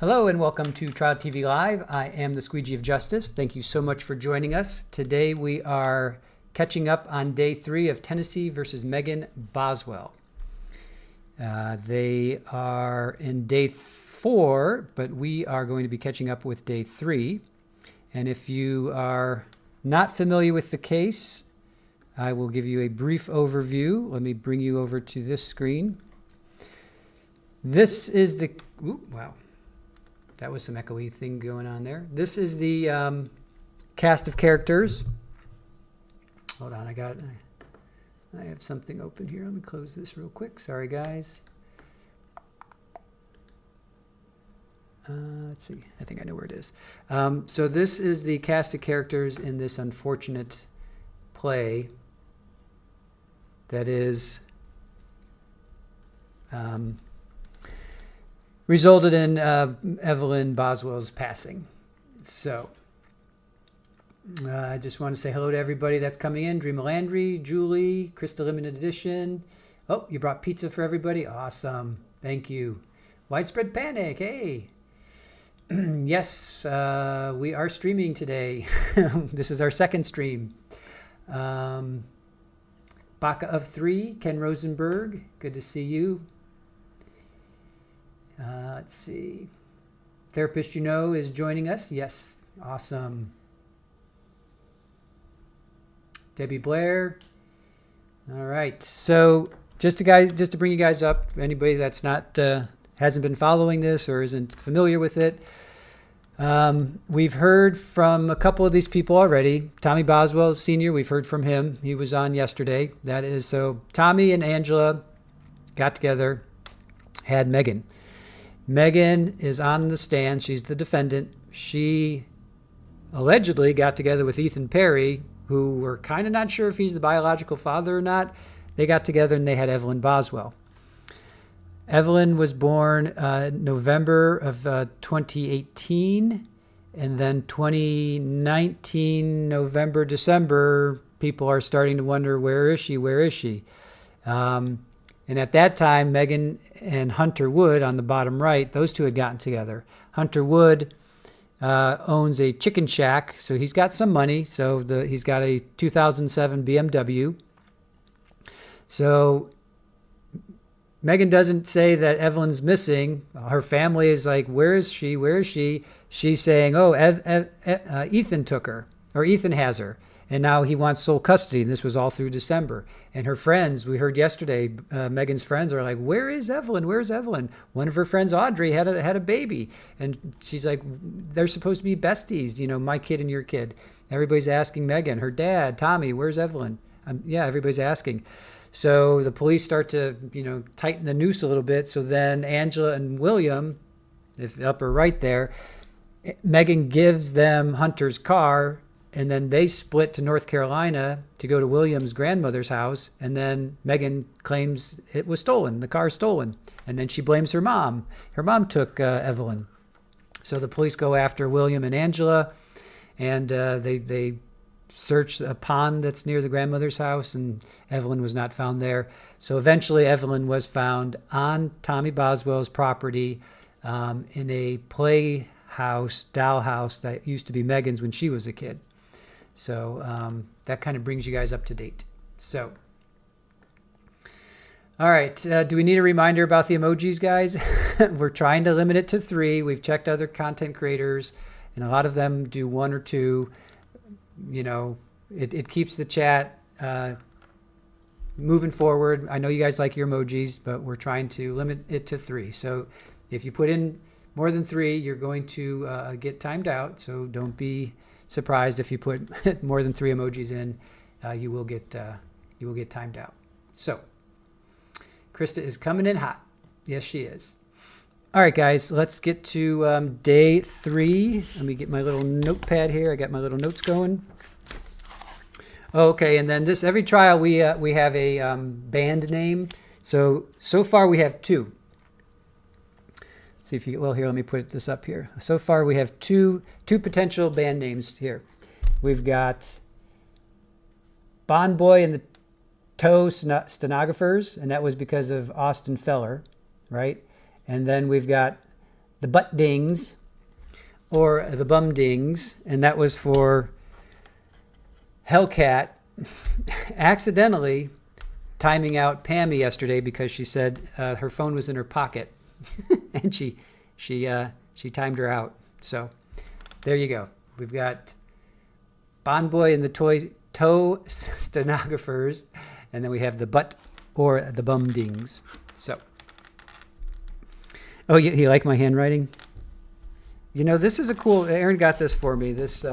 Hello and welcome to Trial TV Live. I am the Squeegee of Justice. Thank you so much for joining us. Today we are catching up on day 3 of Tennessee versus Megan Boswell. They are in day 4, but we are going to be catching up with day 3. And if you are not familiar with the case, I will give you a brief overview. Let me bring you over to this screen. This is the... Ooh, wow. That was some echoey thing going on there. This is the cast of characters. Hold on, I have something open here. Let me close this real quick. Sorry, guys. Let's see. I think I know where it is. So this is the cast of characters in this unfortunate play that is resulted in Evelyn Boswell's passing. So I just want to say hello to everybody that's coming in. Dream Landry, Julie, Krista Limited Edition. Oh, you brought pizza for everybody? Awesome. Thank you. Widespread Panic. Hey. Yes, we are streaming today. This is our second stream. Baka of 3, Ken Rosenberg. Good to see you. Let's see. Therapist you know is joining us. Yes. Awesome. Debbie Blair. All right. So just to bring you guys up, anybody that's not hasn't been following this or isn't familiar with it, we've heard from a couple of these people already. Tommy Boswell Sr., we've heard from him. He was on yesterday. That is, so Tommy and Angela got together, had Megan. Megan is on the stand. She's the defendant. She allegedly got together with Ethan Perry, who we're kind of not sure if he's the biological father or not. They got together and they had Evelyn Boswell. Evelyn was born November of 2018, and then 2019, November, December, people are starting to wonder, where is she? Where is she? And at that time, Megan and Hunter Wood on the bottom right, those two had gotten together. Hunter Wood owns a chicken shack, so he's got some money. So he's got a 2007 BMW. So Megan doesn't say that Evelyn's missing. Her family is like, where is she? Where is she? She's saying, oh, Ethan took her, or Ethan has her. And now he wants sole custody, and this was all through December. And her friends, we heard yesterday, Megan's friends are like, where is Evelyn? Where's Evelyn? One of her friends, Audrey, had a baby. And she's like, they're supposed to be besties, my kid and your kid. Everybody's asking Megan, her dad, Tommy, where's Evelyn? Yeah, everybody's asking. So the police start to, tighten the noose a little bit. So then Angela and William, if upper right there, Megan gives them Hunter's car, and then they split to North Carolina to go to William's grandmother's house. And then Megan claims it was stolen, the car stolen. And then she blames her mom. Her mom took Evelyn. So the police go after William and Angela, and they search a pond that's near the grandmother's house, and Evelyn was not found there. So eventually Evelyn was found on Tommy Boswell's property in a playhouse, dollhouse that used to be Megan's when she was a kid. So that kind of brings you guys up to date. So, all right. Do we need a reminder about the emojis, guys? We're trying to limit it to 3. We've checked other content creators, and a lot of them do 1 or 2. It keeps the chat moving forward. I know you guys like your emojis, but we're trying to limit it to 3. So if you put in more than 3, you're going to get timed out. So don't be surprised if you put more than 3 emojis in. You will get timed out. So Krista is coming in hot. Yes, she is. All right, guys, let's get to day 3. Let me get my little notepad here. I got my little notes going. Okay, and then every trial we have a band name. So far we have 2. See if you, well, here, let me put this up here. So far we have two potential band names here. We've got Bon Boy and the Toe Stenographers, and that was because of Austin Feller, right? And then we've got the butt dings or the bum dings, and that was for Hellcat accidentally timing out Pammy yesterday because she said her phone was in her pocket, and she timed her out. So there you go. We've got Bond Boy and the toe stenographers, and then we have the butt or the bum dings. So, oh, you like my handwriting? You know, this is a cool. Erin got this for me. This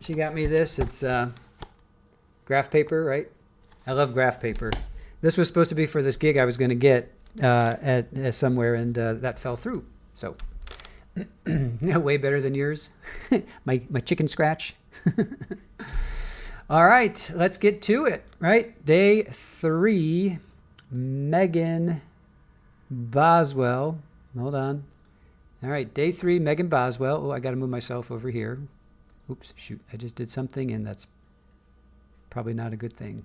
she got me this. It's graph paper, right? I love graph paper. This was supposed to be for this gig I was going to get at somewhere, and that fell through. So, way better than yours. my chicken scratch. All right, let's get to it. Right, day 3. Megan Boswell. Hold on. All right, day 3. Megan Boswell. Oh, I got to move myself over here. Oops, shoot! I just did something, and that's probably not a good thing.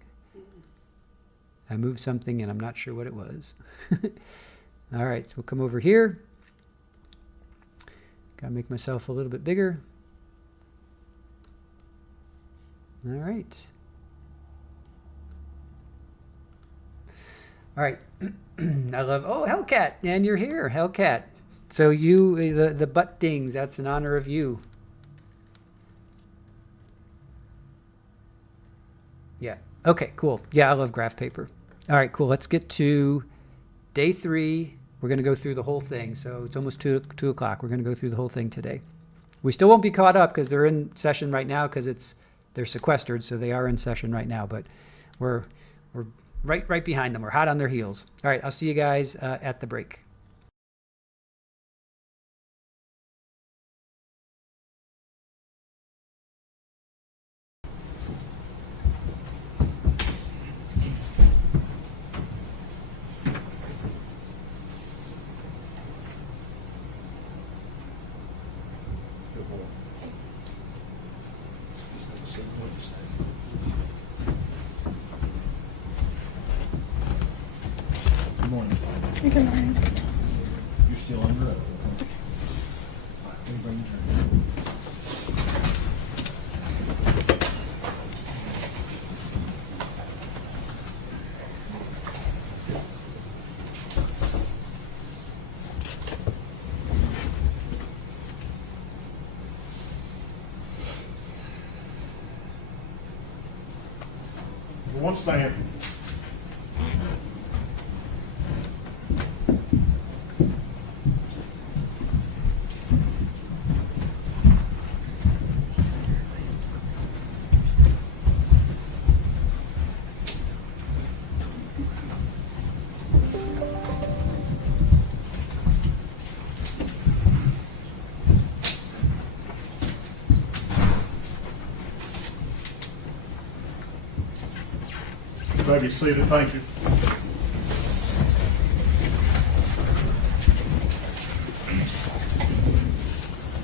I moved something, and I'm not sure what it was. All right, so we'll come over here. Got to make myself a little bit bigger. All right. All right. I love, oh, Hellcat, and you're here, Hellcat. So you, the butt dings, that's in honor of you. Yeah. Okay, cool. Yeah, I love graph paper. All right, cool. Let's get to day 3. We're going to go through the whole thing. So it's almost 2 o'clock. We're going to go through the whole thing today. We still won't be caught up because they're in session right now because they're sequestered, so they are in session right now. But we're right behind them. We're hot on their heels. All right, I'll see you guys at the break. Good morning. Good morning. You're still under oath. Okay? All right, let me bring the journal. One stand. Maybe seated, thank you.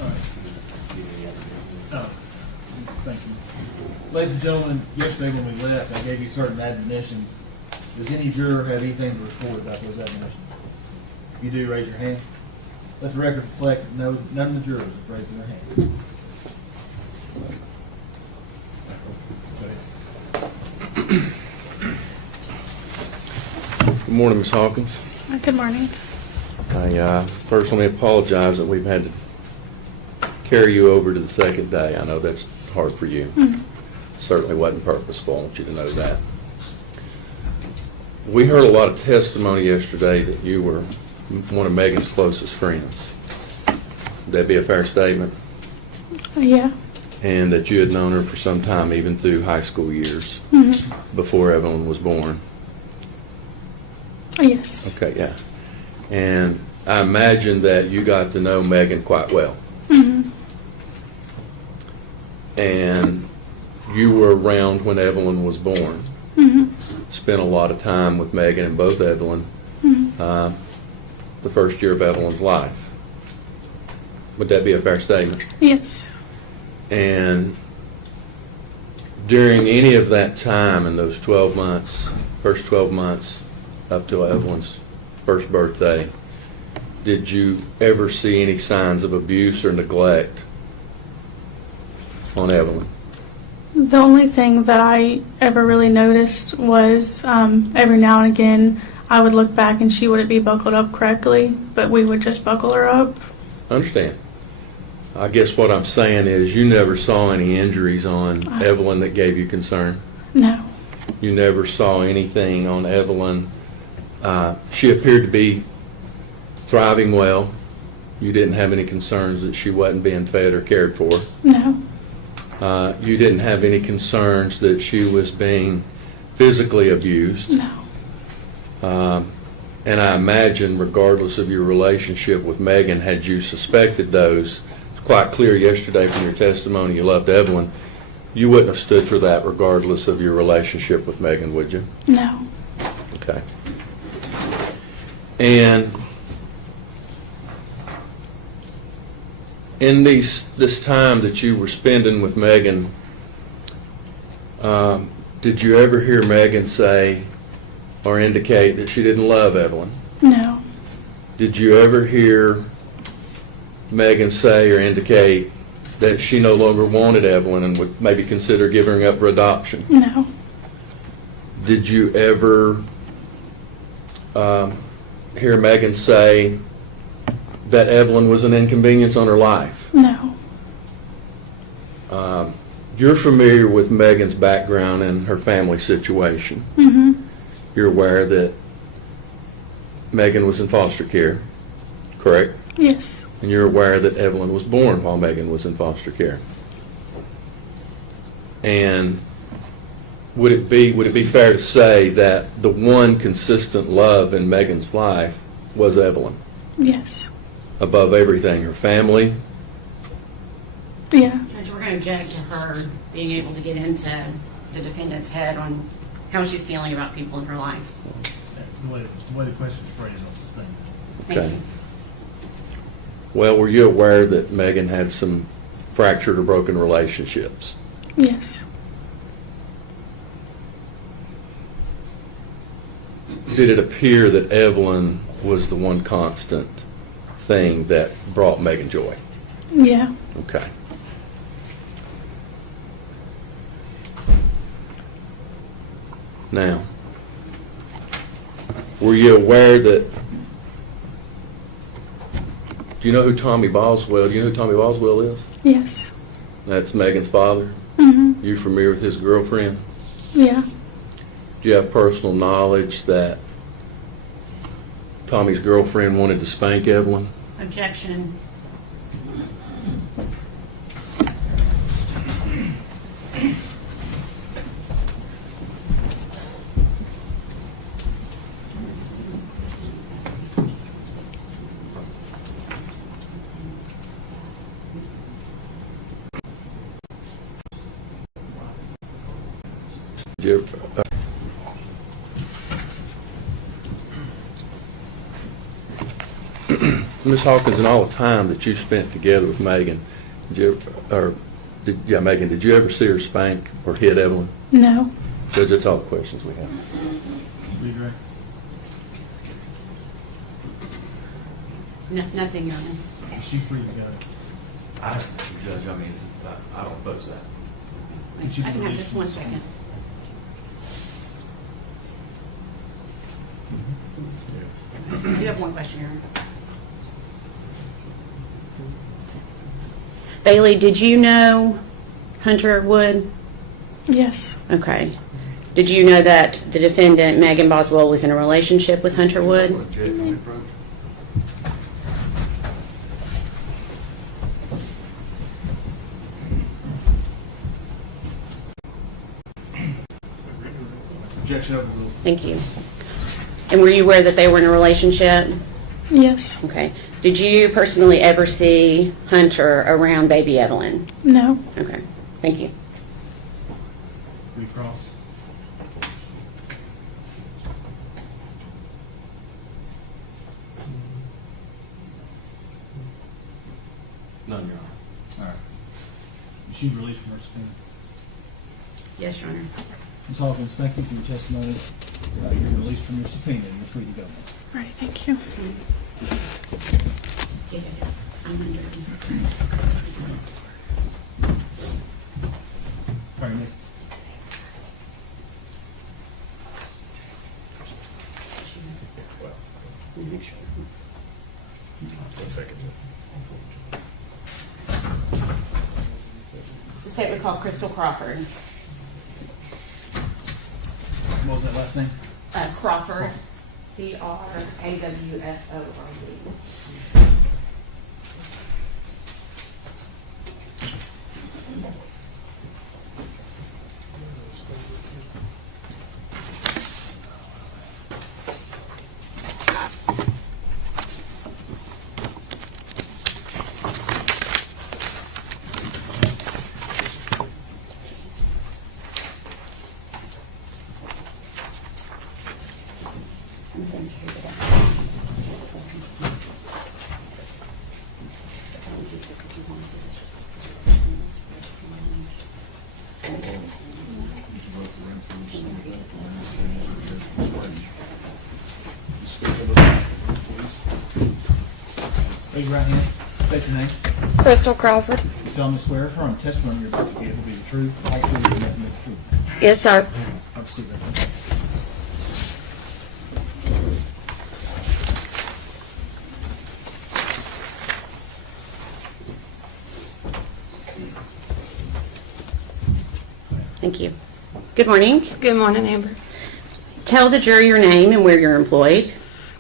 All right. Oh, thank you. Ladies and gentlemen, yesterday when we left, I gave you certain admonitions. Does any juror have anything to report about those admonitions? If you do, raise your hand. Let the record reflect that none of the jurors have raised their hands. Good morning, Ms. Hawkins. Good morning. I personally apologize that we've had to carry you over to the second day. I know that's hard for you. Certainly wasn't purposeful. I want you to know that. We heard a lot of testimony yesterday that you were one of Megan's closest friends. Would that be a fair statement? Yeah. And that you had known her for some time, even through high school years, before Evelyn was born. Yes. Okay, yeah. And I imagine that you got to know Megan quite well. And you were around when Evelyn was born. Spent a lot of time with Megan and both Evelyn the first year of Evelyn's life. Would that be a fair statement? Yes. And during any of that time in those 12 months, first 12 months, up to Evelyn's first birthday, did you ever see any signs of abuse or neglect on Evelyn? The only thing that I ever really noticed was every now and again I would look back and she wouldn't be buckled up correctly, but we would just buckle her up. I understand. I guess what I'm saying is you never saw any injuries on Evelyn that gave you concern? No. You never saw anything on Evelyn? She appeared to be thriving well. You didn't have any concerns that she wasn't being fed or cared for? No. You didn't have any concerns that she was being physically abused? No. And I imagine, regardless of your relationship with Megan, had you suspected those, it's quite clear yesterday from your testimony you loved Evelyn, you wouldn't have stood for that regardless of your relationship with Megan, would you? No. Okay. And in this time that you were spending with Megan, did you ever hear Megan say or indicate that she didn't love Evelyn? No. Did you ever hear Megan say or indicate that she no longer wanted Evelyn and would maybe consider giving her up for adoption? No. Did you ever hear Megan say that Evelyn was an inconvenience on her life? No. You're familiar with Megan's background and her family situation. Mm-hmm. You're aware that Megan was in foster care, correct? Yes. And you're aware that Evelyn was born while Megan was in foster care. And would it be fair to say that the one consistent love in Megan's life was Evelyn? Yes. Above everything, her family? Yeah. Judge, we're going to object to her being able to get into the defendant's head on how she's feeling about people in her life. The way the question's phrased, I'll sustain. Thank Okay. you. Well, were you aware that Megan had some fractured or broken relationships? Yes. Did it appear that Evelyn was the one constant thing that brought Megan joy? Yeah. Okay. Now, were you aware that, do you know who Tommy Boswell, do you know who Tommy Boswell is? Yes. That's Megan's father? Mm-hmm. You familiar with his girlfriend? Yeah. Do you have personal knowledge that Tommy's girlfriend wanted to spank Evelyn? Objection. Did you ever, Ms. Hawkins, in all the time that you spent together with Megan, Megan, did you ever see her spank or hit Evelyn? No. Judge, that's all the questions we have. Read right. No, nothing, Your Honor. Is she free to go? Judge, I mean, I don't oppose that. I can have just 1 second. You have one question, Your Honor. Bailey, did you know Hunter Wood? Yes. Okay. Did you know that the defendant, Megan Boswell, was in a relationship with Hunter Wood? Objection overruled. Thank you. And were you aware that they were in a relationship? Yes. Okay. Did you personally ever see Hunter around baby Evelyn? No. Okay. Thank you. Recross. None, Your Honor. All right. Is she released from her subpoena? Yes, Your Honor. Ms. Hawkins, thank you for your testimony. You're released from your subpoena and you're free to go now. All right. Thank you. I'm under. Sorry, miss. One second. The state would call Crystal Crawford. What was that last name? Crawford. Crawford. Raise your right hand. State your name. Crystal Crawford. You solemnly swear affirm testimony you're about to give will be the truth, all truth, and nothing but the truth. Yes, sir. Have a seat right there. Thank you. Good morning. Good morning, Amber. Tell the jury your name and where you're employed.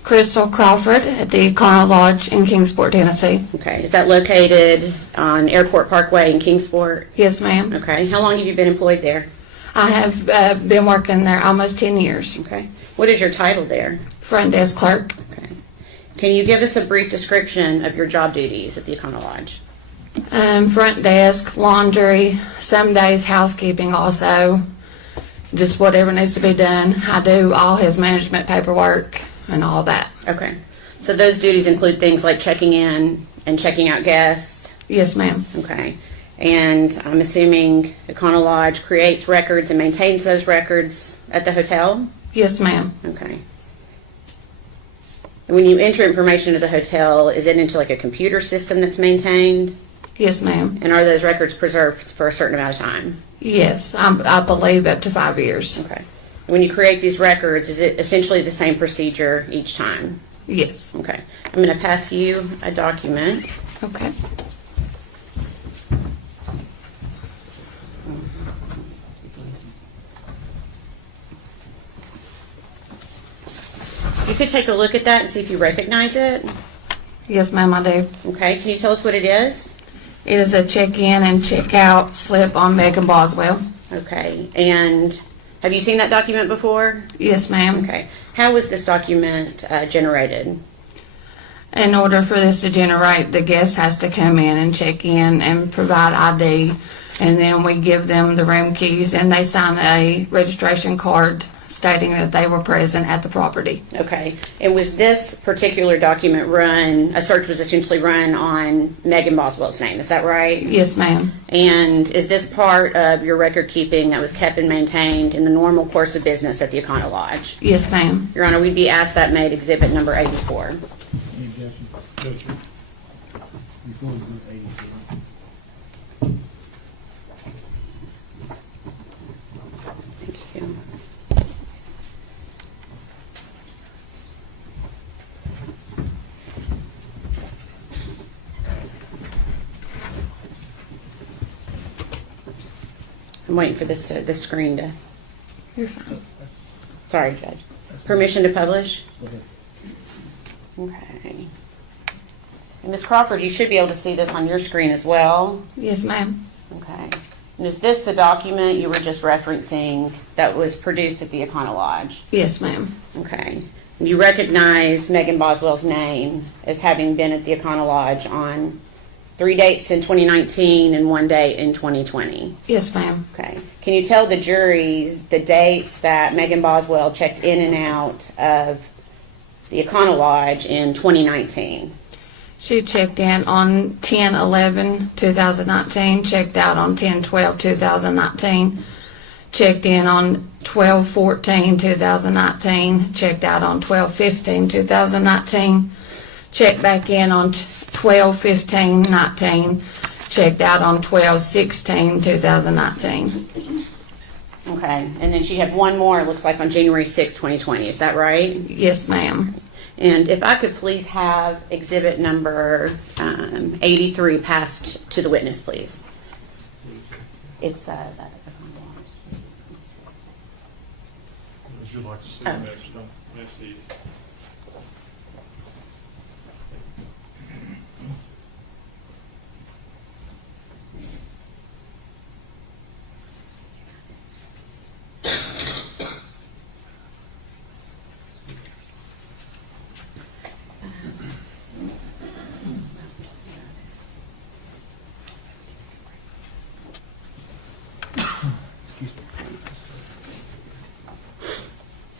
Crystal Crawford at the Econo Lodge in Kingsport, Tennessee. Okay. Is that located on Airport Parkway in Kingsport? Yes, ma'am. Okay. How long have you been employed there? I have been working there almost 10 years. Okay. What is your title there? Front desk clerk. Okay. Can you give us a brief description of your job duties at the Econo Lodge? Front desk, laundry, some days housekeeping also. Just whatever needs to be done. I do all his management paperwork and all that. Okay. So those duties include things like checking in and checking out guests. Yes, ma'am. Okay. And I'm assuming Econo Lodge creates records and maintains those records at the hotel? Yes, ma'am. Okay. And when you enter information to the hotel, is it into like a computer system that's maintained? Yes, ma'am. And are those records preserved for a certain amount of time? Yes, I believe up to 5 years. Okay. And when you create these records, is it essentially the same procedure each time? Yes. Okay. I'm going to pass you a document. Okay. You could take a look at that and see if you recognize it. Yes, ma'am, I do. Okay. Can you tell us what it is? It is a check-in and check-out slip on Megan Boswell. Okay. And have you seen that document before? Yes, ma'am. Okay. How was this document generated? In order for this to generate, the guest has to come in and check in and provide ID, and then we give them the room keys, and they sign a registration card stating that they were present at the property. Okay. And was this particular document run, a search was essentially run on Megan Boswell's name, is that right? Yes, ma'am. And is this part of your record keeping that was kept and maintained in the normal course of business at the Econo Lodge? Yes, ma'am. Your Honor, we'd be asked that made exhibit number 84. Any objection? No, sir. Before we do 87. Thank you. I'm waiting for this screen to, You're fine. sorry, Judge. Permission to publish? Go ahead. Okay. And Ms. Crawford, you should be able to see this on your screen as well. Yes, ma'am. Okay. And is this the document you were just referencing that was produced at the Econo Lodge? Yes, ma'am. Okay. And you recognize Megan Boswell's name as having been at the Econo Lodge on 3 dates in 2019 and 1 date in 2020? Yes, ma'am. Okay. Can you tell the jury the dates that Megan Boswell checked in and out of the Econo Lodge in 2019? She checked in on 10/11/2019, checked out on 10/12/2019, checked in on 12/14/2019, checked out on 12/15/2019, checked back in on 12/15/19, checked out on 12/16/2019. Okay, and then she had one more, it looks like on January 6, 2020, is that right? Yes, ma'am. And if I could please have exhibit number 83 passed to the witness, please. It's that. Would you like to see Oh. the next one? Let's see.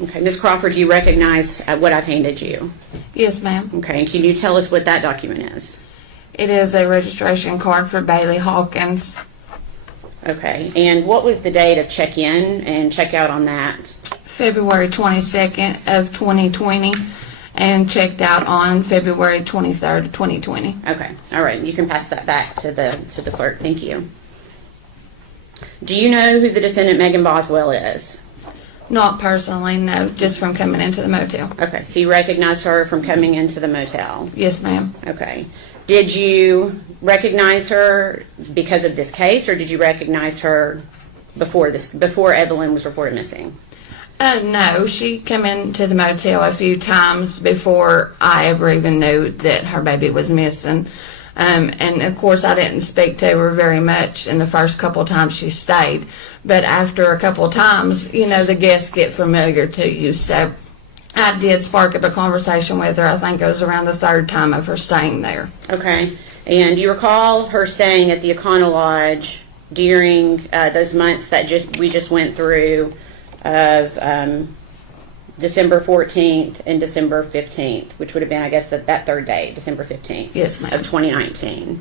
Okay, Ms. Crawford, do you recognize what I've handed you? Yes, ma'am. Okay, and can you tell us what that document is? It is a registration card for Bailey Hawkins. Okay, and what was the date of check-in and check-out on that? February 22nd of 2020 and checked out on February 23rd of 2020. Okay, all right, you can pass that back to the clerk, thank you. Do you know who the defendant Megan Boswell is? Not personally, no, just from coming into the motel. Okay, so you recognize her from coming into the motel? Yes, ma'am. Okay. Did you recognize her because of this case, or did you recognize her before Evelyn was reported missing? No, she came into the motel a few times before I ever even knew that her baby was missing. And of course, I didn't speak to her very much in the first couple of times she stayed. But after a couple of times, you know, the guests get familiar to you. So I did spark up a conversation with her. I think it was around the third time of her staying there. Okay. And do you recall her staying at the Econo Lodge during those months that we just went through of December 14th and December 15th, which would have been, I guess, that third day, December 15th Yes, ma'am. of 2019.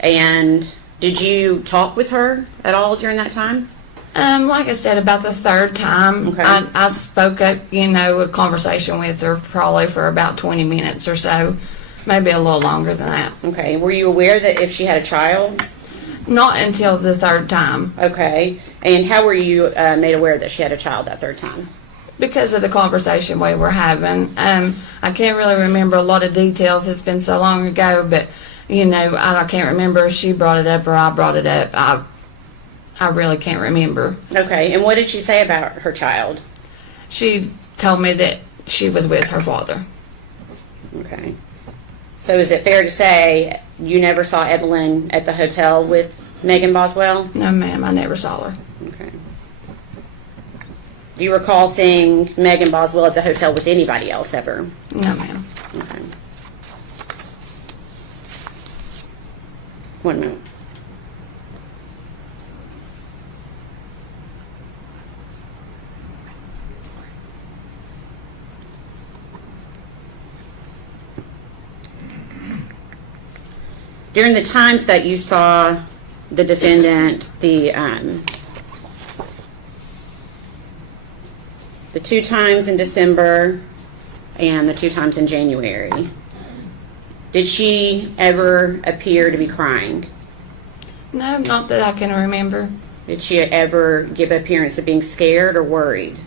And did you talk with her at all during that time? Like I said, about the third time, Okay. I spoke up, you know, a conversation with her probably for about 20 minutes or so, maybe a little longer than that. Okay. Were you aware that if she had a child? Not until the third time, Okay. And how were you made aware that she had a child that third time? because of the conversation we were having. I can't really remember a lot of details. It's been so long ago, but, you know, I can't remember if she brought it up or I brought it up. I really can't remember. Okay. And what did she say about her child? She told me that she was with her father. Okay. So is it fair to say you never saw Evelyn at the hotel with Megan Boswell? No, ma'am, I never saw her. Okay. Do you recall seeing Megan Boswell at the hotel with anybody else ever? No, ma'am. Okay. One moment. During the times that you saw the defendant, the 2 times in December and the 2 times in January, did she ever appear to be crying? No, not that I can remember. Did she ever give appearance of being scared or worried?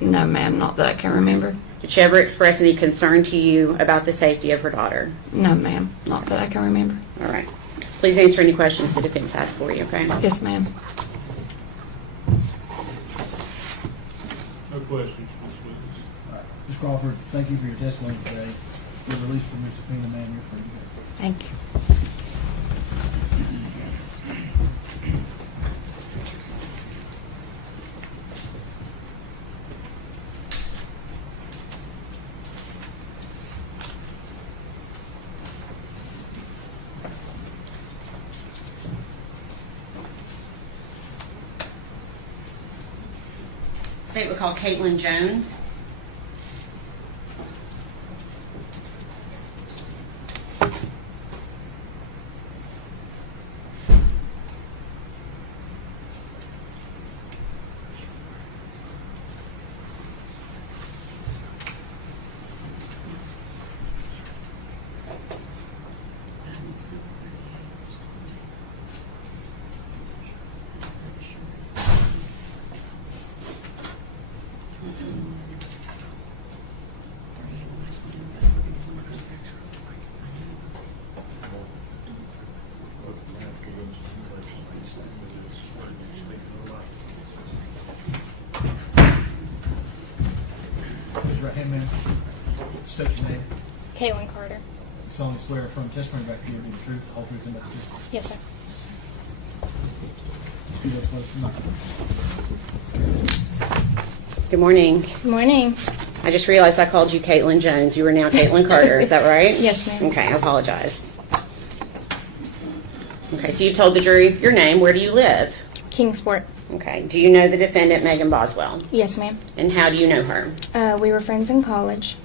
No, ma'am, not that I can remember. Did she ever express any concern to you about the safety of her daughter? No, ma'am, not that I can remember. All right. Please answer any questions the defense has for you, okay? Yes, ma'am. No questions, Ms. Williams. All right. Ms. Crawford, thank you for your testimony today. You're released from your subpoena, ma'am. You're free to go. Thank you. State would call Caitlin Jones. Okay, ma'am. State your name. Caitlin Carter. Solemnly swear affirm testimony about you the truth, the whole truth, and nothing but the truth. Yes, sir. Scoot up close to the microphone. Good morning. Good morning. I just realized I called you Caitlin Jones. You are now Caitlin Carter. Is that right? Yes, ma'am. Okay, I apologize. Okay, so you told the jury your name. Where do you live? Kingsport. Okay. Do you know the defendant, Megan Boswell? Yes, ma'am. And how do you know her? We were friends in college.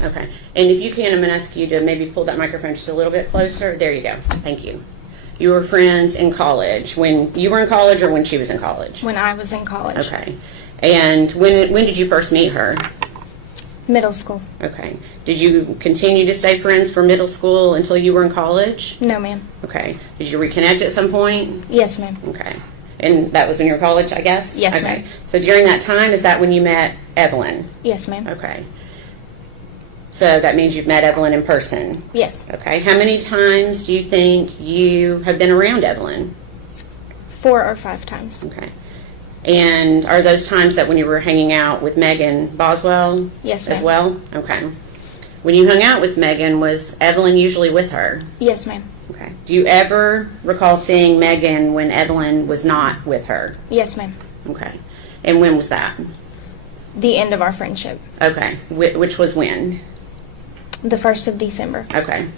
Okay. And if you can, I'm going to ask you to maybe pull that microphone just a little bit closer. There you go. Thank you. You were friends in college. When you were in college or when she was in college? When I was in college. Okay. And when did you first meet her? Middle school. Okay. Did you continue to stay friends for middle school until you were in college? No, ma'am. Okay. Did you reconnect at some point? Yes, ma'am. Okay. And that was when you were in college, I guess? Yes, okay. ma'am. So during that time, is that when you met Evelyn? Yes, ma'am. Okay. So that means you've met Evelyn in person? Yes. Okay. How many times do you think you have been around Evelyn? 4 or 5 times. Okay. And are those times that when you were hanging out with Megan Boswell Yes, as ma'am. well? Okay. When you hung out with Megan, was Evelyn usually with her? Yes, ma'am. Okay. Do you ever recall seeing Megan when Evelyn was not with her? Yes, ma'am. Okay. And when was that? The end of our friendship. Okay. Which was when? The 1st of December. Okay.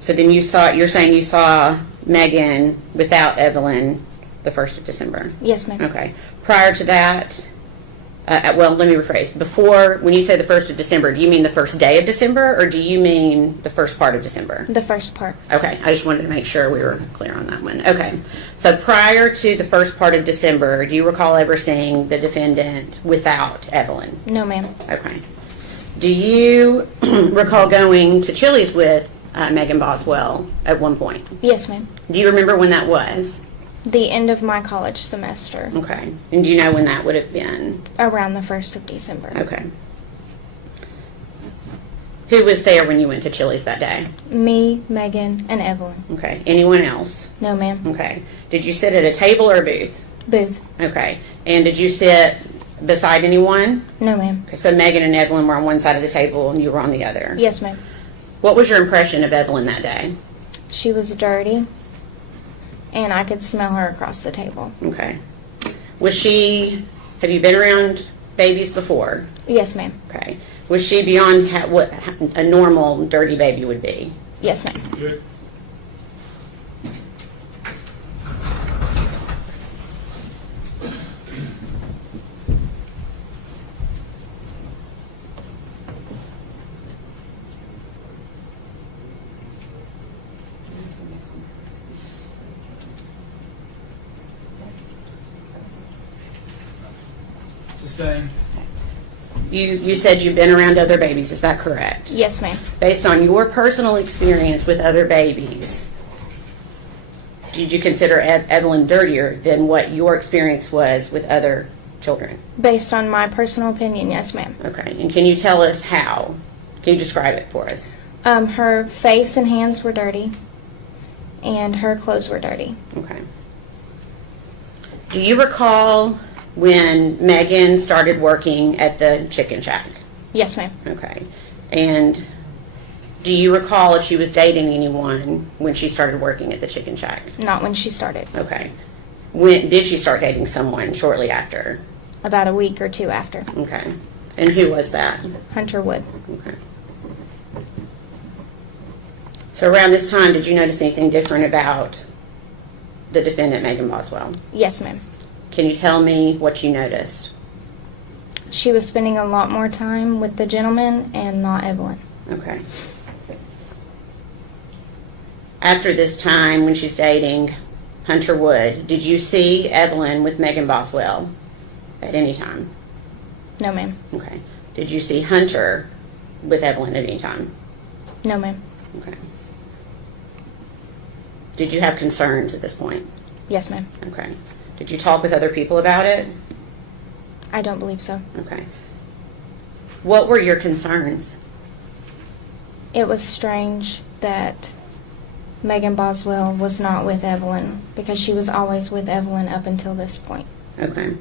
So then you're saying you saw Megan without Evelyn the 1st of December? Yes, ma'am. Okay. Prior to that, well, let me rephrase. Before, when you say the 1st of December, do you mean the first day of December or do you mean the first part of December? The first part. Okay. I just wanted to make sure we were clear on that one. Okay. So prior to the first part of December, do you recall ever seeing the defendant without Evelyn? No, ma'am. Okay. Do you recall going to Chili's with Megan Boswell at one point? Yes, ma'am. Do you remember when that was? The end of my college semester. Okay. And do you know when that would have been? Around the 1st of December. Okay. Who was there when you went to Chili's that day? Me, Megan, and Evelyn. Okay. Anyone else? No, ma'am. Okay. Did you sit at a table or a booth? Booth. Okay. And did you sit beside anyone? No, ma'am. Okay, so Megan and Evelyn were on one side of the table and you were on the other? Yes, ma'am. What was your impression of Evelyn that day? She was dirty, and I could smell her across the table. Okay. Have you been around babies before? Yes, ma'am. Okay. Was she beyond what a normal dirty baby would be? Yes, ma'am. Good. Sustained. You said you've been around other babies, is that correct? Yes, ma'am. Based on your personal experience with other babies, did you consider Evelyn dirtier than what your experience was with other children? Based on my personal opinion, yes, ma'am. Okay. And can you tell us how? Can you describe it for us? Her face and hands were dirty, and her clothes were dirty. Okay. Do you recall when Megan started working at the chicken shack? Yes, ma'am. Okay. And do you recall if she was dating anyone when she started working at the chicken shack? Not when she started. Okay. When did she start dating someone shortly after? About a week or 2 after. Okay. And who was that? Hunter Wood. Okay. So around this time, did you notice anything different about the defendant, Megan Boswell? Yes, ma'am. Can you tell me what you noticed? She was spending a lot more time with the gentleman and not Evelyn. Okay. After this time, when she's dating Hunter Wood, did you see Evelyn with Megan Boswell at any time? No, ma'am. Okay. Did you see Hunter with Evelyn at any time? No, ma'am. Okay. Did you have concerns at this point? Yes, ma'am. Okay. Did you talk with other people about it? I don't believe so. Okay. What were your concerns? It was strange that Megan Boswell was not with Evelyn because she was always with Evelyn up until this point. Okay.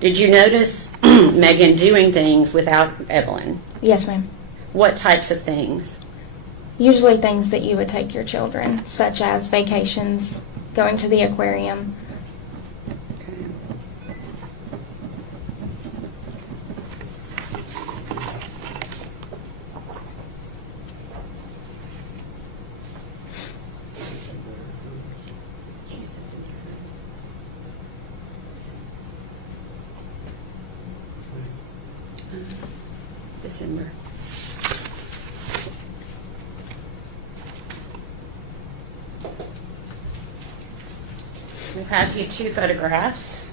Did you notice Megan doing things without Evelyn? Yes, ma'am. What types of things? Usually things that you would take your children, such as vacations, going to the aquarium. Okay. December. We'll pass you 2 photographs.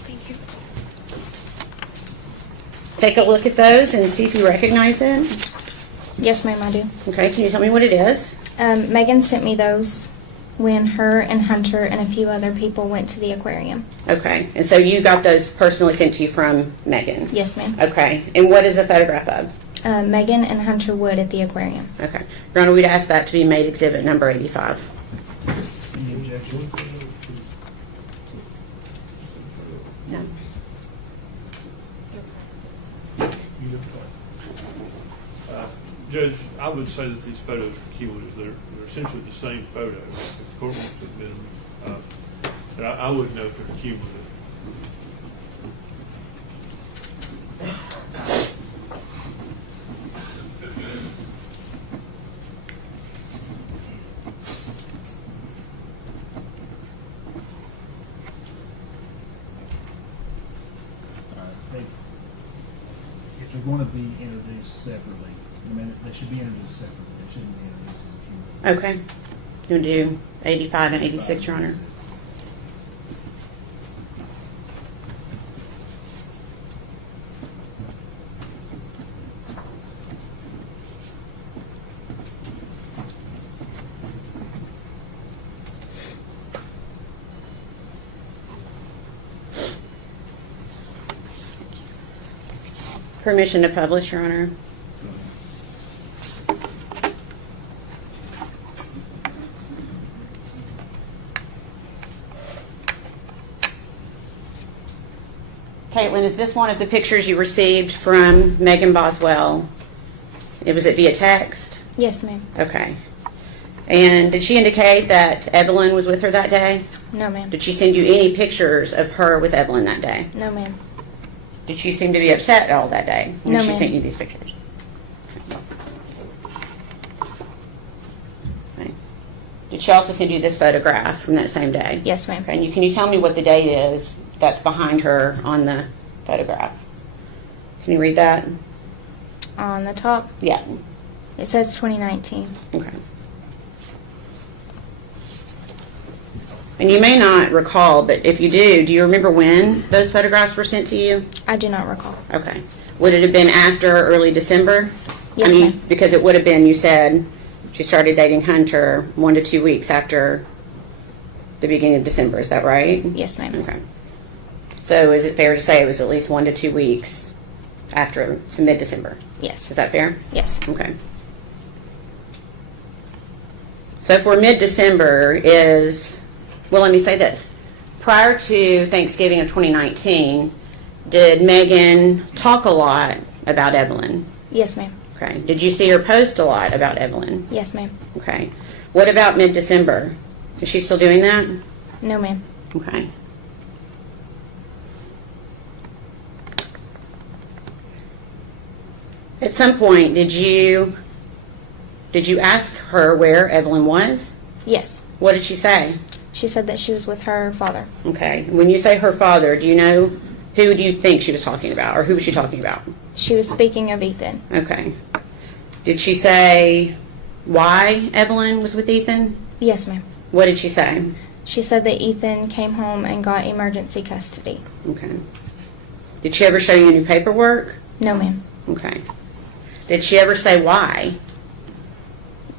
Thank you. Take a look at those and see if you recognize them. Yes, ma'am, I do. Okay, can you tell me what it is? Megan sent me those when her and Hunter and a few other people went to the aquarium. Okay, and so you got those personally sent to you from Megan? Yes, ma'am. Okay, and what is a photograph of? Megan and Hunter Wood at the aquarium. Okay. Your Honor, we'd ask that to be made exhibit number 85. Any objection? No. Judge, I would say that these photos are cumulative. They're essentially the same photo. If the court wants to admit them, but I would note they're cumulative. If they're going to be introduced separately, I mean, they should be introduced separately. They shouldn't be introduced as a cumulative. Okay. You want to do 85 and 86, Your Honor? Permission to publish, Your Honor. Caitlin, is this one of the pictures you received from Megan Boswell? Was it via text? Yes, ma'am. Okay. And did she indicate that Evelyn was with her that day? No, ma'am. Did she send you any pictures of her with Evelyn that day? No, ma'am. Did she seem to be upset at all that day when No, she ma'am. sent you these pictures? Okay. Did she also send you this photograph from that same day? Yes, ma'am. Okay. And can you tell me what the date is that's behind her on the photograph? Can you read that? On the top, Yeah. it says 2019. Okay. And you may not recall, but if you do you remember when those photographs were sent to you? I do not recall. Okay. Would it have been after early December? Yes, I mean, ma'am. because it would have been, you said, she started dating Hunter 1 to 2 weeks after the beginning of December. Is that right? Yes, ma'am. Okay. So is it fair to say it was at least 1 to 2 weeks after mid-December? Yes. Is that fair? Yes. Okay. So for mid-December is, well, let me say this. Prior to Thanksgiving of 2019, did Megan talk a lot about Evelyn? Yes, ma'am. Okay. Did you see her post a lot about Evelyn? Yes, ma'am. Okay. What about mid-December? Is she still doing that? No, ma'am. Okay. At some point, did you ask her where Evelyn was? Yes. What did she say? She said that she was with her father. Okay. When you say her father, do you know who do you think she was talking about, or who was she talking about? She was speaking of Ethan. Okay. Did she say why Evelyn was with Ethan? Yes, ma'am. What did she say? She said that Ethan came home and got emergency custody. Okay. Did she ever show you any paperwork? No, ma'am. Okay. Did she ever say why?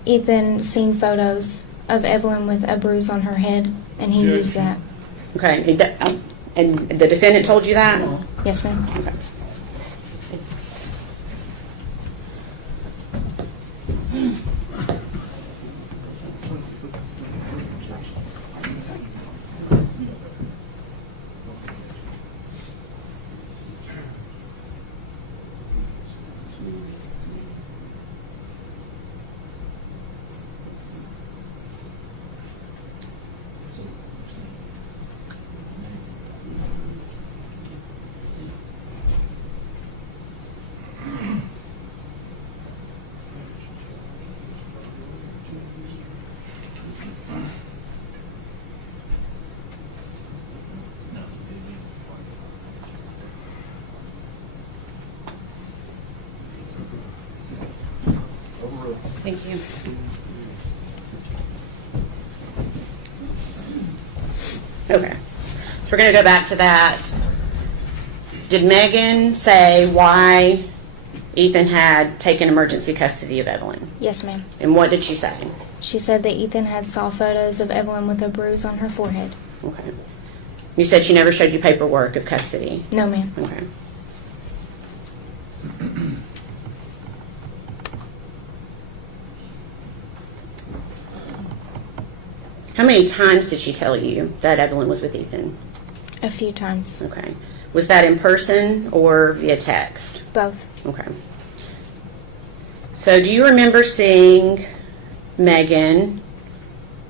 Ethan seen photos of Evelyn with a bruise on her head, and he Judge. used that. Okay. And the defendant told you that? Yes, ma'am. Okay. Thank you. Okay. So we're going to go back to that. Did Megan say why Ethan had taken emergency custody of Evelyn? Yes, ma'am. And what did she say? She said that Ethan had saw photos of Evelyn with a bruise on her forehead. Okay. You said she never showed you paperwork of custody. No, ma'am. Okay. How many times did she tell you that Evelyn was with Ethan? A few times. Okay. Was that in person or via text? Both. Okay. So do you remember seeing Megan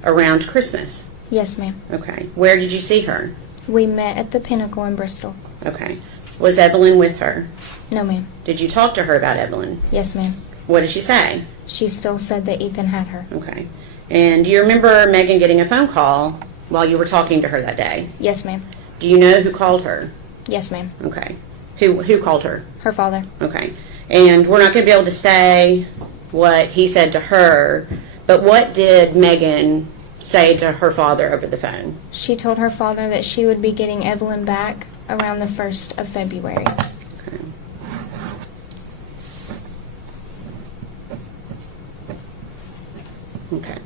around Christmas? Yes, ma'am. Okay. Where did you see her? We met at the Pinnacle in Bristol. Okay. Was Evelyn with her? No, ma'am. Did you talk to her about Evelyn? Yes, ma'am. What did she say? She still said that Ethan had her. Okay. And do you remember Megan getting a phone call while you were talking to her that day? Yes, ma'am. Do you know who called her? Yes, ma'am. Okay. Who called her? Her father. Okay. And we're not going to be able to say what he said to her, but what did Megan say to her father over the phone? She told her father that she would be getting Evelyn back around the 1st of February. Okay. Okay.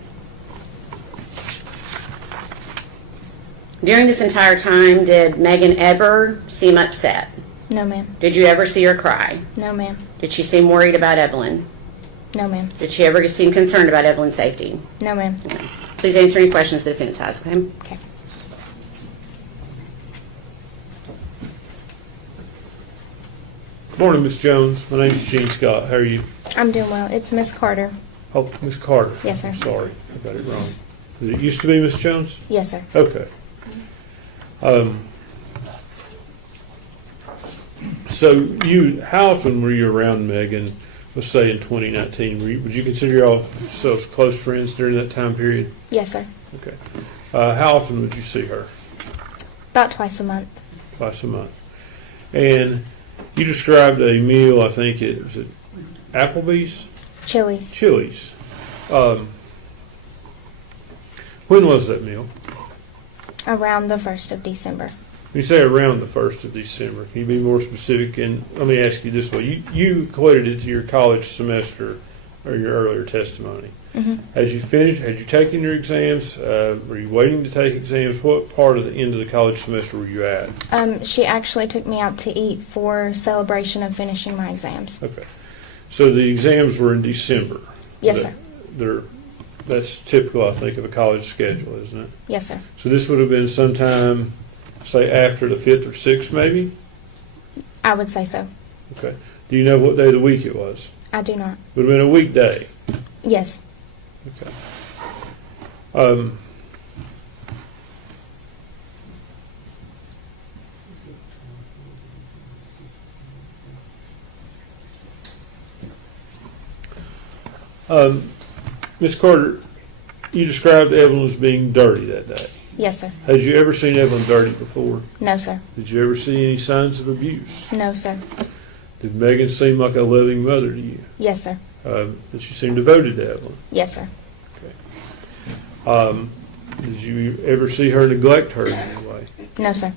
During this entire time, did Megan ever seem upset? No, ma'am. Did you ever see her cry? No, ma'am. Did she seem worried about Evelyn? No, ma'am. Did she ever seem concerned about Evelyn's safety? No, ma'am. Okay. Please answer any questions the defense has, okay? Okay. Morning, Miss Jones. My name's Gene Scott. How are you? I'm doing well. It's Miss Carter. Oh, Miss Carter. Yes, sir. Sorry, I got it wrong. Did it used to be Miss Jones? Yes, sir. Okay. So how often were you around Megan, let's say in 2019? Would you consider yourselves close friends during that time period? Yes, sir. Okay. How often would you see her? About twice a month. Twice a month. And you described a meal, I think it was at Applebee's? Chili's. Chili's. When was that meal? Around the 1st of December. You say around the 1st of December. Can you be more specific? And let me ask you this way. You equated it to your college semester or your earlier testimony. Mm-hmm. Had you taken your exams? Were you waiting to take exams? What part of the end of the college semester were you at? She actually took me out to eat for celebration of finishing my exams. Okay. So the exams were in December. Yes, sir. That's typical, I think, of a college schedule, isn't it? Yes, sir. So this would have been sometime, say, after the 5th or 6th, maybe? I would say so. Okay. Do you know what day of the week it was? I do not. Would have been a weekday. Yes. Okay. Ms. Carter, you described Evelyn as being dirty that day. Yes, sir. Had you ever seen Evelyn dirty before? No, sir. Did you ever see any signs of abuse? No, sir. Did Megan seem like a loving mother to you? Yes, sir. Did she seem devoted to Evelyn? Yes, sir. Did you ever see her neglect her in any way? No, sir.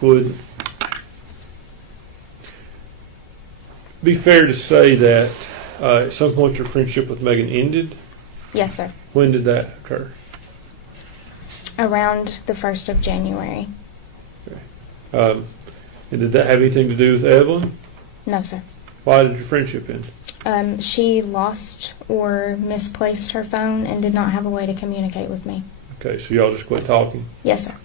Would be fair to say that at some point your friendship with Megan ended? Yes, sir. When did that occur? Around the 1st of January. And did that have anything to do with Evelyn? No, sir. Why did your friendship end? She lost or misplaced her phone and did not have a way to communicate with me. Okay, so y'all just quit talking? Yes, sir.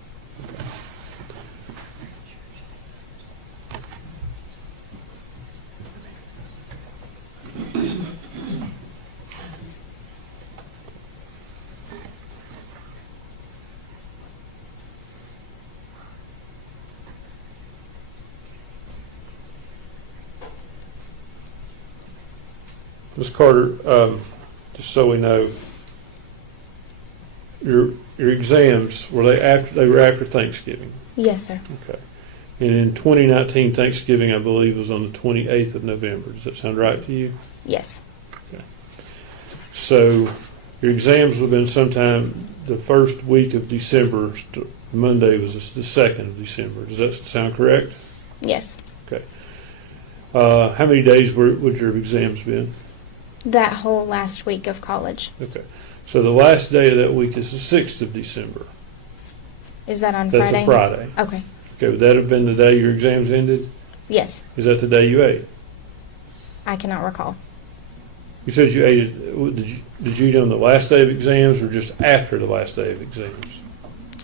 Ms. Carter, just so we know, your exams, were they were after Thanksgiving? Yes, sir. Okay. And in 2019, Thanksgiving, I believe, was on the 28th of November. Does that sound right to you? Yes. So your exams would have been sometime the first week of December. Monday was the 2nd of December. Does that sound correct? Yes. Okay. How many days would your exams been? That whole last week of college. Okay. So the last day of that week is the 6th of December. Is that on That's Friday? a Friday. Okay. Okay, would that have been the day your exams ended? Yes. Is that the day you ate? I cannot recall. You said you ate it, did you eat on the last day of exams or just after the last day of exams?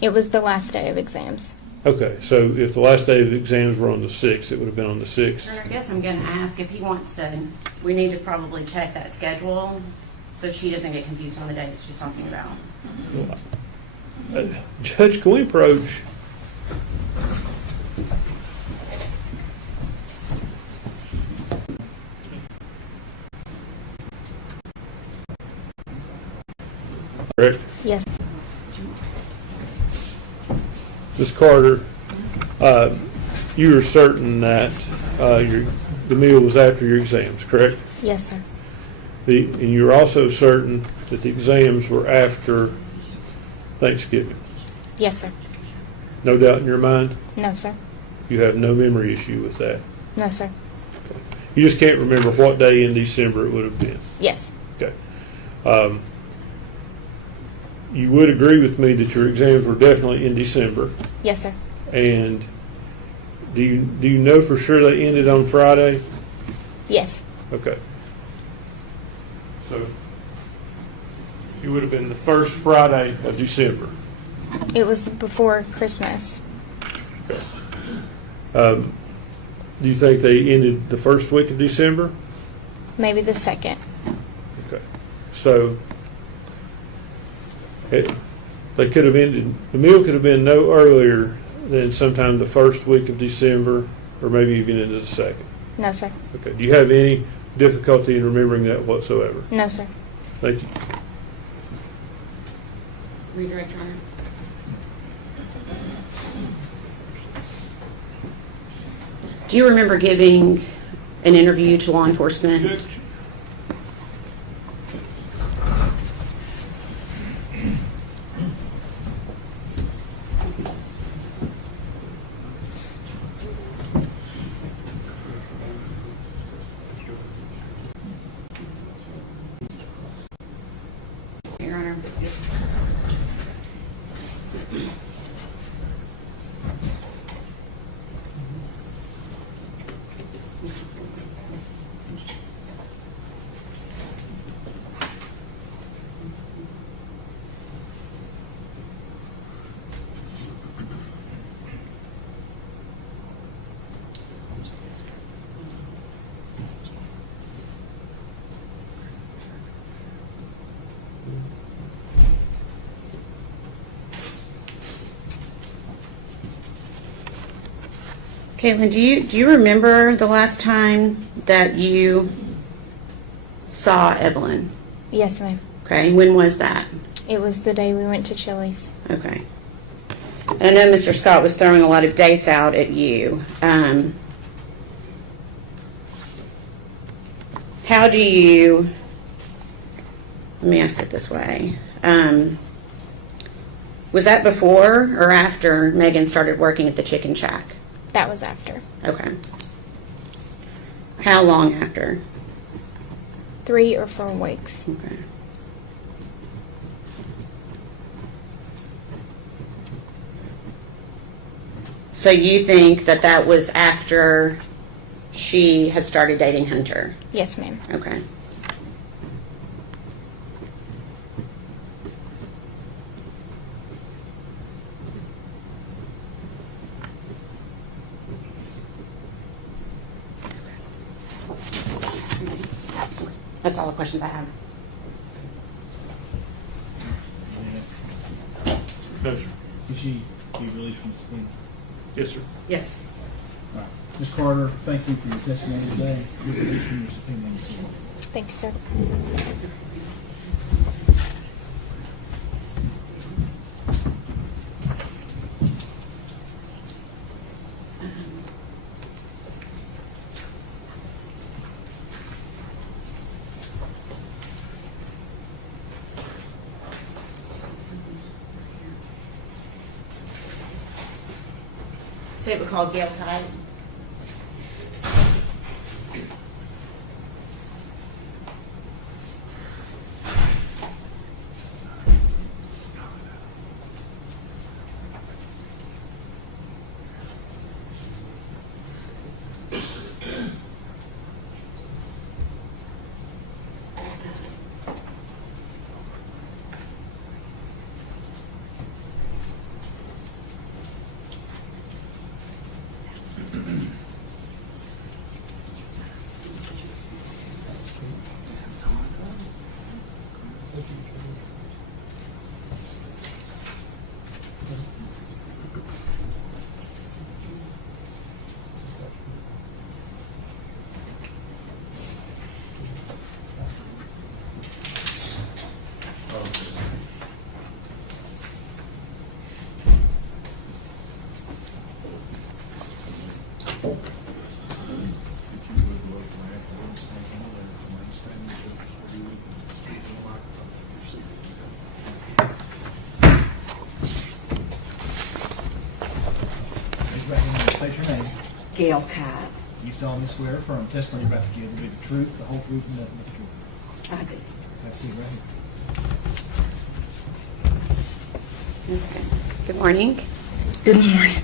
It was the last day of exams. Okay, so if the last day of exams were on the 6th, it would have been on the 6th? I guess I'm going to ask if he wants to, we need to probably check that schedule so she doesn't get confused on the dates she's talking about. Judge, can we approach? Correct. Yes. Ms. Carter, you are certain that the meal was after your exams, correct? Yes, sir. And you're also certain that the exams were after Thanksgiving? Yes, sir. No doubt in your mind? No, sir. You have no memory issue with that? No, sir. You just can't remember what day in December it would have been? Yes. Okay. You would agree with me that your exams were definitely in December? Yes, sir. And do you know for sure they ended on Friday? Yes. Okay. So it would have been the first Friday of December. It was before Christmas. Do you think they ended the first week of December? Maybe the 2nd. Okay. So they could have ended, the meal could have been no earlier than sometime the first week of December, or maybe even into the 2nd. No, sir. Okay. Do you have any difficulty in remembering that whatsoever? No, sir. Thank you. Redirect, Your Honor. Do you remember giving an interview to law enforcement? Your Honor. Caitlin, do you remember the last time that you saw Evelyn? Yes, ma'am. Okay, when was that? It was the day we went to Chili's. Okay. And I know Mr. Scott was throwing a lot of dates out at you. How do you, let me ask it this way. Was that before or after Megan started working at the Chicken Shack? That was after. Okay. How long after? 3 or 4 weeks. Okay. So you think that that was after she had started dating Hunter? Yes, ma'am. Okay. That's all the questions I have. No, sir. Did she be released from the school? Yes, sir. Yes. All right. Ms. Carter, thank you for your testimony today. You're released from your subpoena. Thank you, sir. say it was called Gail Kite? State your name. Gail Kite. You solemnly swear affirm testimony you're about to give will be the truth, the whole truth, and nothing but the truth. I do. Have a seat right here. Okay. Good morning. Good morning.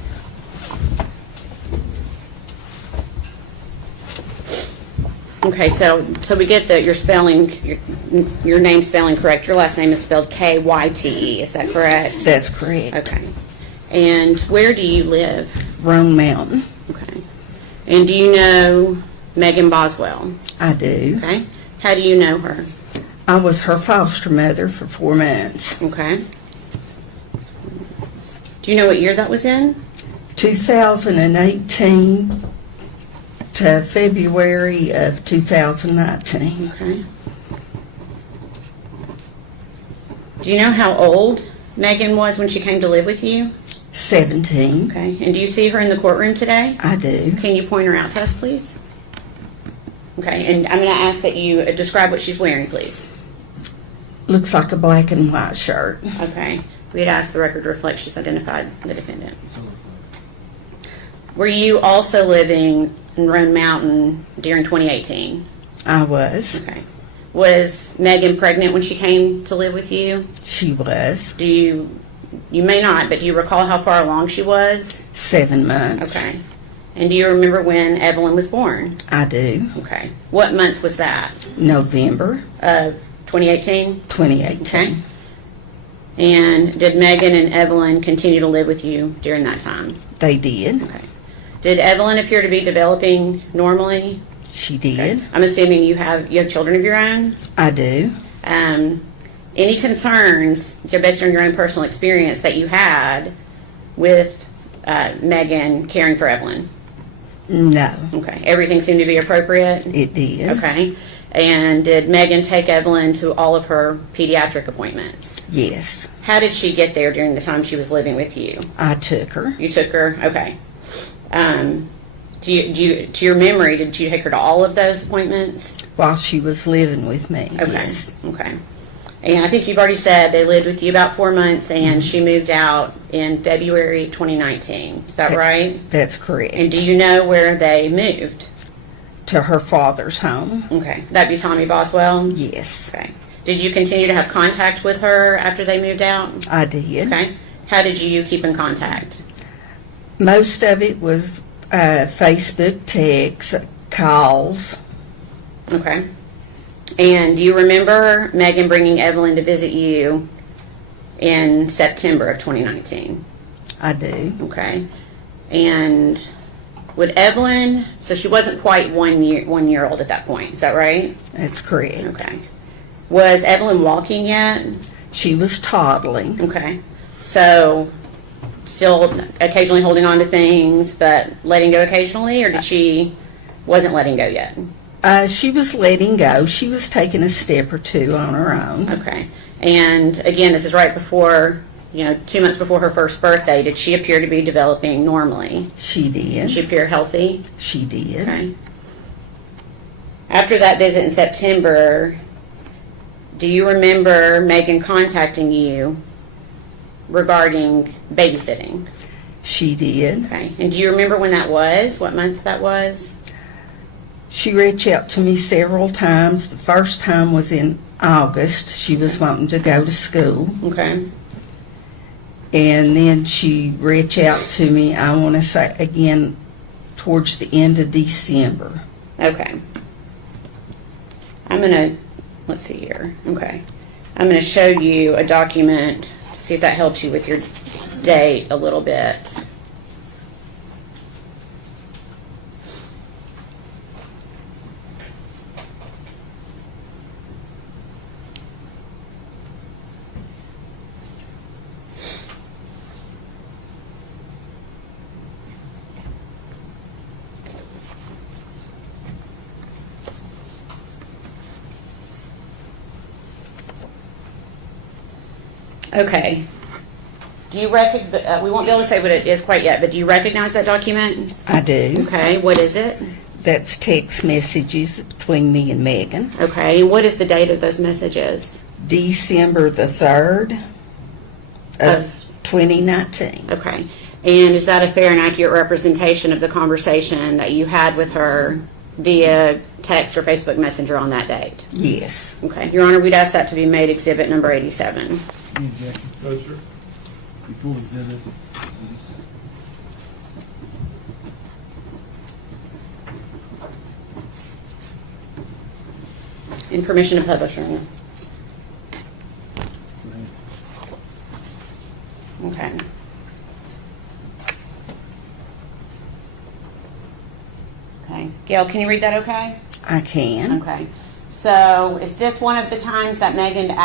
Okay, so we get that you're spelling your name spelling correct. Your last name is spelled Kyte. Is that correct? That's correct. Okay. And where do you live? Roan Mountain. Okay. And do you know Megan Boswell? I do. Okay. How do you know her? I was her foster mother for 4 months. Okay. Do you know what year that was in? 2018 to February of 2019. Okay. Do you know how old Megan was when she came to live with you? 17. Okay. And do you see her in the courtroom today? I do. Can you point her out to us, please? Okay. And I'm going to ask that you describe what she's wearing, please. Looks like a black and white shirt. Okay. We had asked the record to reflect she's identified the defendant. Were you also living in Roan Mountain during 2018? I was. Okay. Was Megan pregnant when she came to live with you? She was. Do you may not, but do you recall how far along she was? 7 months. Okay. And do you remember when Evelyn was born? I do. Okay. What month was that? November Of 2018? 2018. Okay. And did Megan and Evelyn continue to live with you during that time? They did. Okay. Did Evelyn appear to be developing normally? She did. I'm assuming you have children of your own? I do. Any concerns, based on your own personal experience, that you had with Megan caring for Evelyn? No, Okay. Everything seemed to be appropriate? it did. Okay. And did Megan take Evelyn to all of her pediatric appointments? Yes, How did she get there during the time she was living with you? I took her. You took her? Okay. To your memory, did you take her to all of those appointments? While she was living with me. Okay. Yes. Okay. And I think you've already said they lived with you about 4 months, and she moved out in February 2019. Is that right? That's correct. And do you know where they moved? To her father's home. Okay. That'd be Tommy Boswell? Yes, Okay. Did you continue to have contact with her after they moved out? I did. Okay. How did you keep in contact? Most of it was Facebook, texts, calls. Okay. And do you remember Megan bringing Evelyn to visit you in September of 2019? I do. Okay. And would Evelyn, so she wasn't quite 1 year old at that point, is that right? That's correct. Okay. Was Evelyn walking yet? She was toddling. Okay. So still occasionally holding on to things, but letting go occasionally, or did she wasn't letting go yet? She was letting go. She was taking a step or two on her own. Okay. And again, this is right before, 2 months before her first birthday. Did she appear to be developing normally? She Did did. she appear healthy? She did. Okay. After that visit in September, do you remember Megan contacting you regarding babysitting? She did. Okay. And do you remember when that was? What month that was? She reached out to me several times. The first time was in August. She was wanting to go to school. Okay. And then she reached out to me, I want to say again, towards the end of December. Okay. I'm going to, let's see here. Okay. I'm going to show you a document to see if that helps you with your date a little bit. Okay. Do you recognize, we won't be able to say what it is quite yet, but do you recognize that document? I do. Okay, what is it? That's text messages between me and Megan. Okay, what is the date of those messages? December the 3rd of 2019. Okay, and is that a fair and accurate representation of the conversation that you had with her via text or Facebook Messenger on that date? Yes. Okay, Your Honor, we'd ask that to be made exhibit number 87. Any objection? No, sir. Be full exhibit. In permission to publish, Your Honor. Okay. Okay. Gail, can you read that okay? I can. Okay. So is this one of the times that Megan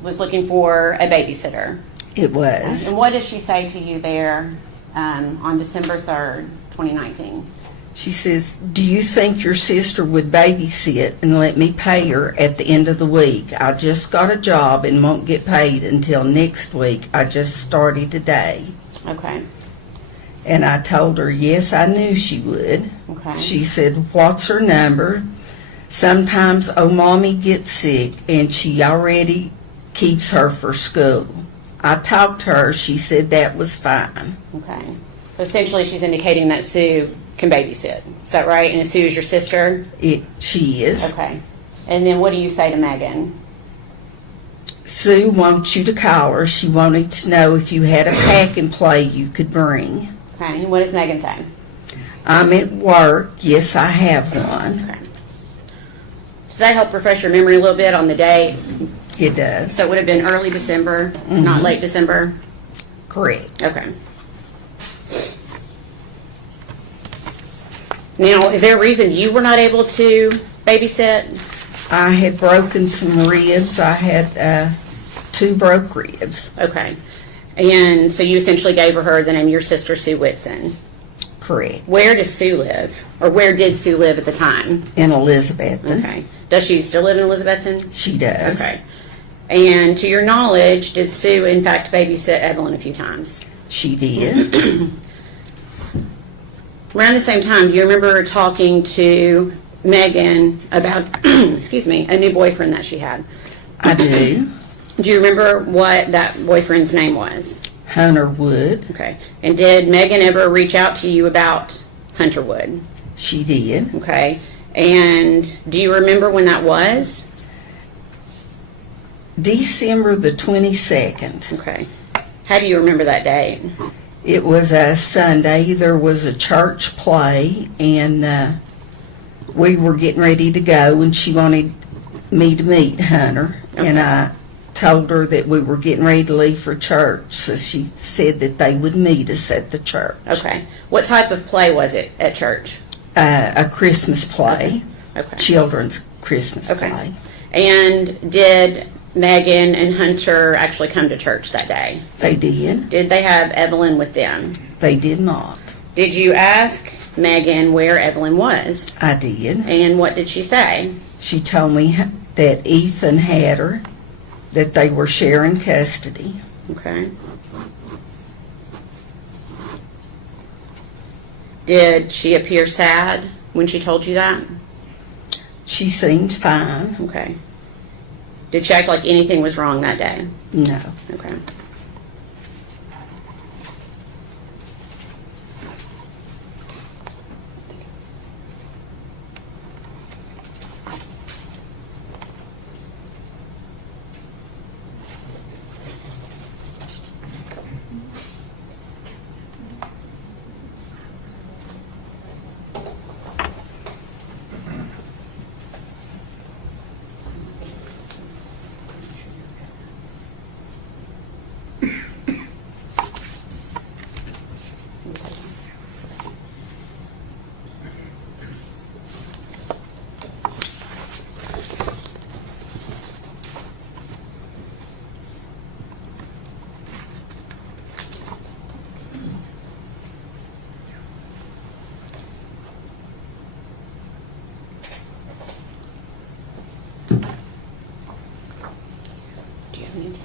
was looking for a babysitter? It was. And what did she say to you there on December 3rd, 2019? She says, do you think your sister would babysit and let me pay her at the end of the week? I just got a job and won't get paid until next week. I just started today. Okay. And I told her, yes, I knew she would. Okay. She said, what's her number? Sometimes, mommy gets sick and she already keeps her for school. I talked to her. She said that was fine. Okay. So essentially she's indicating that Sue can babysit. Is that right? And Sue is your sister? She is. Okay. And then what do you say to Megan? Sue wants you to call her. She wanted to know if you had a pack and play you could bring. Okay. And what does Megan say? I'm at work. Yes, I have one. Okay. Does that help refresh your memory a little bit on the date? It does. So it would have been early December, not late December? Correct. Okay. Now, is there a reason you were not able to babysit? I had broken some ribs. I had 2 broke ribs. Okay. And so you essentially gave her the name of your sister, Sue Whitson. Correct. Where does Sue live? Or where did Sue live at the time? In Elizabethton. Okay. Does she still live in Elizabethton? She does. Okay. And to your knowledge, did Sue in fact babysit Evelyn a few times? She did. Around the same time, do you remember talking to Megan about, excuse me, a new boyfriend that she had? I do. Do you remember what that boyfriend's name was? Hunter Wood. Okay. And did Megan ever reach out to you about Hunter Wood? She did. Okay. And do you remember when that was? December the 22nd. Okay. How do you remember that date? It was a Sunday. There was a church play, and we were getting ready to go, and she wanted me to meet Hunter. Okay. And I told her that we were getting ready to leave for church, so she said that they would meet us at the church. Okay. What type of play was it at church? A Christmas play. Okay. Children's Christmas Okay. play. And did Megan and Hunter actually come to church that day? They did. Did they have Evelyn with them? They did not. Did you ask Megan where Evelyn was? I did. And what did she say? She told me that Ethan had her, that they were sharing custody. Okay. Did she appear sad when she told you that? She seemed fine. Okay. Did she act like anything was wrong that day? No. Okay. communication.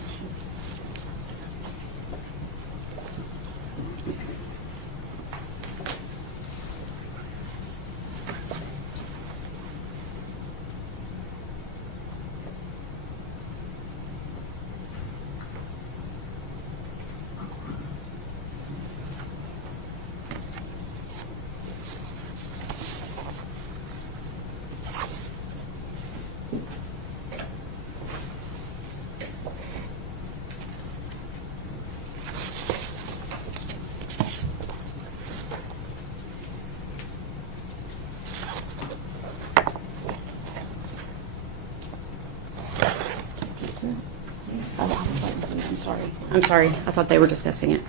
I'm sorry. I thought they were discussing it.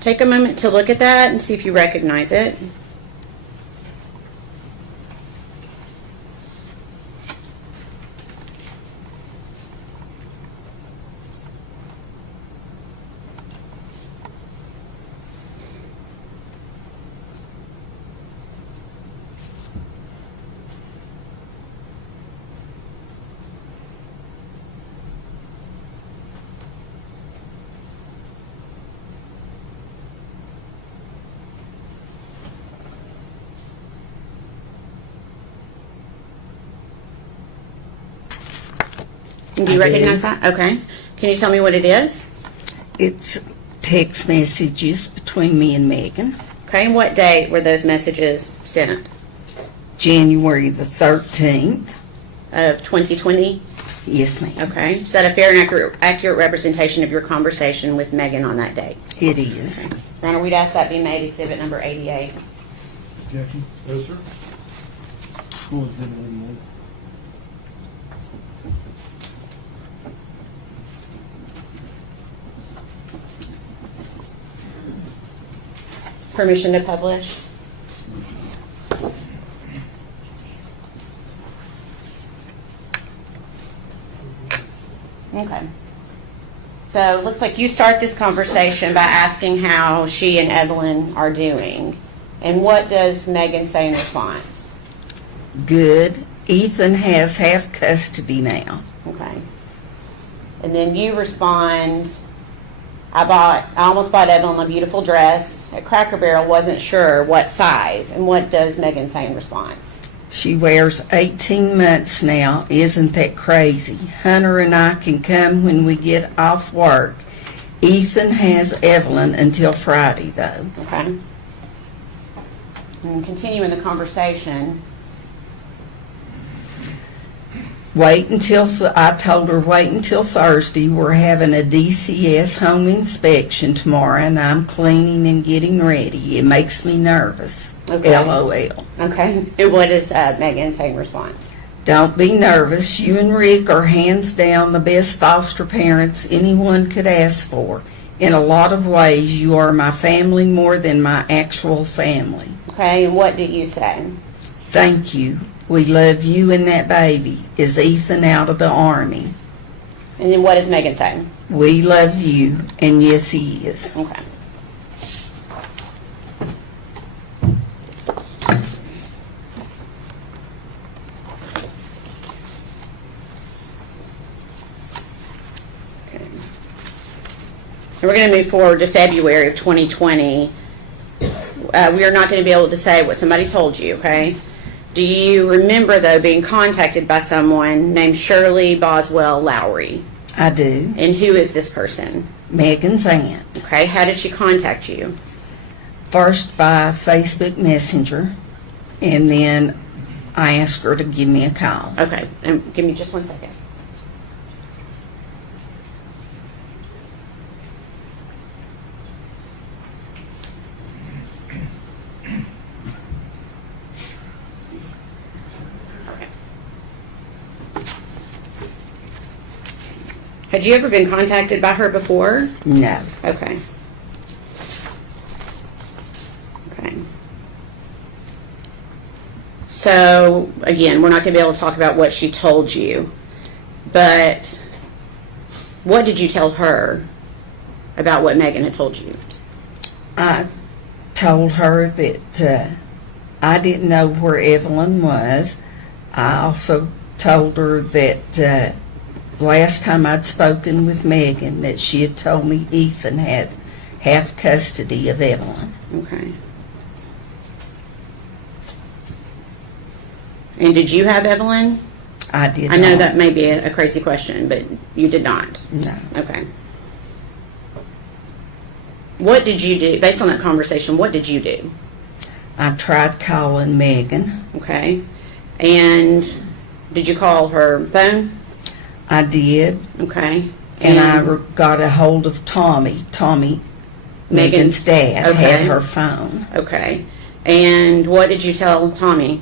Take a moment to look at that and see if you recognize it. Do you I do. recognize that? Okay. Can you tell me what it is? It's text messages between me and Megan. Okay. And what date were those messages sent? January the 13th. Of 2020? Yes, ma'am. Okay. Is that a fair and accurate representation of your conversation with Megan on that date? It is. Your Honor, we'd ask that be made exhibit number 88. Objection? No, sir. Full exhibit 88. Permission to publish? Okay. So it looks like you start this conversation by asking how she and Evelyn are doing. And what does Megan say in response? Good. Ethan has half custody now. Okay. And then you respond, I almost bought Evelyn a beautiful dress at Cracker Barrel, wasn't sure what size. And what does Megan say in response? She wears 18 months now. Isn't that crazy? Hunter and I can come when we get off work. Ethan has Evelyn until Friday, though. Okay. And continuing the conversation, I told her wait until Thursday. We're having a DCS home inspection tomorrow, and I'm cleaning and getting ready. It makes me nervous. Okay. LOL. okay. And what does Megan say in response? Don't be nervous. You and Rick are hands down the best foster parents anyone could ask for. In a lot of ways, you are my family more than my actual family. Okay, and what do you say? Thank you. We love you and that baby. Is Ethan out of the Army? And then what does Megan say? We love you, and yes, he is. Okay. Okay. And we're going to move forward to February of 2020. We are not going to be able to say what somebody told you, okay? Do you remember, though, being contacted by someone named Shirley Boswell Lowry? I do. And who is this person? Megan's aunt. Okay, how did she contact you? First by Facebook Messenger, and then I asked her to give me a call. Okay, and give me just 1 second. Had you ever been contacted by her before? No. Okay. Okay. So, again, we're not going to be able to talk about what she told you, but what did you tell her about what Megan had told you? I told her that I didn't know where Evelyn was. I also told her that the last time I'd spoken with Megan, that she had told me Ethan had half custody of Evelyn. Okay. And did you have Evelyn? I did I know not. that may be a crazy question, but you did not. No. Okay. What did you do, based on that conversation, what did you do? I tried calling Megan. Okay. And did you call her phone? I did. Okay. And I got a hold of Tommy. Tommy, Megan's dad, Okay. had her phone. Okay. And what did you tell Tommy?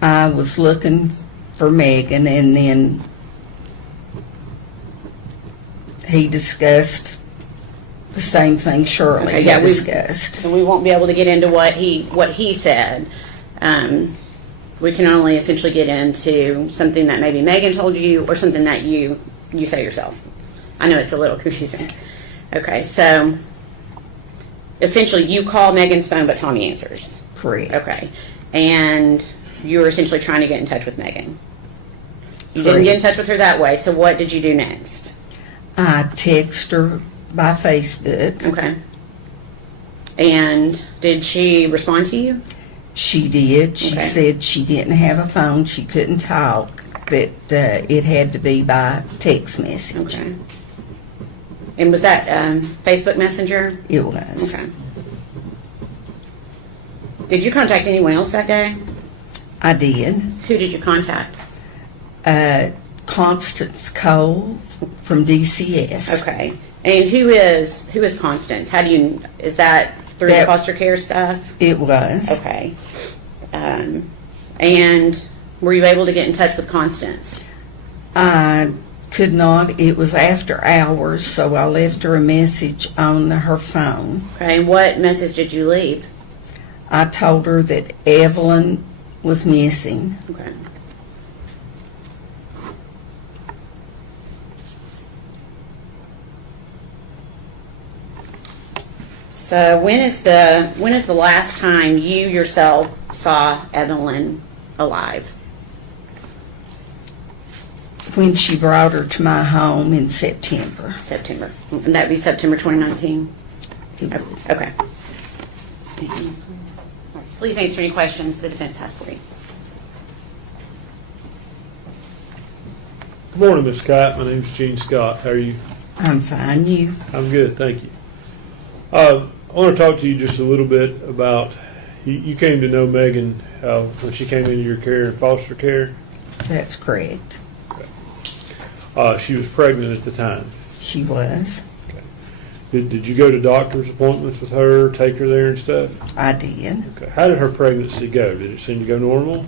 I was looking for Megan, and then he discussed the same thing Shirley Okay, yeah, had we- discussed. And we won't be able to get into what he said. We can only essentially get into something that maybe Megan told you or something that you say yourself. I know it's a little confusing. Okay, so essentially you call Megan's phone, but Tommy answers. Correct. Okay. And you were essentially trying to get in touch with Megan. You didn't get in touch with her that way, so what did you do next? I texted her by Facebook. Okay. And did she respond to you? She did. She Okay. said she didn't have a phone. She couldn't talk. That it had to be by text message. Okay. And was that Facebook Messenger? It was. Okay. Did you contact anyone else that day? I did. Who did you contact? Constance Cole from DCS. Okay. And who is Constance? How do you, is that through the That- foster care stuff? It was. Okay. And were you able to get in touch with Constance? I could not. It was after hours, so I left her a message on her phone. Okay. And what message did you leave? I told her that Evelyn was missing. Okay. So when is the last time you yourself saw Evelyn alive? When she brought her to my home in September. September. And that'd be September 2019? Okay. Please answer any questions the defense has for you. Good morning, Ms. Scott. My name's Gene Scott. How are you? I'm fine. You? I'm good, thank you. I want to talk to you just a little bit about, you came to know Megan when she came into your care in foster care. That's correct. She was pregnant at the time. She was. Did you go to doctor's appointments with her, take her there and stuff? I did. Okay. How did her pregnancy go? Did it seem to go normal?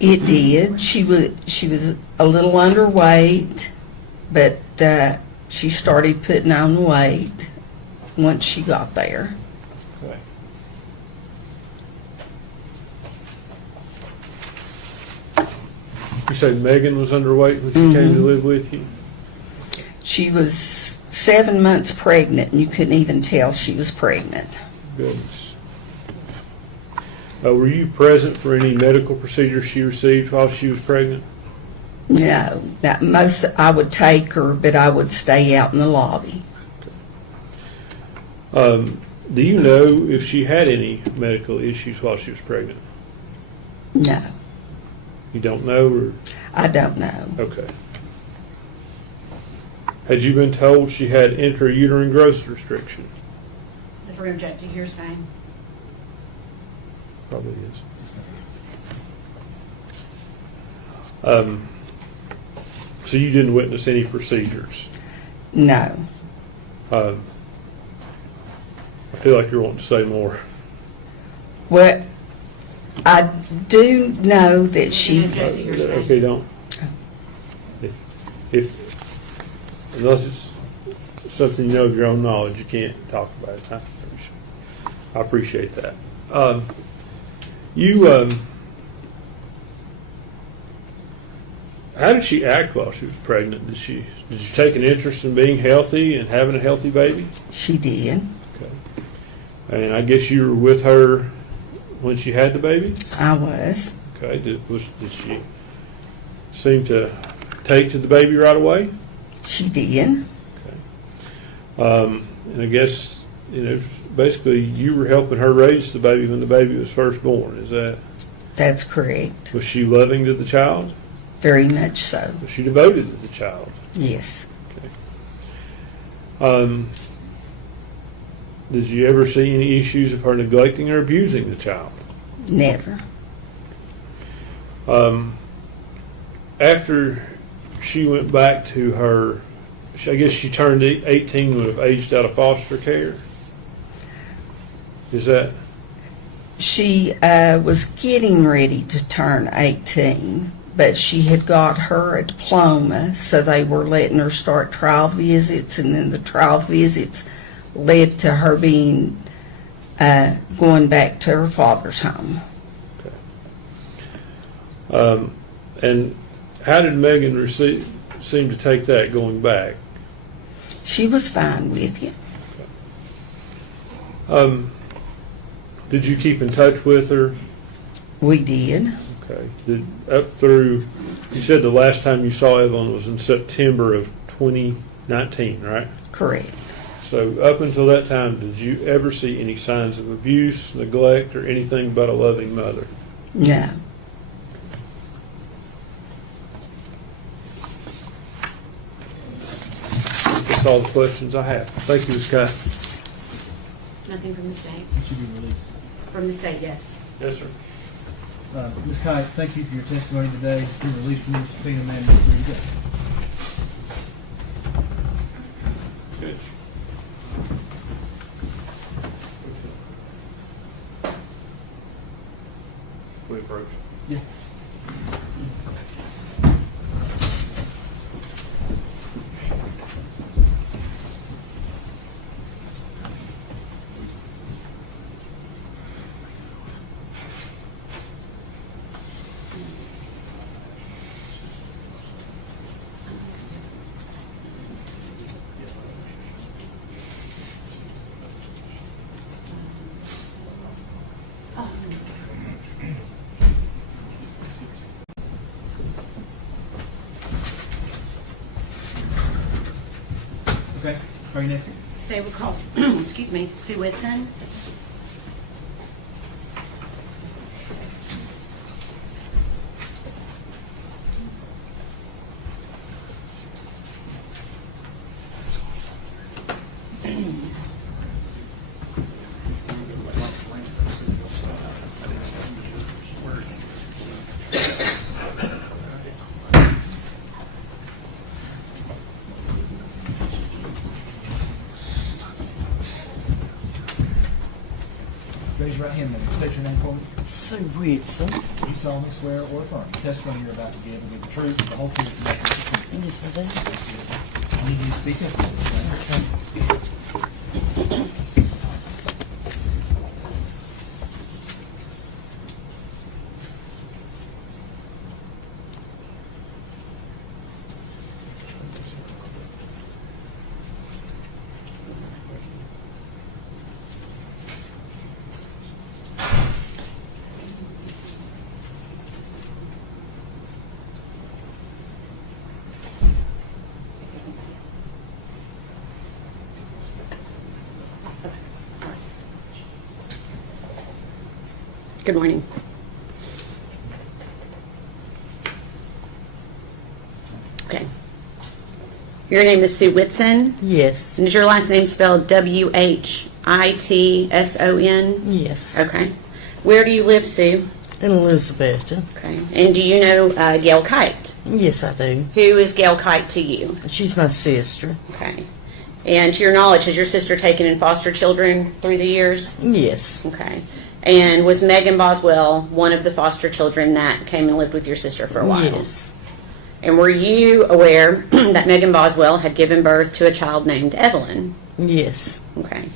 It did. She was a little underweight, but she started putting on weight once she got there. Okay. You say Megan was underweight when she came to live with you? She was 7 months pregnant, and you couldn't even tell she was pregnant. Goodness. Were you present for any medical procedures she received while she was pregnant? No, I would take her, but I would stay out in the lobby. Do you know if she had any medical issues while she was pregnant? No, You don't know, or I don't know. okay. Had you been told she had intrauterine growth restriction? If we're objecting, here's fine. Probably is. So you didn't witness any procedures? No. I feel like you're wanting to say more. Well, I do know that she. Okay, don't. If unless it's something you know of your own knowledge, you can't talk about it. I appreciate that. How did she act while she was pregnant? Did you take an interest in being healthy and having a healthy baby? She did. Okay. And I guess you were with her when she had the baby? I was. Okay, did she seem to take to the baby right away? She did. And I guess, basically you were helping her raise the baby when the baby was first born. Is that? That's correct. Was she loving to the child? Very much so. Was she devoted to the child? Yes. Did you ever see any issues of her neglecting or abusing the child? Never. After she went back to her, I guess she turned 18, would have aged out of foster care. Is that? She was getting ready to turn 18, but she had got her a diploma, so they were letting her start trial visits, and then the trial visits led to her being going back to her father's home. And how did Megan seem to take that going back? She was fine with it. Did you keep in touch with her? We did. Okay. Up through, you said the last time you saw Evelyn was in September of 2019, right? Correct. So up until that time, did you ever see any signs of abuse, neglect, or anything but a loving mother? No. That's all the questions I have. Thank you, Ms. Kai. Nothing from the state. Should be released. From the state, yes. Yes, sir. Ms. Kite, thank you for your testimony today. You're released from this subpoena, ma'am. You're free to go. Good. We approach. Yeah. Okay. How are you next? Stay with calls, excuse me, Sue Whitson. Raise your right hand, ma'am. State your name for me. Sue Whitson. You solemnly swear or affirm the testimony you're about to give will be the truth, the whole truth, and nothing but the truth. Yes, I do. I need you to speak up. Good morning. Okay. Your name is Sue Whitson, Yes. and is your last name spelled Whitson? Yes. Okay. Where do you live, Sue? In Elizabeth. Okay. And do you know Gail Kite? Yes, I do. Who is Gail Kite to you? She's my sister. Okay. And to your knowledge, has your sister taken in foster children through the years? Yes. Okay. And was Megan Boswell one of the foster children that came and lived with your sister for a while? Yes. And were you aware that Megan Boswell had given birth to a child named Evelyn? Yes. Okay.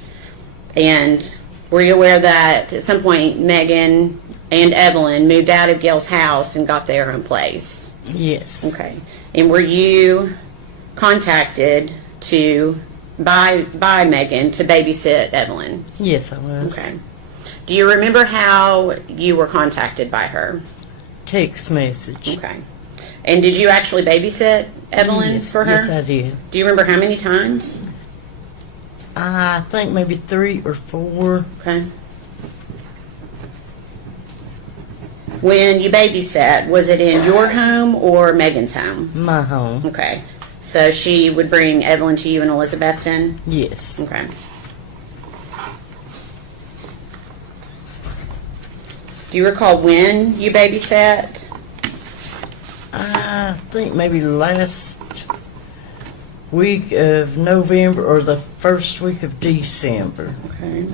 And were you aware that at some point Megan and Evelyn moved out of Gail's house and got their own place? Yes. Okay. And were you contacted by Megan to babysit Evelyn? Yes, I was. Okay. Do you remember how you were contacted by her? Text message. Okay. And did you actually babysit Evelyn Yes, for her? yes, I did. Do you remember how many times? I think maybe 3 or 4. Okay. When you babysat, was it in your home or Megan's home? My home. Okay. So she would bring Evelyn to you in Elizabethton? Yes. Okay. Do you recall when you babysat? I think maybe last week of November or the first week of December. Okay.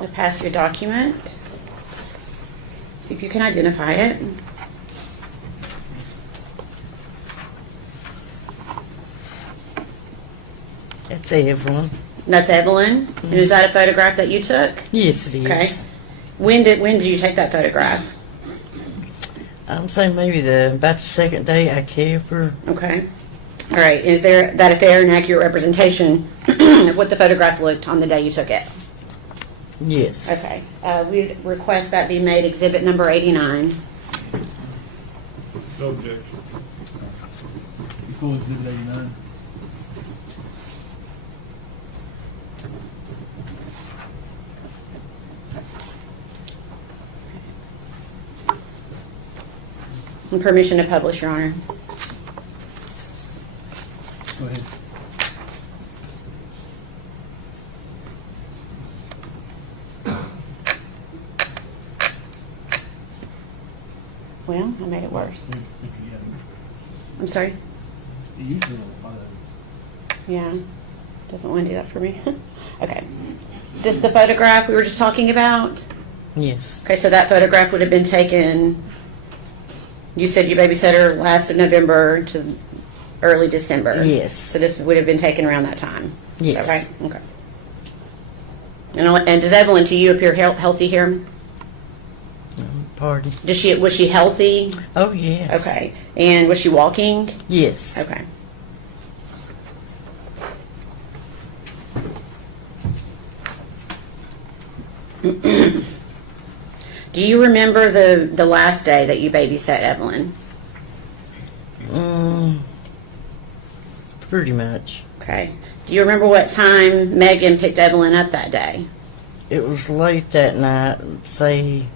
I'll pass your document. See if you can identify it. It's Evelyn. That's Evelyn. And is that a photograph that you took? Yes, it is. Okay. When did you take that photograph? I'm saying maybe about the second day I kept her. Okay. All right. Is that a fair and accurate representation of what the photograph looked on the day you took it? Yes. Okay. We request that be made exhibit number 89. No objection. You full exhibit 89? And permission to publish, Your Honor. Go ahead. Well, I made it worse. I'm sorry? You usually don't follow those. Yeah. Doesn't want to do that for me. Okay. Is this the photograph we were just talking about? Yes. Okay, so that photograph would have been taken, you said you babysat her last of November to early December. Yes. So this would have been taken around that time. Yes. Is that right? Okay. And does Evelyn to you appear healthy here? Pardon? Was she healthy? Oh, yes. Okay. And was she walking? Yes. Okay. Do you remember the last day that you babysat Evelyn? Pretty much. Okay. Do you remember what time Megan picked Evelyn up that day? It was late that night, say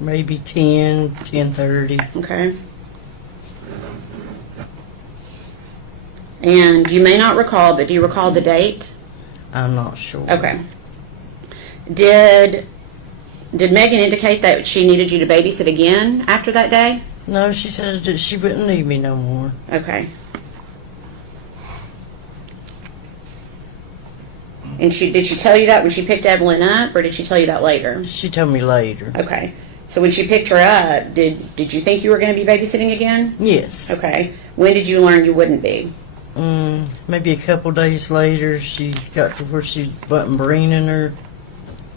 maybe 10:30. Okay. And you may not recall, but do you recall the date? I'm not sure. Okay. Did Megan indicate that she needed you to babysit again after that day? No, she said that she wouldn't need me no more. Okay. And did she tell you that when she picked Evelyn up, or did she tell you that later? She told me later. Okay. So when she picked her up, did you think you were going to be babysitting again? Yes. Okay. When did you learn you wouldn't be? Maybe a couple days later, she got to where she wasn't bringing her.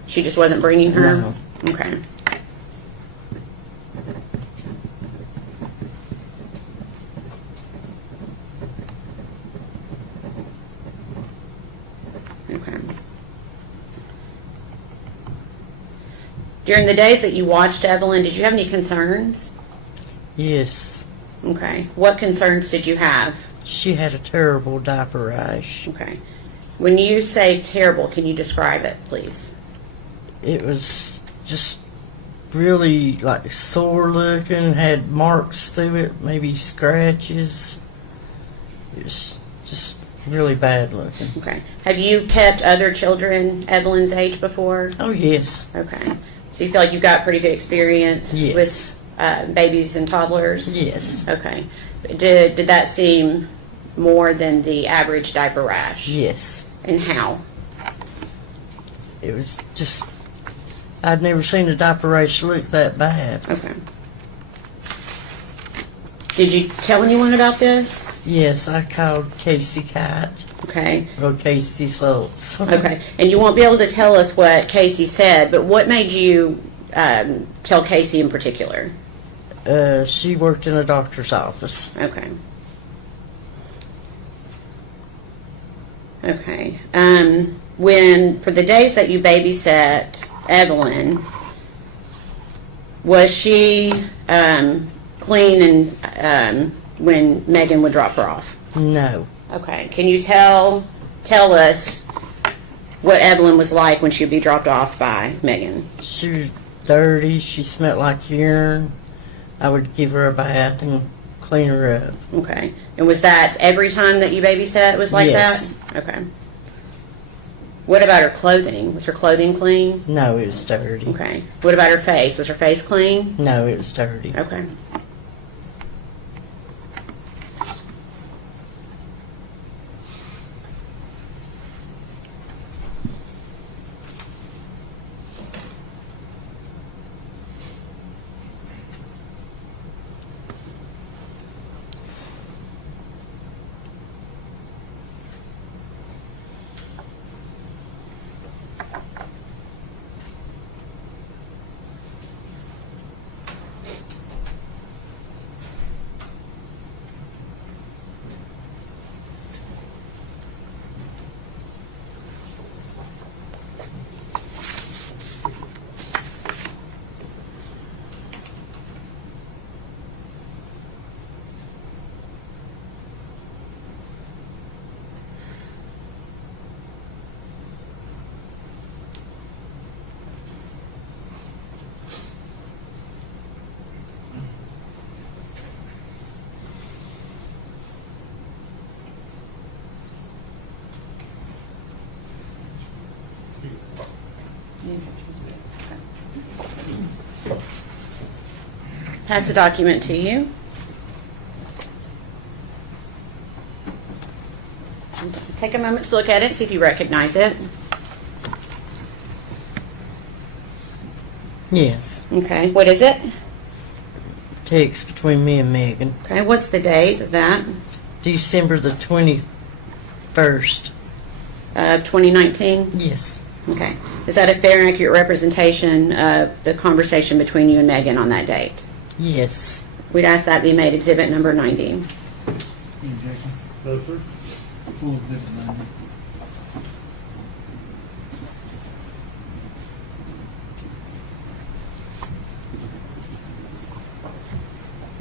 She just wasn't bringing her? No. Okay. Okay. During the days that you watched Evelyn, did you have any concerns? Yes. Okay. What concerns did you have? She had a terrible diaper rash. Okay. When you say terrible, can you describe it, please? It was just really like sore looking, had marks through it, maybe scratches. It was just really bad looking. Okay. Have you kept other children Evelyn's age before? Oh, yes. Okay. So you feel like you've got pretty good experience Yes. with babies and toddlers? Yes. Okay. Did that seem more than the average diaper rash? Yes. And how? It was just, I'd never seen a diaper rash look that bad. Okay. Did you tell anyone about this? Yes, I called Casey Cat Okay. or Casey Schultz. Okay. And you won't be able to tell us what Casey said, but what made you tell Casey in particular? She worked in a doctor's office. Okay. Okay. When, for the days that you babysat Evelyn, was she clean and when Megan would drop her off? No. Okay. Can you tell us what Evelyn was like when she would be dropped off by Megan? She was dirty. She smelled like urine. I would give her a bath and clean her up. Okay. And was that every time that you babysat was like Yes. that? Okay. What about her clothing? Was her clothing clean? No, it was dirty. Okay. What about her face? Was her face clean? No, it was dirty. Okay. Pass the document to you. Take a moment to look at it, see if you recognize it. Yes. Okay, what is it? Text between me and Megan. Okay, what's the date of that? December the 21st. Of 2019? Yes. Okay. Is that a fair and accurate representation of the conversation between you and Megan on that date? Yes. We'd ask that be made exhibit number 90. Any objection? No, sir. Full exhibit 90.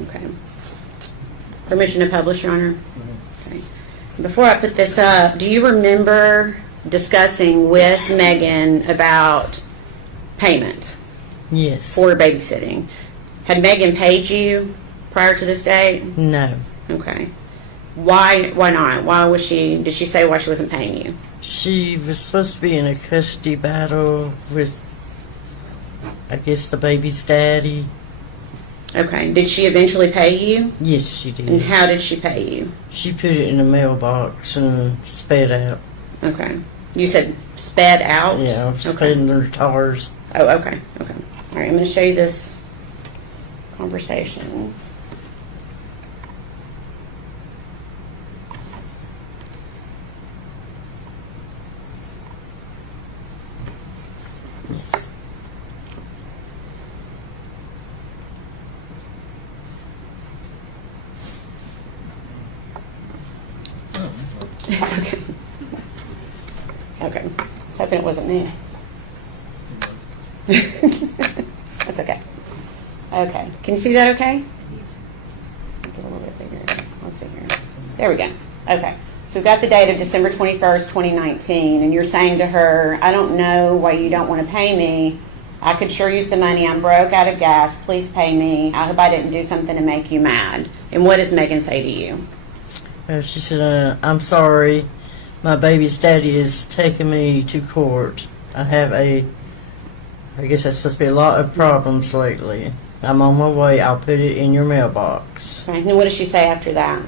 Okay. Permission to publish, Your Honor? Okay. Before I put this up, do you remember discussing with Megan about payment Yes. for babysitting? Had Megan paid you prior to this date? No. Okay. Why not? Did she say why she wasn't paying you? She was supposed to be in a custody battle with, I guess, the baby's daddy. Okay. Did she eventually pay you? Yes, she did. And how did she pay you? She put it in a mailbox and sped out. Okay. You said sped out? Yeah, Okay. sped in her tars. Oh, okay. Okay. All right. I'm going to show you this conversation. Yes. It's okay. Okay. I was hoping it wasn't me. That's okay. Okay. Can you see that okay? Make it a little bit bigger. Let's see here. There we go. Okay. So we've got the date of December 21st, 2019, and you're saying to her, I don't know why you don't want to pay me. I could sure use the money. I'm broke, out of gas. Please pay me. I hope I didn't do something to make you mad. And what does Megan say to you? She said, I'm sorry. My baby's daddy is taking me to court. I guess that's supposed to be a lot of problems lately. I'm on my way. I'll put it in your mailbox. Okay. And what does she say after that?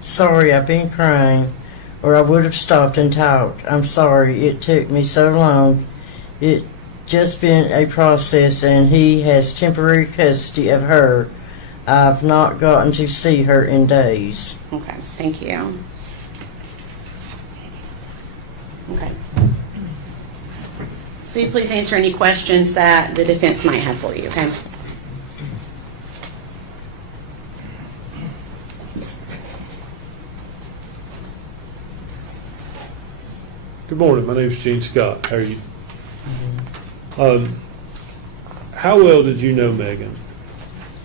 Sorry, I've been crying, or I would have stopped and talked. I'm sorry. It took me so long. It just been a process, and he has temporary custody of her. I've not gotten to see her in days. Okay, thank you. Okay. So you please answer any questions that the defense might have for you, okay? Good morning. My name's Gene Scott. How are you? How well did you know Megan?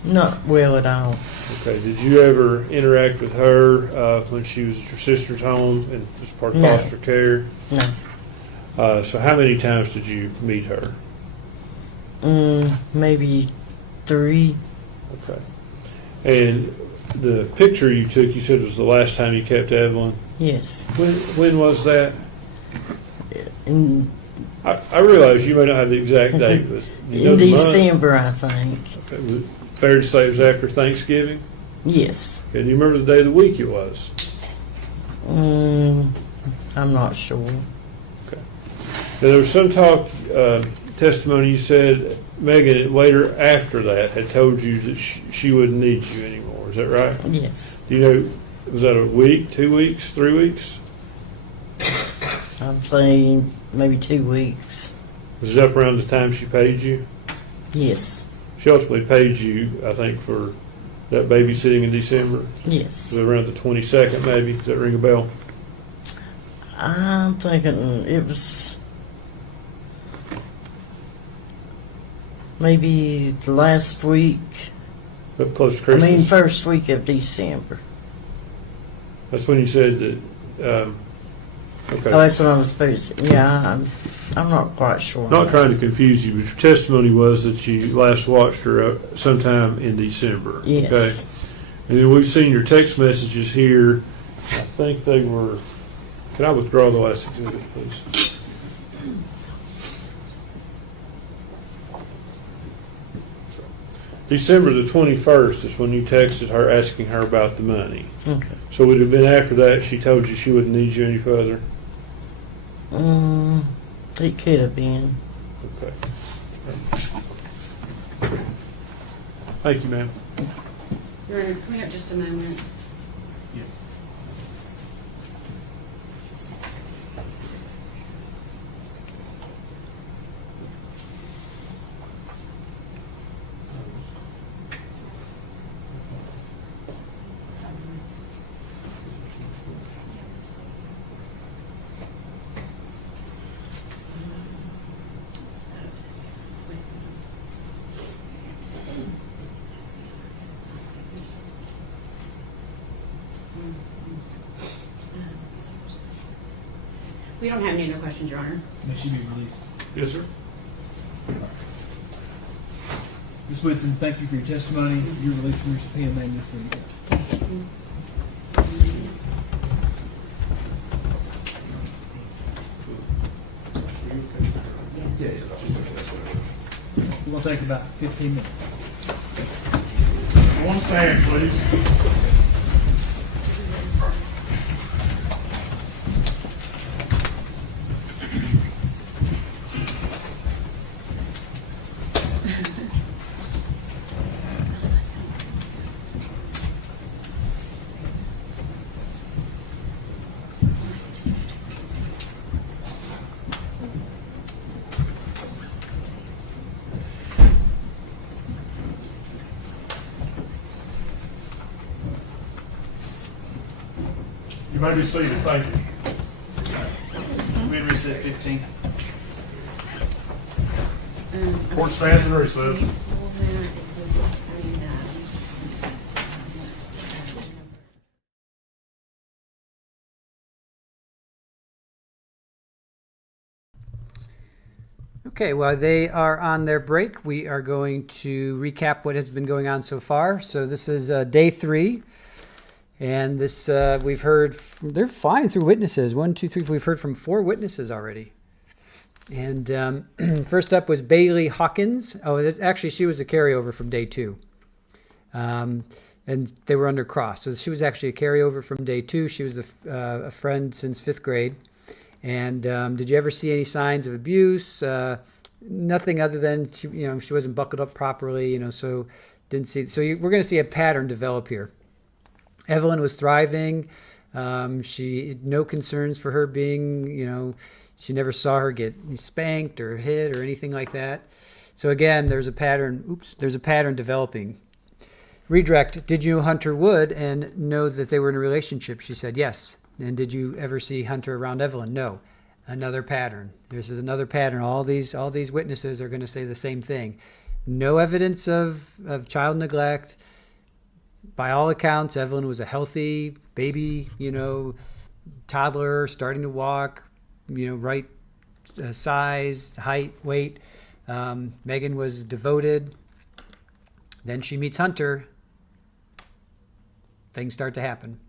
Not well at all. Okay. Did you ever interact with her when she was at your sister's home and was part of No. foster care? No. So how many times did you meet her? Maybe 3. Okay. And the picture you took, you said was the last time you kept Evelyn. Yes. When was that? In, I realize you may not have the exact date, but you know in the month? December, I think. Okay. Was it fair to say it was after Thanksgiving? Yes. Okay. Do you remember the day of the week it was? I'm not sure. Now, there was some talk, testimony, you said Megan later after that had told you that she wouldn't need you anymore. Is that right? Yes. Do you know, was that a week, 2 weeks, 3 weeks? I'm saying maybe 2 weeks. Was it up around the time she paid you? Yes. She ultimately paid you, I think, for that babysitting in December. Yes. Was it around the 22nd, maybe? Does that ring a bell? I'm thinking it was maybe the last week. Up close to Christmas? I mean, first week of December. That's when you said that, okay. Oh, that's what I was supposed to. Yeah, I'm not quite sure. Not trying to confuse you, but your testimony was that you last watched her sometime in December. Yes. Okay? And then we've seen your text messages here. I think they were, can I withdraw the last exhibit, please? December the 21st is when you texted her asking her about the money. Okay. So would it have been after that she told you she wouldn't need you any further? It could have been. Okay. Thank you, ma'am. Your Honor, can we have just a moment? We don't have any other questions, Your Honor. May she be released. Yes, sir. Ms. Whitson, thank you for your testimony. You're released from your subpoena, ma'am, Ms. Whitson. We're going to take about 15 minutes. One stand, please. You may be seated. Thank you. We recess 15. Court stands in recess. Okay, while they are on their break, we are going to recap what has been going on so far. So this is day 3. And this, we've heard, they're flying through witnesses. 1, 2, 3, we've heard from 4 witnesses already. And first up was Bailey Hawkins. Oh, actually, she was a carryover from day 2. And they were under cross. So she was actually a carryover from day 2. She was a friend since 5th grade. And did you ever see any signs of abuse? Nothing other than she wasn't buckled up properly. So Didn't see. So we're going to see a pattern develop here. Evelyn was thriving. She no concerns for her being, she never saw her get spanked or hit or anything like that. So again, there's a pattern. There's a pattern developing. Redirect. Did you know Hunter Wood and know that they were in a relationship? She said yes. And did you ever see Hunter around Evelyn? No. Another pattern. This is another pattern. All these witnesses are going to say the same thing. No evidence of child neglect. By all accounts, Evelyn was a healthy baby, toddler, starting to walk, right size, height, weight. Megan was devoted. Then she meets Hunter. Things start to happen.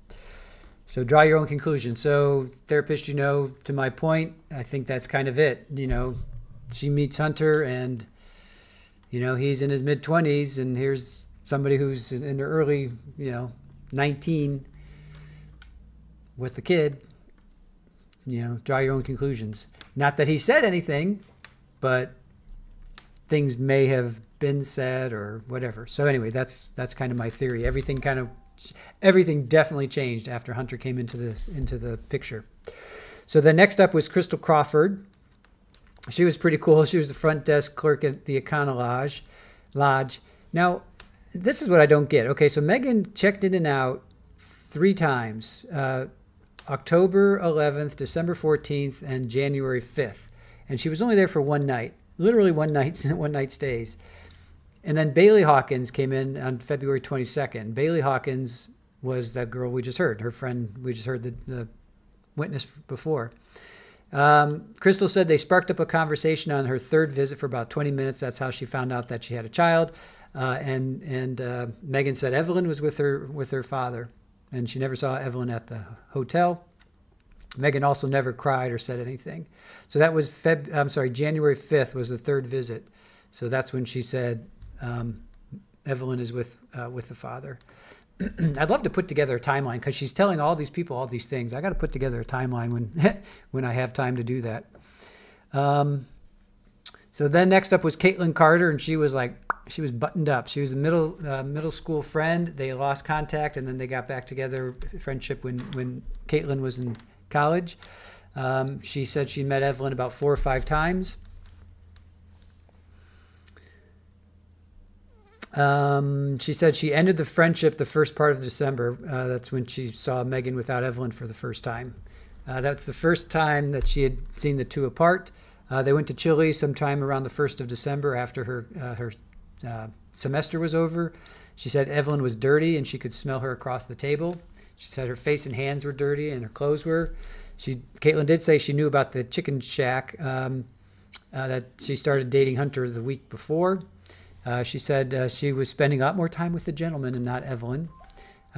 So draw your own conclusion. So therapist, to my point, I think that's kind of it. She meets Hunter and, he's in his mid-20s and here's somebody who's in their early, 19 with the kid. Draw your own conclusions. Not that he said anything, but things may have been said or whatever. So anyway, that's kind of my theory. Everything definitely changed after Hunter came into the picture. So the next up was Crystal Crawford. She was pretty cool. She was the front desk clerk at the Econo Lodge. Now, this is what I don't get. Okay, so Megan checked in and out 3 times. October 11th, December 14th, and January 5th. And she was only there for one night. Literally one night stays. And then Bailey Hawkins came in on February 22nd. Bailey Hawkins was that girl we just heard, her friend. We just heard the witness before. Crystal said they sparked up a conversation on her 3rd visit for about 20 minutes. That's how she found out that she had a child. And Megan said Evelyn was with her father, and she never saw Evelyn at the hotel. Megan also never cried or said anything. So that was January 5th was the 3rd visit. So that's when she said Evelyn is with the father. I'd love to put together a timeline because she's telling all these people all these things. I got to put together a timeline when I have time to do that. So then next up was Caitlin Carter, and she was buttoned up. She was a middle school friend. They lost contact, and then they got back together, friendship when Caitlin was in college. She said she met Evelyn about 4 or 5 times. She said she ended the friendship the first part of December. That's when she saw Megan without Evelyn for the first time. That's the first time that she had seen the two apart. They went to Chile sometime around the 1st of December after her semester was over. She said Evelyn was dirty and she could smell her across the table. She said her face and hands were dirty and her clothes were. Caitlin did say she knew about the chicken shack that she started dating Hunter the week before. She said she was spending a lot more time with the gentleman and not Evelyn.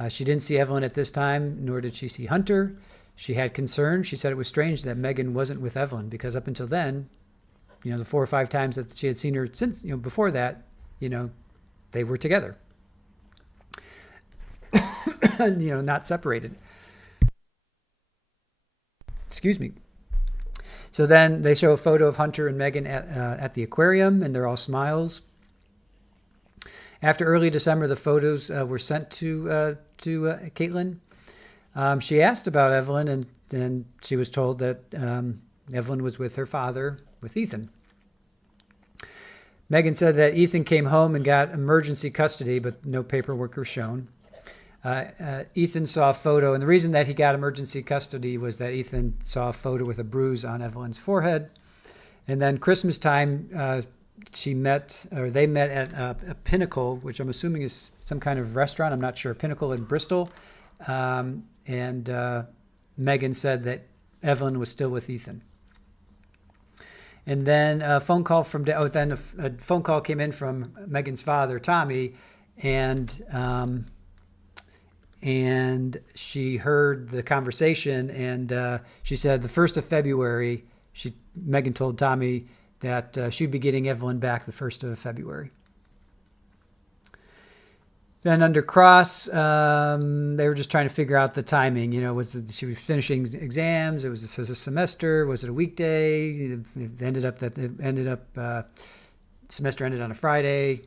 She didn't see Evelyn at this time, nor did she see Hunter. She had concerns. She said it was strange that Megan wasn't with Evelyn because up until then, the 4 or 5 times that she had seen her since, before that, they were together. Not separated. Excuse me. So then they show a photo of Hunter and Megan at the aquarium, and they're all smiles. After early December, the photos were sent to Caitlin. She asked about Evelyn, and she was told that Evelyn was with her father, with Ethan. Megan said that Ethan came home and got emergency custody, but no paperwork was shown. Ethan saw a photo, and the reason that he got emergency custody was that Ethan saw a photo with a bruise on Evelyn's forehead. And then Christmas time, they met at a Pinnacle, which I'm assuming is some kind of restaurant. I'm not sure. Pinnacle in Bristol. And Megan said that Evelyn was still with Ethan. And then a phone call came in from Megan's father, Tommy, and she heard the conversation, and she said the 1st of February, Megan told Tommy that she'd be getting Evelyn back the 1st of February. Then under cross, they were just trying to figure out the timing. She was finishing exams? It was a semester. Was it a weekday? Semester ended on a Friday.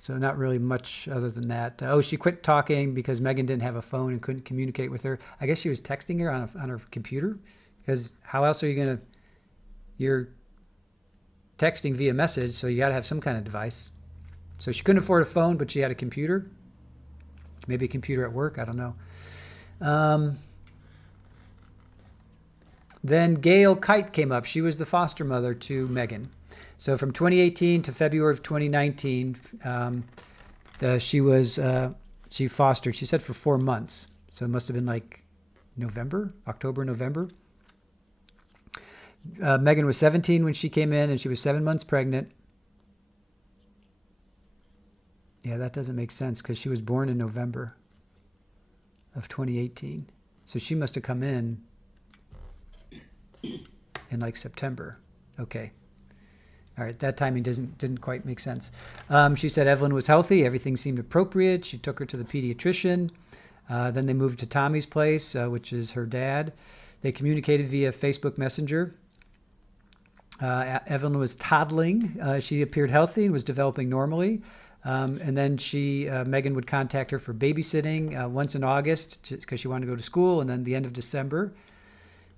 So not really much other than that. She quit talking because Megan didn't have a phone and couldn't communicate with her. I guess she was texting her on her computer, because how else are you going to, you're texting via message, so you got to have some kind of device. So she couldn't afford a phone, but she had a computer. Maybe a computer at work, I don't know. Then Gail Kite came up. She was the foster mother to Megan. So from 2018 to February of 2019, she fostered, she said, for 4 months. So it must have been like October, November. Megan was 17 when she came in, and she was 7 months pregnant. Yeah, that doesn't make sense because she was born in November of 2018. So she must have come in like September. Okay. All right, that timing didn't quite make sense. She said Evelyn was healthy. Everything seemed appropriate. She took her to the pediatrician. Then they moved to Tommy's place, which is her dad. They communicated via Facebook Messenger. Evelyn was toddling. She appeared healthy and was developing normally. And then Megan would contact her for babysitting once in August because she wanted to go to school, and then the end of December,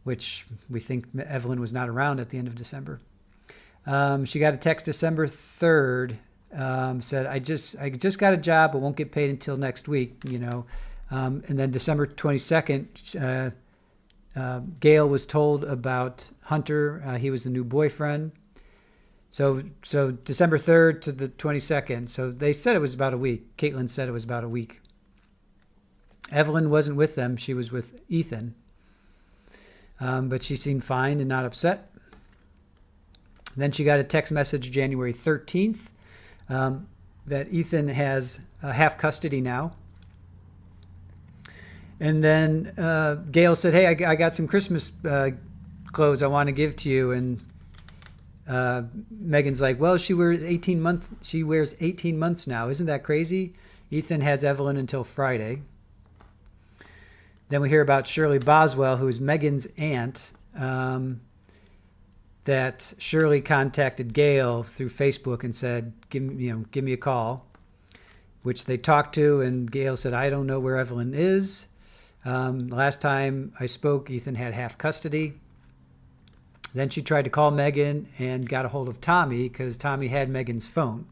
which we think Evelyn was not around at the end of December. She got a text December 3rd, said, I just got a job but won't get paid until next week, and then December 22nd, Gail was told about Hunter. He was the new boyfriend. So December 3rd to the 22nd. So they said it was about a week. Caitlin said it was about a week. Evelyn wasn't with them. She was with Ethan. But she seemed fine and not upset. Then she got a text message January 13th that Ethan has half custody now. And then Gail said, hey, I got some Christmas clothes I want to give to you. And Megan's like, well, she wears 18 months now. Isn't that crazy? Ethan has Evelyn until Friday. Then we hear about Shirley Boswell, who is Megan's aunt, that Shirley contacted Gail through Facebook and said, give me a call, which they talked to, and Gail said, I don't know where Evelyn is. Last time I spoke, Ethan had half custody. Then she tried to call Megan and got a hold of Tommy because Tommy had Megan's phone.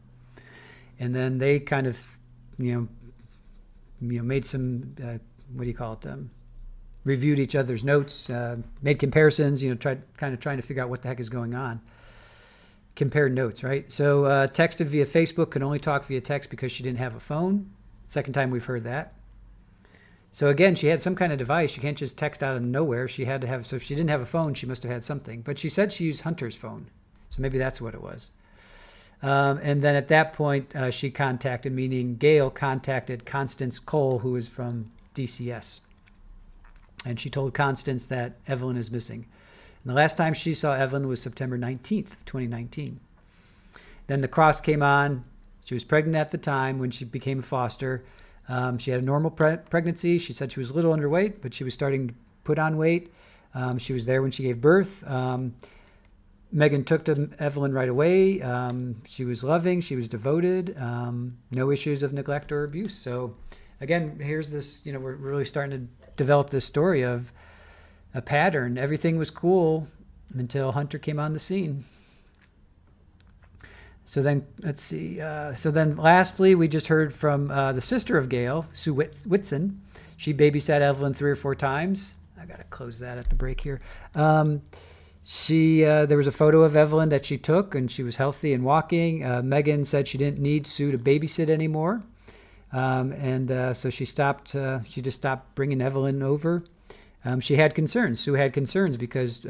And then they kind of, made some, reviewed each other's notes, made comparisons, trying to figure out what the heck is going on. Compared notes, right? So texted via Facebook, could only talk via text because she didn't have a phone. Second time we've heard that. So again, she had some kind of device. You can't just text out of nowhere. She had to have, so if she didn't have a phone, she must have had something. But she said she used Hunter's phone. So maybe that's what it was. And then at that point, she contacted, meaning Gail contacted Constance Cole, who is from DCS. And she told Constance that Evelyn is missing. And the last time she saw Evelyn was September 19th, 2019. Then the cross came on. She was pregnant at the time when she became a foster. She had a normal pregnancy. She said she was a little underweight, but she was starting to put on weight. She was there when she gave birth. Megan took to Evelyn right away. She was loving. She was devoted. No issues of neglect or abuse. So again, here's this, we're really starting to develop this story of a pattern. Everything was cool until Hunter came on the scene. So then, let's see. So then lastly, we just heard from the sister of Gail, Sue Whitson. She babysat Evelyn 3 or 4 times. I got to close that at the break here. There was a photo of Evelyn that she took, and she was healthy and walking. Megan said she didn't need Sue to babysit anymore. So she just stopped bringing Evelyn over. She had concerns. Sue had concerns because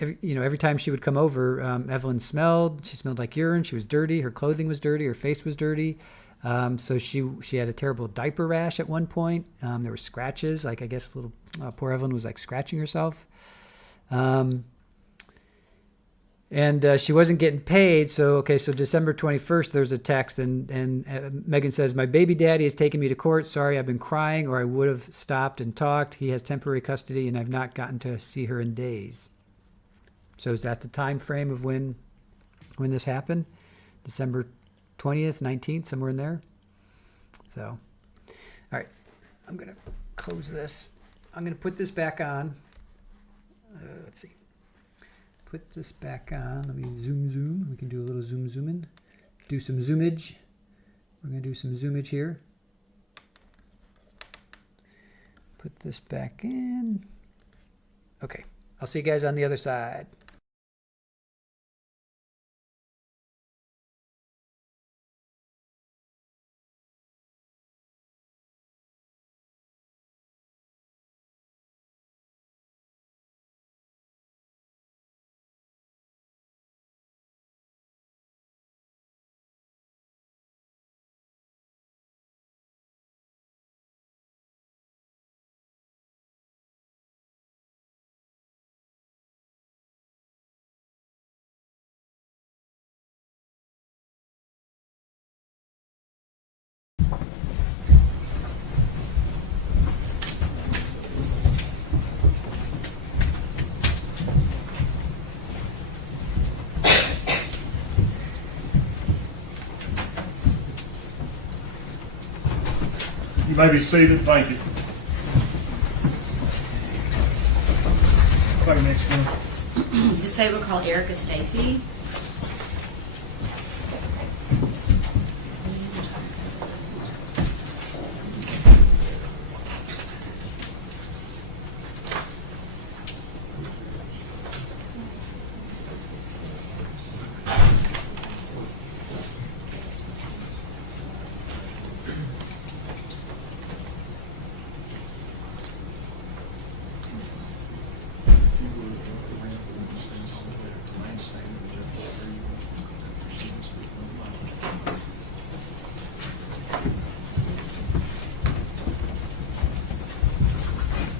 every time she would come over, Evelyn smelled. She smelled like urine. She was dirty. Her clothing was dirty. Her face was dirty. So she had a terrible diaper rash at one point. There were scratches. I guess poor Evelyn was scratching herself. And she wasn't getting paid. So December 21st, there's a text, and Megan says, my baby daddy has taken me to court. Sorry, I've been crying, or I would have stopped and talked. He has temporary custody, and I've not gotten to see her in days. So is that the time frame of when this happened? December 20th, 19th, somewhere in there. So, all right, I'm going to close this. I'm going to put this back on. Let's see. Put this back on. Let me zoom. We can do a little zoom in. Do some zoomage. We're going to do some zoomage here. Put this back in. Okay, I'll see you guys on the other side. You may be seated. Thank you. Right next one. This table called Erica Stacy.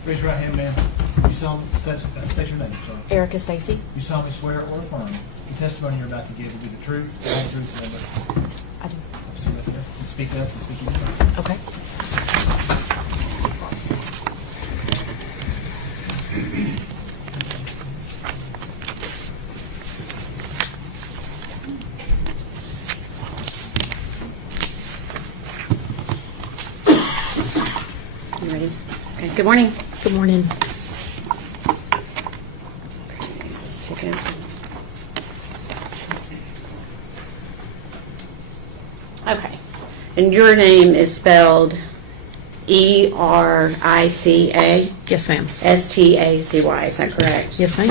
Raise your right hand, ma'am. You solemnly state your name, sir. Erica Stacy. You solemnly swear or affirm the testimony you're about to give will be the truth, the whole truth, and nothing but I do. the truth. Right there. You speak up and speak in your mouth. Okay. You ready? Okay. Good morning. Good morning. Okay. Okay. And your name is spelled E-R-I-C-A? Yes, ma'am. S-T-A-C-Y. Is that correct? Yes, ma'am.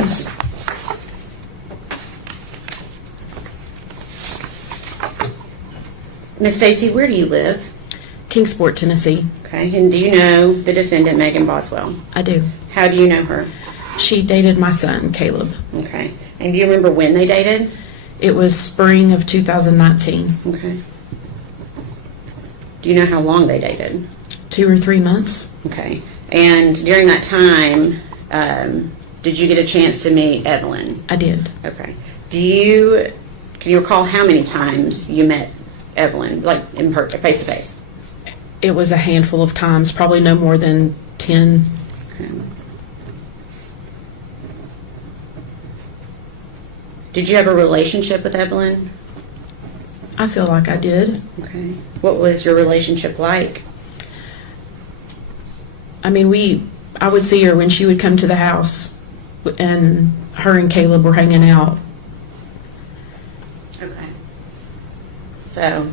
Miss Stacy, where do you live? Kingsport, Tennessee. Okay. And do you know the defendant, Megan Boswell? I do. How do you know her? She dated my son, Caleb. Okay. And do you remember when they dated? It was spring of 2019. Okay. Do you know how long they dated? 2 or 3 months. Okay. And during that time, did you get a chance to meet Evelyn? I did. Okay. Can you recall how many times you met Evelyn, like in her face to face? It was a handful of times, probably no more than 10. Okay. Did you have a relationship with Evelyn? I feel like I did. Okay. What was your relationship like? I mean, I would see her when she would come to the house, and her and Caleb were hanging out. Okay. So,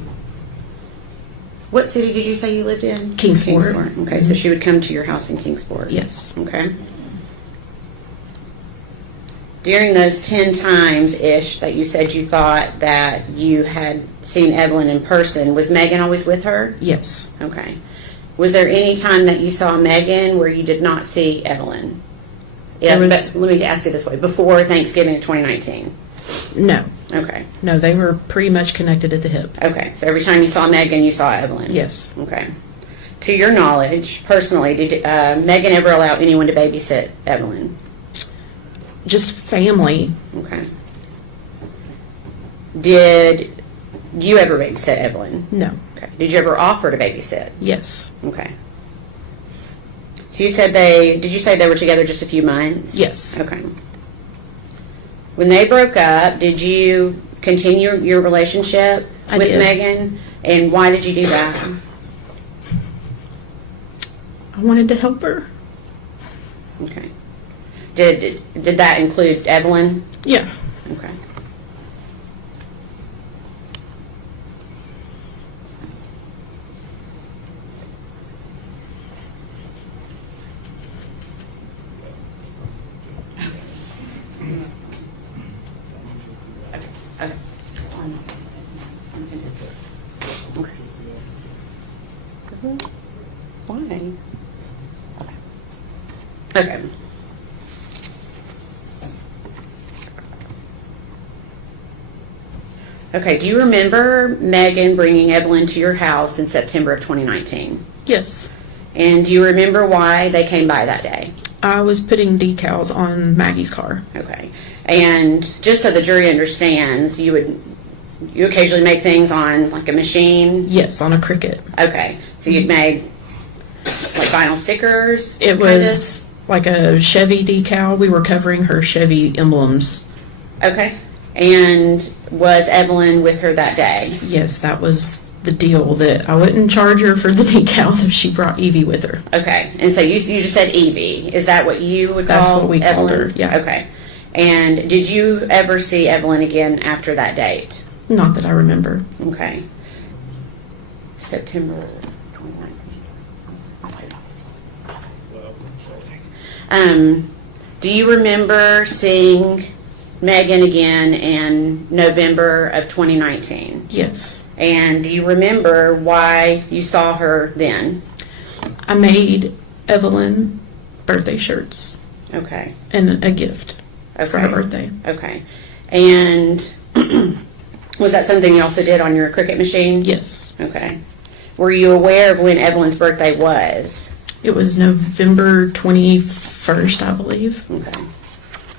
what city did you say you lived in? Kingsport. Okay, so she would come to your house in Kingsport? Yes. Okay. During those 10 times-ish that you said you thought that you had seen Evelyn in person, was Megan always with her? Yes. Okay. Was there any time that you saw Megan where you did not see Evelyn? Yeah, but let me ask it this way. Before Thanksgiving of 2019? No. Okay. No, they were pretty much connected at the hip. Okay. So every time you saw Megan, you saw Evelyn? Yes. Okay. To your knowledge, personally, did Megan ever allow anyone to babysit Evelyn? Just family. Okay. Did you ever babysit Evelyn? No. Okay. Did you ever offer to babysit? Yes. Okay. So you said did you say they were together just a few months? Yes. Okay. When they broke up, did you continue your relationship? I with did. Megan? And why did you do that? I wanted to help her. Okay. Did that include Evelyn? Yeah. Okay. Okay. Okay. Why? Okay. Okay, do you remember Megan bringing Evelyn to your house in September of 2019? Yes. And do you remember why they came by that day? I was putting decals on Maggie's car. Okay. And just so the jury understands, you occasionally make things on like a machine? Yes, on a Cricut. Okay. So you'd make like vinyl stickers? It was like a Chevy decal. We were covering her Chevy emblems. Okay. And was Evelyn with her that day? Yes, that was the deal, that I wouldn't charge her for the decals if she brought Evie with her. Okay. And so you just said Evie. Is that what you would call That's what we Evelyn? called her, yeah. Okay. And did you ever see Evelyn again after that date? Not that I remember. Okay. September 29th. Do you remember seeing Megan again in November of 2019? Yes. And do you remember why you saw her then? I made Evelyn birthday shirts Okay. and a gift for her birthday. Okay. And was that something you also did on your Cricut machine? Yes. Okay. Were you aware of when Evelyn's birthday was? It was November 21st, I believe. Okay.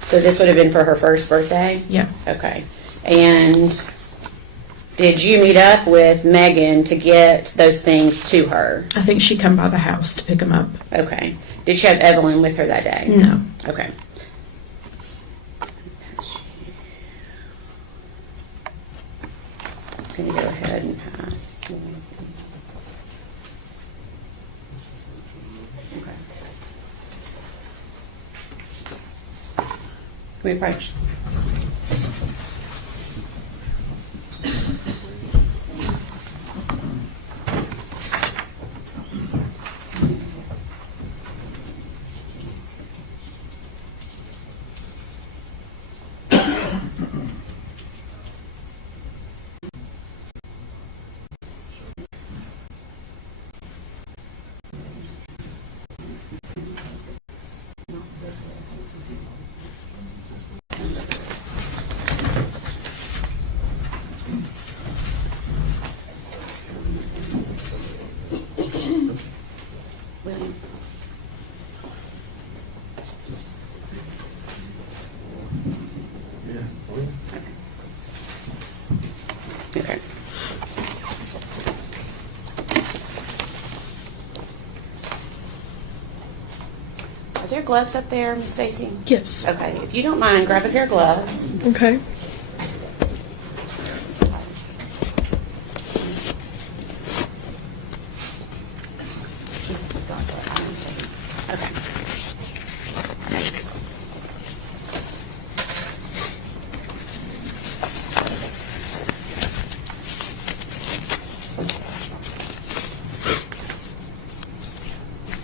So this would have been for her first birthday? Yeah. Okay. And did you meet up with Megan to get those things to her? I think she come by the house to pick them up. Okay. Did she have Evelyn with her that day? No. Okay. Can you go ahead and pass? Okay. Can we approach? William. Okay. Are there gloves up there, Miss Stacy? Yes. Okay, if you don't mind, grab a pair of gloves. Okay. Okay.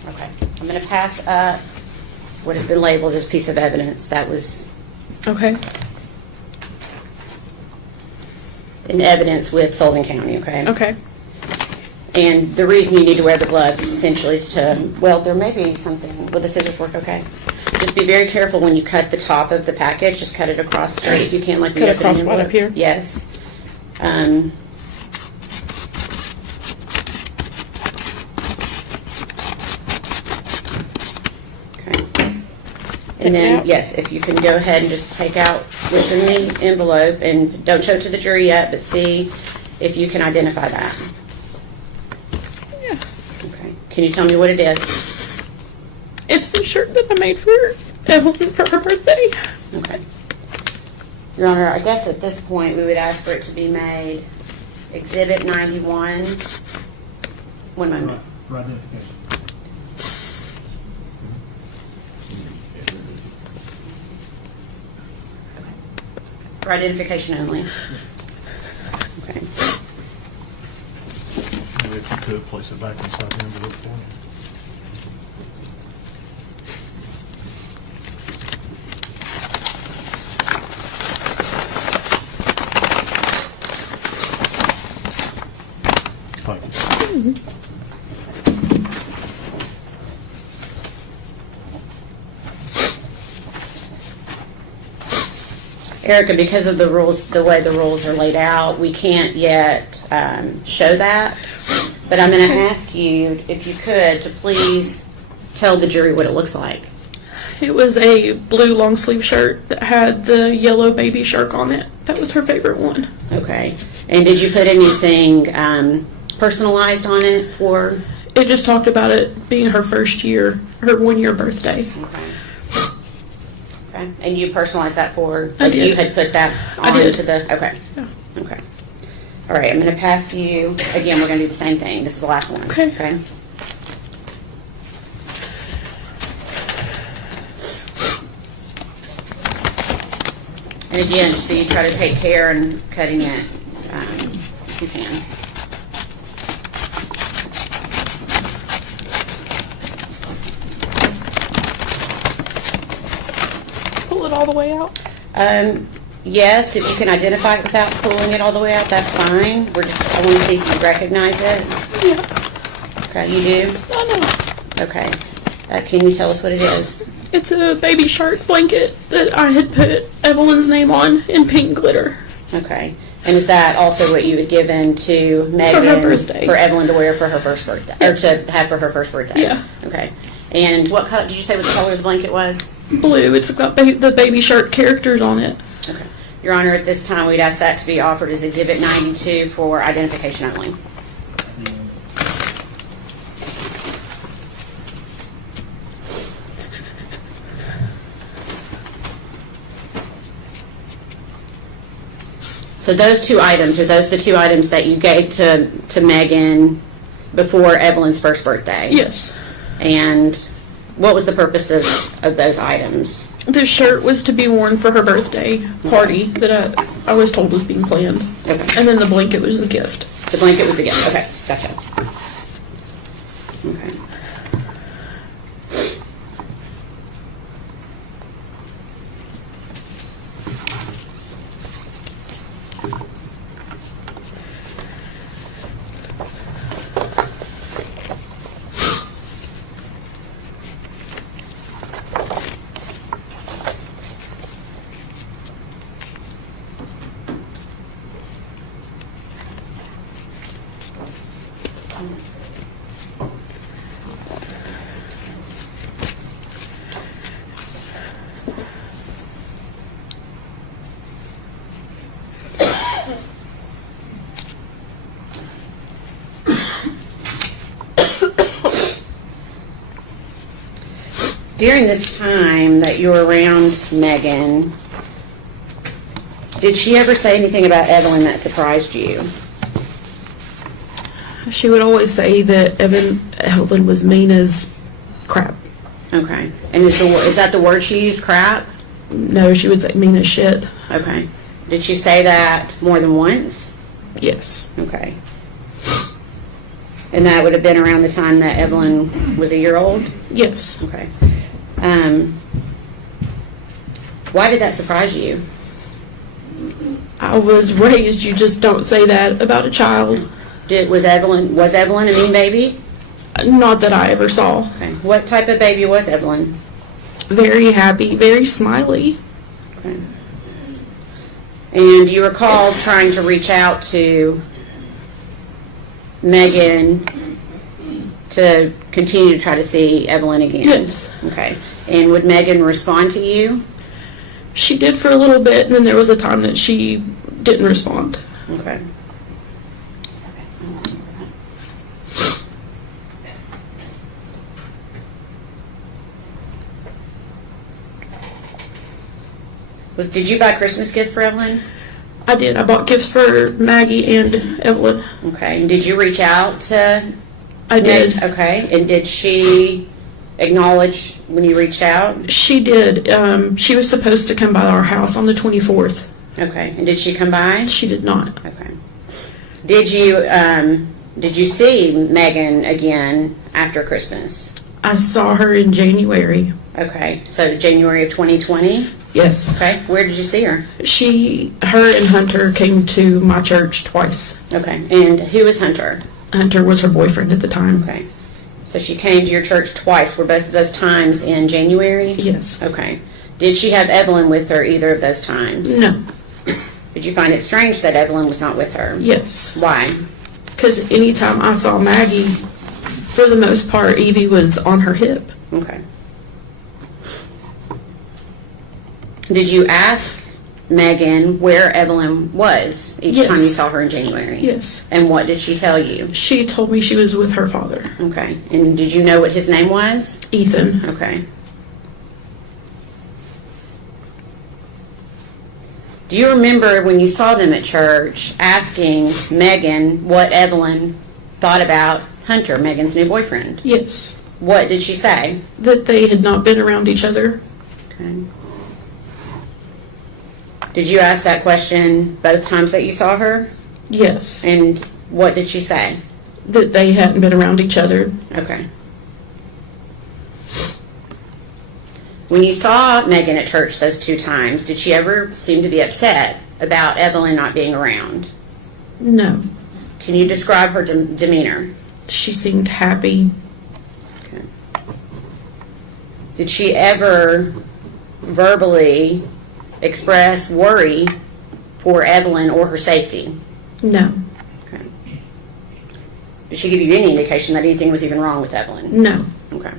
Okay, I'm going to pass up what has been labeled as piece of evidence that was Okay. in evidence with Sullivan County, okay? Okay. And the reason you need to wear the gloves essentially is to, well, there may be something, will the scissors work okay? Just be very careful when you cut the top of the package, just cut it across straight if you can, like Cut we open across an what, up envelope. here? Yes. Okay. Take And it then, out? yes, if you can go ahead and just take out what's in the envelope, and don't show it to the jury yet, but see if you can identify that. Yeah. Okay. Can you tell me what it is? It's the shirt that I made for Evelyn for her birthday. Okay. Your Honor, I guess at this point, we would ask for it to be made Exhibit 91. One moment. For identification. For identification only. Okay. If you could, place it back inside the envelope for me. Thank you. Erica, because of the rules, the way the rules are laid out, we can't yet show that. But I'm going to ask you, if you could, to please tell the jury what it looks like. It was a blue long sleeve shirt that had the yellow baby shark on it. That was her favorite one. Okay. And did you put anything personalized on it for? It just talked about it being her first year, her 1 year birthday. Okay. Okay. And you personalized that for? I did. You had put that I on did. to the. Okay. Yeah. Okay. All right. I'm going to pass you again. We're going to do the same thing. This is the last one. Okay. Okay. And again, just be try to take care in cutting it if you can. Pull it all the way out. Yes, if you can identify it without pulling it all the way out, that's fine. I want to see if you recognize it. Yeah. Okay, you do? I know. Okay. Can you tell us what it is? It's a baby shark blanket that I had put Evelyn's name on in pink glitter. Okay. And is that also what you had given to Megan For her birthday. for Evelyn to wear for her first birthday, or to have for her first birthday? Yeah. Okay. And what color did you say what the color of the blanket was? Blue. It's got the baby shark characters on it. Okay. Your Honor, at this time, we'd ask that to be offered as Exhibit 92 for identification only. So those two items, are those the two items that you gave to Megan before Evelyn's first birthday? Yes. And what was the purpose of those items? The shirt was to be worn for her birthday party that I was told was being planned. Okay. And then the blanket was the gift. The blanket was the gift. Okay, gotcha. Okay. During this time that you were around Megan, did she ever say anything about Evelyn that surprised you? She would always say that Evelyn was mean as crap. Okay. And is that the word she used, crap? No, she would say mean as shit. Okay. Did she say that more than once? Yes. Okay. And that would have been around the time that Evelyn was a year old? Yes. Okay. Why did that surprise you? I was raised, you just don't say that about a child. Was Evelyn a mean baby? Not that I ever saw. Okay. What type of baby was Evelyn? Very happy, very smiley. Okay. And do you recall trying to reach out to Megan to continue to try to see Evelyn again? Yes. Okay. And would Megan respond to you? She did for a little bit, and then there was a time that she didn't respond. Okay. Did you buy Christmas gifts for Evelyn? I did. I bought gifts for Maggie and Evelyn. Okay. And did you reach out to? I did. Okay. And did she acknowledge when you reached out? She did. She was supposed to come by our house on the 24th. Okay. And did she come by? She did not. Okay. Did you see Megan again after Christmas? I saw her in January. Okay. So January of 2020? Yes. Okay. Where did you see her? Her and Hunter came to my church twice. Okay. And who was Hunter? Hunter was her boyfriend at the time. Okay. So she came to your church twice. Were both of those times in January? Yes. Okay. Did she have Evelyn with her either of those times? No. Did you find it strange that Evelyn was not with her? Yes. Why? Because anytime I saw Maggie, for the most part, Evie was on her hip. Okay. Did you ask Megan where Evelyn was each Yes. time you saw her in January? Yes. And what did she tell you? She told me she was with her father, Okay. And did you know what his name was? Ethan. Okay. Do you remember when you saw them at church asking Megan what Evelyn thought about Hunter, Megan's new boyfriend? Yes. What did she say? That they had not been around each other. Okay. Did you ask that question both times that you saw her? Yes. And what did she say? That they hadn't been around each other. Okay. When you saw Megan at church those 2 times, did she ever seem to be upset about Evelyn not being around? No. Can you describe her demeanor? She seemed happy. Okay. Did she ever verbally express worry for Evelyn or her safety? No. Okay. Did she give you any indication that anything was even wrong with Evelyn? No. Okay.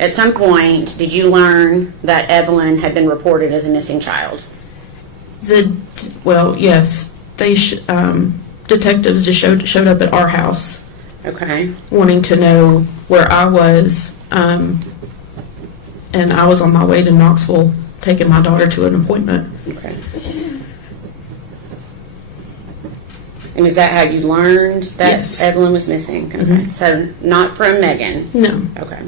At some point, did you learn that Evelyn had been reported as a missing child? Yes. They detectives just showed up at our house. Okay. Wanting to know where I was, and I was on my way to Knoxville taking my daughter to an appointment. Okay. And is that how you learned that Yes. Evelyn was missing? Okay. Mhm. So not from Megan? No. Okay.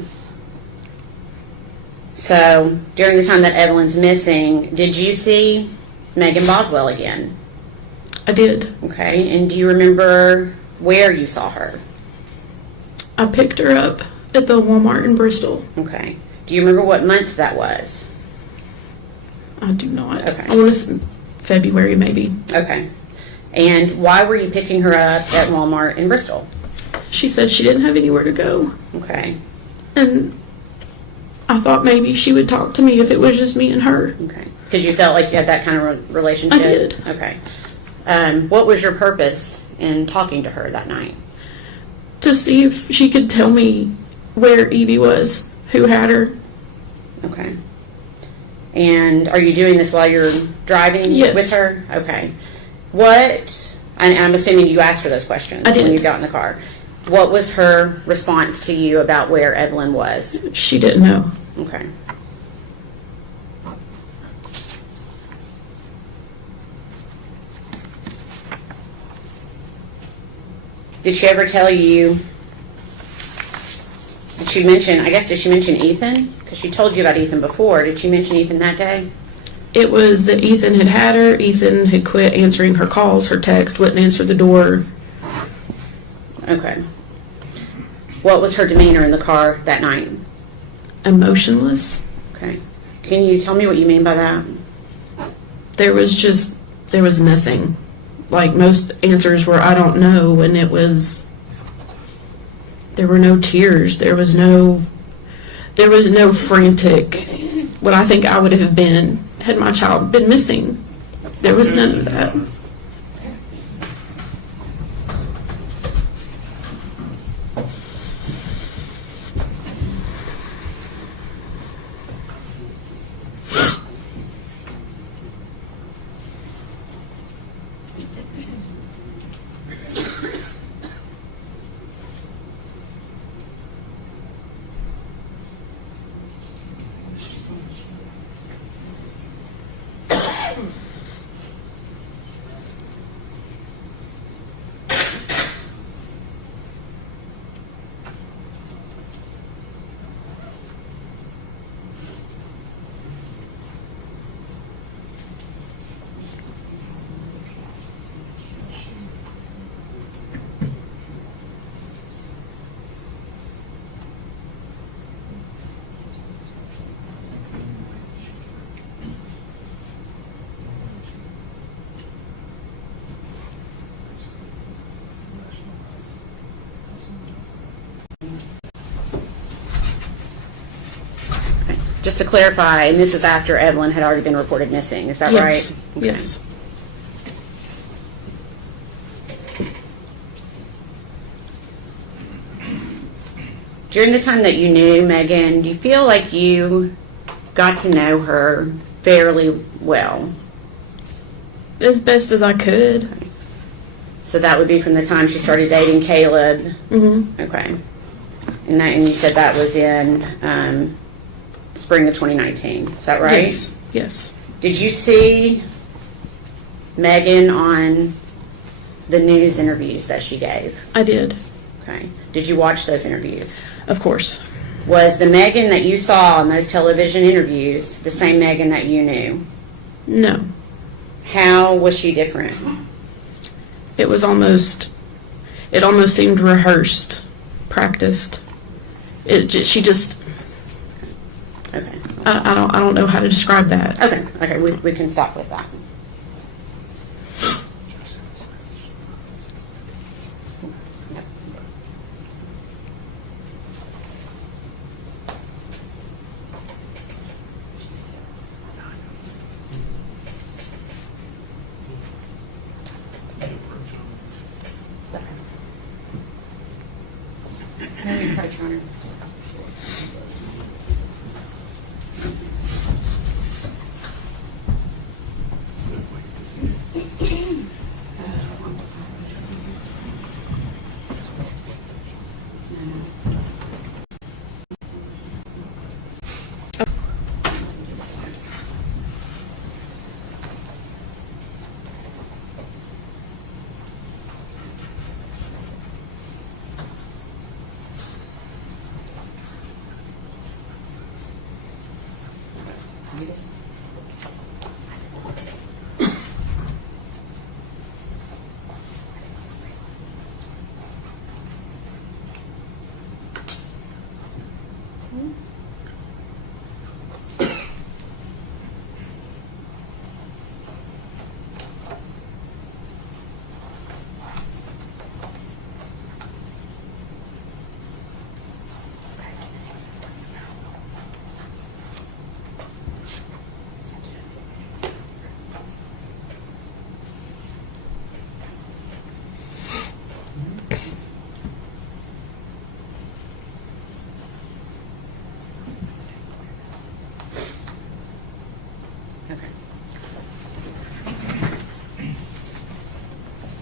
So during the time that Evelyn's missing, did you see Megan Boswell again? I did. Okay. And do you remember where you saw her? I picked her up at the Walmart in Bristol. Okay. Do you remember what month that was? I do not. Okay. I want to February maybe. Okay. And why were you picking her up at Walmart in Bristol? She said she didn't have anywhere to go. Okay. And I thought maybe she would talk to me if it was just me and her. Okay. Because you felt like you had that kind of relationship? I did. Okay. What was your purpose in talking to her that night? To see if she could tell me where Evie was, who had her. Okay. And are you doing this while you're driving Yes. with her? Okay. I'm assuming you asked her those questions I did. when you got in the car. What was her response to you about where Evelyn was? She didn't know. Okay. Did she ever tell you, did she mention Ethan? Because she told you about Ethan before. Did she mention Ethan that day? It was that Ethan had her. Ethan had quit answering her calls, her text, wouldn't answer the door. Okay. What was her demeanor in the car that night? Emotionless. Okay. Can you tell me what you mean by that? There was nothing. Like most answers were, I don't know, and there were no tears. There was no frantic, what I think I would have been had my child been missing. There was none of that. Just to clarify, and this is after Evelyn had already been reported missing, is that Yes. right? Okay. Yes. During the time that you knew Megan, do you feel like you got to know her fairly well? As best as I could. So that would be from the time she started dating Caleb. Mm-hmm. Okay. And you said that was in spring of 2019. Is that right? Yes. Yes. Did you see Megan on the news interviews that she gave? I did. Okay. Did you watch those interviews? Of course. Was the Megan that you saw on those television interviews the same Megan that you knew? No. How was she different? It almost seemed rehearsed, practiced. She just, Okay. I don't know how to describe that. Okay, we can stop with that. May we approach, Your Honor?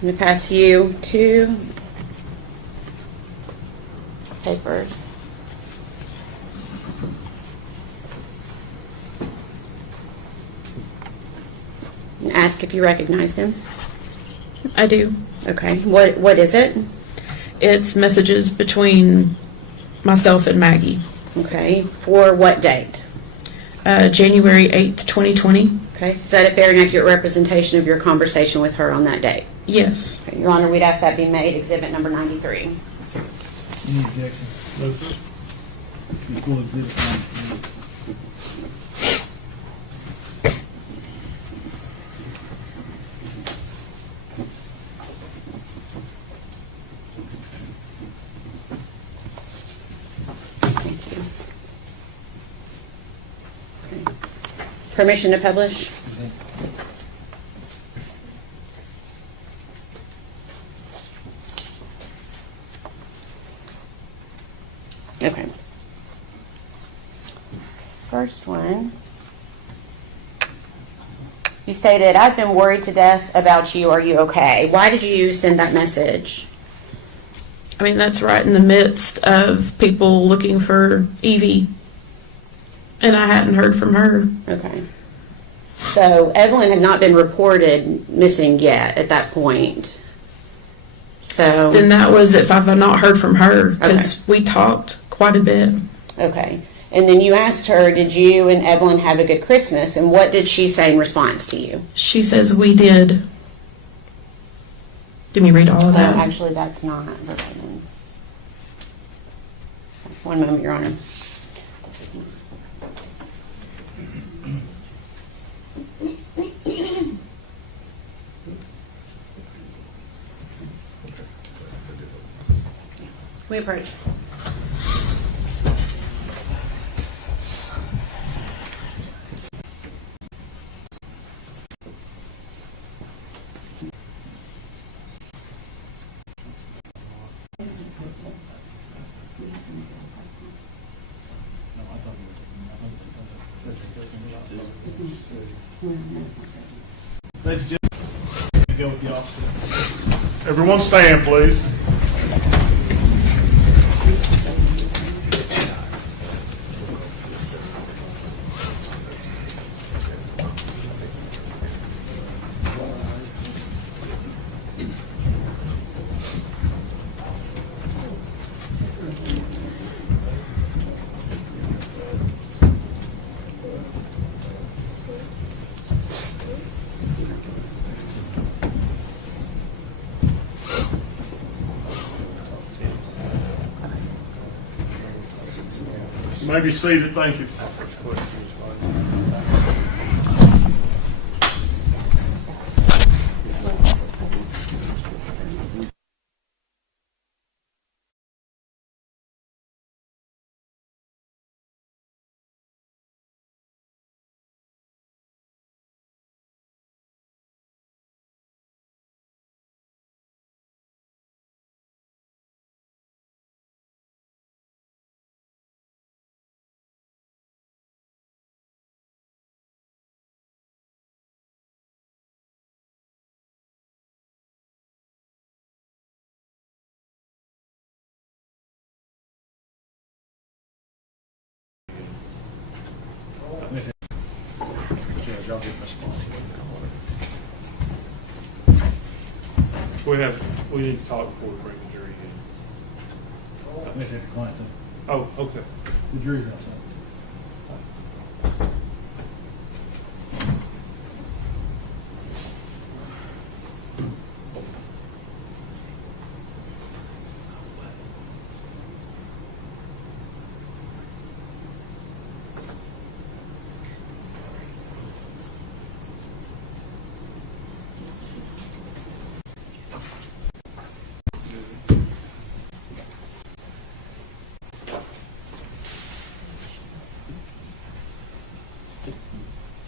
I'm going to pass you 2 papers. And ask if you recognize them. I do. Okay. What is it? It's messages between myself and Maggie. Okay. For what date? January 8th, 2020. Okay. Is that a fair and accurate representation of your conversation with her on that date? Yes. Okay. Your Honor, we'd ask that be made exhibit number 93. Any objection? No, sir. The full exhibit 93. Thank you. Okay. Permission to publish? Okay. First one. You stated, "I've been worried to death about you. Are you okay?" Why did you send that message? I mean, that's right in the midst of people looking for Evie. And I hadn't heard from her. Okay. So Evelyn had not been reported missing yet at that point. So Then that was if I've not heard from her, because we talked quite a bit. okay. And then you asked her, did you and Evelyn have a good Christmas? And what did she say in response to you? She says we did. Did me read all of that? Actually, that's not verbatim. One moment, Your Honor. This is not. We approach. Ladies and gentlemen, go with the officer. Everyone stand, please. You may be seated. Thank you. Judge, I'll get this one. We need to talk before we bring the jury in. I'm going to take the client. Oh, okay. The jury's outside.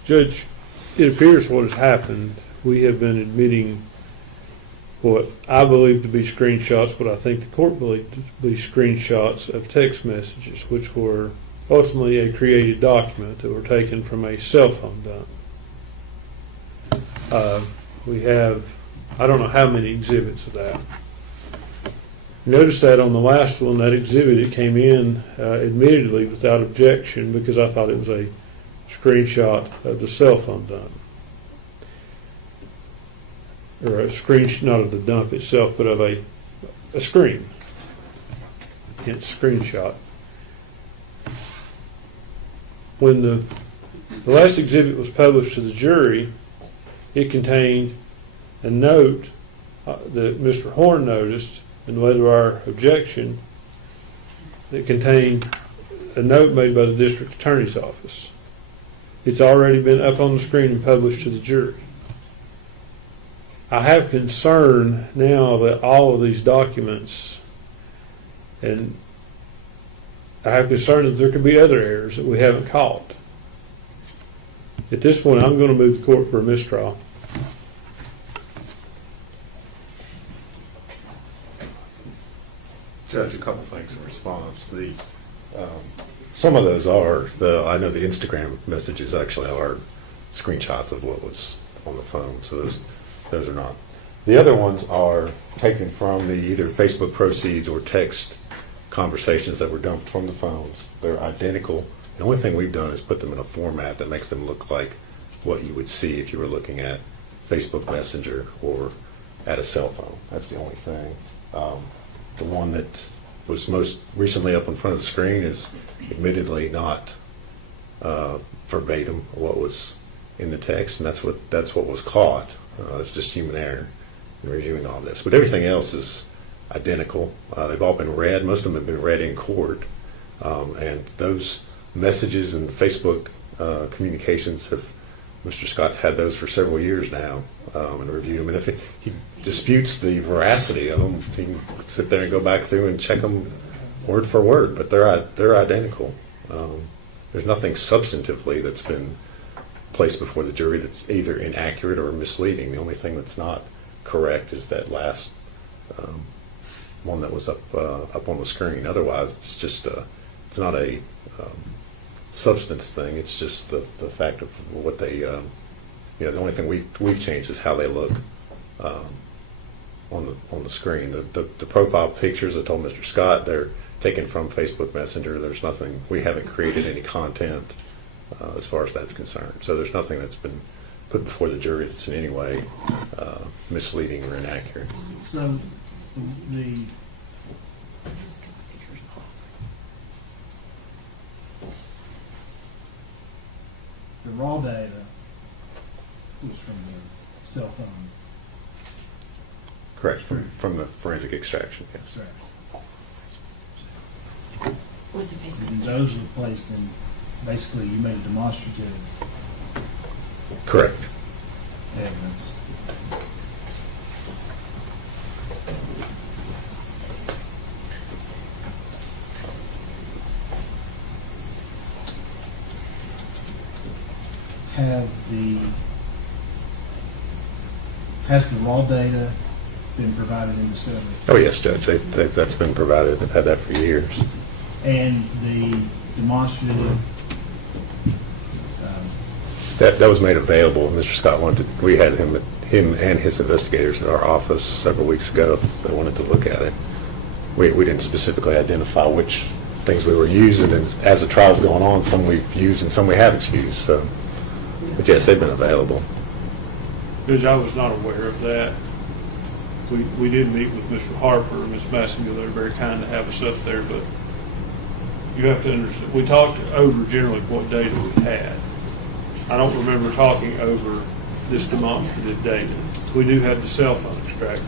Judge, it appears what has happened, we have been admitting what I believe to be screenshots, what I think the court believed to be screenshots of text messages, which were ultimately a created document that were taken from a cell phone dump. We have, I don't know how many exhibits of that. Notice that on the last one, that exhibit, it came in admittedly without objection because I thought it was a screenshot of the cell phone dump. Or a screenshot, not of the dump itself, but of a screen. Hence screenshot. When the last exhibit was published to the jury, it contained a note that Mr. Horn noticed and led to our objection that contained a note made by the district attorney's office. It's already been up on the screen and published to the jury. I have concern now that all of these documents, and I have concern that there could be other errors that we haven't caught. At this point, I'm going to move the court for a mistrial. Judge, a couple things in response. Some of those are, I know the Instagram messages actually are screenshots of what was on the phone, so those are not. The other ones are taken from the either Facebook proceeds or text conversations that were dumped from the phones. They're identical. The only thing we've done is put them in a format that makes them look like what you would see if you were looking at Facebook Messenger or at a cell phone. That's the only thing. The one that was most recently up in front of the screen is admittedly not verbatim what was in the text, and that's what was caught. It's just human error in reviewing all this. But everything else is identical. They've all been read. Most of them have been read in court, and those messages and Facebook communications have. Mr. Scott's had those for several years now and reviewed them. And if he disputes the veracity of them, he can sit there and go back through and check them word for word. But they're identical. There's nothing substantively that's been placed before the jury that's either inaccurate or misleading. The only thing that's not correct is that last one that was up on the screen. Otherwise, it's just it's not a substance thing. It's just the fact of what they, the only thing we've changed is how they look on the screen. The profile pictures, I told Mr. Scott, they're taken from Facebook Messenger. There's nothing, we haven't created any content as far as that's concerned. So there's nothing that's been put before the jury that's in any way misleading or inaccurate. So the raw data was from the cell phone. Correct, from the forensic extraction, yes. Correct. And those were placed in, basically you made a demonstrative Correct. evidence. Has the raw data been provided in discovery? Oh, yes, Judge. That's been provided. They've had that for years. And the demonstrative, That was made available. Mr. Scott wanted to, we had him and his investigators at our office several weeks ago. They wanted to look at it. We didn't specifically identify which things we were using, and as the trial's going on, some we've used and some we haven't used. So, but yes, they've been available. Judge, I was not aware of that. We did meet with Mr. Harper and Ms. Massengill. They were very kind to have us up there, but you have to understand, we talked over generally what data we had. I don't remember talking over this demonstrative data. We do have the cell phone extraction.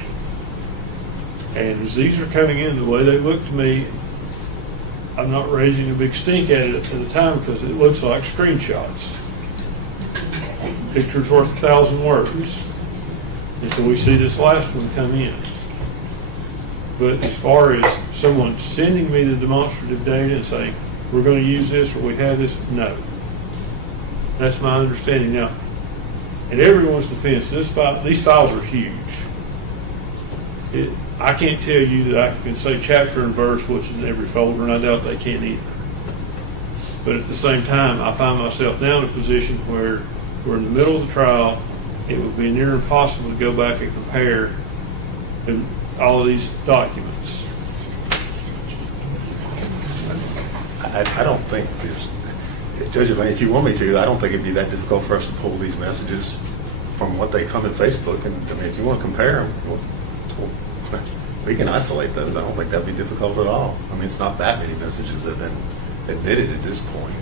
And as these are coming in, the way they look to me, I'm not raising a big stink at it at the time because it looks like screenshots. Picture's worth 1,000 words. And so we see this last one come in. But as far as someone sending me the demonstrative data and saying, we're going to use this or we have this, no. That's my understanding. Now, in everyone's defense, these files are huge. I can't tell you that I can say chapter and verse, which is in every folder, and I doubt they can either. But at the same time, I find myself now in a position where we're in the middle of the trial. It would be near impossible to go back and compare all of these documents. I don't think there's, Judge, if you want me to, I don't think it'd be that difficult for us to pull these messages from what they come in Facebook. And I mean, if you want to compare them, we can isolate those. I don't think that'd be difficult at all. I mean, it's not that many messages that have been admitted at this point.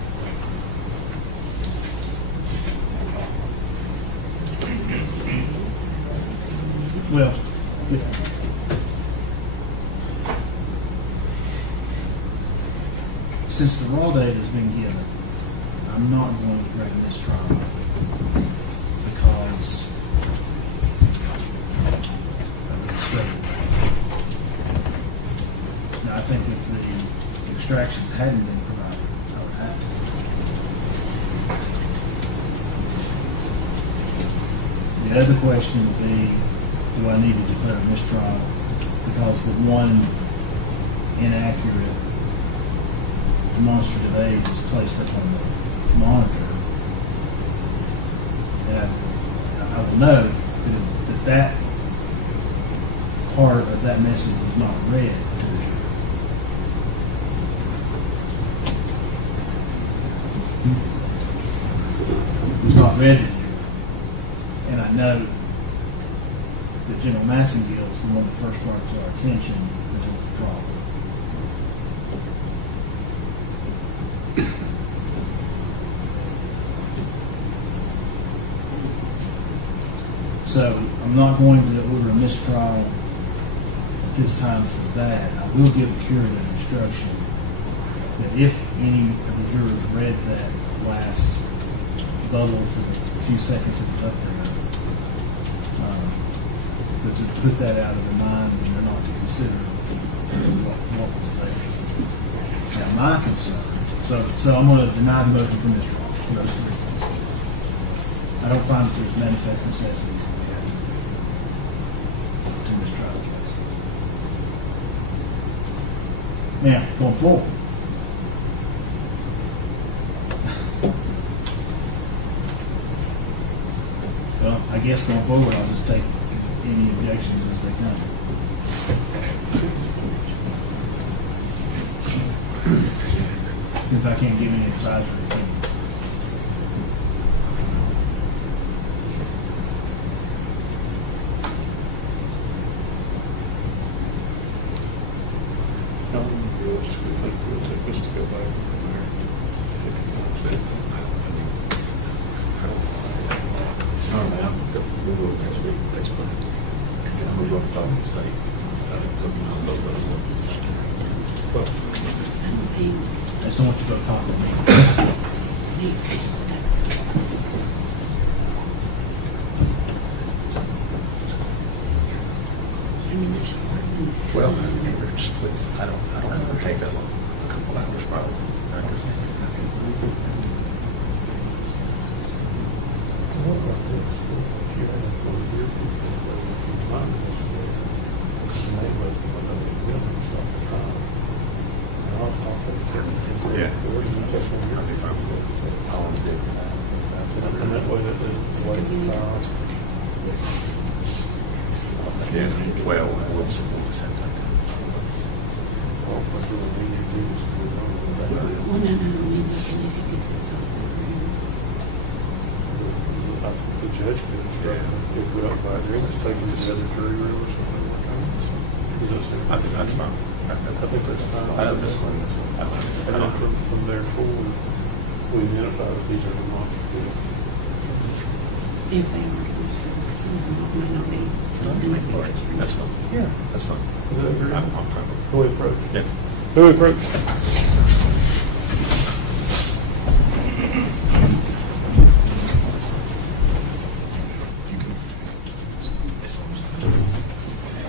well, since the raw data has been given, I'm not going to grant this trial because of the scope. Now, I think if the extractions hadn't been provided, I would have to. The other question would be, do I need to declare a mistrial because the one inaccurate demonstrative aid was placed up on the monitor? And I will note that part of that message was not read to the jury. It was not read to the jury. And I know that General Massengill is the one that first brought it to our attention that there was a problem. So I'm not going to order a mistrial at this time for that. I will give a curative instruction that if any of the jurors read that last bubble for the few seconds it was up there, but to put that out of their mind and they're not to consider what was there. Now my concern, so I'm going to deny the motion for mistrial for those three reasons. I don't find that there's manifest necessity to mistrial the case. Now, going forward, Well, I guess going forward, I'll just take any objections as they come. Since I can't give any advisory opinion. I just don't want you to go talk to me. Well, please, I don't ever take that long. A couple hours probably. Yeah. I'll be fine with it. I'll always do. And that way that is like, Yeah, well, we'll always have to. the judge could instruct them if we don't buy drinks, take them to the other jury room or something like that. I think that's fine. I think that's fine. I don't know. And then from there forward, we identify that these are demonstrative. If they are demonstrative, some of them might not be. Some of them might be registered. That's fine. Yeah. That's fine. I'm fine with it. Who we approach? Yeah. Who we approach?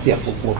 Yeah, we'll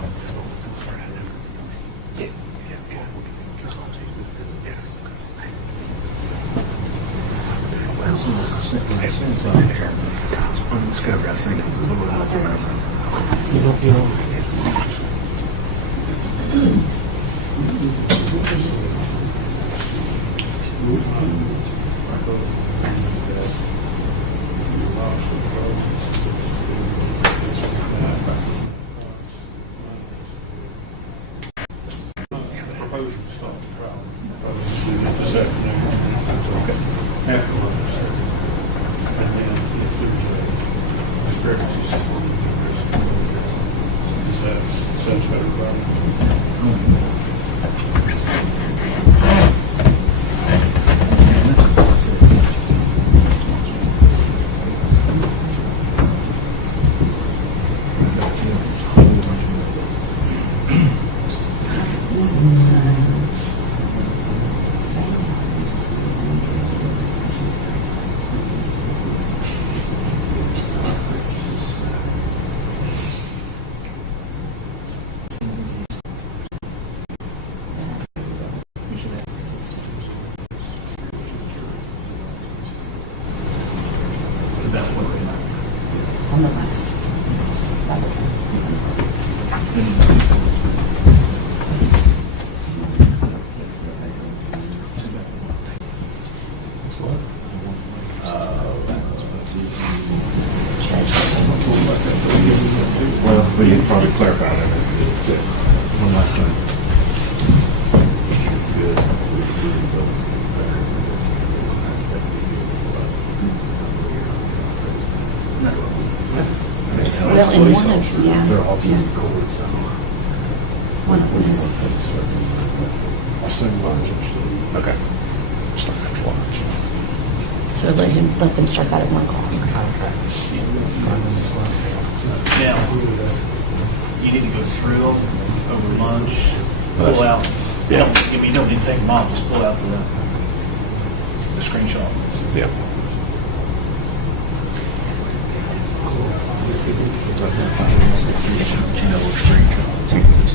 On the last. Well, we need to probably clarify that one last time. Well, in one of, yeah. They're all Yeah. recorded. One of them has a I'll send mine. Okay. Just don't have to watch. So let them start that at 1 o'clock. Now, you need to go through them over lunch, pull out, you don't need to take them off, just pull out the screenshot. Yeah.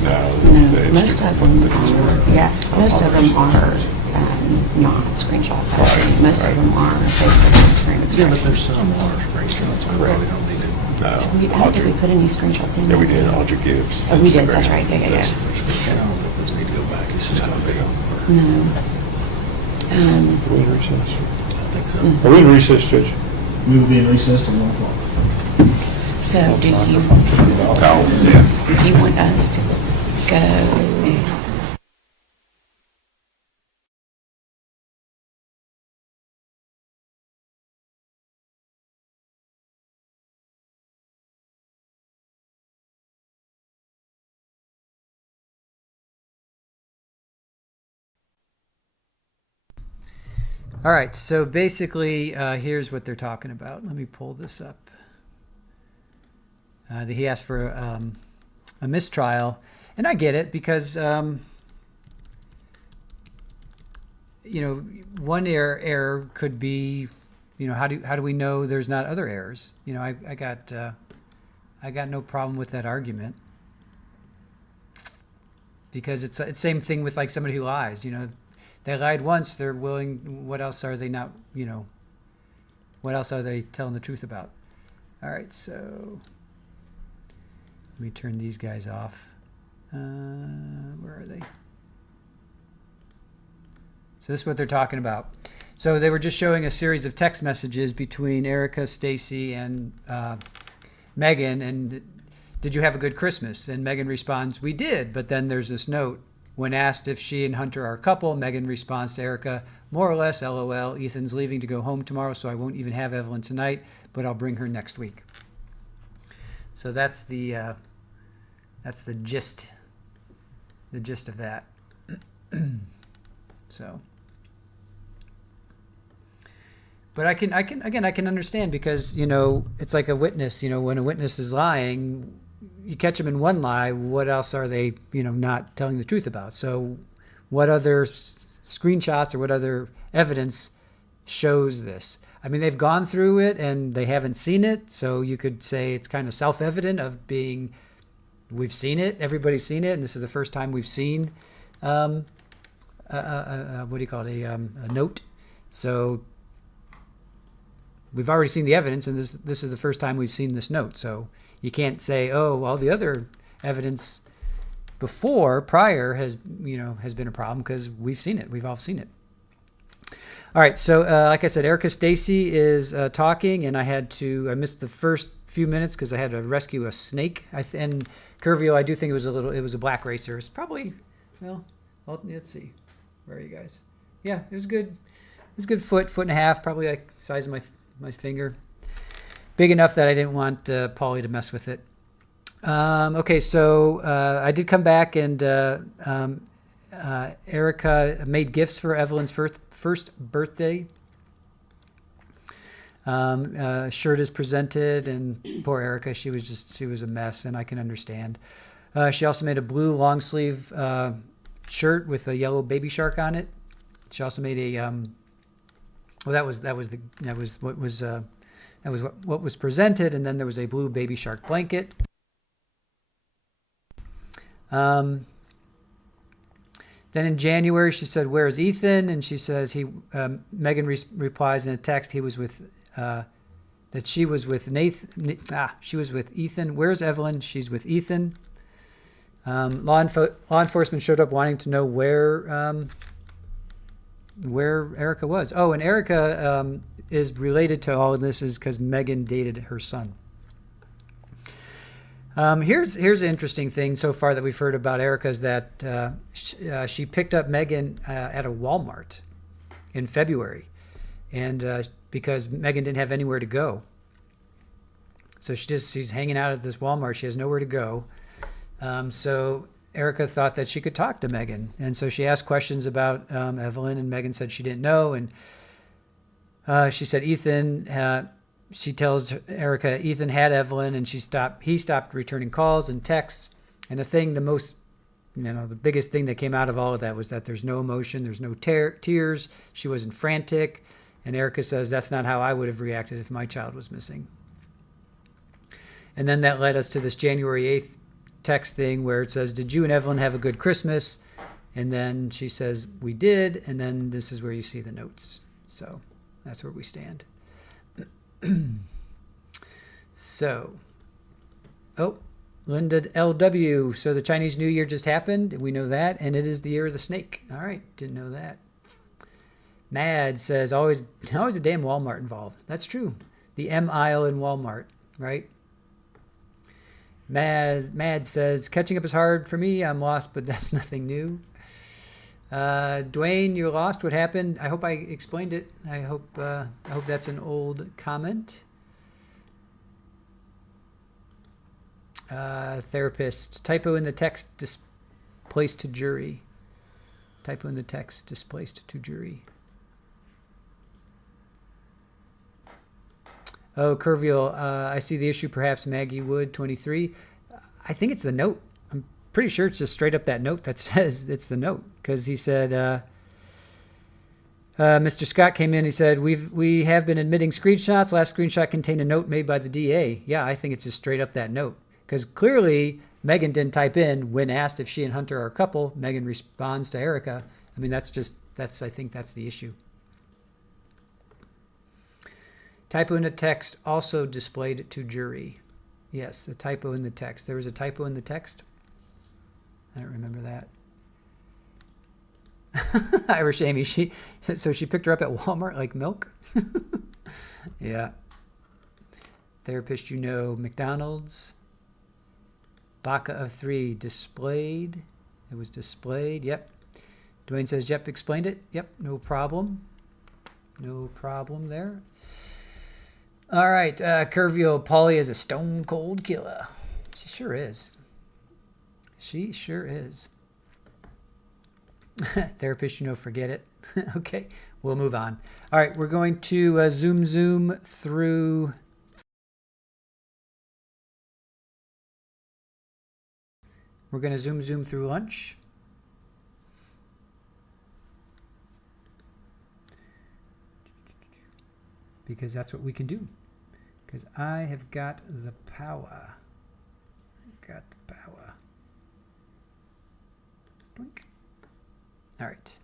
No, most of them are, yeah, most of them are not screenshots, actually. Most of them are Facebook screen Yeah, but extractions. there's some are screenshots. I really don't need to. No. I don't think we put any screenshots in. Yeah, we there. did. Audra gives. Oh, we did, that's right, yeah. I don't know if those need to go back. It's just gonna be. No. Are we in recess? I think so. Are we in recess, Judge? We will be in recess till 1 o'clock. So do you want us to go? All right, so basically, here's what they're talking about. Let me pull this up. He asked for a mistrial, and I get it because one error could be, how do we know there's not other errors? I got no problem with that argument because it's the same thing with like somebody who lies. They lied once, they're willing. What else are they not? What else are they telling the truth about? All right, so let me turn these guys off. Where are they? So this is what they're talking about. So they were just showing a series of text messages between Erica, Stacy, and Megan. And did you have a good Christmas? And Megan responds, "We did." But then there's this note. When asked if she and Hunter are a couple, Megan responds to Erica, "More or less, LOL. Ethan's leaving to go home tomorrow, so I won't even have Evelyn tonight, but I'll bring her next week." So that's the gist. The gist of that. So, but I can understand because it's like a witness. When a witness is lying, you catch them in one lie, what else are they, not telling the truth about? So what other screenshots or what other evidence shows this? I mean, they've gone through it and they haven't seen it. So you could say it's kind of self-evident of being, we've seen it, everybody's seen it, and this is the first time we've seen, what do you call it, a note. So we've already seen the evidence, and this is the first time we've seen this note. So you can't say, oh, all the other evidence prior has been a problem because we've seen it. We've all seen it. All right. So like I said, Erica Stacy is talking, and I missed the first few minutes because I had to rescue a snake. And Curvio, I do think it was a black racer. It's probably, let's see. Where are you guys? Yeah, it was good. It was a good foot and a half, probably like size of my finger. Big enough that I didn't want Paulie to mess with it. Okay, so I did come back, and Erica made gifts for Evelyn's first birthday. Shirt is presented, and poor Erica, she was a mess, and I can understand. She also made a blue long sleeve shirt with a yellow baby shark on it. She also made a that was what was presented, and then there was a blue baby shark blanket. Then in January, she said, "Where's Ethan?" And she says Megan replies in a text that she was with Nathan. She was with Ethan. Where's Evelyn? She's with Ethan. Law enforcement showed up wanting to know where Erica was. Oh, and Erica is related to all of this is because Megan dated her son. Here's an interesting thing so far that we've heard about Erica is that she picked up Megan at a Walmart in February, and because Megan didn't have anywhere to go, so she's hanging out at this Walmart. She has nowhere to go, so Erica thought that she could talk to Megan, and so she asked questions about Evelyn, and Megan said she didn't know, and she said Ethan. She tells Erica Ethan had Evelyn, and he stopped returning calls and texts. And the biggest thing that came out of all of that was that there's no emotion, there's no tears. She wasn't frantic, and Erica says that's not how I would have reacted if my child was missing. And then that led us to this January 8th text thing where it says, "Did you and Evelyn have a good Christmas?" And then she says, "We did." And then this is where you see the notes. So that's where we stand. So, Linda LW. So the Chinese New Year just happened. We know that. And it is the year of the snake. All right. Didn't know that. Mad says, always a damn Walmart involved. That's true. The M aisle in Walmart, right? Mad says, catching up is hard for me. I'm lost, but that's nothing new. Dwayne, you're lost. What happened? I hope I explained it. I hope that's an old comment. Therapist, typo in the text displaced to jury. Typo in the text displaced to jury. Oh, Kerviel, I see the issue. Perhaps Maggie Wood, 23. I think it's the note. I'm pretty sure it's just straight up that note that says it's the note, because he said, Mr. Scott came in. He said, we have been admitting screenshots. Last screenshot contained a note made by the DA. Yeah, I think it's just straight up that note, because clearly Megan didn't type in when asked if she and Hunter are a couple. Megan responds to Erica. I mean, I think that's the issue. Typo in the text also displayed to jury. Yes, the typo in the text. There was a typo in the text. I don't remember that. Irish Amy, she picked her up at Walmart like milk. Yeah. Therapist, McDonald's. Baca of 3 displayed. It was displayed. Yep. Dwayne says, yep, explained it. Yep, no problem. No problem there. All right, Curvio, Polly is a stone cold killer. She sure is. She sure is. Therapist, forget it. Okay, we'll move on. All right, we're going to zoom through. We're going to zoom through lunch. Because that's what we can do. Because I have got the power. Blink. All right.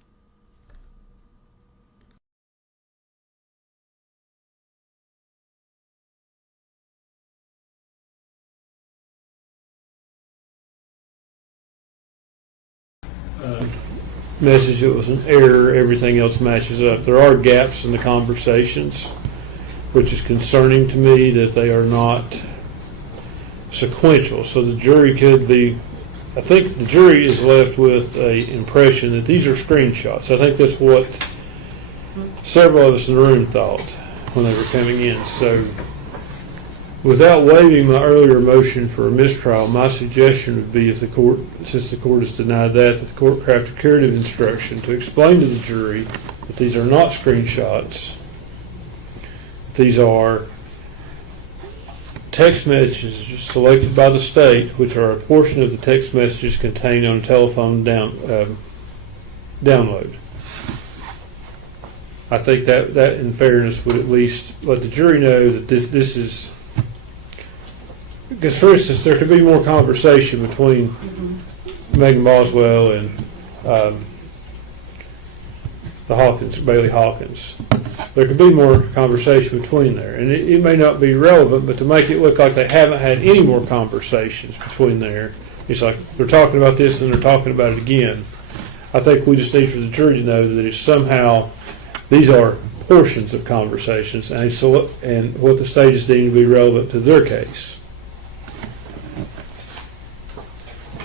Message, it was an error, everything else matches up. There are gaps in the conversations, which is concerning to me that they are not sequential. So the jury could be, I think the jury is left with a impression that these are screenshots. I think that's what several of us in the room thought when they were coming in. So without waiving my earlier motion for a mistrial, my suggestion would be, if the court, since the court has denied that the court craft a curative instruction to explain to the jury that these are not screenshots. These are text messages selected by the state, which are a portion of the text messages contained on a telephone download. I think that in fairness would at least let the jury know that this is, because for instance, there could be more conversation between Megan Boswell and Bailey Hawkins. There could be more conversation between there, and it may not be relevant, but to make it look like they haven't had any more conversations between there, it's like they're talking about this and they're talking about it again. I think we just need for the jury to know that it's somehow, these are portions of conversations, and what the state is deemed to be relevant to their case.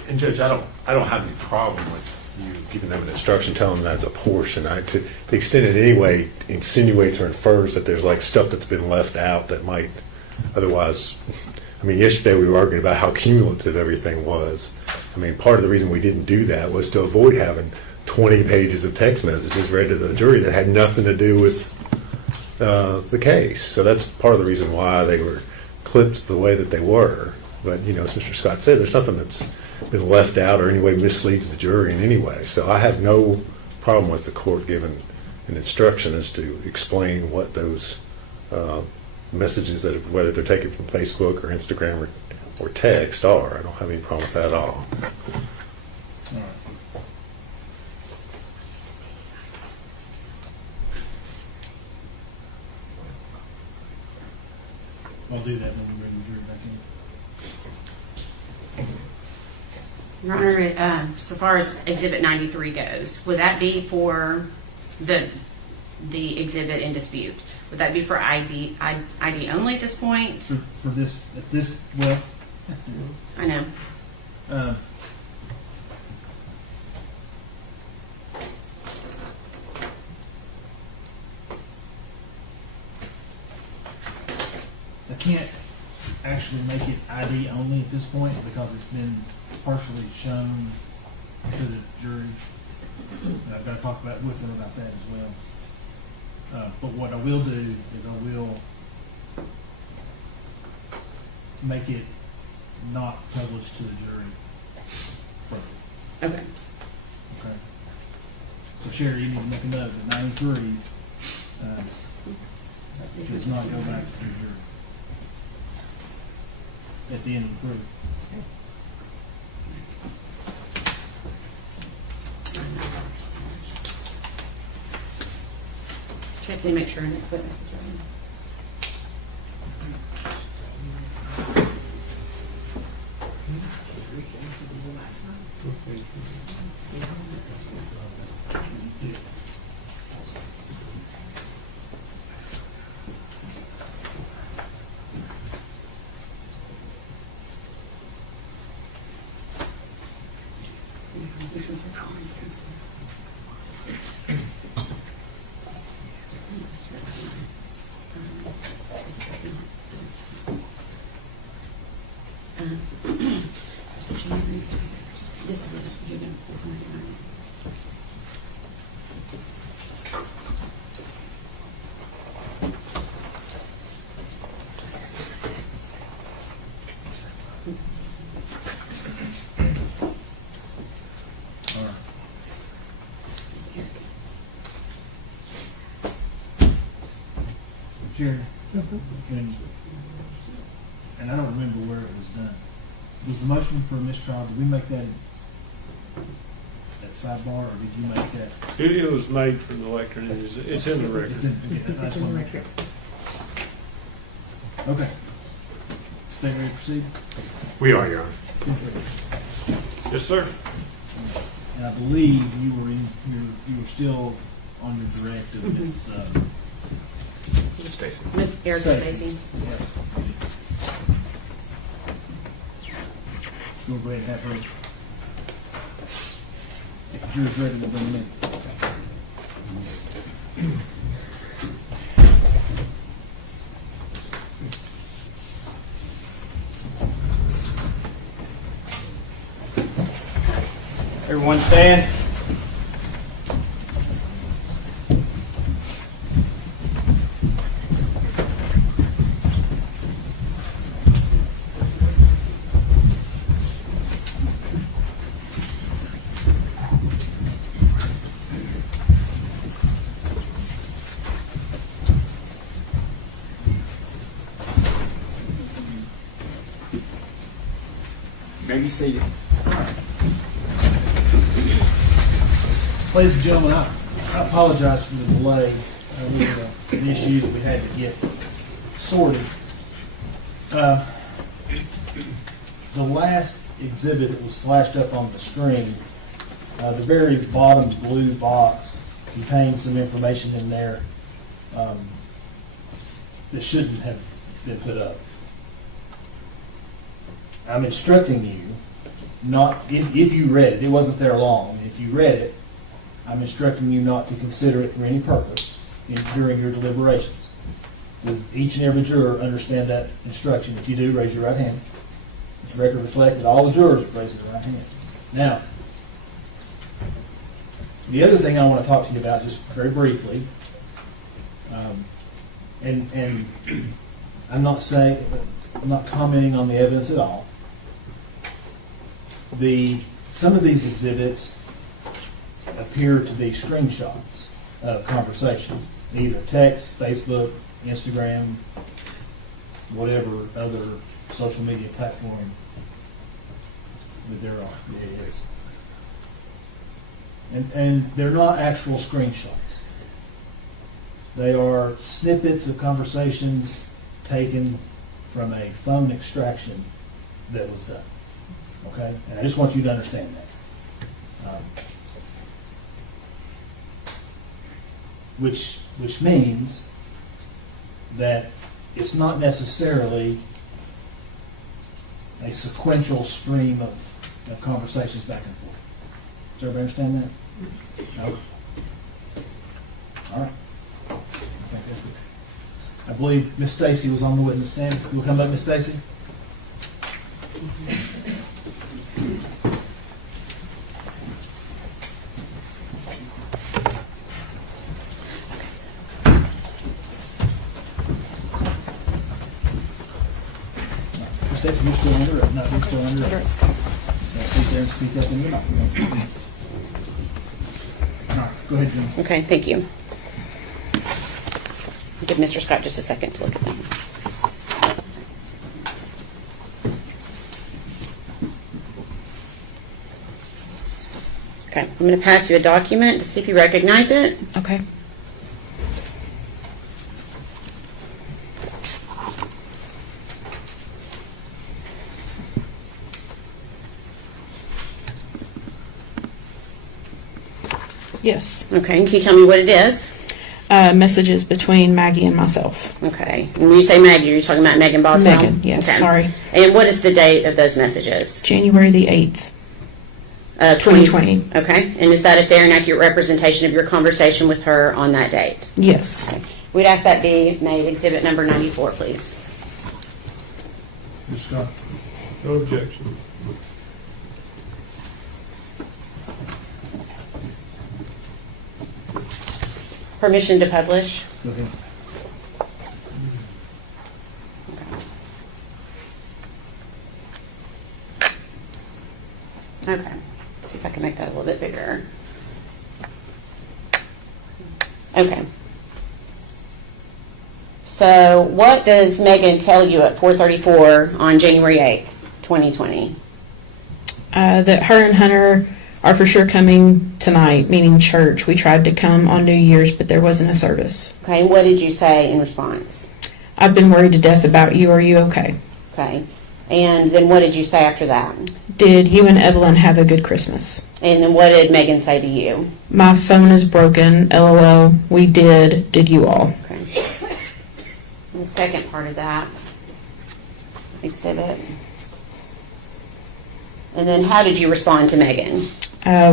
And Judge, I don't have any problem with you giving them an instruction, telling them that's a portion. To the extent it anyway insinuates or infers that there's like stuff that's been left out that might otherwise. I mean, yesterday we were arguing about how cumulative everything was. I mean, part of the reason we didn't do that was to avoid having 20 pages of text messages read to the jury that had nothing to do with the case. So that's part of the reason why they were clipped the way that they were. But, as Mr. Scott said, there's nothing that's been left out or any way misleads the jury in any way. So I have no problem with the court giving an instruction as to explain what those messages, that whether they're taken from Facebook or Instagram or text, are. I don't have any problem with that at all. I'll do that when we bring the jury back in. Your Honor, so far as Exhibit 93 goes, would that be for the exhibit in dispute? Would that be for ID only at this point? For this, well, I know. I can't actually make it ID only at this point because it's been partially shown to the jury. And I've got to talk with them about that as well. But what I will do is I will make it not published to the jury further. Okay. Okay. So Sherry, you need to make a note that 93 does not go back to the jury at the end of the proof. Check to make sure the equipment is running. This is you're going to Jerry, and I don't remember where it was done. Was the motion for a mistrial, did we make that at sidebar, or did you make that? It was made from the lectern. It's in the record. It's in, I just want to make sure. Okay. Stay ready to proceed? We are, Your Honor. Yes, sir. And I believe you were still on your direct of Ms. Stacy. Miss Erica Stacy. We'll go ahead and have her. If the jury's ready, we'll bring them in. Everyone stand. Be seated. Ladies and gentlemen, I apologize for the delay with an issue that we had to get sorted. The last exhibit that was flashed up on the screen, the very bottom blue box contains some information in there that shouldn't have been put up. I'm instructing you not, if you read it, it wasn't there long, if you read it, I'm instructing you not to consider it for any purpose during your deliberations. Does each and every juror understand that instruction? If you do, raise your right hand. Let the record reflect that all the jurors raise their right hand. Now, the other thing I want to talk to you about just very briefly, and I'm not commenting on the evidence at all. Some of these exhibits appear to be screenshots of conversations, either text, Facebook, Instagram, whatever other social media platform that there is. And they're not actual screenshots. They are snippets of conversations taken from a phone extraction that was done. Okay? And I just want you to understand that. Which means that it's not necessarily a sequential stream of conversations back and forth. Does everybody understand that? No? All right. I think that's it. I believe Miss Stacy was on the witness stand. You'll come up, Miss Stacy? Miss Stacy, you're still under it? No, you're still under it. Sit there and speak up in your mouth. All right, go ahead, Jim. Okay, thank you. Give Mr. Scott just a second to look at them. Okay, I'm going to pass you a document to see if you recognize it. Okay. Yes. Okay, and can you tell me what it is? Messages between Maggie and myself. Okay, and when you say Maggie, are you talking about Megan Boswell? Megan, yes, Okay. sorry. And what is the date of those messages? January the 8th, 2020. Okay, and is that a fair and accurate representation of your conversation with her on that date? Yes. Okay. We'd ask that be made exhibit number 94, please. Mr. Scott. No objection. Permission to publish? Go ahead. Okay, see if I can make that a little bit bigger. Okay. So what does Megan tell you at 4:34 on January 8th, 2020? That her and Hunter are for sure coming tonight, meaning church. We tried to come on New Year's, but there wasn't a service. Okay, and what did you say in response? I've been worried to death about you. Are you okay? Okay, and then what did you say after that? Did you and Evelyn have a good Christmas? And then what did Megan say to you? My phone is broken. LOL. We did. Did you all? Okay. And the second part of that exhibit. And then how did you respond to Megan?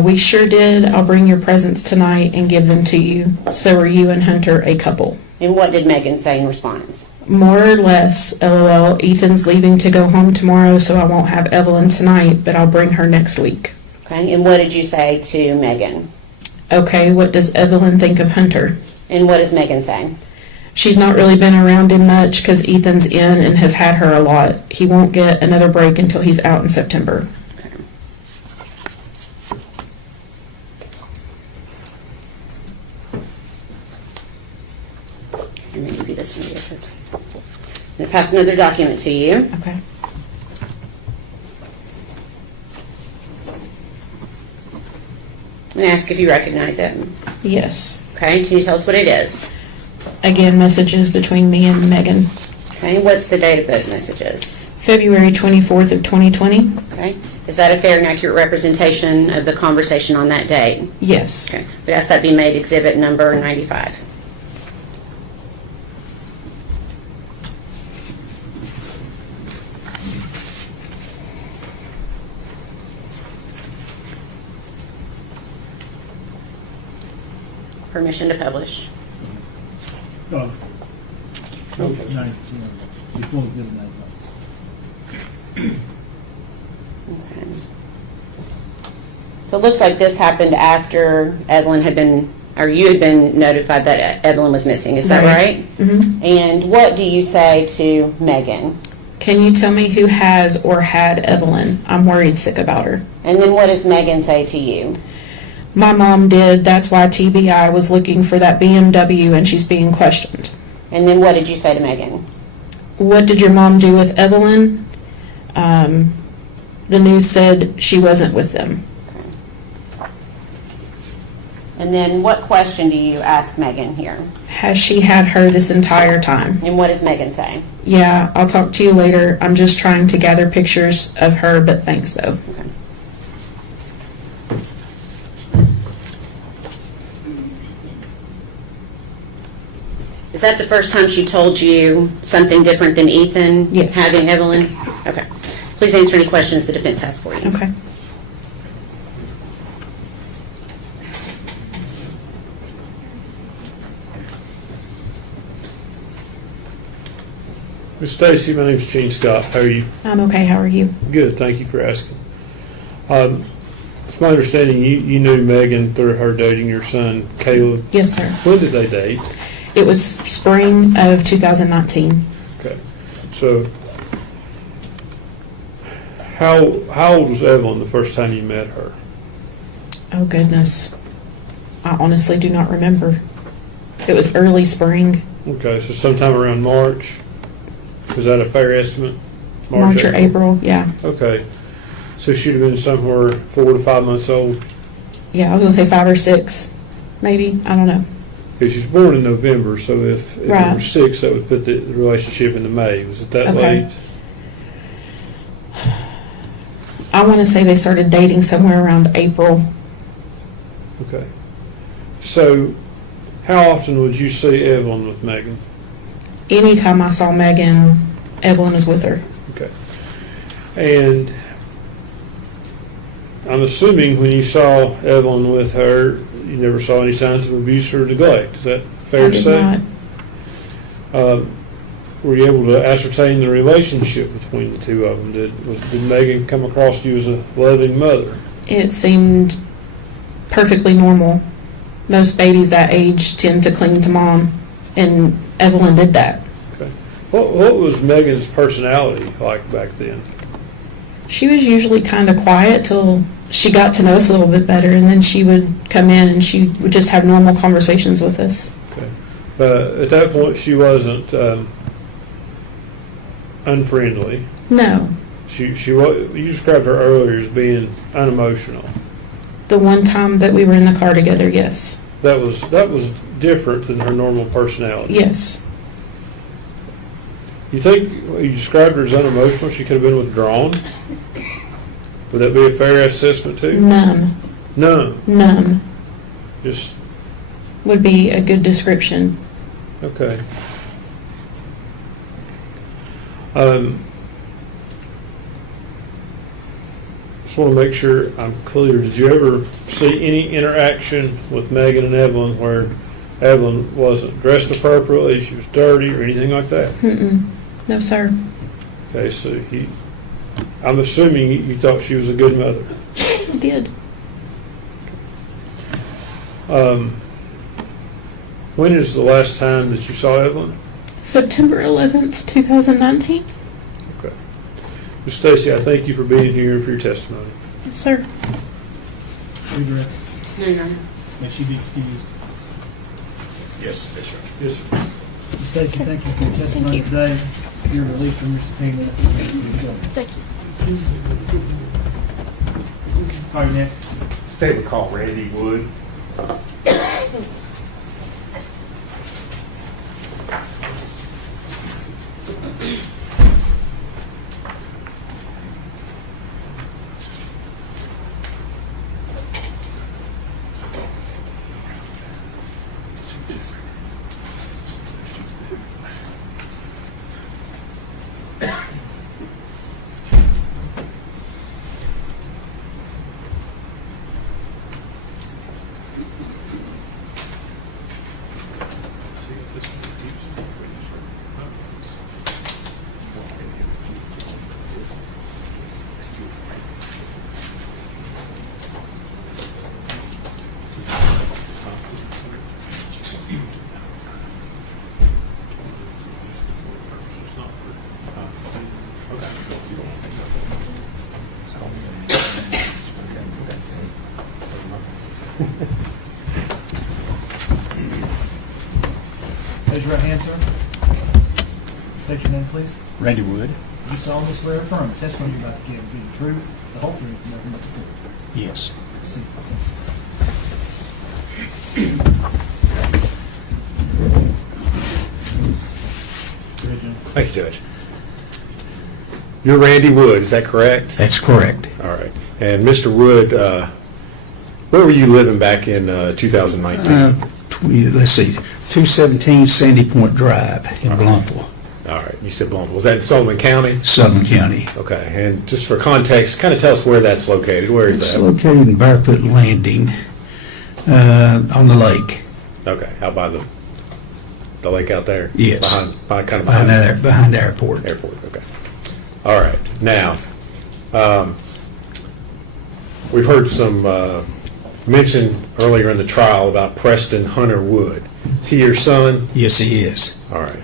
We sure did. I'll bring your presents tonight and give them to you. So are you and Hunter a couple? And what did Megan say in response? More or less, LOL. Ethan's leaving to go home tomorrow, so I won't have Evelyn tonight, but I'll bring her next week. Okay, and what did you say to Megan? Okay, what does Evelyn think of Hunter? And what does Megan say? She's not really been around him much because Ethan's in and has had her a lot. He won't get another break until he's out in September. I'm going to give you this one. I'm going to pass another document to you. Okay. And ask if you recognize it. Yes. Okay, can you tell us what it is? Again, messages between me and Megan. Okay, what's the date of those messages? February 24th of 2020. Okay, is that a fair and accurate representation of the conversation on that date? Yes. Okay, we ask that be made exhibit number 95. Permission to publish. No. Okay. Before exhibit 95. Okay. So it looks like this happened after Evelyn had been, or you had been notified that Evelyn was missing. Is that right? Mm-hmm. And what do you say to Megan? Can you tell me who has or had Evelyn? I'm worried sick about her. And then what does Megan say to you? My mom did. That's why TBI was looking for that BMW and she's being questioned. And then what did you say to Megan? What did your mom do with Evelyn? The news said she wasn't with them. And then what question do you ask Megan here? Has she had her this entire time? And what does Megan say? Yeah, I'll talk to you later. I'm just trying to gather pictures of her, but thanks though. Okay. Is that the first time she told you something different than Ethan? Yes. Having Evelyn? Okay. please answer any questions the defense has for you. Okay. Miss Stacy, my name's Gene Scott. How are you? I'm okay. How are you? Good, thank you for asking. It's my understanding you knew Megan through her dating your son, Caleb. Yes, sir. When did they date? It was spring of 2019. Okay. So, how old was Evelyn the first time you met her? Oh, goodness. I honestly do not remember. It was early spring. Okay, so sometime around March. Was that a fair estimate? March or April, yeah. Okay. So she'd have been somewhere 4 to 5 months old? Yeah, I was going to say 5 or 6, maybe. I don't know. Because she was born in November, so if it Right. were 6, that would put the relationship into May. Was it that Okay. late? I want to say they started dating somewhere around April. Okay. So, how often would you see Evelyn with Megan? Anytime I saw Megan, Evelyn was with her. Okay. And I'm assuming when you saw Evelyn with her, you never saw any signs of abuse or neglect. Is that fair I to did say? not. Were you able to ascertain the relationship between the two of them? Did Megan come across you as a loving mother? It seemed perfectly normal. Most babies that age tend to cling to mom, and Evelyn did that. Okay. What was Megan's personality like back then? She was usually kind of quiet till she got to know us a little bit better, and then she would come in and she would just have normal conversations with us. Okay. At that point, she wasn't unfriendly. No. You described her earlier as being unemotional. The one time that we were in the car together, yes. That was different than her normal personality. Yes. You think you described her as unemotional? She could have been withdrawn. Would that be a fair assessment too? Numb. None. Numb Just would be a good description. okay. Just want to make sure I'm clear. Did you ever see any interaction with Megan and Evelyn where Evelyn wasn't dressed appropriately, she was dirty, or anything like that? Mm-mm. No, sir. Okay, so I'm assuming you thought she was a good mother. I did. When is the last time that you saw Evelyn? September 11th, 2019. Okay. Ms. Stacy, I thank you for being here and for your testimony. Yes, sir. Redirect. No, Your Honor. May she be excused. Yes, yes, sir. Yes, sir. Ms. Stacy, thank you for your testimony today. You're released from your subpoena. Thank you. All right, next. State would call Randy Wood. Raise your right hand, sir. State your name, please. Randy Wood? You solemnly swear or affirm the testimony you're about to give will be the truth, the whole truth, and nothing but the truth. Yes. See. Thank you, Judge. You're Randy Wood, is that correct? That's correct. All right. And Mr. Wood, where were you living back in 2019? Let's see, 217 Sandy Point Drive in Blountville. All right, you said Blountville. Was that in Sullivan County? Sullivan County. Okay, and just for context, kind of tell us where that's located. Where is It's that? located in Barefoot Landing on the lake. Okay, how by the lake out there? Yes. Behind Behind the airport. Airport, okay. All right, now, we've heard some mention earlier in the trial about Preston Hunter Wood. Is he your son? Yes, he is. All right.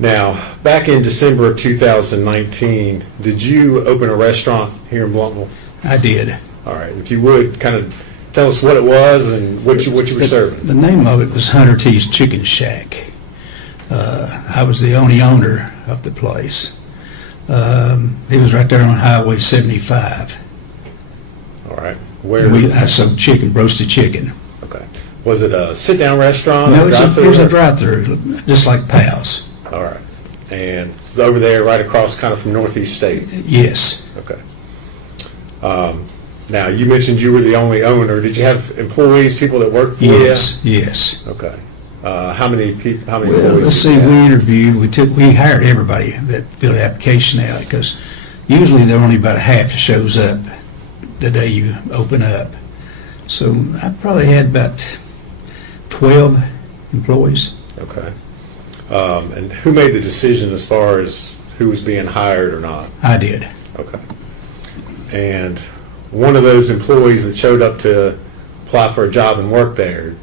Now, back in December of 2019, did you open a restaurant here in Blountville? I did. All right, if you would, kind of tell us what it was and what you were serving. The name of it was Hunter T's Chicken Shack. I was the only owner of the place. It was right there on Highway 75. All right. Where? I sold chicken, roasted chicken. Okay. Was it a sit-down restaurant? No, it was a drive-through, just like Pal's. All right. And it's over there, right across, kind of from Northeast State. Yes. Okay. Now, you mentioned you were the only owner. Did you have employees, people that worked for you? Yes. Yes. Okay. How many people? How many Well, employees? let's see. We interviewed. We hired everybody that filled the application out because usually there only about a half shows up the day you open up. So I probably had about 12 employees. Okay. And who made the decision as far as who was being hired or not? I did. Okay. And one of those employees that showed up to apply for a job and work there,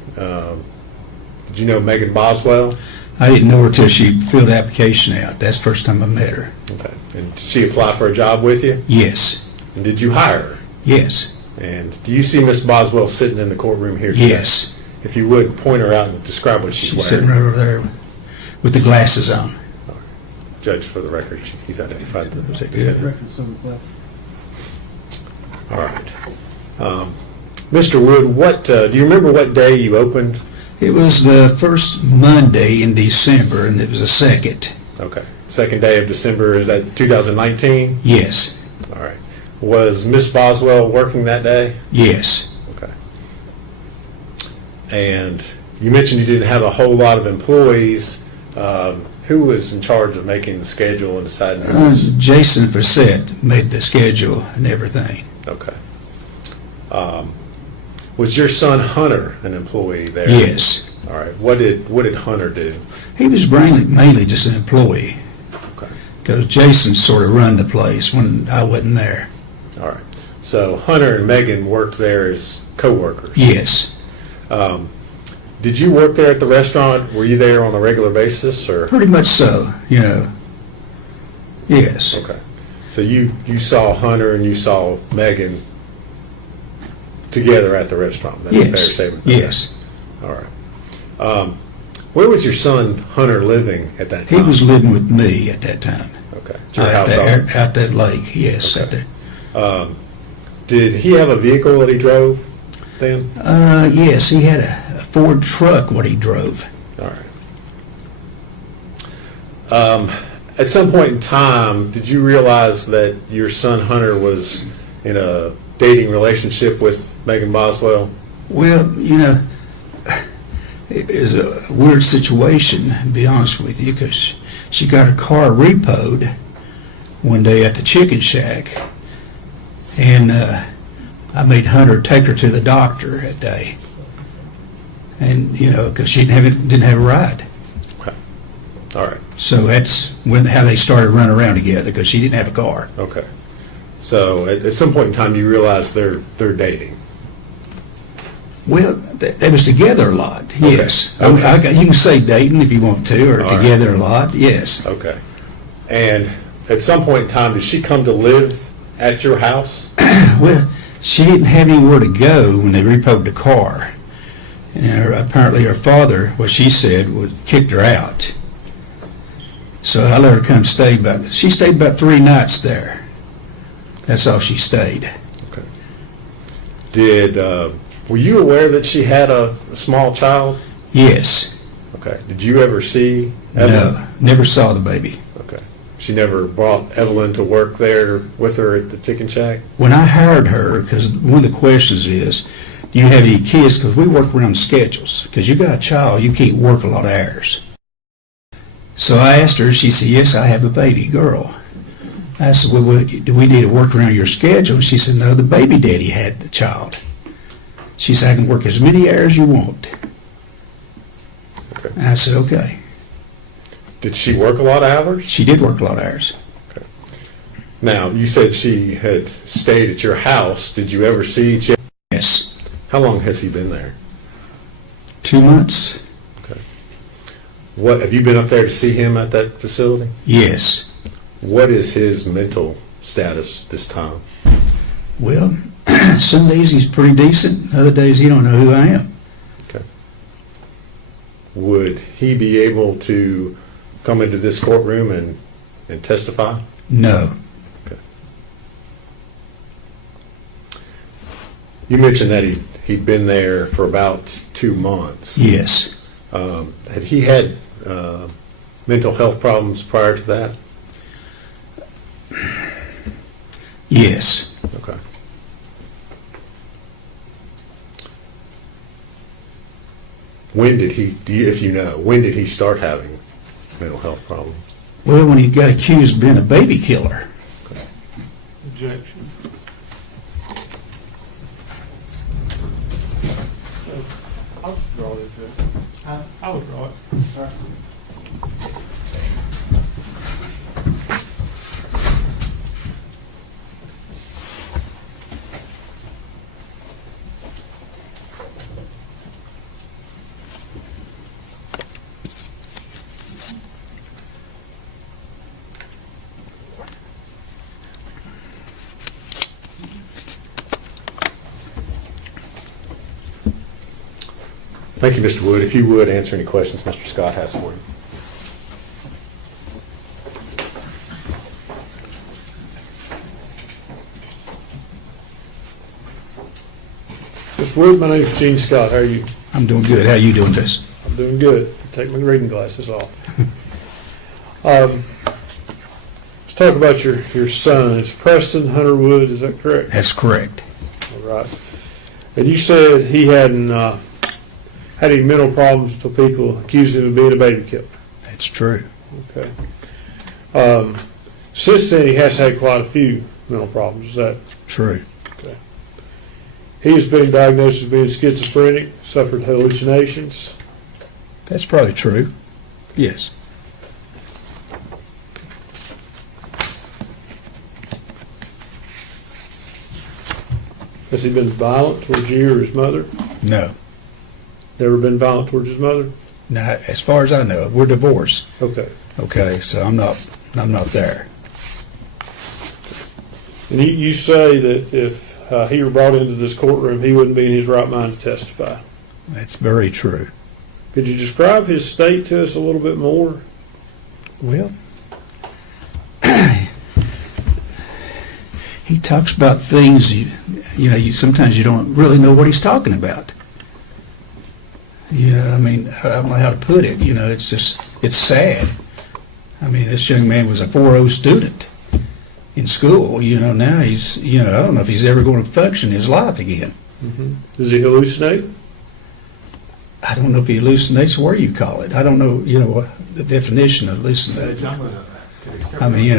did you know Megan Boswell? I didn't know her till she filled the application out. That's the first time I met her. Okay. And did she apply for a job with you? Yes. And did you hire her? Yes. And do you see Miss Boswell sitting in the courtroom here today? Yes. If you would, point her out and describe what she's She's wearing. sitting right over there with the glasses on. Judge, for the record, he's identified the All right. Mr. Wood, what do you remember what day you opened? It was the first Monday in December, and it was the second. Okay. Second day of December, is that 2019? Yes. All right. Was Miss Boswell working that day? Yes. Okay. And you mentioned you didn't have a whole lot of employees. Who was in charge of making the schedule and deciding? Jason Fassett made the schedule and everything. Okay. Was your son Hunter an employee there? Yes. All right. What did Hunter do? He was mainly just an employee. Okay. Because Jason sort of run the place when I wasn't there. All right. So Hunter and Megan worked there as co-workers. Yes. Did you work there at the restaurant? Were you there on a regular basis, or? Pretty much so, you know. Yes. Okay. So you saw Hunter and you saw Megan together at the restaurant. That's a fair Yes. statement. Yes. All right. Where was your son Hunter living at that time? He was living with me at that time. Okay. At your house out at that lake, yes. Okay. Out there. Did he have a vehicle that he drove then? Yes, he had a Ford truck what he drove. All right. At some point in time, did you realize that your son Hunter was in a dating relationship with Megan Boswell? Well, you know, it is a weird situation, to be honest with you, because she got her car repoed one day at the chicken shack, and I made Hunter take her to the doctor that day, and you know, because she didn't have a ride. Okay. All right. So that's how they started running around together, because she didn't have a car. Okay. So at some point in time, you realize they're dating. Well, they was together a lot. Okay. Yes. Okay. You can say dating if you want to, or All together right. a lot. Yes. Okay. And at some point in time, did she come to live at your house? Well, she didn't have anywhere to go when they repoed the car. And apparently her father, what she said, kicked her out. So I let her come stay. She stayed about 3 nights there. That's all she stayed. Okay. Were you aware that she had a small child? Yes. Okay. Did you ever see Evelyn? No, never saw the baby. Okay. She never brought Evelyn to work there with her at the chicken shack? When I hired her, because one of the questions is, do you have any kids? Because we work around schedules. Because you got a child, you can't work a lot of hours. So I asked her, she said, yes, I have a baby girl. I said, well, do we need to work around your schedule? She said, no, the baby daddy had the child. She said, I can work as many hours you want. Okay. And I said, okay. Did she work a lot of hours? She did work a lot of hours. Okay. Now, you said she had stayed at your house. Did you ever see each other? Yes. How long has he been there? 2 months. Okay. What, have you been up there to see him at that facility? Yes. What is his mental status this time? Well, some days he's pretty decent. Other days he don't know who I am. Okay. Would he be able to come into this courtroom and testify? No. Okay. You mentioned that he'd been there for about 2 months. Yes. Had he had mental health problems prior to that? Yes. Okay. When did he, if you know, when did he start having mental health problems? Well, when he got accused of being a baby killer. Objection. I'll withdraw the objection. I'll withdraw it. Thank you, Mr. Wood. If you would answer any questions Mr. Scott has for you. Mr. Wood, my name is Gene Scott. How are you? I'm doing good. How you doing, this? I'm doing good. Take my reading glasses off. Let's talk about your son. It's Preston Hunter Wood, is that correct? That's correct. All right. And you said he hadn't had any mental problems until people accused him of being a baby killer. That's true. Okay. Since then, he has had quite a few mental problems. Is that true? Okay. He has been diagnosed as being schizophrenic, suffered hallucinations. That's probably true. Yes. Has he been violent towards you or his mother? No. Never been violent towards his mother? No, as far as I know, we're divorced. Okay. Okay, so I'm not there. And you say that if he were brought into this courtroom, he wouldn't be in his right mind to testify. That's very true. Could you describe his state to us a little bit more? Well, he talks about things you sometimes you don't really know what he's talking about. Yeah, I mean, I don't know how to put it. It's just, it's sad. I mean, this young man was a 4.0 student in school. Now he's, I don't know if he's ever going to function in his life again. Mm-hmm. Does he hallucinate? I don't know if he hallucinates, where you call it. I don't know, what the definition of hallucinate. I mean,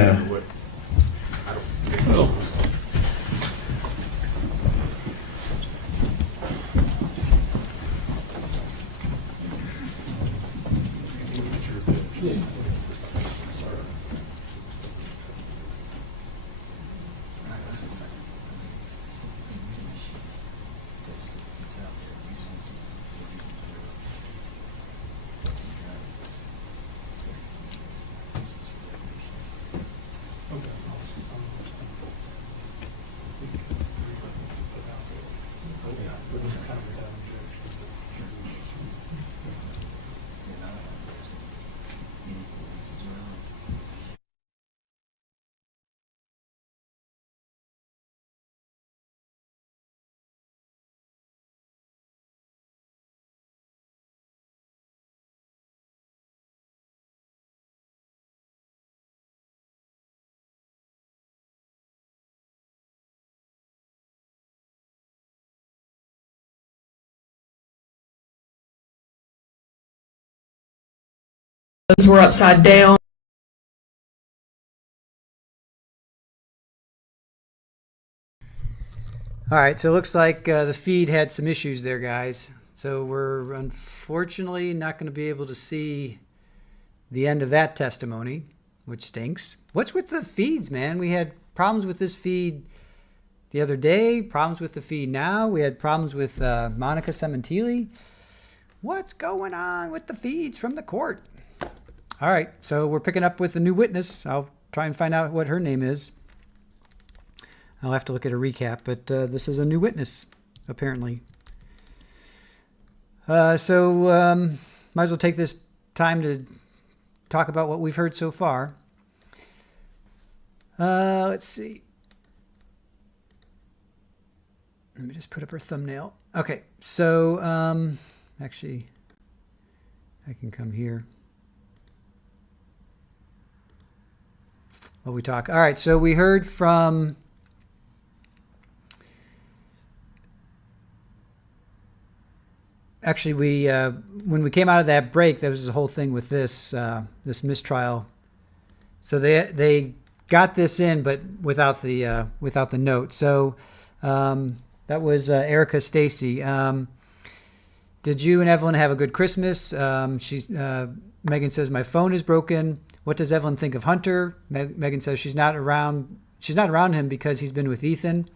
Those were upside down. All right, so it looks like the feed had some issues there, guys. So we're unfortunately not going to be able to see the end of that testimony, which stinks. What's with the feeds, man? We had problems with this feed the other day, problems with the feed now. We had problems with Monica Sementili. What's going on with the feeds from the court? All right, so we're picking up with a new witness. I'll try and find out what her name is. I'll have to look at a recap, but this is a new witness, apparently. Might as well take this time to talk about what we've heard so far. Let's see. Let me just put up her thumbnail. Okay, so actually, I can come here. While we talk. All right, so we heard from actually, when we came out of that break, there was this whole thing with this mistrial. So they got this in, but without the note. So that was Erica Stacy. Did you and Evelyn have a good Christmas? Megan says my phone is broken. What does Evelyn think of Hunter? Megan says she's not around him because he's been with Ethan.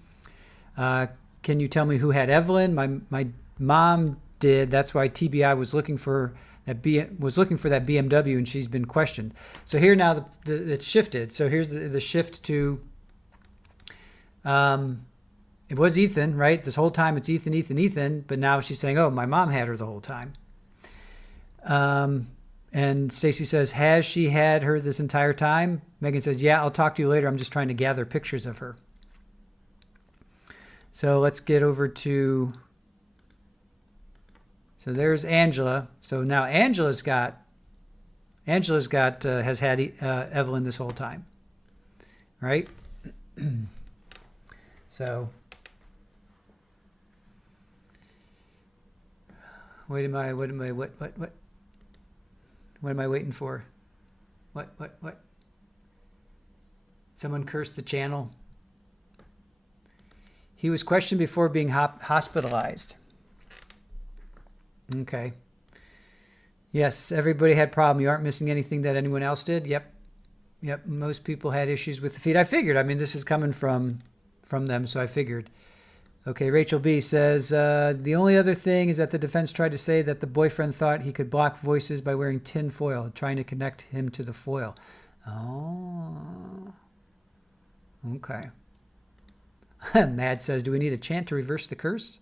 Can you tell me who had Evelyn? My mom did. That's why TBI was looking for that BMW, and she's been questioned. So here now it's shifted. So here's the shift to it was Ethan, right? This whole time it's Ethan, but now she's saying, oh, my mom had her the whole time. And Stacy says, has she had her this entire time? Megan says, yeah, I'll talk to you later. I'm just trying to gather pictures of her. So let's get over to, so there's Angela. So now Angela's has had Evelyn this whole time, right? So, what am I waiting for? What? Someone cursed the channel. He was questioned before being hospitalized. Okay. Yes, everybody had problem. You aren't missing anything that anyone else did? Yep. Most people had issues with the feed. I figured. I mean, this is coming from them, so I figured. Okay, Rachel B. says, the only other thing is that the defense tried to say that the boyfriend thought he could block voices by wearing tin foil, trying to connect him to the foil. Oh. Okay. Mad says, do we need a chant to reverse the curse?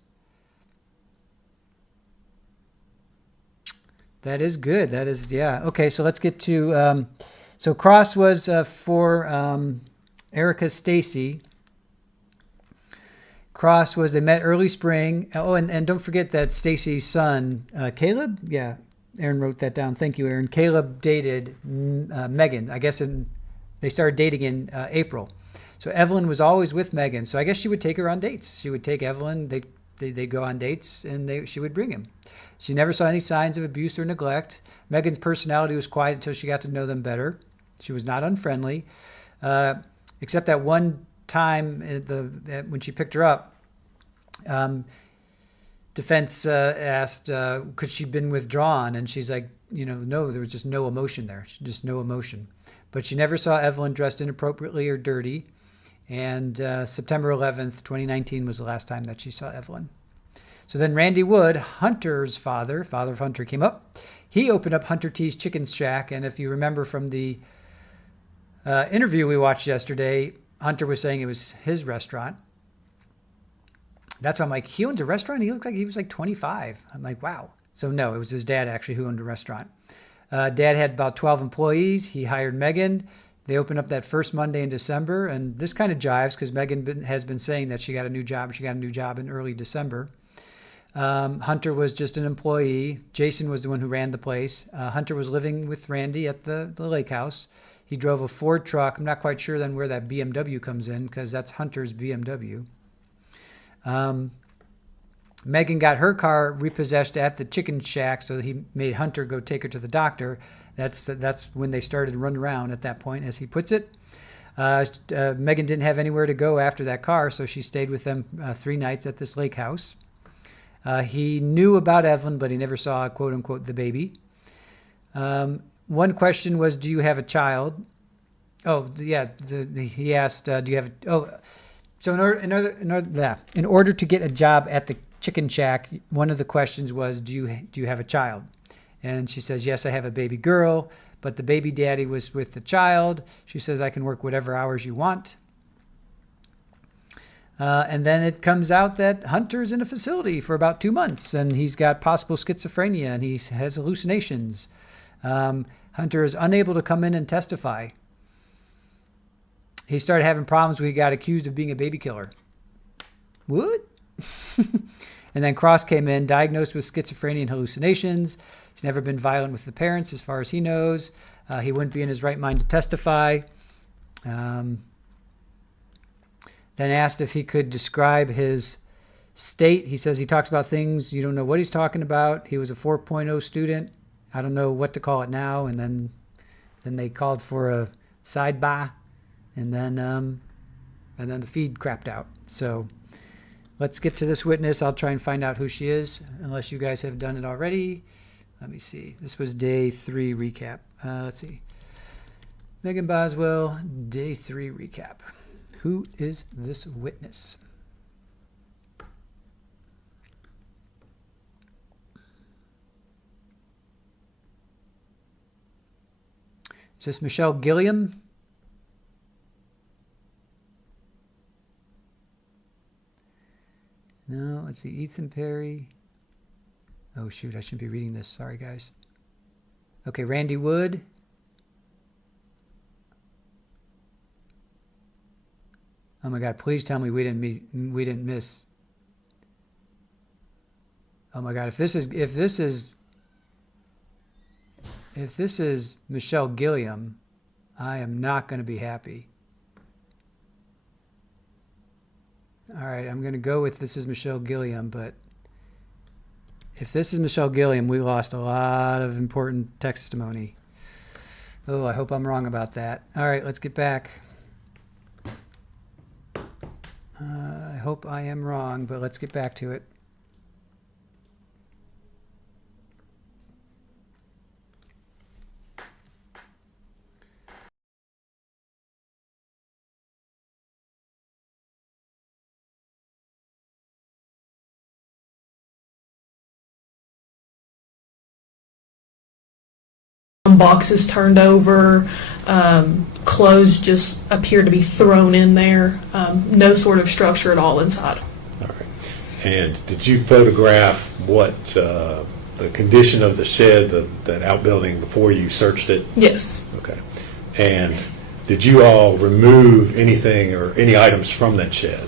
That is good. That is, yeah. Okay, so let's get to, so cross was for Erica Stacy. Cross was they met early spring. Oh, and don't forget that Stacy's son, Caleb? Yeah, Aaron wrote that down. Thank you, Aaron. Caleb dated Megan. I guess they started dating in April. So Evelyn was always with Megan. So I guess she would take her on dates. She would take Evelyn. They'd go on dates, and she would bring him. She never saw any signs of abuse or neglect. Megan's personality was quiet until she got to know them better. She was not unfriendly, except that one time when she picked her up, defense asked, could she been withdrawn? And she's like, no, there was just no emotion there. Just no emotion. But she never saw Evelyn dressed inappropriately or dirty. And September 11th, 2019 was the last time that she saw Evelyn. So then Randy Wood, Hunter's father of Hunter, came up. He opened up Hunter T's Chicken Shack. And if you remember from the interview we watched yesterday, Hunter was saying it was his restaurant. That's why I'm like, he owns a restaurant? He looks like he was like 25. I'm like, wow. So no, it was his dad actually who owned a restaurant. Dad had about 12 employees. He hired Megan. They opened up that first Monday in December. And this kind of jives because Megan has been saying that she got a new job. She got a new job in early December. Hunter was just an employee. Jason was the one who ran the place. Hunter was living with Randy at the lake house. He drove a Ford truck. I'm not quite sure then where that BMW comes in because that's Hunter's BMW. Megan got her car repossessed at the Chicken Shack, so he made Hunter go take her to the doctor. That's when they started to run around at that point, as he puts it. Megan didn't have anywhere to go after that car, so she stayed with them 3 nights at this lake house. He knew about Evelyn, but he never saw, quote unquote, the baby. One question was, do you have a child? Oh, yeah. He asked, do you have? So in order to get a job at the chicken shack, one of the questions was, do you have a child? And she says, yes, I have a baby girl, but the baby daddy was with the child. She says, I can work whatever hours you want. And then it comes out that Hunter's in a facility for about 2 months, and he's got possible schizophrenia, and he has hallucinations. Hunter is unable to come in and testify. He started having problems when he got accused of being a baby killer. What? And then Cross came in, diagnosed with schizophrenia and hallucinations. He's never been violent with the parents, as far as he knows. He wouldn't be in his right mind to testify. Then asked if he could describe his state. He says he talks about things you don't know what he's talking about. He was a 4.0 student. I don't know what to call it now. And then they called for a sidebar, and then the feed crapped out. So let's get to this witness. I'll try and find out who she is, unless you guys have done it already. Let me see. This was day 3 recap. Let's see. Megan Boswell, day 3 recap. Who is this witness? Is this Michelle Gilliam? No, let's see. Ethan Perry. Oh, shoot. I shouldn't be reading this. Sorry, guys. Okay, Randy Wood. Oh, my God. Please tell me we didn't miss. Oh, my God. If this is Michelle Gilliam, I am not going to be happy. All right, I'm going to go with this is Michelle Gilliam, but if this is Michelle Gilliam, we lost a lot of important testimony. Oh, I hope I'm wrong about that. All right, let's get back. I hope I am wrong, but let's get back to it. Boxes turned over, clothes just appear to be thrown in there, no sort of structure at all inside. All right. And did you photograph what the condition of the shed, that outbuilding, before you searched it? Yes. Okay. And did you all remove anything or any items from that shed?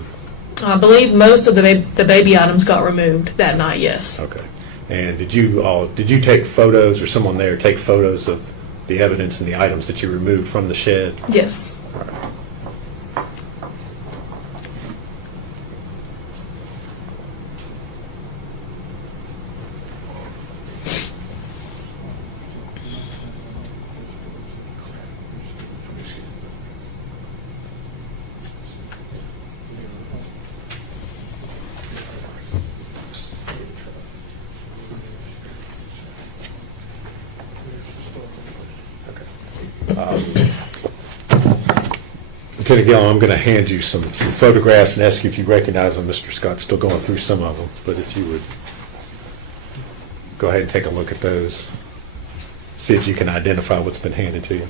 I believe most of the baby items got removed that night, yes. Okay. And did you take photos, or someone there take photos of the evidence and the items that you removed from the shed? Yes. All right. Lieutenant Gillum, I'm going to hand you some photographs and ask you if you recognize them. Mr. Scott's still going through some of them, but if you would go ahead and take a look at those, see if you can identify what's been handed to you.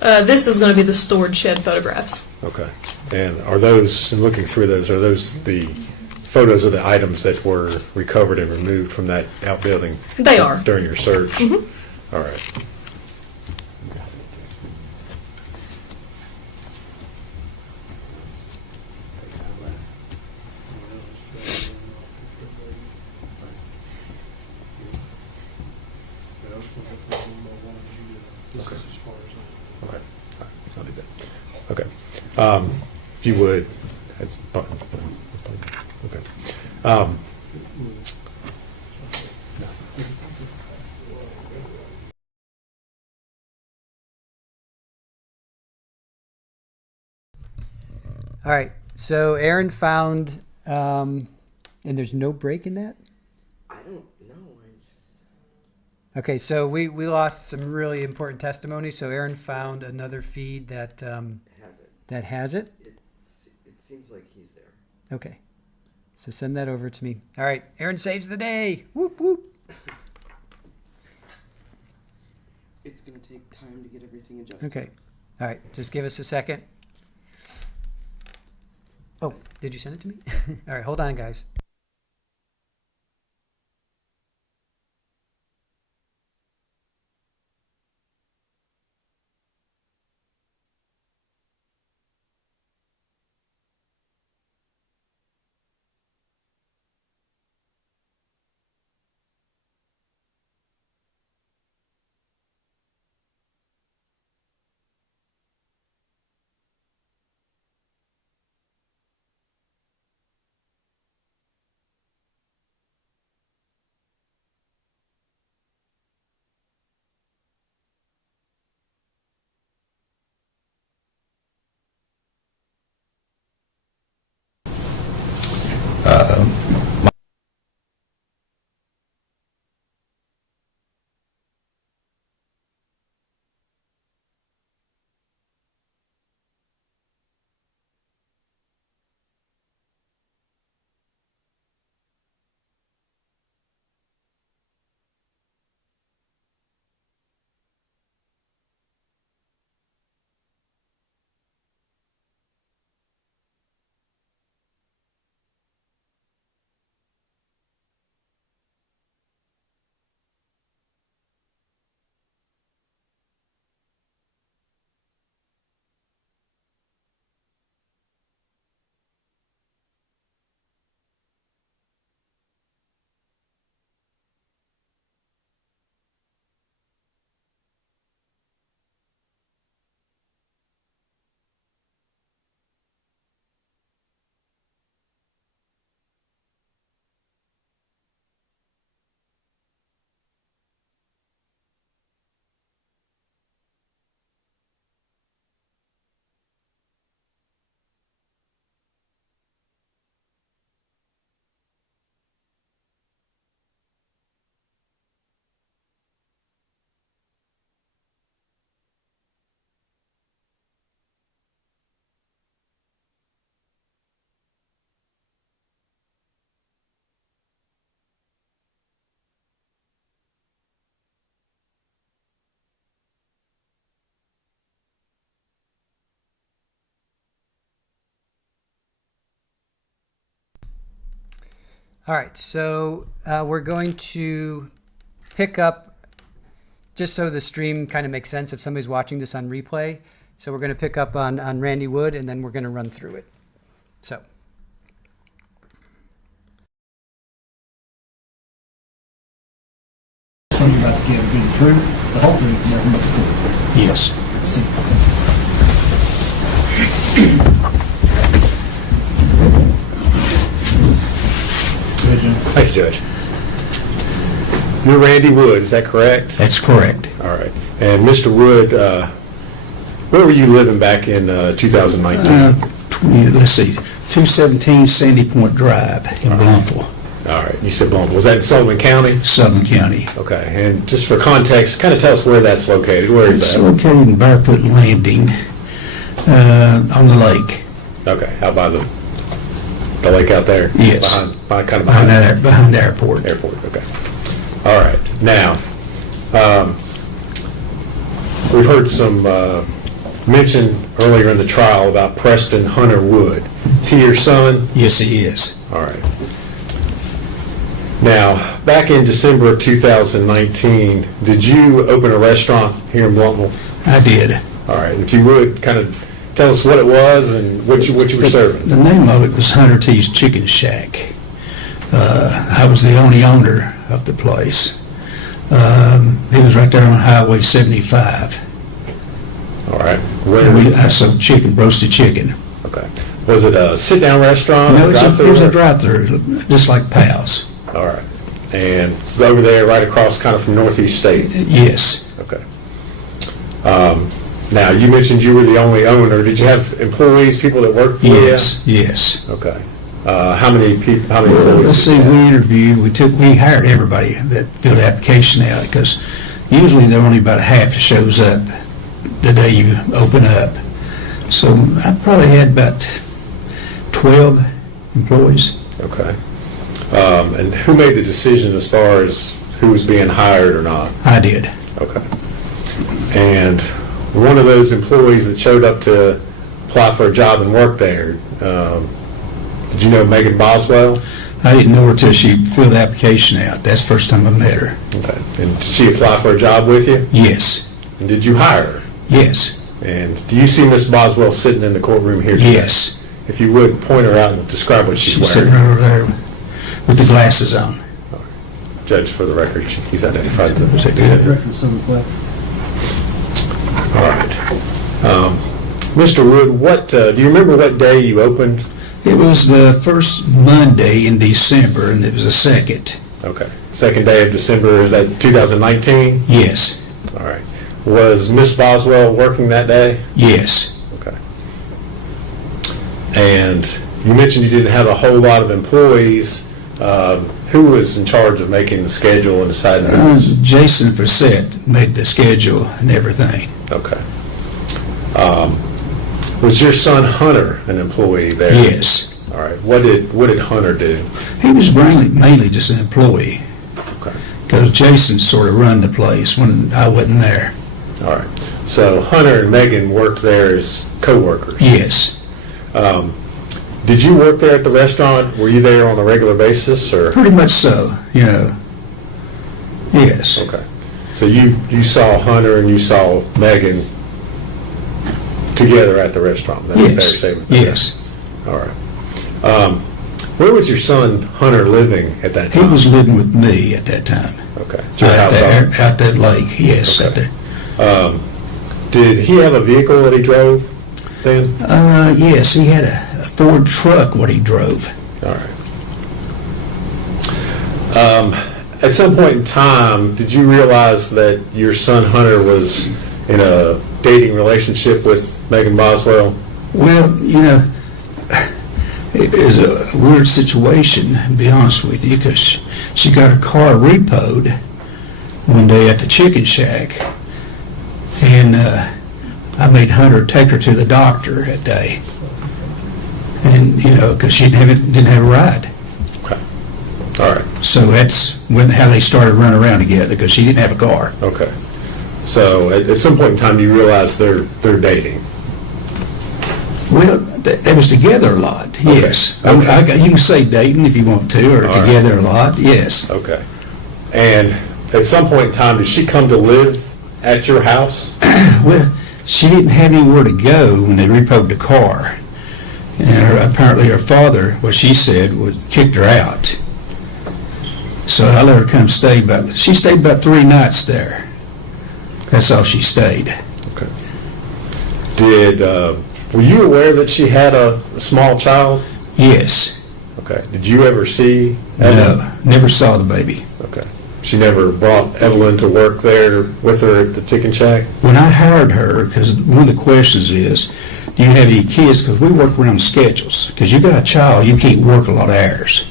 This is going to be the stored shed photographs. Okay. And are those, in looking through those, are those the photos of the items that were recovered and removed from that outbuilding? They are. During your search? Mm-hmm. All right. If you would, okay. All right. So Aaron found, and there's no break in that? I don't know. I just. Okay, so we lost some really important testimony. So Aaron found another feed that Has it. that has it. It seems like he's there. Okay, so send that over to me. All right, Aaron saves the day. Whoop whoop. It's going to take time to get everything adjusted. Okay, all right, just give us a second. Oh, did you send it to me? All right, hold on, guys. All right, so we're going to pick up, just so the stream kind of makes sense if somebody's watching this on replay. So we're going to pick up on Randy Wood, and then we're going to run through it. So. You're about to give the truth, the whole truth, and nothing but the truth. Yes. Thank you, Judge. You're Randy Wood, is that correct? That's correct. All right. And Mr. Wood, where were you living back in 2019? Let's see, 217 Sandy Point Drive in Blountville. All right. You said Blountville. Was that in Sullivan County? Sullivan County. Okay. And just for context, kind of tell us where that's located. Where is It's that? located in Barefoot Landing on the lake. Okay. How by the lake out there? Yes. Behind the airport. Airport, okay. All right. Now, we've heard some mention earlier in the trial about Preston Hunter Wood. Is he your son? Yes, he is. All right. Now, back in December of 2019, did you open a restaurant here in Blountville? I did. All right. If you would, kind of tell us what it was and what you were serving. The name of it was Hunter T's Chicken Shack. I was the only owner of the place. It was right there on Highway 75. All right. I sold chicken, roasted chicken. Okay. Was it a sit-down restaurant? No, it was a drive-through, just like Pal's. All right. And it's over there right across kind of from Northeast State? Yes. Okay. Now, you mentioned you were the only owner. Did you have employees, people that worked for you? Yes. Okay. How many people? How many employees? Let's see. We interviewed. We hired everybody that filled the application out because usually there are only about a half shows up the day you open up. So I probably had about 12 employees. Okay. And who made the decision as far as who was being hired or not? I did. Okay. And one of those employees that showed up to apply for a job and work there, did you know Megan Boswell? I didn't know her till she filled the application out. That's the first time I met her. Okay. And did she apply for a job with you? Yes. And did you hire her? Yes. And do you see Miss Boswell sitting in the courtroom here today? Yes. If you would, point her out and describe what she's She's wearing. sitting right over there with the glasses on. Judge, for the record, he's identified the... All right. Mr. Wood, do you remember what day you opened? It was the first Monday in December, and it was the second. Okay. Second day of December, is that 2019? Yes. All right. Was Miss Boswell working that day? Yes. Okay. And you mentioned you didn't have a whole lot of employees. Who was in charge of making the schedule and deciding? Jason Fassett made the schedule and everything. Okay. Was your son Hunter an employee there? Yes. All right. What did Hunter do? He was mainly just an employee. Okay. Because Jason sort of run the place when I wasn't there. All right. So Hunter and Megan worked there as co-workers? Yes. Did you work there at the restaurant? Were you there on a regular basis, or? Pretty much so, Yes. Okay. So you saw Hunter and you saw Megan together at the restaurant? That's a fair statement. Yes. All right. Where was your son Hunter living at that time? He was living with me at that time. Okay. Out that lake, yes. Okay. Out there. Did he have a vehicle that he drove then? Yes, he had a Ford truck what he drove. All right. At some point in time, did you realize that your son Hunter was in a dating relationship with Megan Boswell? Well, it was a weird situation, to be honest with you, because she got her car repoed one day at the chicken shack, and I made Hunter take her to the doctor that day, and because she didn't have a ride. Okay. All right. So that's how they started running around together, because she didn't have a car. Okay. So at some point in time, you realize they're dating. Well, they was together a lot. Okay. Yes. Okay. You can say dating if you want to, or All together right. a lot. Yes. Okay. And at some point in time, did she come to live at your house? Well, she didn't have anywhere to go when they repoed the car. And apparently her father, what she said, kicked her out. So I let her come stay. She stayed about 3 nights there. That's all she stayed. Okay. Were you aware that she had a small child? Yes. Okay. Did you ever see Evelyn? No, never saw the baby. Okay. She never brought Evelyn to work there with her at the chicken shack? When I hired her, because one of the questions is, do you have any kids? Because we work around schedules. Because you got a child, you can't work a lot of hours.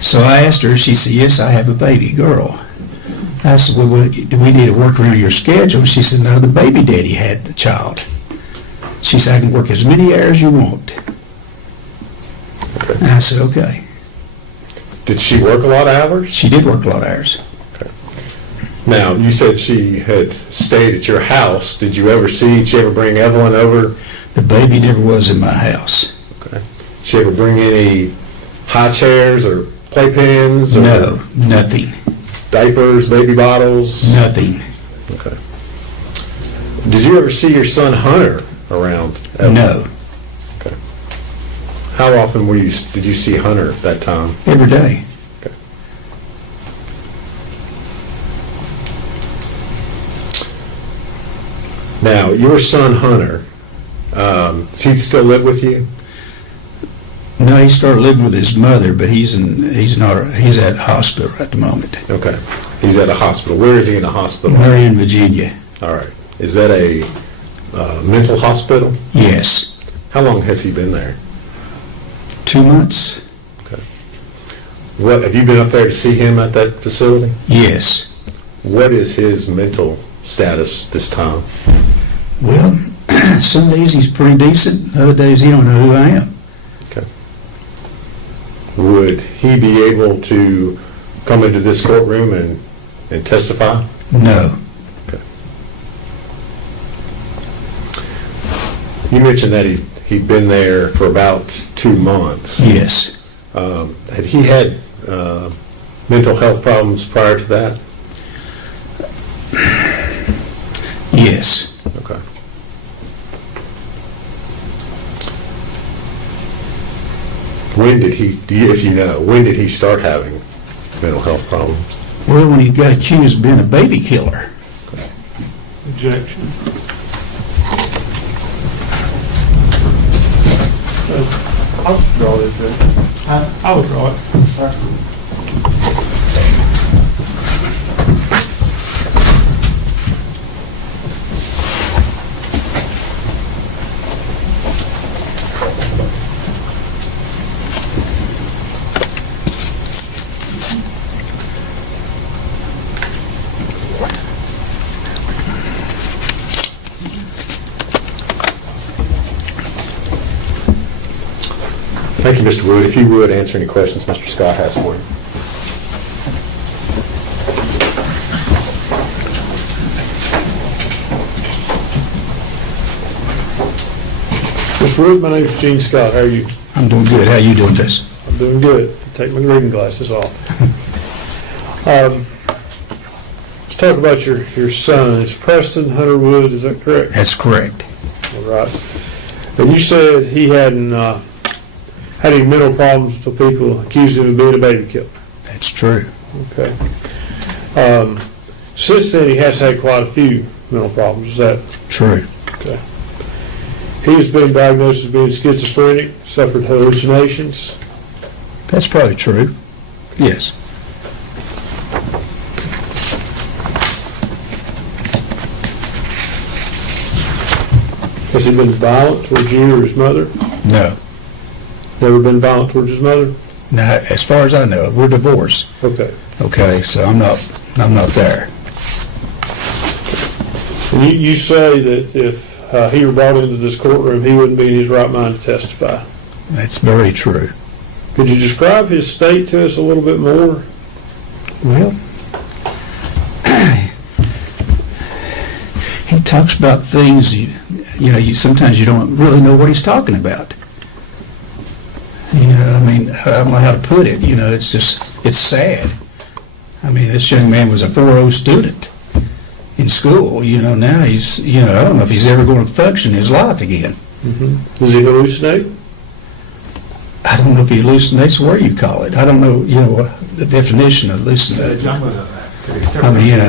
So I asked her, she said, yes, I have a baby girl. I said, well, do we need to work around your schedule? She said, no, the baby daddy had the child. She said, I can work as many hours as you want. Okay. And I said, okay. Did she work a lot of hours? She did work a lot of hours. Okay. Now, you said she had stayed at your house. Did you ever bring Evelyn over? The baby never was in my house. Okay. Did she ever bring any high chairs or playpens? No, nothing. Diapers, baby bottles? Nothing. Okay. Did you ever see your son Hunter around? Evelyn? No. Okay. How often did you see Hunter at that time? Every day. Okay. Now, your son Hunter, does he still live with you? No, he started living with his mother, but he's at the hospital at the moment. Okay. He's at a hospital. Where is he in the hospital? Marion, Virginia. All right. Is that a mental hospital? Yes. How long has he been there? 2 months? Okay. What, have you been up there to see him at that facility? Yes. What is his mental status this time? Well, some days he's pretty decent, other days he don't know who I am. Okay. Would he be able to come into this courtroom and testify? No. Okay. You mentioned that he'd been there for about 2 months. Yes. Had he had mental health problems prior to that? Yes. Okay. When did he, if you know, when did he start having mental health problems? Well, when he got accused of being a baby killer. Objection. I'll just draw it. I will draw it. Thank you, Mr. Wood. If you would answer any questions Mr. Scott has for you. Mr. Wood, my name is Gene Scott. How are you? I'm doing good. How you doing, Jesse? I'm doing good. Take my reading glasses off. Let's talk about your son. It's Preston Hunter Wood, is that correct? That's correct. All right. And you said he hadn't had any mental problems until people accused him of being a baby killer. That's true. Okay. Since then, he has had quite a few mental problems. Is that true? Okay. He has been diagnosed as being schizophrenic, suffered hallucinations. That's probably true. Yes. Has he been violent towards you or his mother? No. Never been violent towards his mother? No, as far as I know, we're divorced. Okay. Okay, so I'm not there. And you say that if he were brought into this courtroom, he wouldn't be in his right mind to testify. That's very true. Could you describe his state to us a little bit more? Well, he talks about things you sometimes you don't really know what he's talking about. I mean, I don't know how to put it. It's just, it's sad. I mean, this young man was a 4.0 student in school. Now he's, I don't know if he's ever going to function in his life again. Mm-hmm. Does he hallucinate? I don't know if he hallucinates, what do you call it? I don't know, the definition of hallucinate. I mean,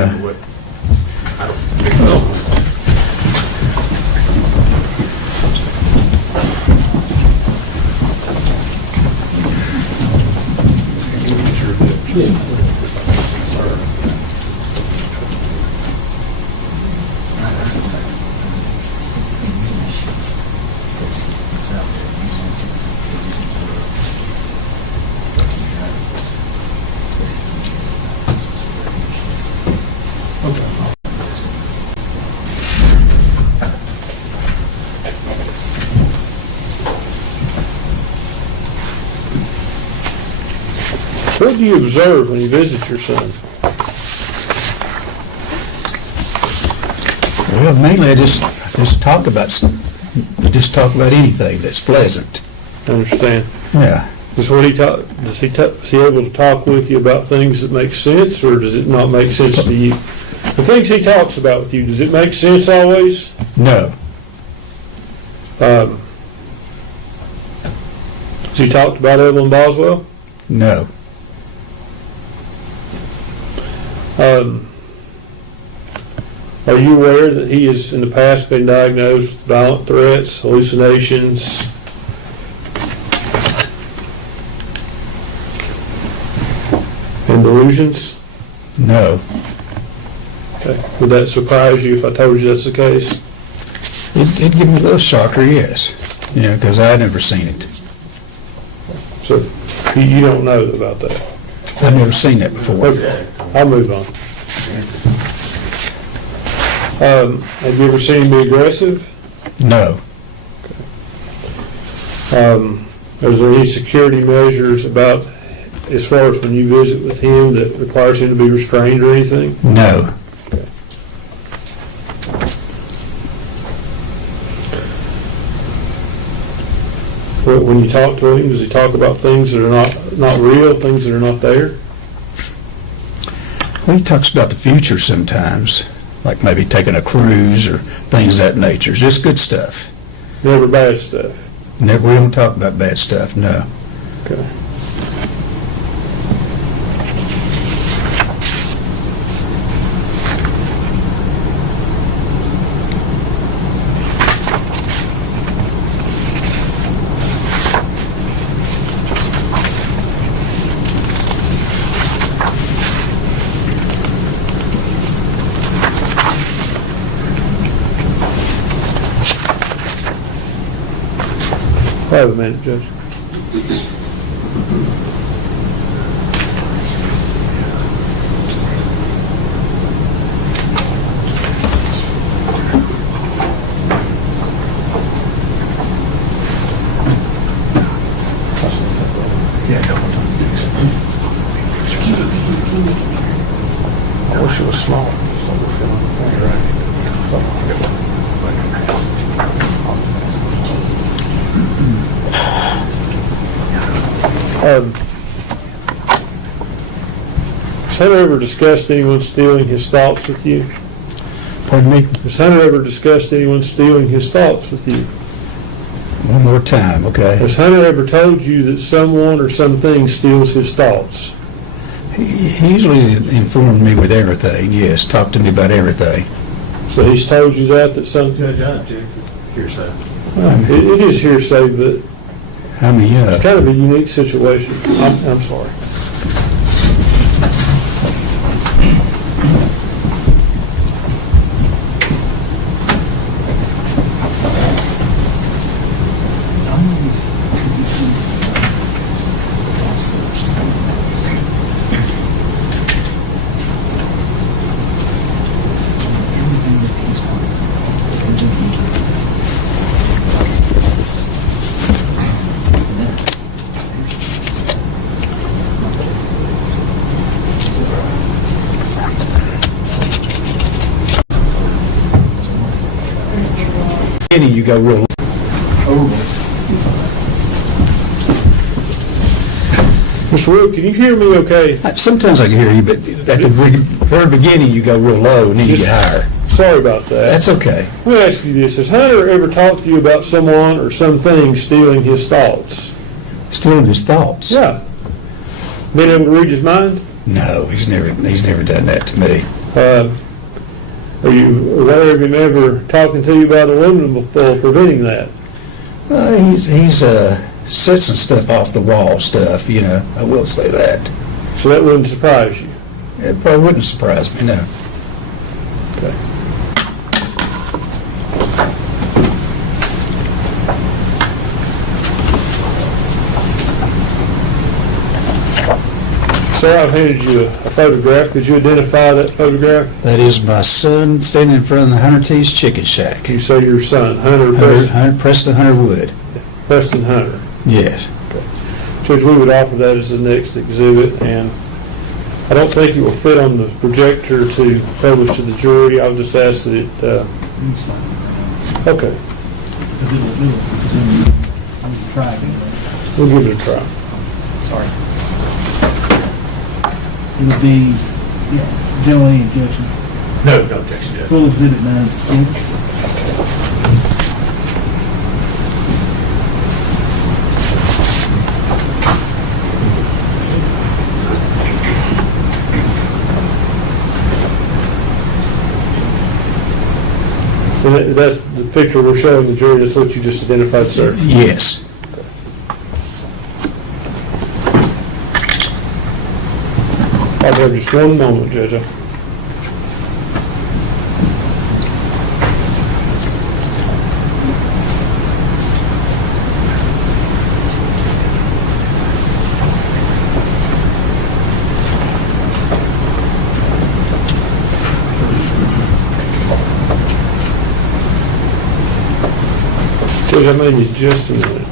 What do you observe when you visit your son? Well, mainly I just talk about anything that's pleasant. I understand. Yeah. Is he able to talk with you about things that make sense, or does it not make sense to you? The things he talks about with you, does it make sense always? No. Has he talked about Evelyn Boswell? No. Are you aware that he has in the past been diagnosed with violent threats, hallucinations? And delusions? No. Okay. Would that surprise you if I told you that's the case? It'd give me a little shocker, yes. Yeah, because I'd never seen it. So you don't know about that? I've never seen that before. Okay, I'll move on. Have you ever seen him be aggressive? No. Is there any security measures about, as far as when you visit with him, that requires him to be restrained or anything? No. When you talk to him, does he talk about things that are not real, things that are not there? Well, he talks about the future sometimes, like maybe taking a cruise or things of that nature. Just good stuff. Never bad stuff? Never, we don't talk about bad stuff, no. Okay. Have a minute, Judge. I wish it was small. Has Hunter ever discussed anyone stealing his thoughts with you? Pardon me? Has Hunter ever discussed anyone stealing his thoughts with you? One more time, okay? Has Hunter ever told you that someone or something steals his thoughts? He usually informed me with everything, yes, talked to me about everything. So he's told you that some... Judge, I object to hearsay. It is hearsay, but I mean, it's kind of a unique situation. I'm sorry. You go real. Mr. Wood, can you hear me okay? Sometimes I can hear you, but at the very beginning you go real low and then you get higher. Sorry about that. That's okay. Let me ask you this. Has Hunter ever talked to you about someone or something stealing his thoughts? Stealing his thoughts? Yeah. Been able to read his mind? No, he's never done that to me. Are you aware of him ever talking to you about aluminum foil preventing that? He's set some stuff off the wall stuff, you know. I will say that. So that wouldn't surprise you? It probably wouldn't surprise me, no. Okay. Sir, I've handed you a photograph. Could you identify that photograph? That is my son standing in front of the Hunter T's Chicken Shack. You say your son, Hunter Preston Hunter Wood. Preston Hunter. Yes. Okay. Judge, we would offer that as the next exhibit, and I don't think it will fit on the projector to publish to the jury. I'll just ask that it, okay. We'll give it a try. Sorry. It would be, generally objection. No objection, Judge. Full exhibit 9-6. And that's the picture we're showing the jury. That's what you just identified, sir? Yes. I'll have just one moment, Judge. Judge, I may need just a minute.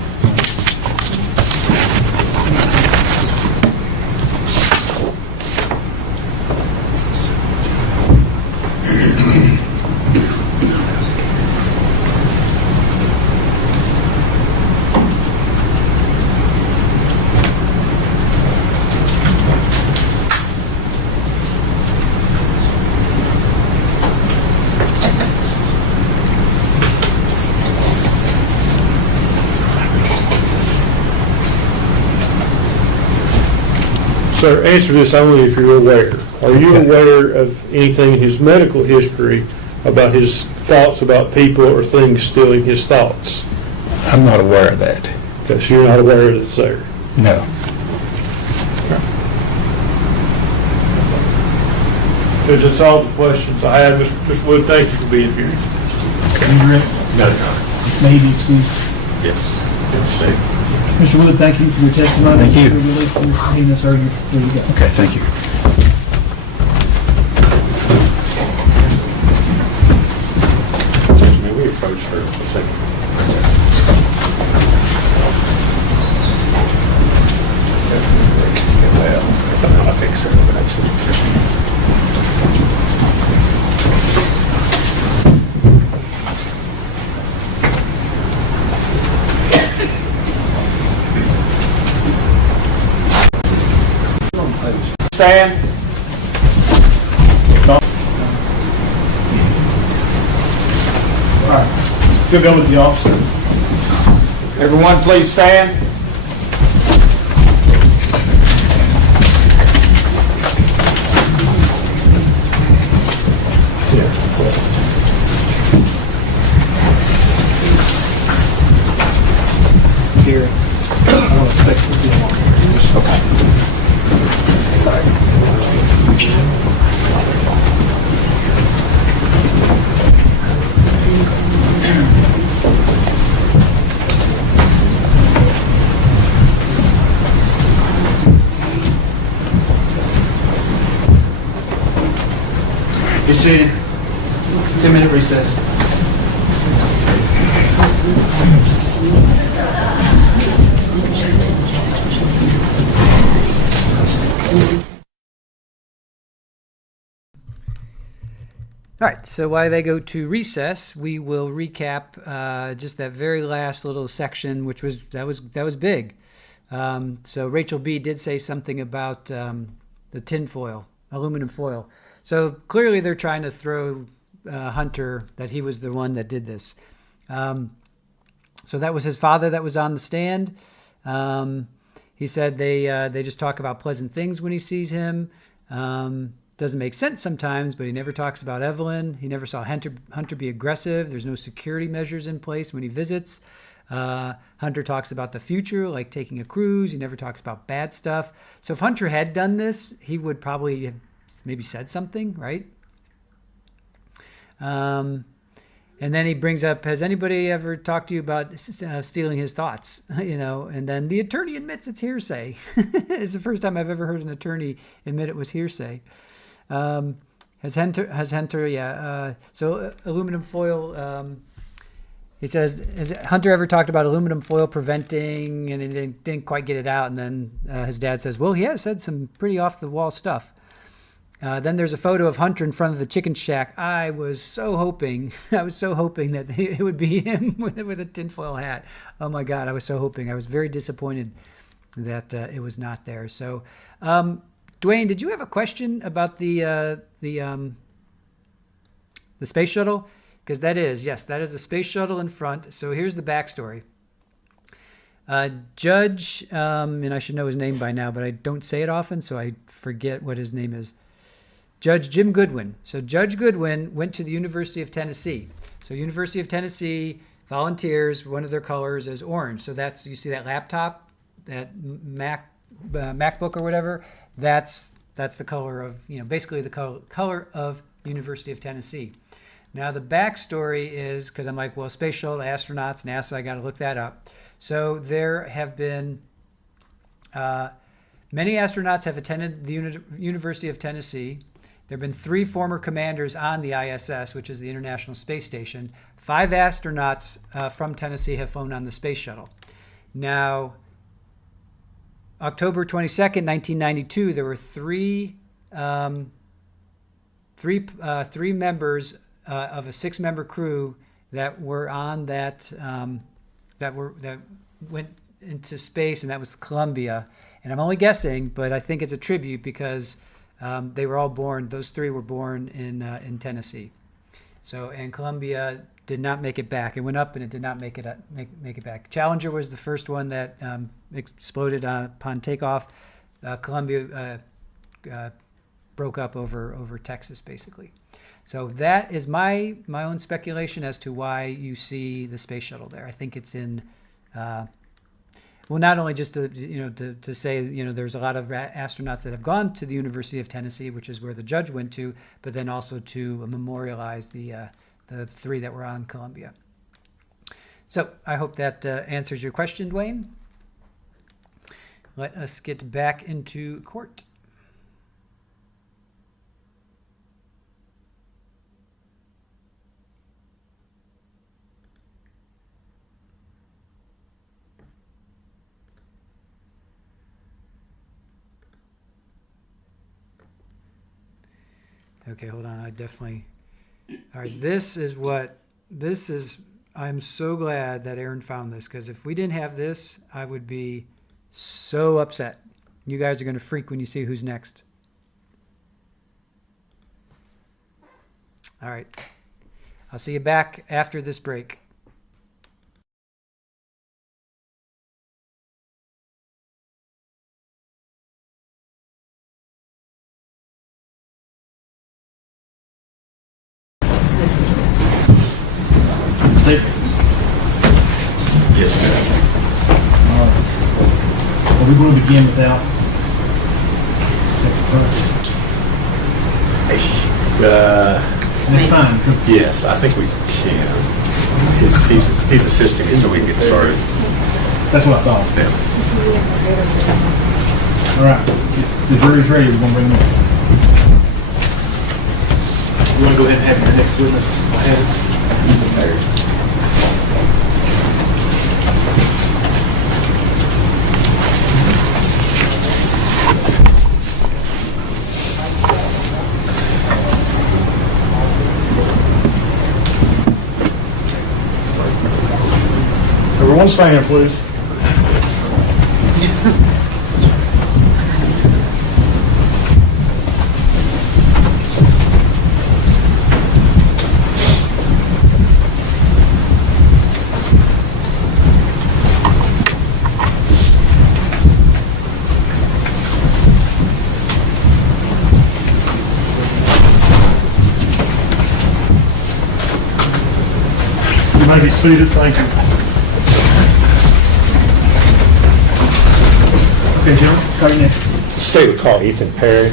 Sir, answer this only if you're aware. Are you aware of anything in his medical history about his thoughts about people or things stealing his thoughts? I'm not aware of that. Because you're not aware that it's there. No. Judge, that's all the questions I have. Mr. Wood, thank you for being here. No, maybe excuse. Yes. Mr. Wood, thank you for your testimony. Thank you. For release from the subpoena, sir. Here you go. Okay, thank you. May we approach for a second? Well, I think so, but actually. Stand. All right. You'll go with the officer. Everyone, please stand. Here. I want to expect to be on. Okay. Be seated. 10-minute recess. All right, so while they go to recess, we will recap just that very last little section, which was that was big. So Rachel B. did say something about the tin foil, aluminum foil. So clearly they're trying to throw Hunter that he was the one that did this. So that was his father that was on the stand. He said they just talk about pleasant things when he sees him. Doesn't make sense sometimes, but he never talks about Evelyn. He never saw Hunter be aggressive. There's no security measures in place when he visits. Hunter talks about the future, like taking a cruise. He never talks about bad stuff. So if Hunter had done this, he would probably have maybe said something, right? And then he brings up, has anybody ever talked to you about stealing his thoughts? And then the attorney admits it's hearsay. It's the first time I've ever heard an attorney admit it was hearsay. Has Hunter, yeah. So aluminum foil, he says, has Hunter ever talked about aluminum foil preventing, and he didn't quite get it out. And then his dad says, well, he has said some pretty off-the-wall stuff. Then there's a photo of Hunter in front of the chicken shack. I was so hoping that it would be him with a tinfoil hat. Oh my God, I was so hoping. I was very disappointed that it was not there. So, Dwayne, did you have a question about the space shuttle? Because that is the space shuttle in front. So here's the backstory. Judge, and I should know his name by now, but I don't say it often, so I forget what his name is. Judge Jim Goodwin. So Judge Goodwin went to the University of Tennessee. So University of Tennessee volunteers, one of their colors is orange. So that's, you see that laptop, that MacBook or whatever, that's the color of, basically the color of University of Tennessee. Now the backstory is, because I'm like, well, space shuttle, astronauts, NASA, I got to look that up. So there have been many astronauts have attended the University of Tennessee. There have been 3 former commanders on the ISS, which is the International Space Station. 5 astronauts from Tennessee have flown on the space shuttle. Now, October 22nd, 1992, there were three members of a 6-member crew that were on that that went into space, and that was Columbia. And I'm only guessing, but I think it's a tribute because they were all born. Those 3 were born in Tennessee. So, and Columbia did not make it back. It went up and it did not make it back. Challenger was the first one that exploded upon takeoff. Columbia broke up over Texas, basically. So that is my own speculation as to why you see the space shuttle there. I think it's in. Well, not only just to say, there's a lot of astronauts that have gone to the University of Tennessee, which is where the judge went to, but then also to memorialize the 3 that were on Columbia. So I hope that answers your question, Dwayne. Let us get back into court. Okay, hold on. All right, I'm so glad that Aaron found this, because if we didn't have this, I would be so upset. You guys are going to freak when you see who's next. All right. I'll see you back after this break. Yes, sir. All right. Well, we're going to begin without. That's fine. Yes, I think we can. He's assisting me, so we can get started. That's what I thought. Yeah. All right. The jury's ready. We're going to bring them in. You want to go ahead and have your next witness ahead? Everyone stand, please. You may be seated. Thank you. Okay, Jim, call your name. State would call Ethan Perry.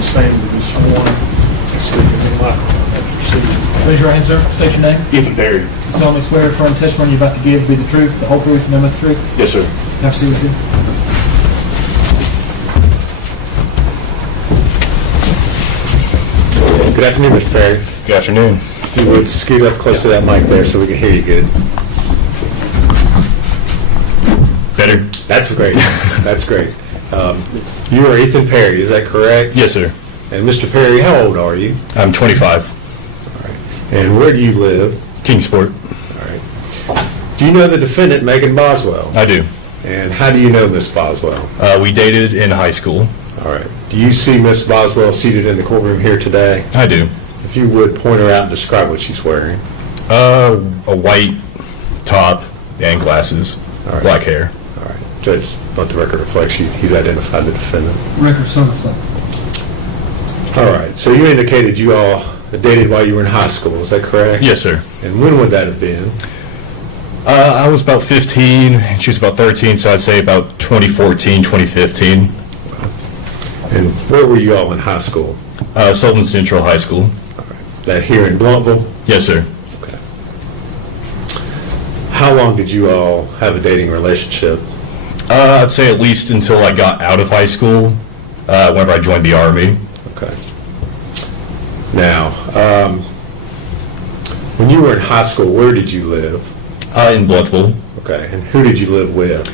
Stand to be sworn. Speaking in my proceeding. Raise your hand, sir. State your name. Ethan Perry. You solemnly swear affirm testimony you're about to give be the truth, the whole truth, and nothing but the truth. Yes, sir. Have a seat with you. Good afternoon, Mr. Perry. Good afternoon. If you would scoot up close to that mic there so we can hear you good. Better? That's great. That's great. You are Ethan Perry, is that correct? Yes, sir. And Mr. Perry, how old are you? I'm 25. All right. And where do you live? Kingsport. All right. Do you know the defendant, Megan Boswell? I do. And how do you know Miss Boswell? We dated in high school. All right. Do you see Miss Boswell seated in the courtroom here today? I do. If you would point her out and describe what she's wearing. A white top and glasses. All right. Black hair. All right. Judge, let the record reflect he's identified the defendant. Record so reflect. All right. So you indicated you all dated while you were in high school. Is that correct? Yes, sir. And when would that have been? I was about 15, and she was about 13, so I'd say about 2014, 2015. And where were you all in high school? Sullivan Central High School. All right. that here in Blountville? Yes, sir. Okay. How long did you all have a dating relationship? I'd say at least until I got out of high school, whenever I joined the Army. Okay. Now, when you were in high school, where did you live? In Blountville. Okay. And who did you live with?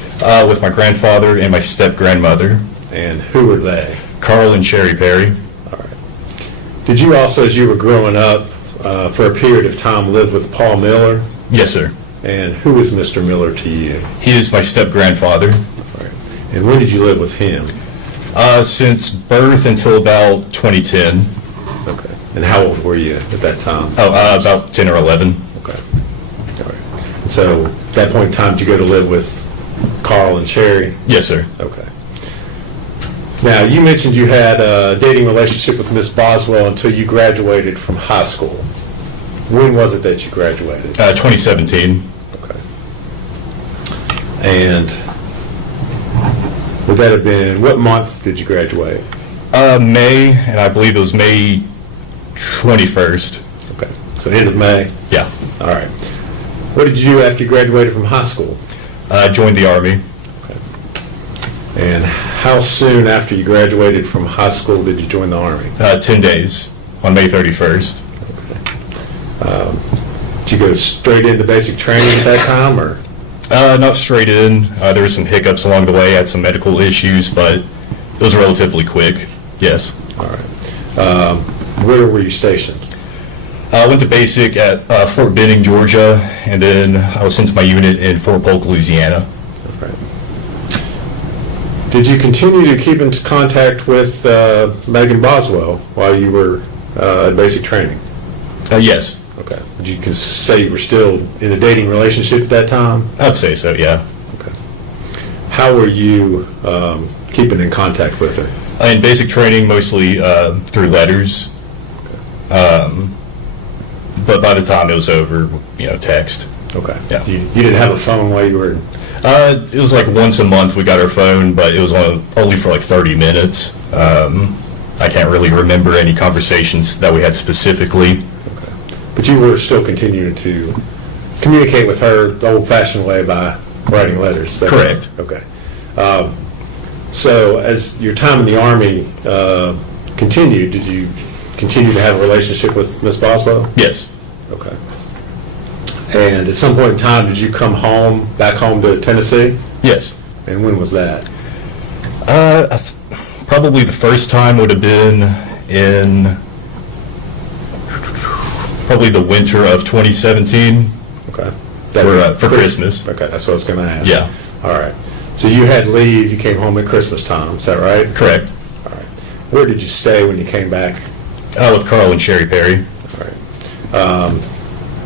With my grandfather and my step-grandmother. And who were they? Carl and Sherry Perry. All right. Did you also, as you were growing up, for a period of time, live with Paul Miller? Yes, sir. And who was Mr. Miller to you? He is my step-grandfather. All right. And when did you live with him? Since birth until about 2010. Okay. And how old were you at that time? Oh, about 10 or 11. Okay. All right. And so at that point in time, did you go to live with Carl and Sherry? Yes, sir. Okay. Now, you mentioned you had a dating relationship with Miss Boswell until you graduated from high school. When was it that you graduated? 2017. Okay. And would that have been, what month did you graduate? May, and I believe it was May 21st. Okay. So end of May? Yeah. All right. What did you do after you graduated from high school? Joined the Army. Okay. And how soon after you graduated from high school did you join the Army? 10 days, on May 31st. Did you go straight into basic training at that time, or? Not straight in. There were some hiccups along the way. I had some medical issues, but it was relatively quick. Yes. All right. Where were you stationed? I went to basic at Fort Benning, Georgia, and then I was sent to my unit in Fort Polk, Louisiana. All right. Did you continue to keep in contact with Megan Boswell while you were at basic training? Yes. Okay. Would you say you were still in a dating relationship at that time? I'd say so, yeah. Okay. How were you keeping in contact with her? In basic training, mostly through letters. But by the time it was over, text. Okay. Yeah. So you didn't have a phone while you were... It was like once a month we got our phone, but it was only for like 30 minutes. I can't really remember any conversations that we had specifically. Okay. But you were still continuing to communicate with her the old-fashioned way by writing letters? Correct. Okay. So as your time in the Army continued, did you continue to have a relationship with Miss Boswell? Yes. Okay. And at some point in time, did you come back home to Tennessee? Yes. And when was that? Probably the first time would have been in probably the winter of 2017. Okay. For Christmas. Okay, that's what I was going to ask. Yeah. All right. So you had leave, you came home at Christmas time, is that right? Correct. All right. Where did you stay when you came back? With Carl and Sherry Perry. All right.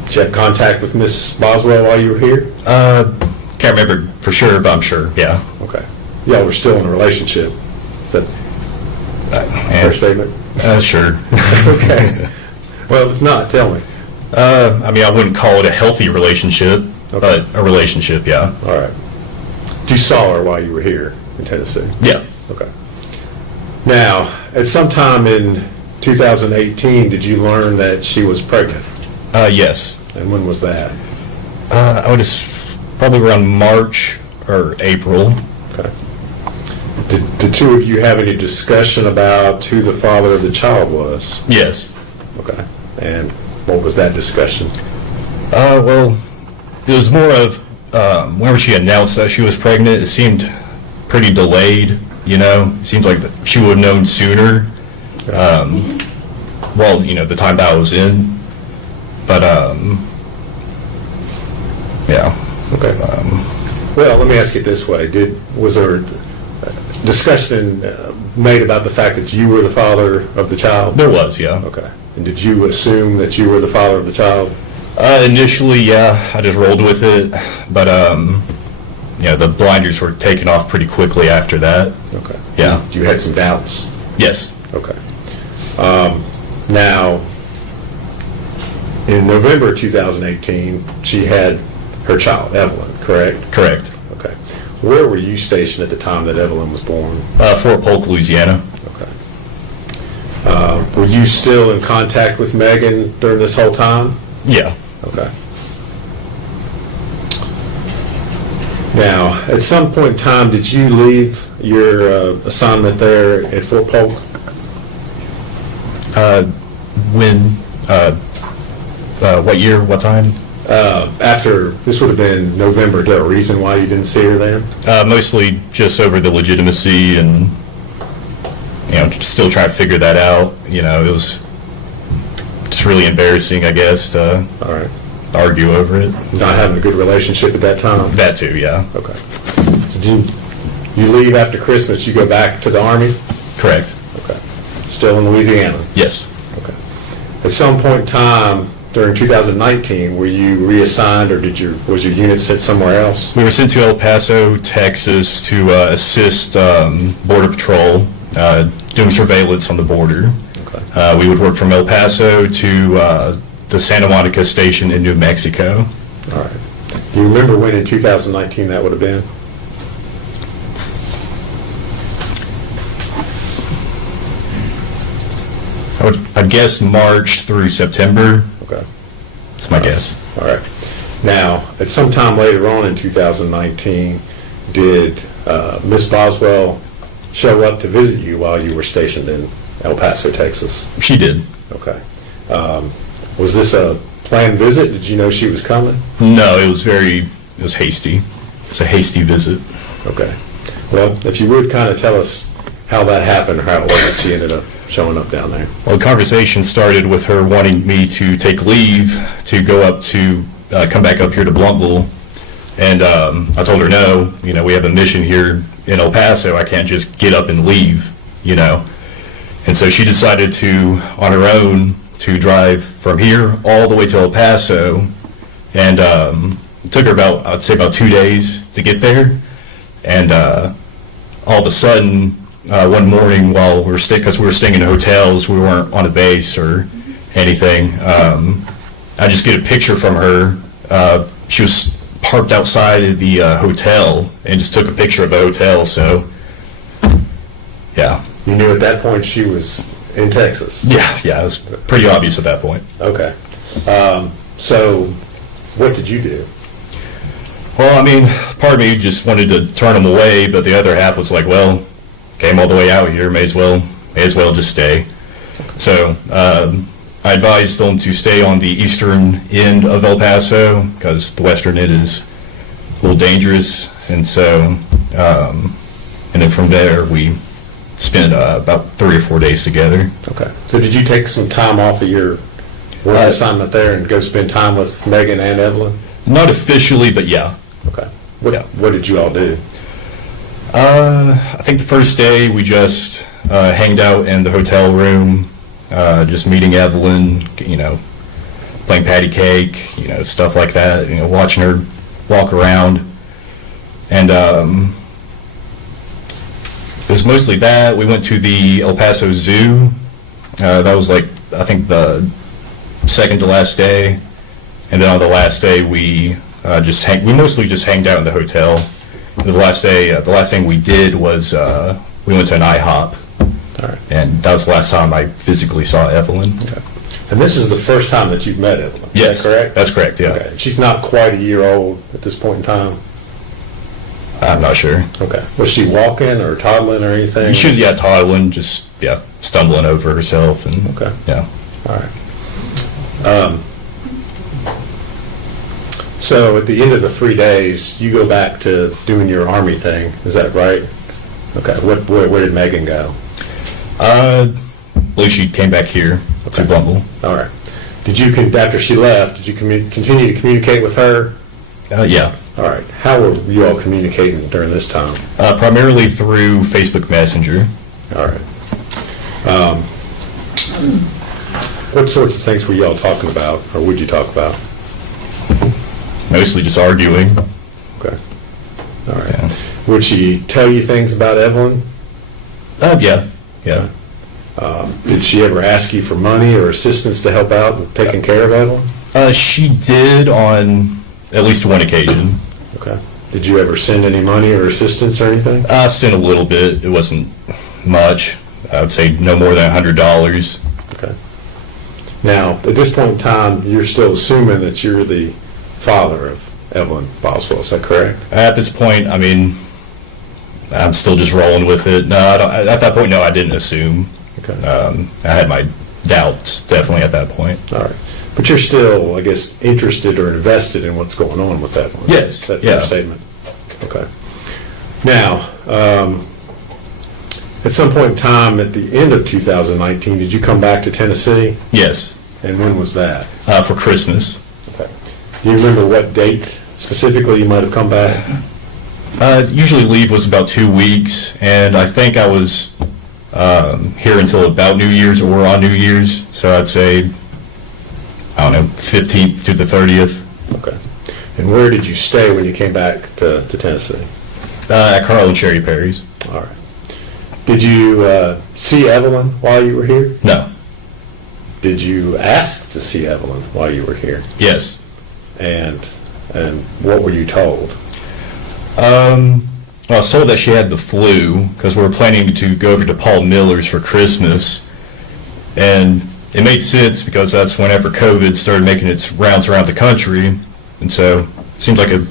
Did you have contact with Miss Boswell while you were here? Can't remember for sure, but I'm sure, yeah. Okay. Y'all were still in a relationship. Is that fair statement? Sure. Okay. Well, if it's not, tell me. I wouldn't call it a healthy relationship, but a relationship, yeah. All right. You saw her while you were here in Tennessee? Yeah. Okay. Now, at some time in 2018, did you learn that she was pregnant? Yes. And when was that? I would have probably around March or April. Okay. Did the two of you have any discussion about who the father of the child was? Yes. Okay. And what was that discussion? Well, it was more of whenever she announced that she was pregnant, it seemed pretty delayed, It seems like she would have known sooner. The time that I was in. But, yeah. Okay. Well, let me ask it this way. Was there discussion made about the fact that you were the father of the child? There was, yeah. Okay. And did you assume that you were the father of the child? Initially, yeah. I just rolled with it. But, the blinders were taken off pretty quickly after that. Okay. Yeah. You had some doubts? Yes. Okay. Now, in November 2018, she had her child, Evelyn, correct? Correct. Okay. Where were you stationed at the time that Evelyn was born? Fort Polk, Louisiana. Okay. Were you still in contact with Megan during this whole time? Yeah. Okay. Now, at some point in time, did you leave your assignment there at Fort Polk? When, what year, what time? After, this would have been November. Is there a reason why you didn't see her then? Mostly just over the legitimacy and, still trying to figure that out. It was just really embarrassing, I guess, to All right. argue over it. Not having a good relationship at that time? That too, yeah. Okay. So you leave after Christmas, you go back to the Army? Correct. Okay. Still in Louisiana? Yes. Okay. At some point in time during 2019, were you reassigned or was your unit sent somewhere else? We were sent to El Paso, Texas to assist Border Patrol doing surveillance on the border. Okay. We would work from El Paso to the Santa Monica station in New Mexico. All right. Do you remember when in 2019 that would have been? I'd guess March through September. Okay. That's my guess. All right. Now, at some time later on in 2019, did Miss Boswell show up to visit you while you were stationed in El Paso, Texas? She did. Okay. Was this a planned visit? Did you know she was coming? No, it was hasty. It's a hasty visit. Okay. Well, if you would kind of tell us how that happened, or how it was that she ended up showing up down there. Well, the conversation started with her wanting me to take leave to go up to come back up here to Blountville, and I told her no. We have a mission here in El Paso. I can't just get up and leave. And so she decided to, on her own, to drive from here all the way to El Paso, and it took her I'd say about 2 days to get there, and all of a sudden, one morning while because we were staying in hotels, we weren't on a base or anything, I just get a picture from her. She was parked outside of the hotel and just took a picture of the hotel, so yeah. You knew at that point she was in Texas? Yeah, it was pretty obvious at that point. Okay. So what did you do? Well, part of me just wanted to turn them away, but the other half was like, well, came all the way out here, may as well just stay. So I advised them to stay on the eastern end of El Paso because the western end is a little dangerous, and so and then from there we spent about 3 or 4 days together. Okay. So did you take some time off of your work assignment there and go spend time with Megan and Evelyn? Not officially, but yeah. Okay. What did you all do? I think the first day we just hanged out in the hotel room, just meeting Evelyn, playing patty cake, stuff like that, watching her walk around. And it was mostly that. We went to the El Paso Zoo. That was I think the second to last day. And then on the last day we mostly just hanged out in the hotel. The last thing we did was we went to an IHOP, and that was the last time I physically saw Evelyn. Okay. And this is the first time that you've met Evelyn, yes, is that correct? That's correct, yeah. Okay. She's not quite a year old at this point in time? I'm not sure. Okay. Was she walking or toddling or anything? She was, toddling, just, stumbling over herself. And okay. Yeah. All right. So at the end of the 3 days, you go back to doing your Army thing. Is that right? Okay. Where did Megan go? I believe she came back here to Blountville. All right. Did you, after she left, did you continue to communicate with her? Yeah. All right. How were you all communicating during this time? Primarily through Facebook Messenger. All right. What sorts of things were you all talking about, or would you talk about? Mostly just arguing. Okay. All right. Yeah. Would she tell you things about Evelyn? Yeah. Did she ever ask you for money or assistance to help out with taking care of Evelyn? She did on at least one occasion. Okay. Did you ever send any money or assistance or anything? I sent a little bit. It wasn't much. I would say no more than $100. Now, at this point in time, you're still assuming that you're the father of Evelyn Boswell, is that correct? At this point, I mean, I'm still just rolling with it. No, I don't, at that point, no, I didn't assume. Okay. I had my doubts, definitely, at that point. All right. But you're still, I guess, interested or invested in what's going on with Evelyn? Yes. Is that Yeah. your statement? Okay. Now, at some point in time at the end of 2019, did you come back to Tennessee? Yes. And when was that? For Christmas. Okay. Do you remember what date specifically you might have come back? Usually leave was about 2 weeks, and I think I was here until about New Year's or on New Year's, so I'd say, I don't know, 15th to the 30th. Okay. And where did you stay when you came back to Tennessee? At Carl Cherry Perry's. All right. Did you see Evelyn while you were here? No. Did you ask to see Evelyn while you were here? Yes. And what were you told? Well, I was told that she had the flu because we were planning to go over to Paul Miller's for Christmas, and it made sense because that's whenever COVID started making its rounds around the country, and so it seemed like a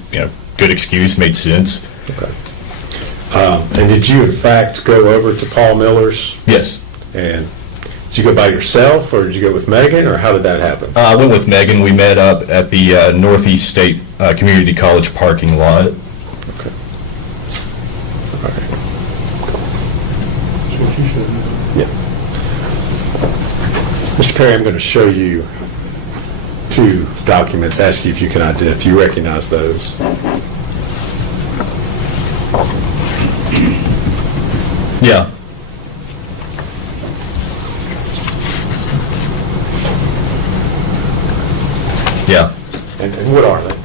good excuse, made sense. Okay. And did you in fact go over to Paul Miller's? Yes. And did you go by yourself, or did you go with Megan, or how did that happen? I went with Megan. We met up at the Northeast State Community College parking lot. Okay. All right. Yeah. Mr. Perry, I'm going to show you two documents, ask you if you can identify, if you recognize those. Yeah. Yeah. And what are they?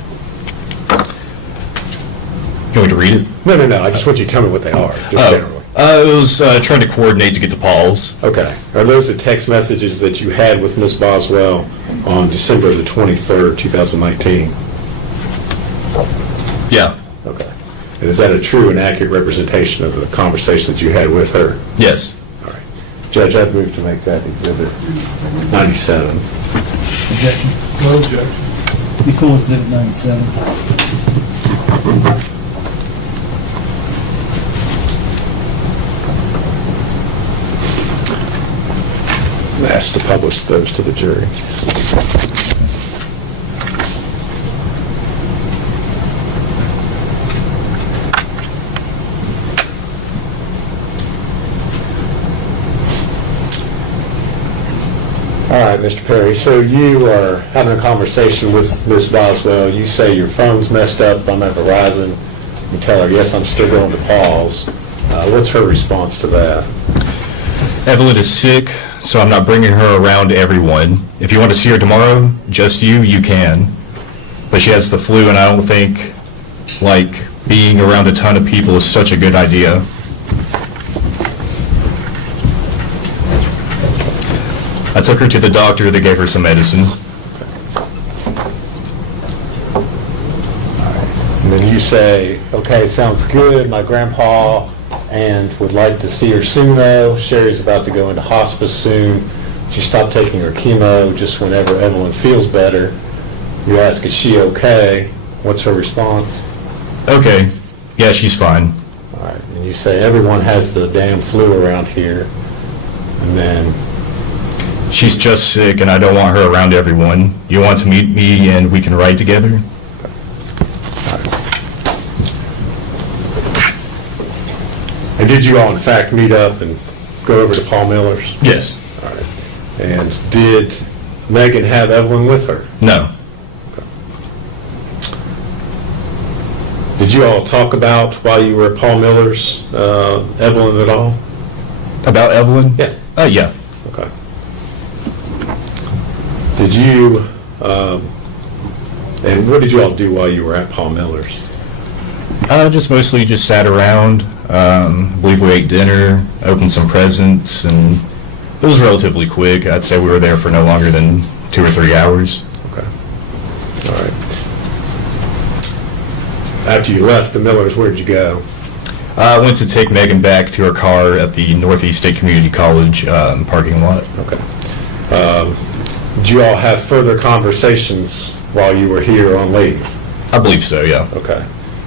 You want me to read it? No. I just want you to tell me what they are, just generally. It was trying to coordinate to get to Paul's. Okay. Are those the text messages that you had with Ms. Boswell on December the 23rd, 2019? Yeah. Okay. And is that a true and accurate representation of the conversation that you had with her? Yes. All right. Judge, I'd move to make that exhibit 97. Objection. No objection. Before exhibit 97. I'm asked to publish those to the jury. All right, Mr. Perry, so you are having a conversation with Ms. Boswell. You say your phone's messed up, I'm at Verizon. You tell her, yes, I'm still going to Paul's. What's her response to that? Evelyn is sick, so I'm not bringing her around everyone. If you want to see her tomorrow, just you can. But she has the flu, and I don't think, being around a ton of people is such a good idea. I took her to the doctor. They gave her some medicine. And then you say, okay, sounds good, my grandpa, and would like to see her soon though. Sherry's about to go into hospice soon. She stopped taking her chemo just whenever Evelyn feels better. You ask, is she okay? What's her response? Okay. Yeah, she's fine. All right. And you say, everyone has the damn flu around here. And then... She's just sick, and I don't want her around everyone. You want to meet me, and we can write together? And did you all in fact meet up and go over to Paul Miller's? Yes. All right. And did Megan have Evelyn with her? No. Okay. Did you all talk about, while you were at Paul Miller's, Evelyn at all? About Evelyn? Yeah. Yeah. Okay. Did you, and what did you all do while you were at Paul Miller's? Just mostly just sat around. I believe we ate dinner, opened some presents, and it was relatively quick. I'd say we were there for no longer than 2 or 3 hours. Okay. All right. After you left the Millers, where'd you go? I went to take Megan back to her car at the Northeast State Community College parking lot. Okay. Did you all have further conversations while you were here on leave? I believe so, yeah. Okay.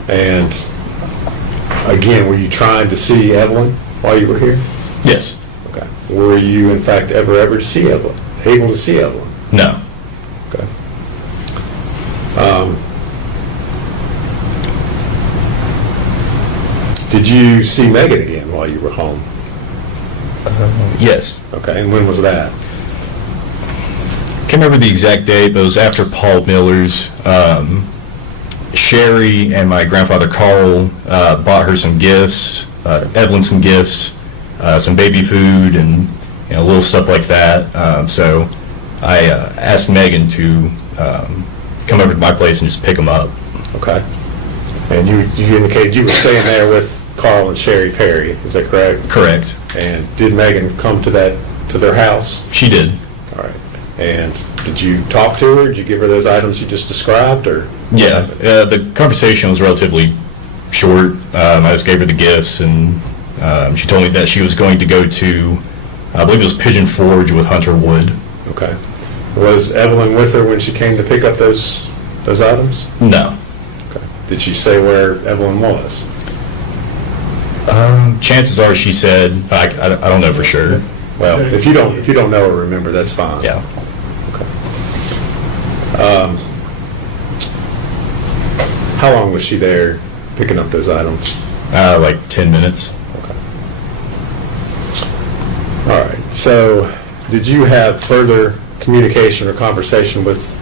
And again, were you trying to see Evelyn while you were here? Yes. Okay. Were you, in fact, ever to see Evelyn? Able to see Evelyn? No. Okay. Did you see Megan again while you were home? Yes. Okay. And when was that? Can't remember the exact date, but it was after Paul Miller's. Sherry and my grandfather Carl bought her some gifts, Evelyn some gifts, some baby food, and little stuff like that. So I asked Megan to come over to my place and just pick them up. Okay. And you indicated you were staying there with Carl and Sherry Perry. Is that correct? Correct. And did Megan come to their house? She did. All right. And did you talk to her? Did you give her those items you just described, or? Yeah. The conversation was relatively short. I just gave her the gifts, and she told me that she was going to go to, I believe it was Pigeon Forge with Hunter Wood. Okay. Was Evelyn with her when she came to pick up those items? No. Okay. Did she say where Evelyn was? Chances are she said, I don't know for sure. Well, if you don't know or remember, that's fine. Yeah. How long was she there picking up those items? Like 10 minutes. Okay. All right. So, did you have further communication or conversation with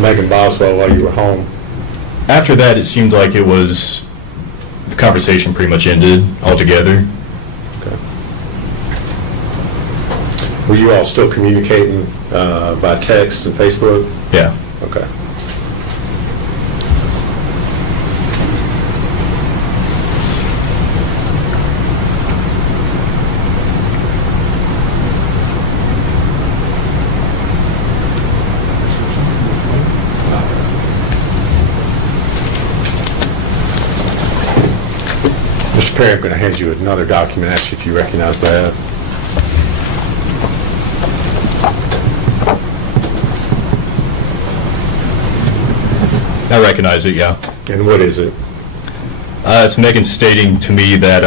Megan Boswell while you were home? After that, it seemed like the conversation pretty much ended altogether. Okay. Were you all still communicating by text and Facebook? Yeah. Okay. Mr. Perry, I'm going to hand you another document, ask you if you recognize that. I recognize it, yeah. And what is it? It's Megan stating to me that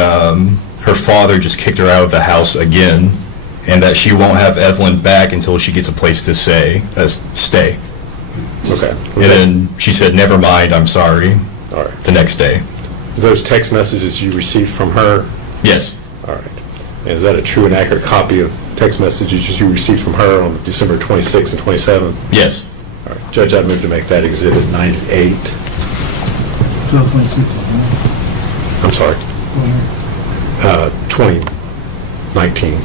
her father just kicked her out of the house again, and that she won't have Evelyn back until she gets a place to stay. Okay. And then she said, "Never mind, I'm sorry." All right. The next day. Those text messages you received from her? Yes. All right. And is that a true and accurate copy of text messages you received from her on December 26th and 27th? Yes. All right. Judge, I'd move to make that Exhibit 98. 12/26. I'm sorry. 2019.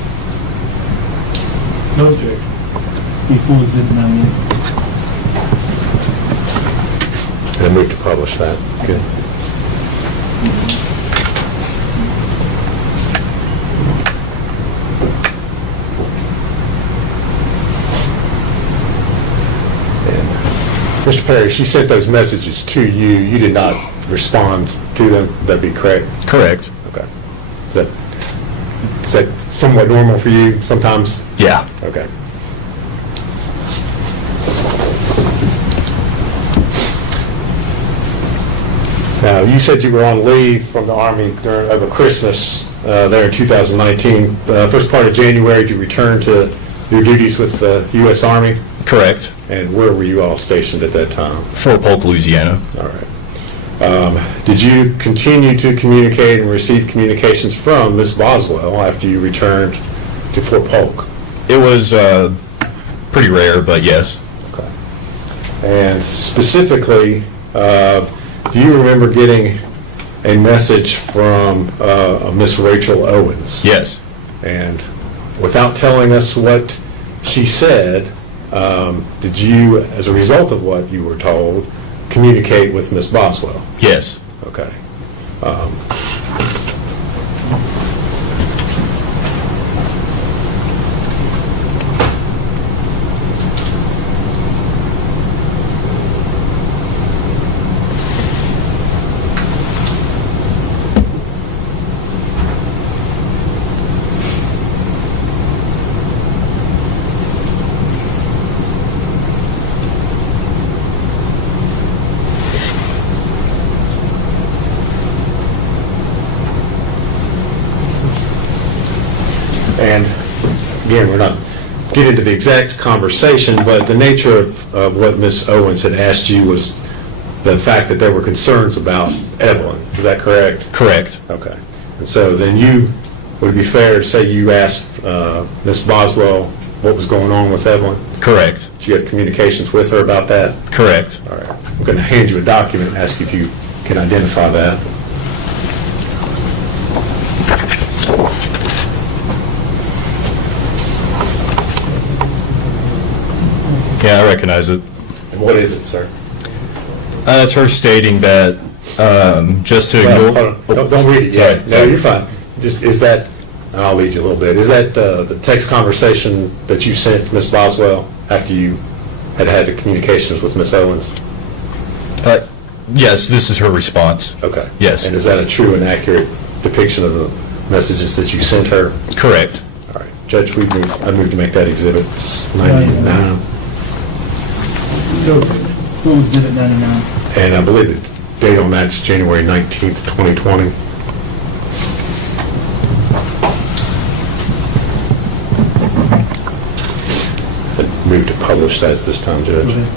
No objection. Before Exhibit 98. And I move to publish that. Good. Mr. Perry, she sent those messages to you. You did not respond to them. Would that be correct? Correct. Okay. Is that somewhat normal for you sometimes? Yeah. Okay. Now, you said you were on leave from the Army over Christmas there in 2019. First part of January, did you return to your duties with the U.S. Army? Correct. And where were you all stationed at that time? Fort Polk, Louisiana. All right. Did you continue to communicate and receive communications from Ms. Boswell after you returned to Fort Polk? It was pretty rare, but yes. Okay. And specifically, do you remember getting a message from Miss Rachel Owens? Yes. And without telling us what she said, did you, as a result of what you were told, communicate with Miss Boswell? Yes. Okay. And again, we're not getting into the exact conversation, but the nature of what Ms. Owens had asked you was the fact that there were concerns about Evelyn. Is that correct? Correct. Okay. And so then would it be fair to say you asked Ms. Boswell what was going on with Evelyn? Correct. Did you have communications with her about that? Correct. All right. I'm going to hand you a document and ask you if you can identify that. Yeah, I recognize it. And what is it, sir? It's her stating that just to Well, ignore. hold on. Don't read it Sorry, yet. No, sorry. you're fine. Just is that? I'll lead you a little bit. Is that the text conversation that you sent Ms. Boswell after you had the communications with Ms. Owens? Yes, this is her response. Okay. Yes. And is that a true and accurate depiction of the messages that you sent her? Correct. All right. Judge, I move to make that exhibit 99. Go full exhibit 99. And I believe the date on that's January 19th, 2020. I move to publish that this time, Judge.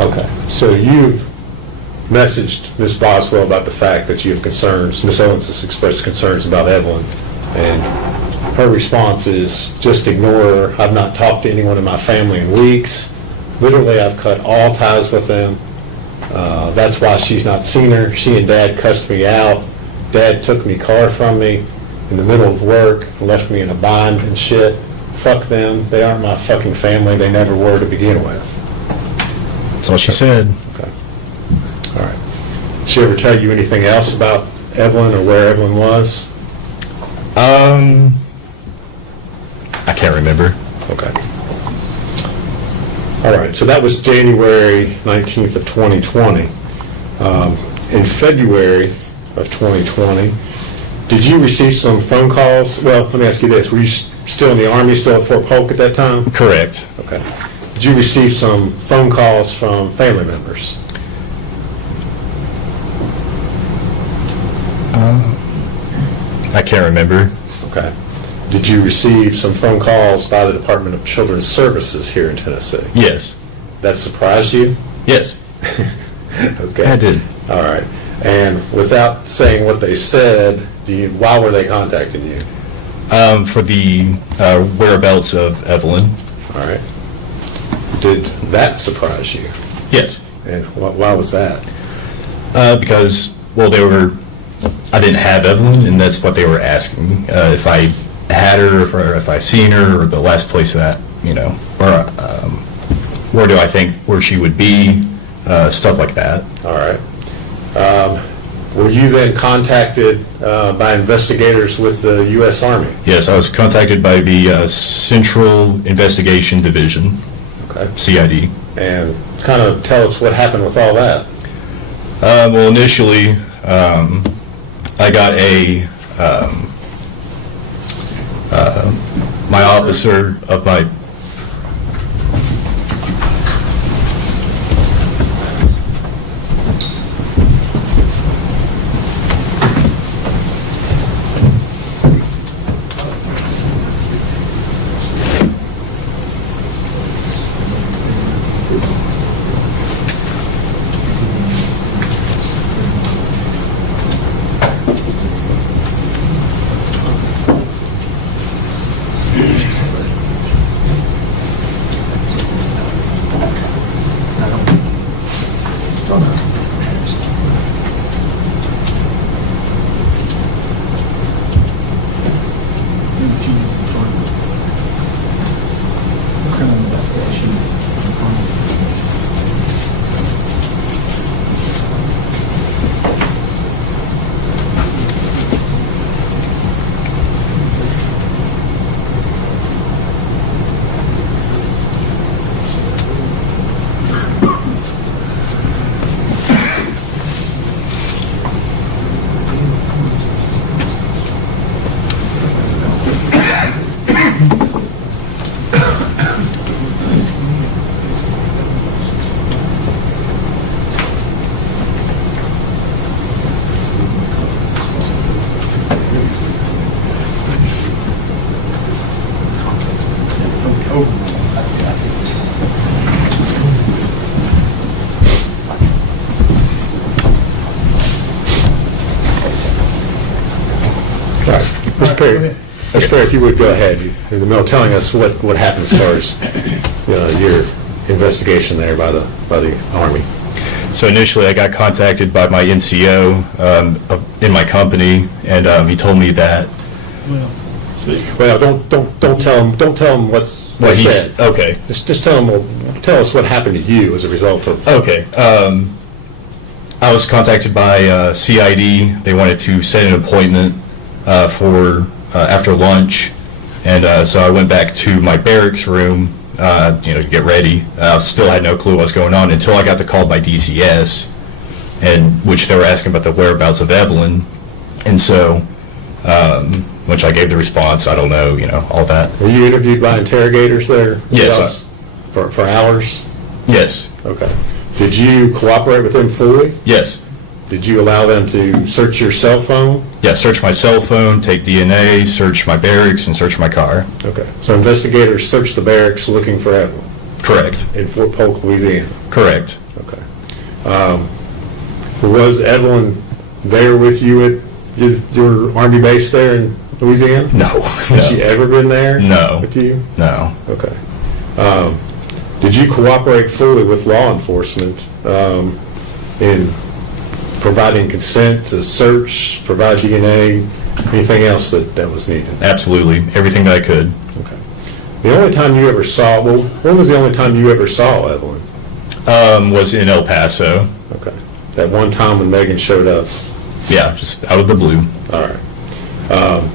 Okay, so you've messaged Ms. Boswell about the fact that you have concerns, Ms. Owens has expressed concerns about Evelyn, and her response is, just ignore her. I've not talked to anyone in my family in weeks. Literally, I've cut all ties with them. That's why she's not seen her. She and Dad cussed me out. Dad took me car from me in the middle of work and left me in a bind and shit. Fuck them. They aren't my fucking family. They never were to begin with. That's all she said. Okay. All right. Did she ever tell you anything else about Evelyn or where Evelyn was? I can't remember. Okay. All right, so that was January 19th of 2020. In February of 2020, did you receive some phone calls? Well, let me ask you this. Were you still in the Army, still at Fort Polk at that time? Correct. Okay. Did you receive some phone calls from family members? I can't remember. Okay. Did you receive some phone calls by the Department of Children's Services here in Tennessee? Yes. That surprised you? Yes. Okay. I did. All right. And without saying what they said, why were they contacting you? For the whereabouts of Evelyn. All right. Did that surprise you? Yes. And why was that? Because, well, I didn't have Evelyn, and that's what they were asking. If I had her, or if I seen her, or the last place that, where do I think where she would be, stuff like that. All right. Were you then contacted by investigators with the U.S. Army? Yes, I was contacted by the Central Investigation Division, Okay. CID. And kind of tell us what happened with all that. Well, initially, I got my officer of my Sorry. Mr. Perry, Mr. Perry, if you would go ahead, in the middle, telling us what happened as far as your investigation there by the Army. So initially, I got contacted by my NCO in my company, and he told me that. Well, don't tell him what he said. Okay. Just tell us what happened to you as a result of. Okay. I was contacted by CID. They wanted to set an appointment for after lunch, and so I went back to my barracks room, to get ready. Still had no clue what was going on until I got the call by DCS, and which they were asking about the whereabouts of Evelyn, and so, which I gave the response. I don't know, all that. Were you interviewed by interrogators there? Yes. For hours? Yes. Okay. Did you cooperate with them fully? Yes. Did you allow them to search your cell phone? Yeah, search my cell phone, take DNA, search my barracks, and search my car. Okay. So investigators searched the barracks looking for Evelyn? Correct. In Fort Polk, Louisiana? Correct. Okay. Was Evelyn there with you at your Army base there in Louisiana? No. Has she ever been there? No. With you? No. Okay. Did you cooperate fully with law enforcement in providing consent to search, provide DNA, anything else that was needed? Absolutely. Everything that I could. Okay. The only time you ever saw, when was the only time you ever saw Evelyn? Was in El Paso. Okay. That one time when Megan showed up? Yeah, just out of the blue. All right.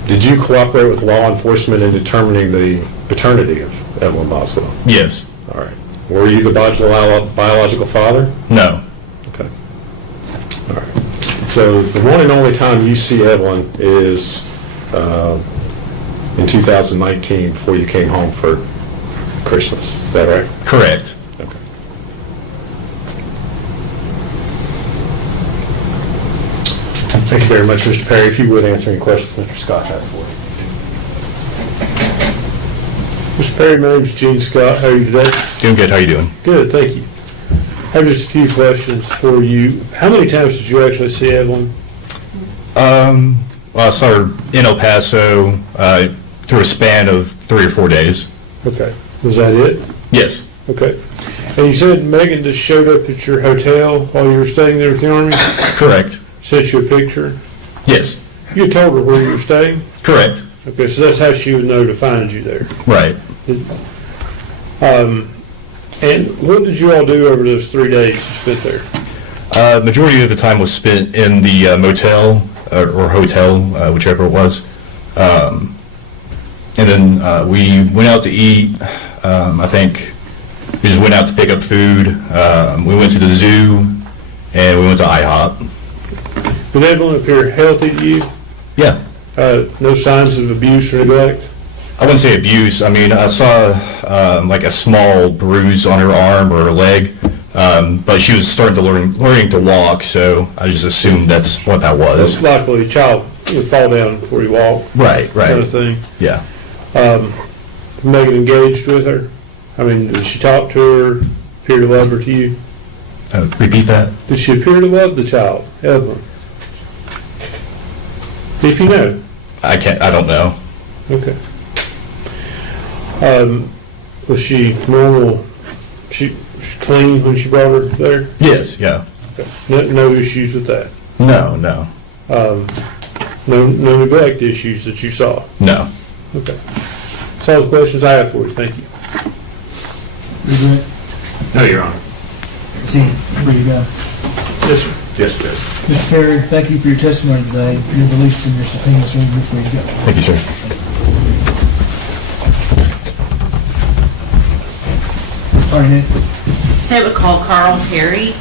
Did you cooperate with law enforcement in determining the paternity of Evelyn Boswell? Yes. All right. Were you the biological father? No. Okay. All right. So the one and only time you see Evelyn is in 2019 before you came home for Christmas. Is that right? Correct. Okay. Thank you very much, Mr. Perry. If you would answer any questions Mr. Scott has for you. Mr. Perry, my name's Gene Scott. How are you today? Doing good. How are you doing? Good, thank you. I have just a few questions for you. How many times did you actually see Evelyn? Well, I saw her in El Paso through a span of 3 or 4 days. Okay. Was that it? Yes. Okay. And you said Megan just showed up at your hotel while you were staying there with the Army? Correct. Sent you a picture? Yes. You told her where you were staying? Correct. Okay, so that's how she would know to find you there. Right. And what did you all do over those 3 days you spent there? Majority of the time was spent in the motel or hotel, whichever it was. And then we went out to eat. I think we just went out to pick up food. We went to the zoo, and we went to IHOP. Did Evelyn appear healthy to you? Yeah. No signs of abuse or neglect? I wouldn't say abuse. I mean, I saw like a small bruise on her arm or her leg, but she was starting to learning to walk, so I just assumed that's what that was. Likely a child would fall down before you walk. Right, right. Kind of thing. Yeah. Megan engaged with her? I mean, did she talk to her, appear to love her to you? Repeat that? Did she appear to love the child, Evelyn? If you know. I don't know. Okay. Was she normal? She clean when she brought her there? Yes, yeah. Okay. No issues with that? No. No neglect issues that you saw? No. Okay. That's all the questions I have for you. Thank you. You good? No, Your Honor. See, ready to go. Yes, sir. Yes, sir. Mr. Perry, thank you for your testimony today. You're released from your subpoena, so you're free to go. Thank you, sir. All right, next. So we call Carl Perry.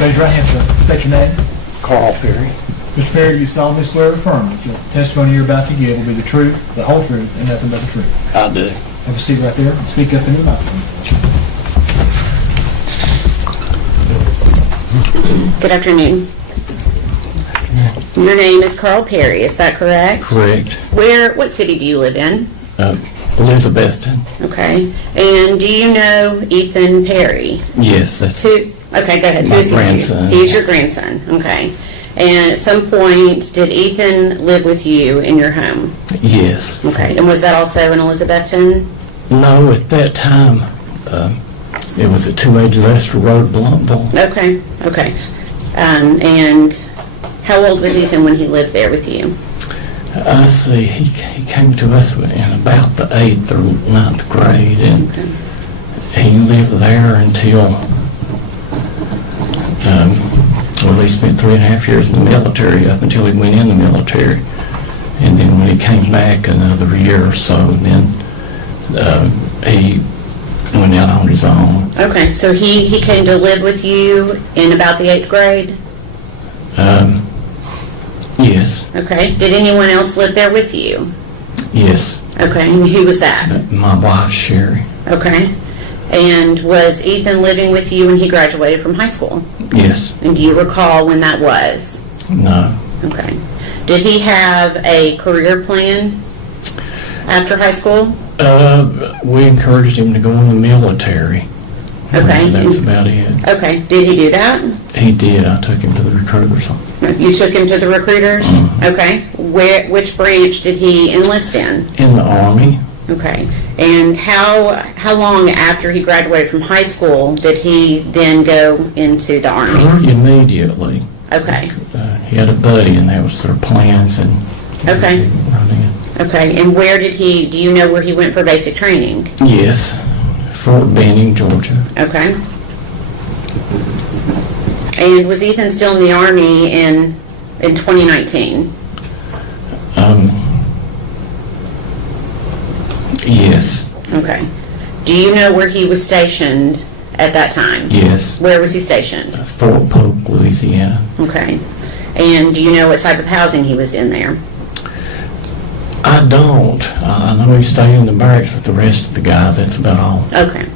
Raise your right hand, sir. State your name. Carl Perry. Mr. Perry, do you solemnly swear or affirm that the testimony you're about to give will be the truth, the whole truth, and nothing but the truth? I do. Have a seat right there and speak up in your microphone. Good afternoon. Your name is Carl Perry, is that correct? Correct. What city do you live in? Elizabethton. Okay. And do you know Ethan Perry? Yes, that's Who? Okay, go ahead. My Who's he? grandson. He's your grandson. Okay. And at some point, did Ethan live with you in your home? yes. Okay. And was that also in Elizabethton? No, at that time, it was at 280 Lester Road, Blountville. Okay. Okay. And how old was Ethan when he lived there with you? I see. He came to us in about the 8th or 9th grade, and he lived there until, well, he spent 3.5 years in the military up until he went in the military. And then when he came back another year or so, then he went out on his own. Okay. So he came to live with you in about the 8th grade? Yes. Okay. Did anyone else live there with you? Yes. Okay. And who was that? My wife, Sherry. Okay. And was Ethan living with you when he graduated from high school? Yes. And do you recall when that was? No. Okay. Did he have a career plan after high school? We encouraged him to go in the military. Okay. That was about it. Okay. Did he do that? He did. I took him to the recruiters. You took him to the recruiters? Okay. Which branch did he enlist in? In the Army. Okay. And how long after he graduated from high school did he then go into the Army? Pretty immediately. Okay. He had a buddy, and that was their plans. And Okay. Okay. And do you know where he went for basic training? Yes, Fort Benning, Georgia. Okay. And was Ethan still in the Army in 2019? Yes. Okay. Do you know where he was stationed at that time? Yes. Where was he stationed? Fort Polk, Louisiana. Okay. And do you know what type of housing he was in there? I don't. I know he stayed in the barracks with the rest of the guys. That's about all. Okay.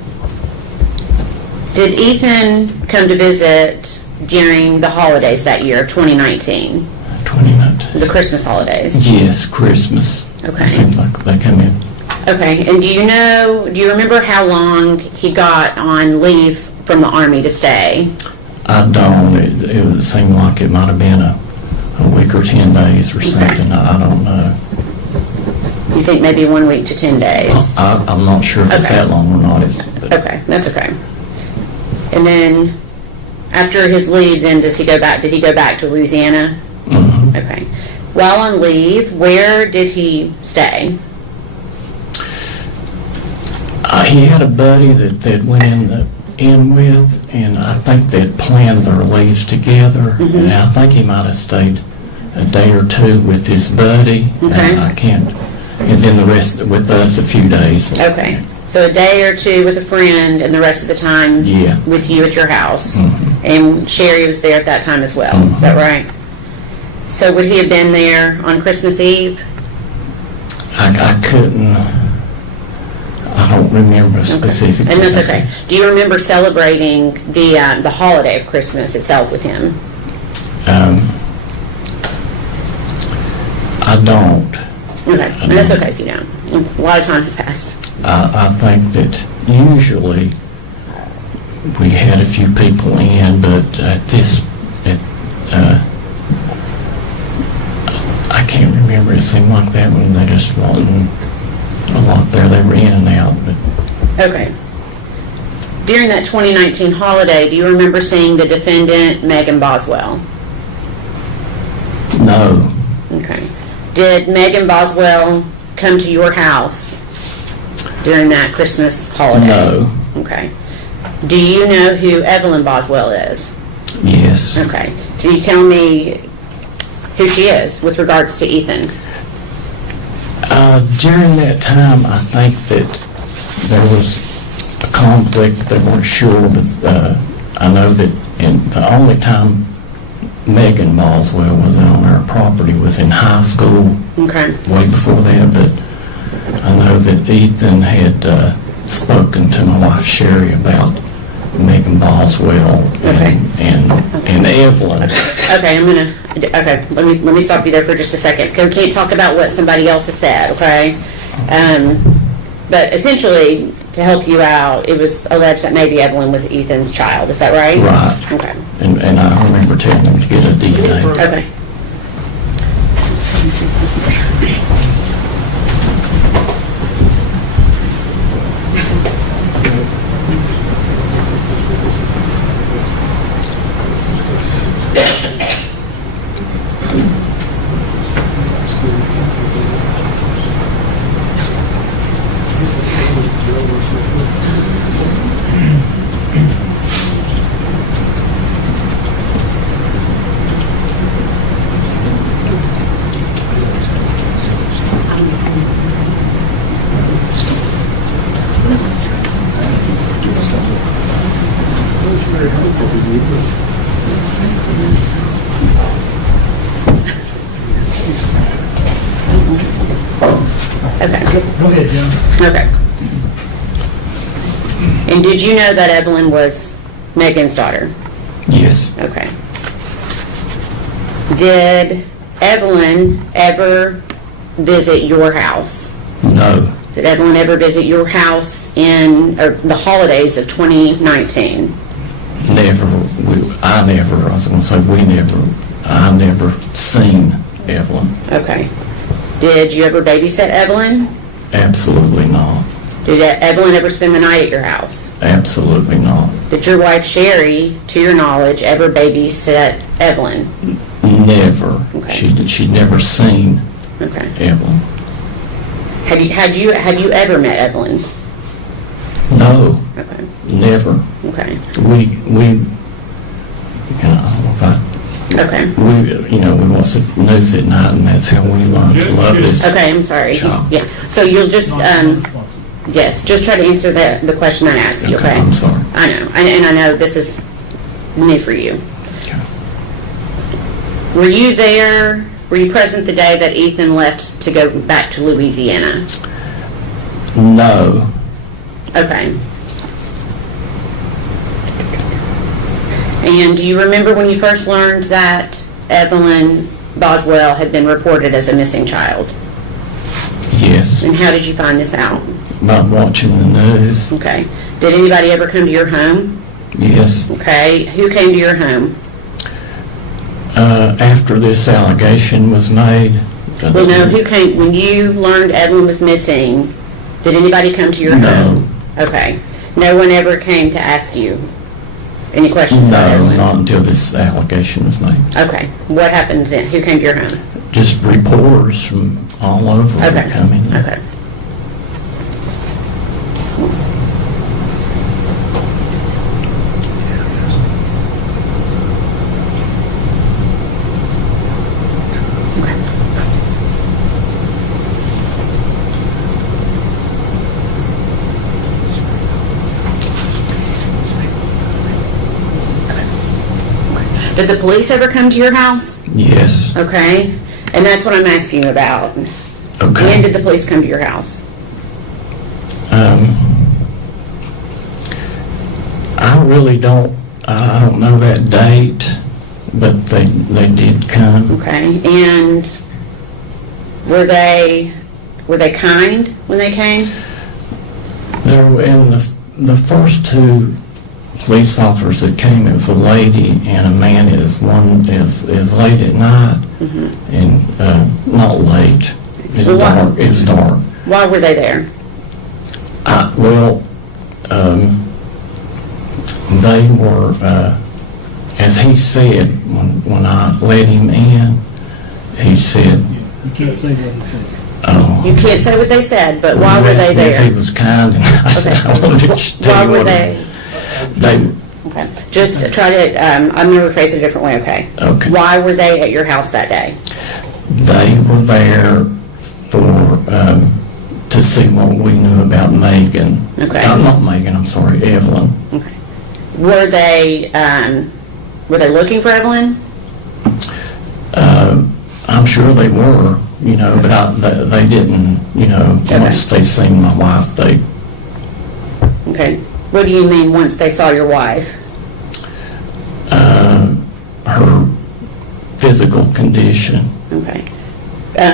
Did Ethan come to visit during the holidays that year of 2019? 2019. The Christmas holidays? Yes, Christmas. Okay. It seems like they come in. Okay. And do you remember how long he got on leave from the Army to stay? I don't. It seemed like it might have been a week or 10 days or something. I don't know. You think maybe 1 week to 10 days? I'm not sure if it's that long or not. Okay, that's okay. And then after his leave, then did he go back to Louisiana? Mm-hmm. Okay. While on leave, where did he stay? He had a buddy that went in with, and I think they'd planned their leaves together. Mm-hmm. And I think he might have stayed a day or two with his buddy. Okay. I can't. And then the rest with us a few days. Okay. So a day or two with a friend, and the rest of the time with you at your house. Mm-hmm. And Sherry was there at that time as well. Mm-hmm. Is that right? So would he have been there on Christmas Eve? I couldn't. I don't remember specifically. And that's okay. Do you remember celebrating the holiday of Christmas itself with him? I don't. Okay, and that's okay if you don't. A lot of time has passed. I think that usually we had a few people in, but I can't remember. It seemed like that when they just wasn't a lot there. They were in and out. But Okay. During that 2019 holiday, do you remember seeing the defendant, Megan Boswell? no, Okay. Did Megan Boswell come to your house during that Christmas holiday? no, Okay. Do you know who Evelyn Boswell is? Yes. Okay. Can you tell me who she is with regards to Ethan? During that time, I think that there was a conflict. They weren't sure, but I know that the only time Megan Boswell was on our property was in high school. Okay. Way before that, but I know that Ethan had spoken to my wife Sherry about Megan Boswell and Evelyn. Okay, let me stop you there for just a second. We can't talk about what somebody else has said, okay? But essentially, to help you out, it was alleged that maybe Evelyn was Ethan's child. Is that right? Right. Okay. And I remember telling them to get a DNA. Okay. Go ahead, John. Okay. And did you know that Evelyn was Megan's daughter? Yes. Okay. Did Evelyn ever visit your house? No. Did Evelyn ever visit your house in the holidays of 2019? Never. I was going to say I never seen Evelyn. Okay. Did you ever babysit Evelyn? Absolutely not. Did Evelyn ever spend the night at your house? Absolutely not. Did your wife Sherry, to your knowledge, ever babysit Evelyn? Never. Okay. She'd never seen Evelyn. Have you ever met Evelyn? No. Okay. Never. Okay. We watch the news at night, and that's how we learn to love this. Okay, I'm sorry. job. Yeah. So you'll just yes, just try to answer the question I asked you. Okay. I'm sorry. I know, and I know this is new for you. Okay. Were you there? Were you present the day that Ethan left to go back to Louisiana? No. Okay. And do you remember when you first learned that Evelyn Boswell had been reported as a missing child? Yes. And how did you find this out? By watching the news. Okay. Did anybody ever come to your home? Yes. Okay. Who came to your home? After this allegation was made. Well, no, who came, when you learned Evelyn was missing, did anybody come to your home? Okay. No one ever came to ask you any questions about No, Evelyn? not until this allegation was made. Okay. What happened then? Who came to your home? Just reporters from all over were coming. Okay. Did the police ever come to your house? Yes. Okay. And that's what I'm asking you about. Okay. When did the police come to your house? I really don't. I don't know that date, but they did come. Okay. And were they kind when they came? There were in the first two police officers that came. It was a lady and a man. Is late at night and not late. It was dark. It was dark. Why were they there? They were, as he said when I let him in. He said, You can't say what he said. "Oh." You can't say what they said, but why were He they asked me there? if he was kind, and I wanted to tell Why you were what they? They Okay. Just try to, I'm going to rephrase it a different way, okay? Okay. Why were they at your house that day? They were there for, to see what we knew about Megan. Okay. Not Megan, I'm sorry, Evelyn. Okay. Were they looking for Evelyn? I'm sure they were, but they didn't, once they seen my wife, they... Okay. What do you mean once they saw your wife? Her physical condition. Okay.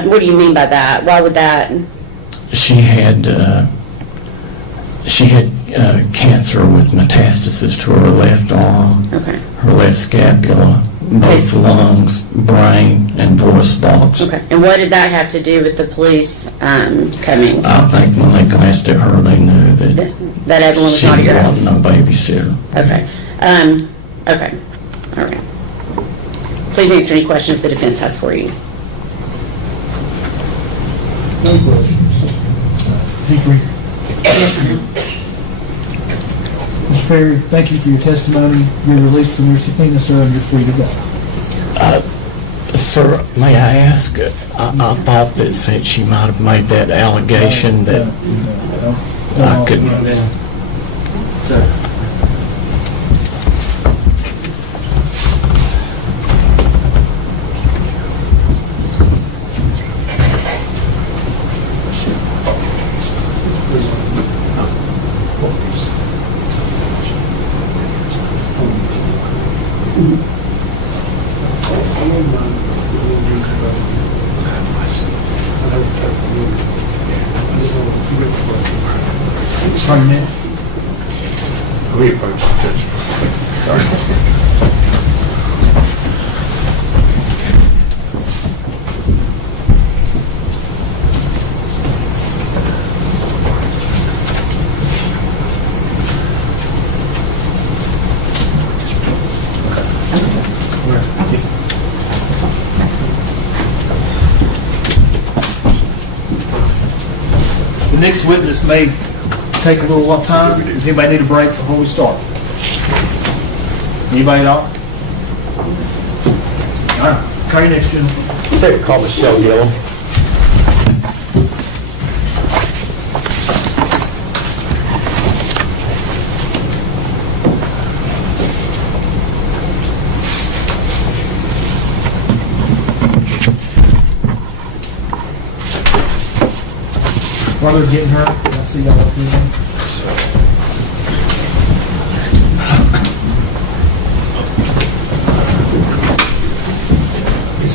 What do you mean by that? Why would that? She had cancer with metastasis to her left arm, Okay. her left scapula, both lungs, brain, and voice box. Okay. And what did that have to do with the police coming? I think when they glanced at her, they knew That Evelyn was she not at your house? wasn't no babysitter. Okay. Okay. All right. Please answer any questions the defense has for you. No questions. Zachary? Mr. Perry, thank you for your testimony. You're released from your subpoena, sir, and you're free to go. Sir, may I ask, I thought that since she might have made that allegation that I could... Pardon me? We approach the judge. Sorry. The next witness may take a little while time. Does anybody need a break before we start? Anybody at all? All right, call your next gentleman. Call Michelle Gillum. While they're getting her, I see y'all up here.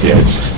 Yeah, it's just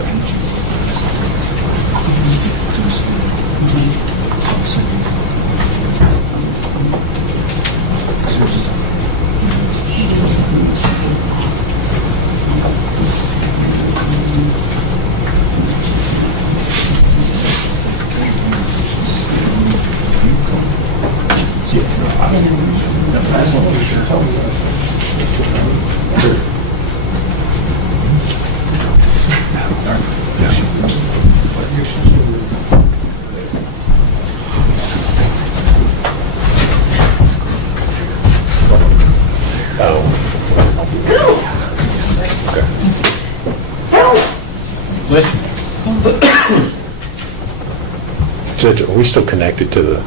Judge, are we still connected to the?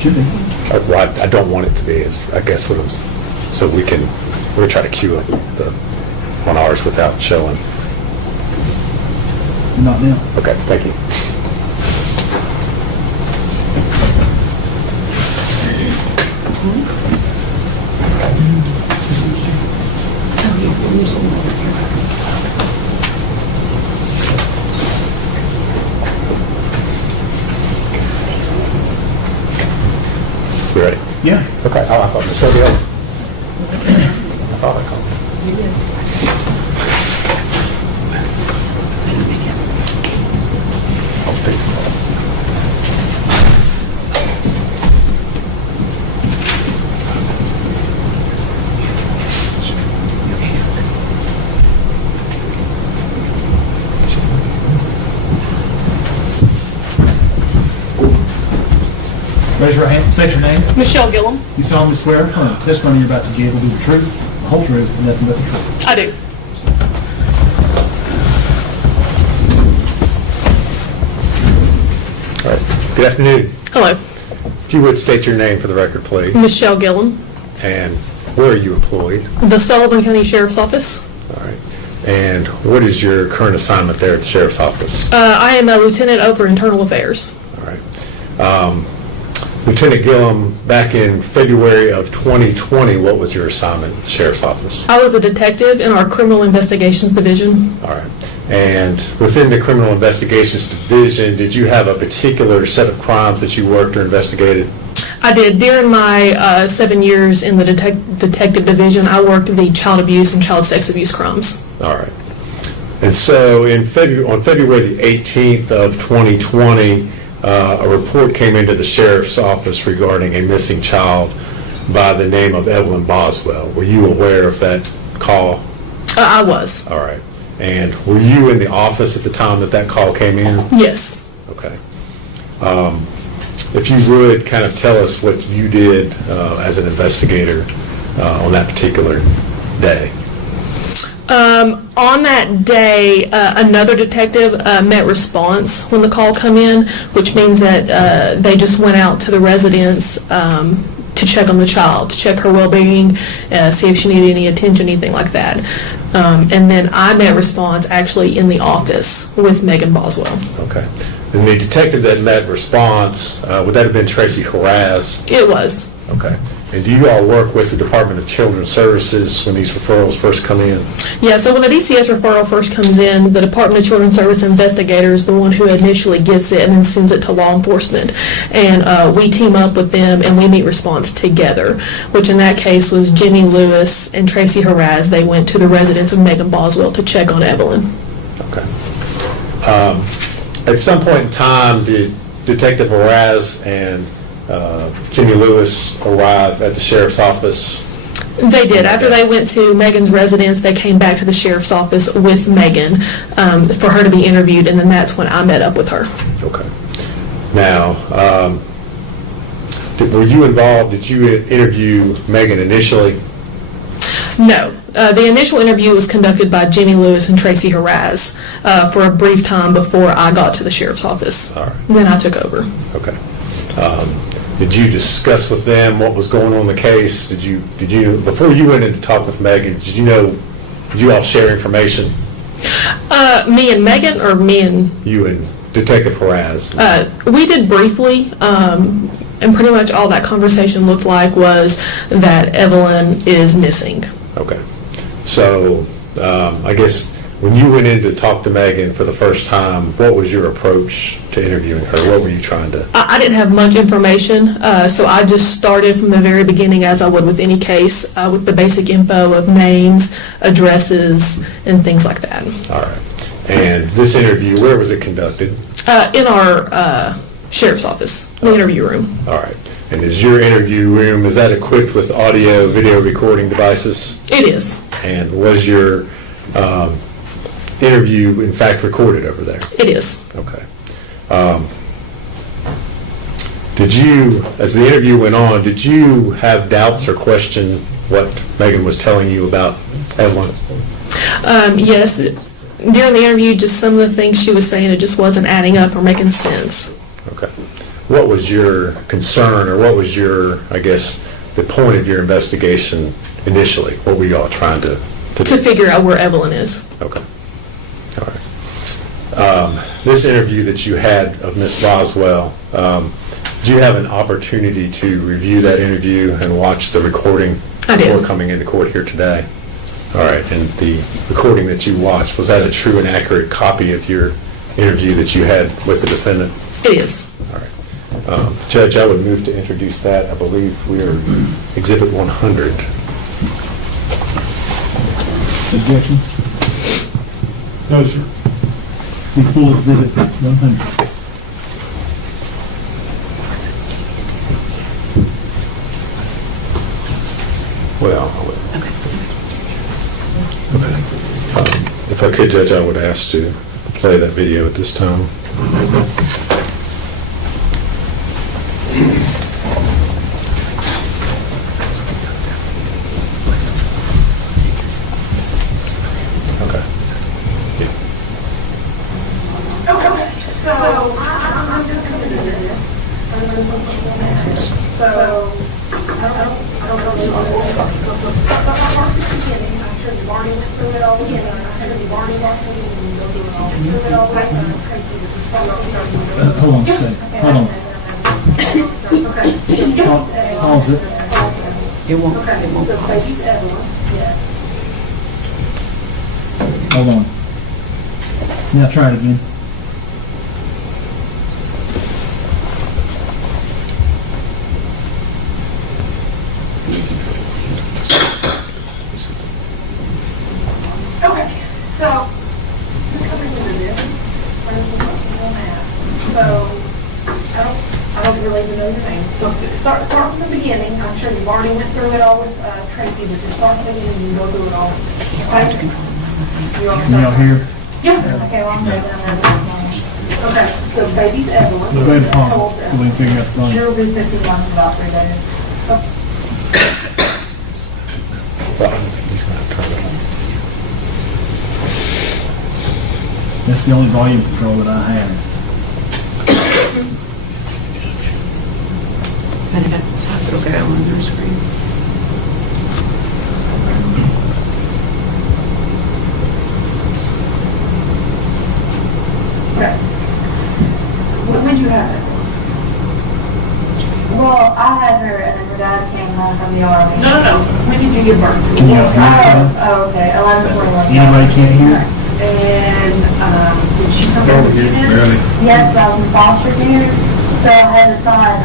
Should be. I don't want it to be. I guess what I'm. So we're gonna try to cue it on ours without showing. Not now. Okay, thank you. You ready? Yeah. Okay. Oh, I thought Michelle Gillum. I thought I called. I'll figure it out. Raise your hand, state your name. Michelle Gillum. You solemnly swear or affirm the testimony you're about to give will be the truth, the whole truth, and nothing but the truth. I do. All right. Good afternoon. Hello. If you would state your name for the record, please. Michelle Gillum, And where are you employed? the Sullivan County Sheriff's Office. All right. And what is your current assignment there at the Sheriff's Office? I am a lieutenant over internal affairs. All right. Lieutenant Gillum, back in February of 2020, what was your assignment at the Sheriff's Office? I was a detective in our criminal investigations division. All right. And within the Criminal Investigations Division, did you have a particular set of crimes that you worked or investigated? I did. During my 7 years in the detective division, I worked the child abuse and child sex abuse crimes. All right. And so on February the 18th of 2020, a report came into the Sheriff's Office regarding a missing child by the name of Evelyn Boswell. Were you aware of that call? I was. All right. And were you in the office at the time that call came in? Yes. Okay. If you would kind of tell us what you did as an investigator on that particular day. On that day, another detective met response when the call come in, which means that they just went out to the residence to check on the child, to check her well-being, see if she needed any attention, anything like that. And then I met response actually in the office with Megan Boswell. Okay. And the detective that met response, would that have been Tracy Harraz? It was. Okay. And do you all work with the Department of Children's Services when these referrals first come in? Yeah, so when the DCS referral first comes in, the Department of Children's Service investigator is the one who initially gets it and then sends it to law enforcement. And we team up with them and we meet response together, which in that case was Jimmy Lewis and Tracy Harraz. They went to the residence of Megan Boswell to check on Evelyn. Okay. At some point in time, did Detective Harraz and Jimmy Lewis arrive at the Sheriff's Office? They did. After they went to Megan's residence, they came back to the Sheriff's Office with Megan for her to be interviewed, and then that's when I met up with her. Okay. Now, were you involved? Did you interview Megan initially? No. The initial interview was conducted by Jimmy Lewis and Tracy Harraz for a brief time before I got to the Sheriff's Office. All right. Then I took over. Okay. Did you discuss with them what was going on in the case? Did you before you went in to talk with Megan, did you all share information? Me and Megan, or me and... You and Detective Harraz? We did briefly, and pretty much all that conversation looked like was that Evelyn is missing. Okay. So, I guess when you went in to talk to Megan for the first time, what was your approach to interviewing her? What were you trying to... I didn't have much information, so I just started from the very beginning, as I would with any case, with the basic info of names, addresses, and things like that. All right. And this interview, where was it conducted? In our Sheriff's Office, the interview room. All right. And is your interview room, is that equipped with audio, video recording devices? It is. And was your interview, in fact, recorded over there? It is. Okay. Did you, as the interview went on, did you have doubts or question what Megan was telling you about Evelyn? Yes. During the interview, just some of the things she was saying, it just wasn't adding up or making sense. Okay. What was your concern, or what was your, I guess, the point of your investigation initially? What were you all trying to To figure out where Evelyn is. Okay. All right. This interview that you had of Miss Boswell, did you have an opportunity to review that interview and watch the recording I did. before coming into court here today? All right. And the recording that you watched, was that a true and accurate copy of your interview that you had with the defendant? It is. All right. Judge, I would move to introduce that. I believe we are Exhibit 100. Objection? No, sir. The full Exhibit 100. Well, okay. If I could, Judge, I would ask to play that video at this time. Hold on a second. Hold on. Pause it. It won't pause. Hold on. Now try it again. Okay, so, I don't really even know your name. So start from the beginning. I'm sure you've already went through it all with Tracy, but just start from the beginning and go through it all. Okay? Can y'all hear? Yeah. Okay, well, I'm ready. Okay, so baby's Evelyn. Go ahead and pause it, so we can figure out the volume. She'll be 15 months in about 3 days. That's the only volume control that I have. How's it go on your screen? Okay. When did you have it? Well, I had her and then her dad came home from the army. No. When did you give birth? Can y'all hear me? Oh, okay. 11/21. Anybody can't hear? And did she come over with you then? Barely. Yes, I was in foster care. So I had to sign,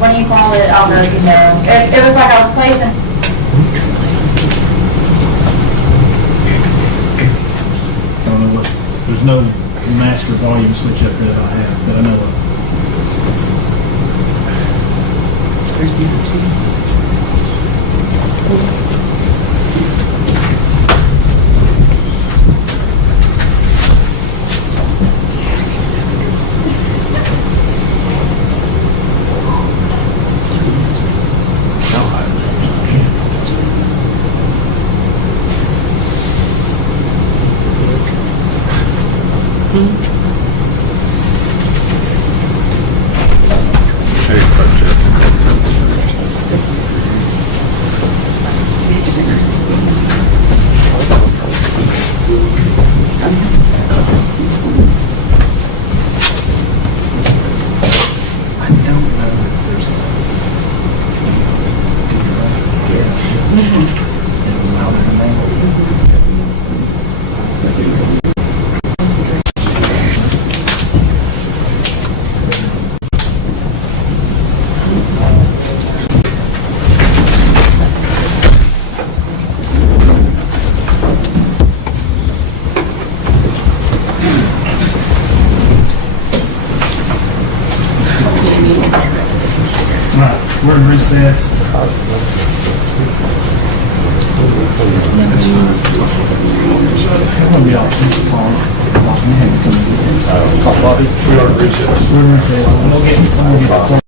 what do you call it? I don't know if you know. It was like I was placing. I don't know what, there's no master volume switch up that I have, that I know of. We're in recess. I'm gonna be off. We're in recess. We'll get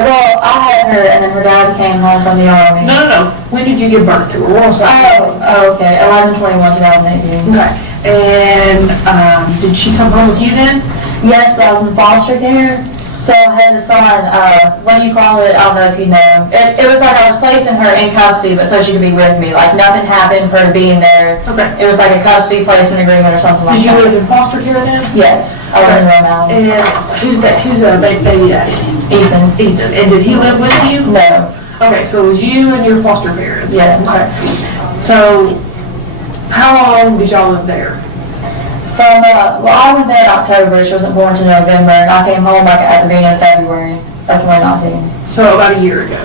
Well, I had her and then her dad came home from the army. No. When did you give birth to her? Oh, okay. 11/21/2018. Okay. And did she come home with you then? Yes, I was in foster care. So I had to sign, what do you call it? I don't know if you know. It was like I was placing her in custody, but so she could be with me. Like nothing happened for her being there. Okay. It was like a custody placement agreement or something like Did you that. live in foster care then? Yes, I was in Rhode Island. And who's the baby daddy? Ethan. Ethan. And did he live with you? No. Okay, so it was you and your foster parents? Yeah. Okay. So, how long did y'all live there? From, well, I was there in October. She wasn't born until November, and I came home like at the beginning of February. That's 2019. So about a year ago.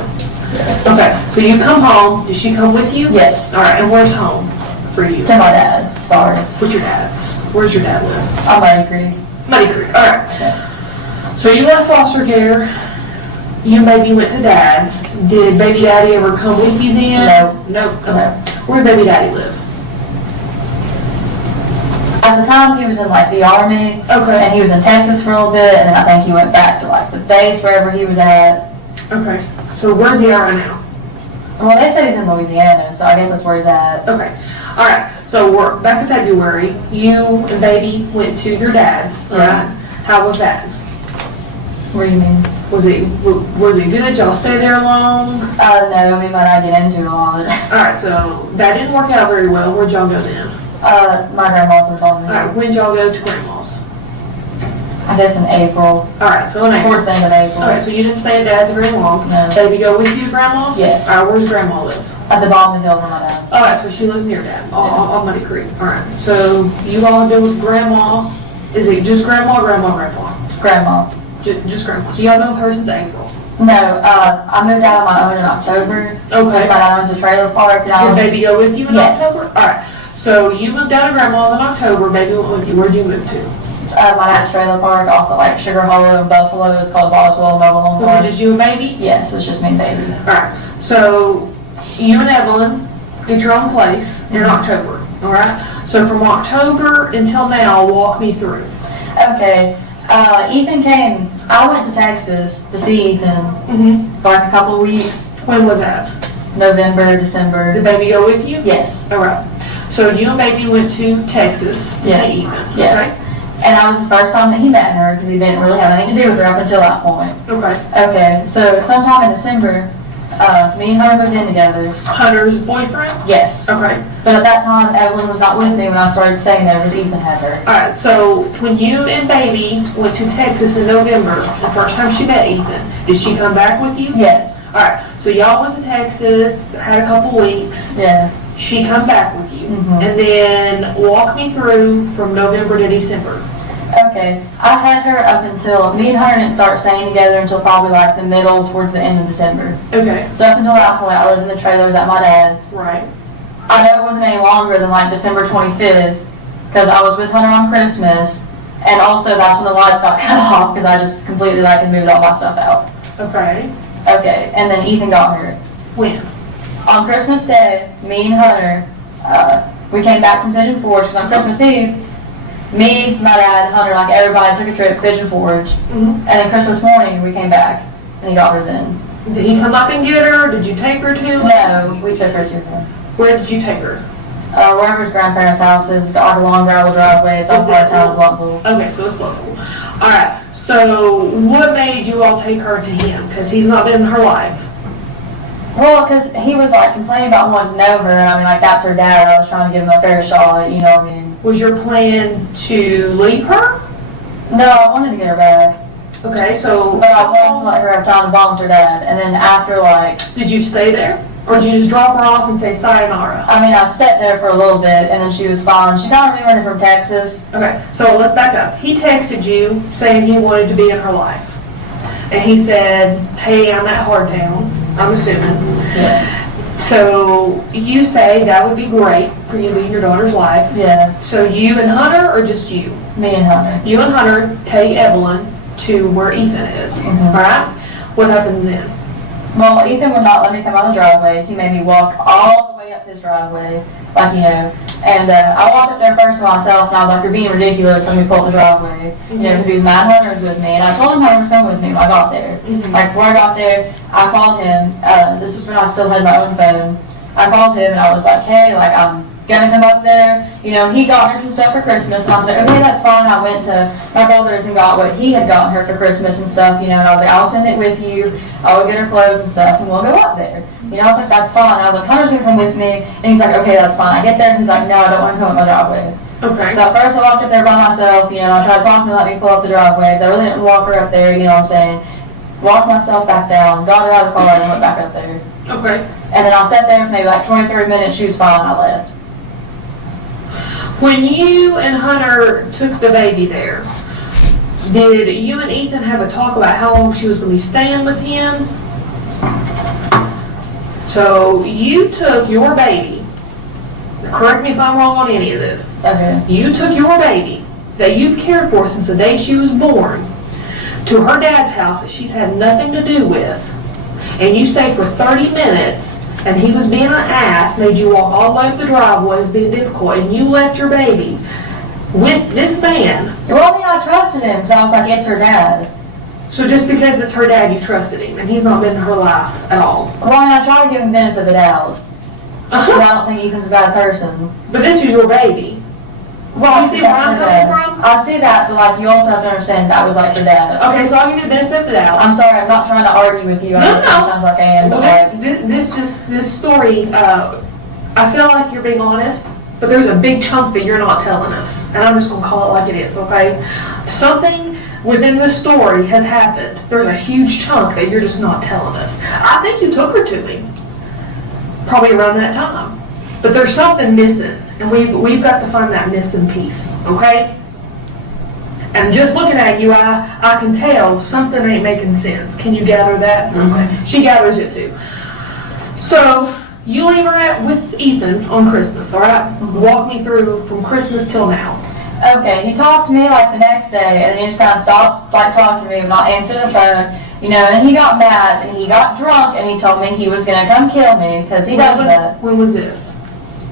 Okay, so you come home. Did she come with you? Yes. All right, and where's home for you? To my dad. Sorry. What's your dad? Where's your dad live? I'm Muddy Creek. Muddy Creek. All right. So you left foster care. You maybe went to dad's. Did baby daddy ever come with you then? No. No. Okay. Where did baby daddy live? At the time, he was in like the Army. Okay. And he was in Texas for a little bit, and then I think he went back to like the base, wherever he was at. Okay. So where's he at right now? Well, they said he's in Louisiana, so I guess that's where he's at. Okay. All right. So we're back to February. You and baby went to your dad's. Right. How was that? What do you mean? Was it good? Y'all stay there long? No, we might not get into all of it. All right. So that didn't work out very well. Where'd y'all go then? My grandma's was on All right. When'd y'all go to grandma's? I guess in April. All right. So in April. Fourth thing of April. All right. So you didn't stay at dad's very long. No. Baby go with you to grandma's? Yes. All right. Where does grandma live? At the bottom of the hill for my dad. All right. So she lives near dad on Muddy Creek. All right. So you all go with grandma. Is it just grandma or grandma? Grandma. Just grandma. So y'all know her since April. No, I moved out on my own in October. Okay. My dad owns a trailer park. Did baby go with you in Yes. October? All right. So you moved out of grandma's in October. Baby went with you. Where'd you move to? My dad's trailer park, also like Sugar Hollow and Buffalo. It's called Boswell Mobile Home So Park. did you and baby? Yes, it's just me and baby. All right. So you and Evelyn get your own place in October. All right. So from October until now, walk me through. Okay. Ethan came. I went to Texas to see Ethan for like a couple of weeks. When was that? November, December. Did baby go with you? Yes. All right. So you and baby went to Texas to see Ethan. Yes. Okay. And I was the first time that he met her because he didn't really have anything to do with her up until that point. Okay. Okay. So sometime in December, me and her moved in together. Hunter's boyfriend? Yes. Okay. But at that time, Evelyn was not with me when I started staying there because Ethan had her. All right. So when you and baby went to Texas in November, the first time she met Ethan, did she come back with you? Yes. All right. So y'all went to Texas, had a couple weeks. Yeah. She come back with you. And then walk me through from November to December. Okay. I had her up until, me and her didn't start staying together until probably like the middle towards the end of December. Okay. So up until that point, I lived in the trailer at my dad's. Right. I know it wasn't any longer than like December 25th because I was with Hunter on Christmas, and also that's when the lights got cut off because I just completely like moved all my stuff out. Okay. Okay, and then Ethan got hurt. When? On Christmas Day, me and Hunter, we came back from Pigeon Forge because on Christmas Eve, me, my dad, and Hunter, like everybody took a trip to Pigeon Forge, and then Christmas morning we came back and he got her then. Did he come up and get her? Did you take her to him? No, we took her to him. Where did you take her? Wherever his grandparents' house is, like a long gravel driveway, it's on part of town of Blountville. Okay, so it's local. All right. So what made you all take her to him? Because he's not been in her life. Well, because he was like complaining about wanting to know her, and I mean, like that's her dad. I was trying to give him a fair shot, you know what I mean? Was your plan to leave her? No, I wanted to get her back. Okay, so. But I wanted to let her have time to bond with her dad, and then after like. Did you stay there? Or did you just drop her off and say sayonara? I mean, I sat there for a little bit, and then she was fine. She kind of knew her from Texas. Okay, so let's back up. He texted you saying he wanted to be in her life. And he said, hey, I'm at Hardtown, I'm assuming. Yeah. So you say that would be great for you to be in your daughter's life. Yeah. So you and Hunter, or just you? Me and Hunter. You and Hunter take Evelyn to where Ethan is, all right? What happens then? Well, Ethan would not let me come on the driveway. He made me walk all the way up his driveway, like, you know. And I walked up there first for myself, and I was like, you're being ridiculous, let me pull up the driveway. You know, because he was mad Hunter was with me. And I told him Hunter was coming with me when I got there. Like, before I got there, I called him. This was when I still had my own phone. I called him, and I was like, hey, like, I'm going to come up there. You know, he got her some stuff for Christmas, and I was like, okay, that's fine. I went to my brother's and got what he had gotten her for Christmas and stuff, you know, and I was like, I'll send it with you. I will get her clothes and stuff, and we'll go up there. You know, I was like, that's fine. I was like, Hunter's gonna come with me, and he's like, okay, that's fine. I get there, and he's like, no, I don't want to come up my driveway. Okay. So at first I walked up there by myself, you know, I tried to talk to him to let me pull up the driveway. I really didn't walk her up there, you know what I'm saying? Walked myself back down, got her out of the car, and went back up there. Okay. And then I sat there for maybe like 23 minutes, she was fine, I left. When you and Hunter took the baby there, did you and Ethan have a talk about how long she was going to be staying with him? So you took your baby, correct me if I'm wrong on any of this, Okay. you took your baby that you've cared for since the day she was born to her dad's house that she's had nothing to do with, and you stayed for 30 minutes, and he was being an ass, made you walk all the way up the driveway, was being difficult, and you left your baby with this man. Well, I mean, I trusted him, so I was like, it's her dad. So just because it's her dad, you trusted him, and he's not been in her life at all. Well, I mean, I tried to give him the benefit of the doubt. But I don't think Ethan's a bad person. But this is your baby. Well, You see where I'm coming from? I see that, but like, you also have to understand that was like her dad. Okay, so I'll give you the benefit of the doubt. I'm sorry, I'm not trying to argue with you. I know it sounds like I am, but like, This story, I feel like you're being honest, but there's a big chunk that you're not telling us. And I'm just going to call it like it is, okay? Something within the story has happened. There's a huge chunk that you're just not telling us. I think you took her to him, probably around that time. But there's something missing, and we've got to find that missing piece, okay? And just looking at you, I can tell something ain't making sense. Can you gather that? Mm-hmm. Okay. She gathers it too. So, you leave her with Ethan on Christmas, all right? Mm-hmm. Walk me through from Christmas till now. okay, he talked to me like the next day, and he just kind of stopped like talking to me, not answering the phone, you know, and he got mad, and he got drunk, and he told me he was going to come kill me, because he does that. When was this?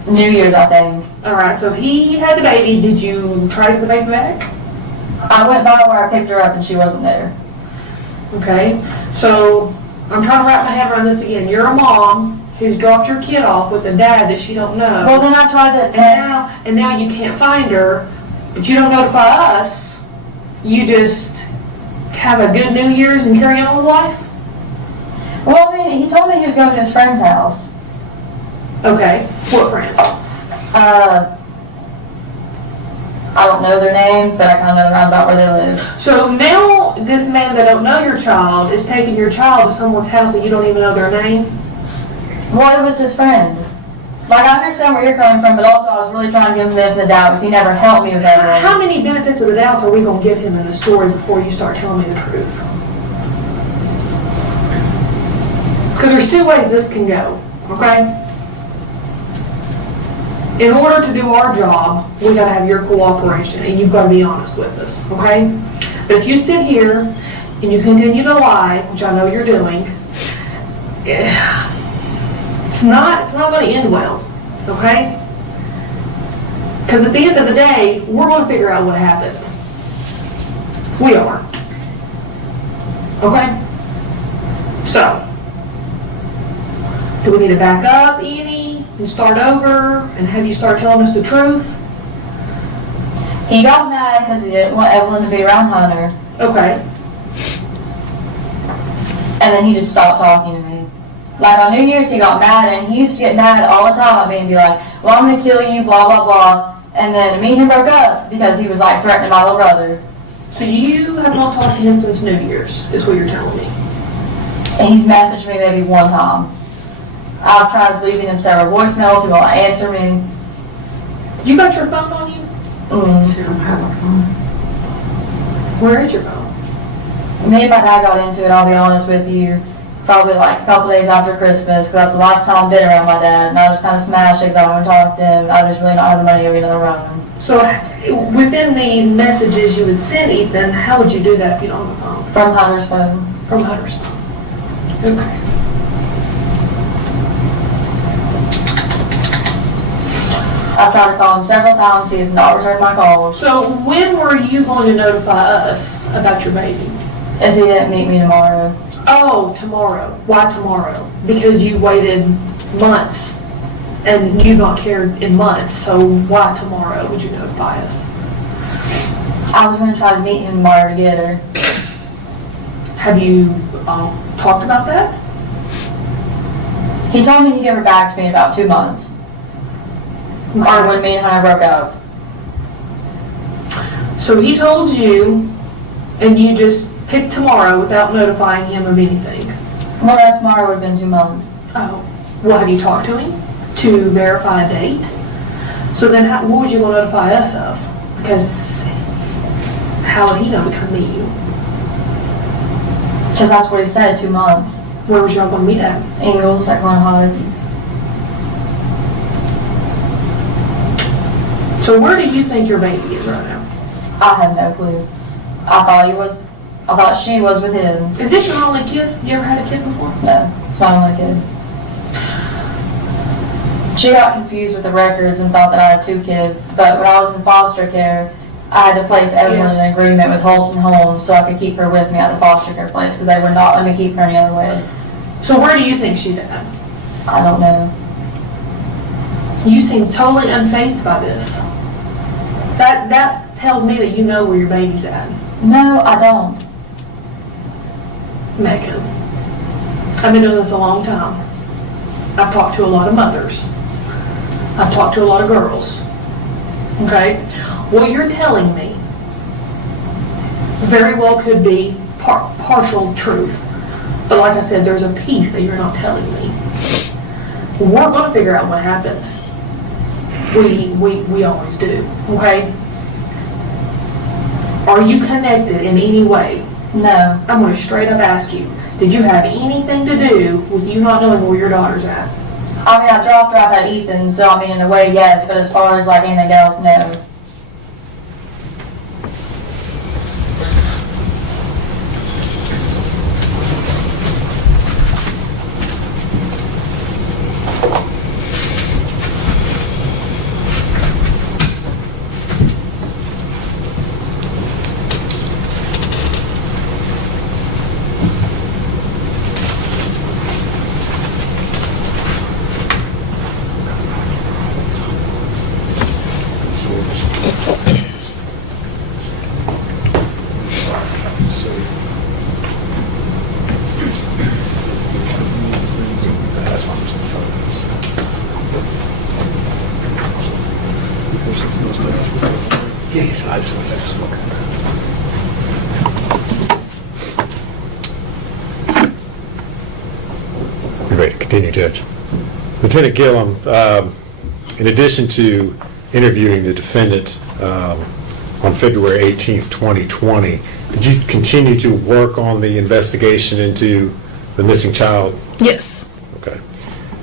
New Year's, I think. All right, so he had the baby. Did you trace the baby back? I went by where I picked her up, and she wasn't there. Okay, so I'm trying to wrap my head around this again. You're a mom who's dropped your kid off with a dad that she don't know. Well, then I tried to... And now you can't find her, but you don't notify us. You just have a good New Year's and carry on with life? Well, I mean, he told me he was going to his friend's house. Okay, what friend? I don't know their names, but I kind of know around about where they live. So now this man that don't know your child is taking your child to someone's house that you don't even know their name? Well, it was his friend. Like, I understand where you're coming from, but also I was really trying to give him the benefit of the doubt, because he never helped me with everything. How many benefits of the doubt are we going to give him in the story before you start telling me the truth? Because there's two ways this can go, okay? In order to do our job, we got to have your cooperation, and you've got to be honest with us, okay? But if you sit here and you continue to lie, which I know you're doing, it's not going to end well, okay? Because at the end of the day, we're going to figure out what happened. We are. Okay? So, do we need to back up, Edie, and start over, and have you start telling us the truth? He got mad because he didn't want Evelyn to be around Hunter. Okay. And then he just stopped talking to me. Like, on New Year's, he got mad, and he used to get mad all the time at me and be like, well, I'm going to kill you, blah, blah, blah. And then me and him broke up because he was, like, threatening my little brother. So you have not talked to him since New Year's, is what you're telling me. And he's messaged me maybe one time. I've tried leaving him several voicemails, he won't answer me. You got your phone on you? I don't have a phone. Where is your phone? Me and my dad got into it, I'll be honest with you, probably like a couple days after Christmas, because that's the last time I've been around my dad, and I was kind of smashed because I want to talk to him. I just really not have the money over another run. So within the messages you would send Ethan, how would you do that if you don't have a phone? From Hunter's phone. From Hunter's phone. Okay. I tried to call him several times, he has not returned my calls. So when were you going to notify us about your baby? If he didn't meet me tomorrow. Oh, tomorrow. Why tomorrow? Because you waited months And you've not cared in months, so why tomorrow would you notify us? I was going to try to meet him tomorrow to get her. Have you talked about that? He told me he'd give her back to me in about 2 months. Or when me and Hunter broke up. So he told you, and you just picked tomorrow without notifying him of anything? Well, that tomorrow would have been 2 months. Oh. Well, have you talked to him to verify a date? So then what would you want to notify us of? Because how would he know to come meet you? Because that's what he said, 2 months. Where was y'all going to meet at? Ingles at Glen Hollow. So where do you think your baby is right now? I have no clue. I thought she was with him. Is this your only kid? You ever had a kid before? No, it's my only kid. She got confused with the records and thought that I had 2 kids, but when I was in foster care, I had to place Evelyn in an agreement with Holton Homes so I could keep her with me at the foster care place because they would not let me keep her any other way. So where do you think she's at? I don't know. You seem totally unfazed by this. That tells me that you know where your baby's at. No, I don't. Megan, I've been doing this a long time. I've talked to a lot of mothers. I've talked to a lot of girls. Okay? What you're telling me very well could be partial truth. But like I said, there's a piece that you're not telling me. We're going to figure out what happened. We always do. Okay? Are you connected in any way? No. I'm going to straight up ask you, did you have anything to do with you not knowing where your daughter's at? I mean, I dropped her off at Ethan, so I mean, in a way, yes, but as far as like anything else, no. You ready to continue, Judge? Lieutenant Gillum, in addition to interviewing the defendant on February 18th, 2020, did you continue to work on the investigation into the missing child? Yes. Okay.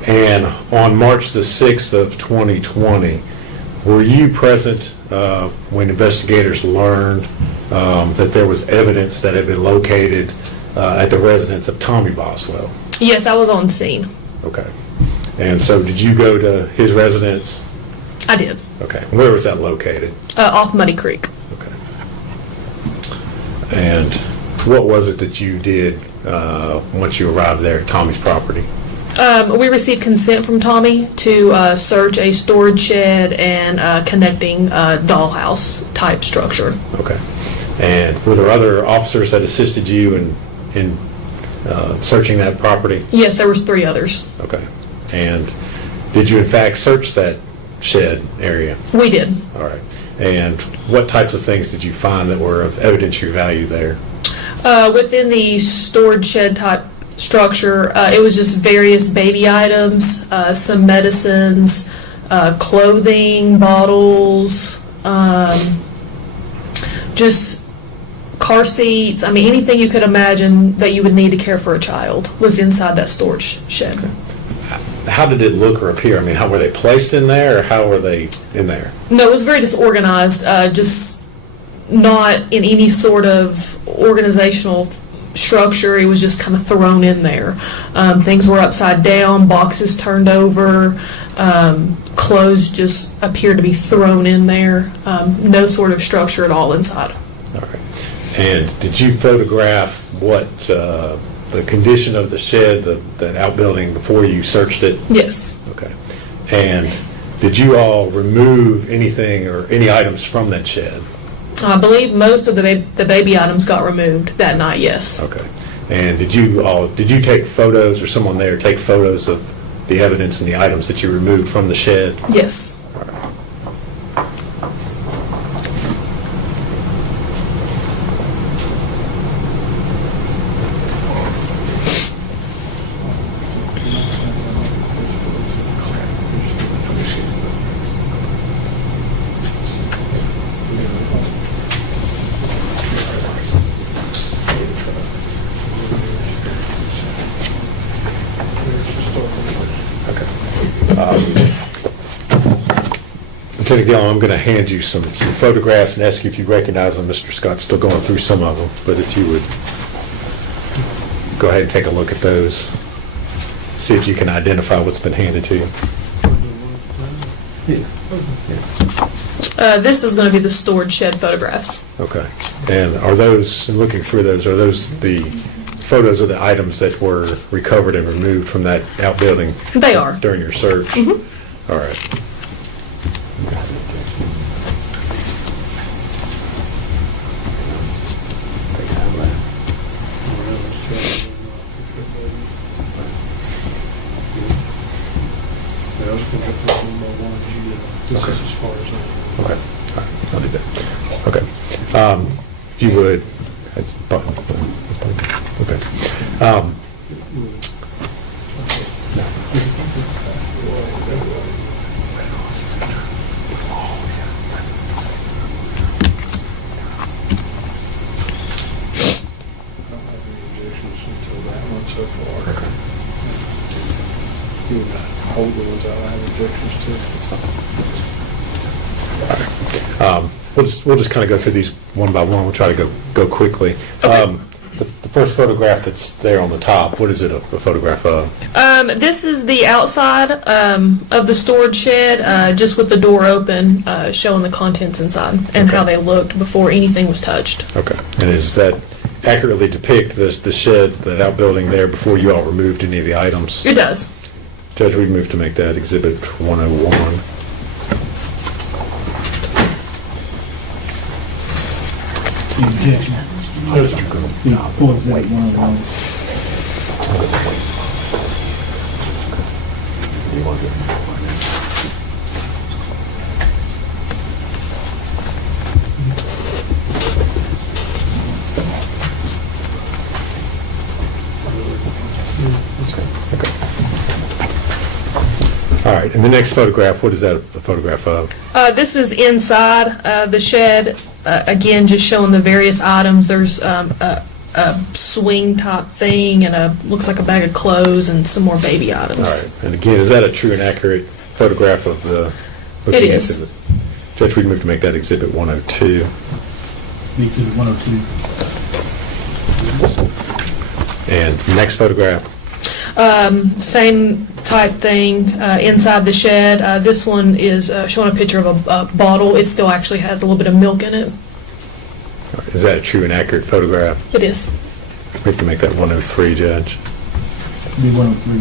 And on March the 6th of 2020, were you present when investigators learned that there was evidence that had been located at the residence of Tommy Boswell? Yes, I was on scene. Okay. And so did you go to his residence? I did. Okay. Where was that located? Off Muddy Creek. Okay. And what was it that you did once you arrived there at Tommy's property? We received consent from Tommy to search a storage shed and connecting dollhouse type structure. Okay. And were there other officers that assisted you in searching that property? Yes, there was 3 others. Okay. And did you in fact search that shed area? We did. All right. And what types of things did you find that were of evidentiary value there? Within the storage shed type structure, it was just various baby items, some medicines, clothing, bottles, just car seats. I mean, anything you could imagine that you would need to care for a child was inside that storage shed. Okay. How did it look or appear? I mean, how were they placed in there, or how were they in there? No, it was very disorganized, just not in any sort of organizational structure. It was just kind of thrown in there. Things were upside down, boxes turned over, clothes just appeared to be thrown in there. No sort of structure at all inside. All right. And did you photograph what the condition of the shed, that outbuilding, before you searched it? Yes. Okay. And did you all remove anything or any items from that shed? I believe most of the baby items got removed that night, yes. Okay. And did you take photos, or someone there take photos of the evidence and the items that you removed from the shed? Yes. Lieutenant Gillum, I'm going to hand you some photographs and ask you if you recognize them. Mr. Scott's still going through some of them, but if you would go ahead and take a look at those, see if you can identify what's been handed to you. This is going to be the stored shed photographs. Okay. And are those, in looking through those, are those the photos of the items that were recovered and removed from that outbuilding? They are. During your search? Mm-hmm. All right. Okay. As far as Okay. All right. I'll do that. Okay. If you would. Okay. So far. Okay. You would not hold the ones out I have objections to. All right. We'll just kind of go through these one by one. We'll try to go quickly. Okay. The first photograph that's there on the top, what is it a photograph of? This is the outside of the storage shed, just with the door open, showing the contents inside and how they looked before anything was touched. Okay. And is that accurately depict the shed, that outbuilding there before you all removed any of the items? It does. Judge, we move to make that Exhibit 101. Objection. Full exhibit 101. All right, and the next photograph, what is that a photograph of? This is inside the shed. Again, just showing the various items. There's a swing type thing and looks like a bag of clothes and some more baby items. All right, and again, is that a true and accurate photograph of the? It is. Judge, we move to make that Exhibit 102. Exhibit 102. And the next photograph? Same type thing inside the shed. This one is showing a picture of a bottle. It still actually has a little bit of milk in it. Is that a true and accurate photograph? It is. We have to make that 103, Judge. Be 103.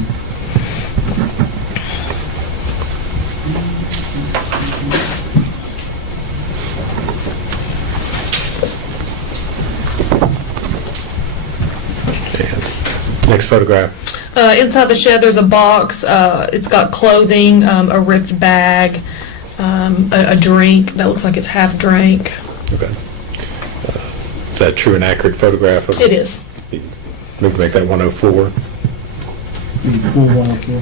And next photograph. Inside the shed, there's a box. It's got clothing, a ripped bag, a drink that looks like it's half drank. Okay. Is that a true and accurate photograph? It is. Move to make that 104. Be full 104.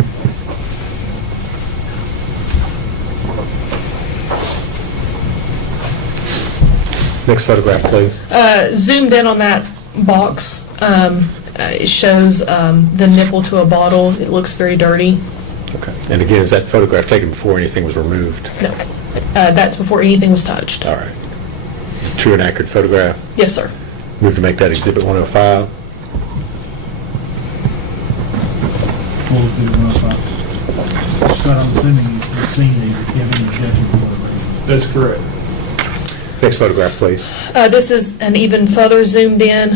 Next photograph, please. Zoomed in on that box. It shows the nipple to a bottle. It looks very dirty. Okay. And again, is that photograph taken before anything was removed? No. That's before anything was touched. All right. True and accurate photograph? Yes, sir. Move to make that Exhibit 105. Full exhibit 105. Scott, I'm assuming you've seen these. If you have any objection to photograph. That's correct. Next photograph, please. This is an even further zoomed in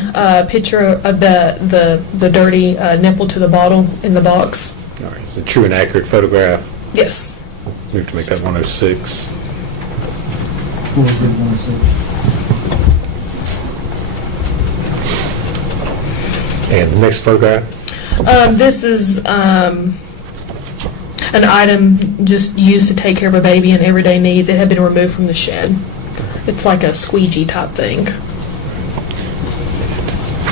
picture of the dirty nipple to the bottle in the box. All right. It's a true and accurate photograph. Yes. Move to make that 106. Full exhibit 106. And the next photograph? This is an item just used to take care of a baby and everyday needs. It had been removed from the shed. It's like a squeegee type thing.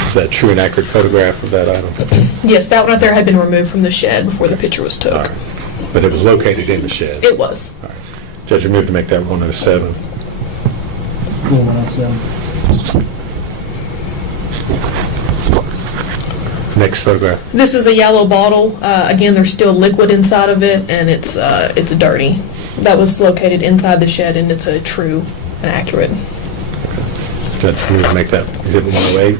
Is that a true and accurate photograph of that item? Yes, that one right there had been removed from the shed before the picture was took. All right. But it was located in the shed? It was. All right. Judge, we move to make that 107. Full 107. Next photograph. This is a yellow bottle. Again, there's still liquid inside of it, and it's dirty. That was located inside the shed, and it's a true and accurate. Judge, we move to make that exhibit 108.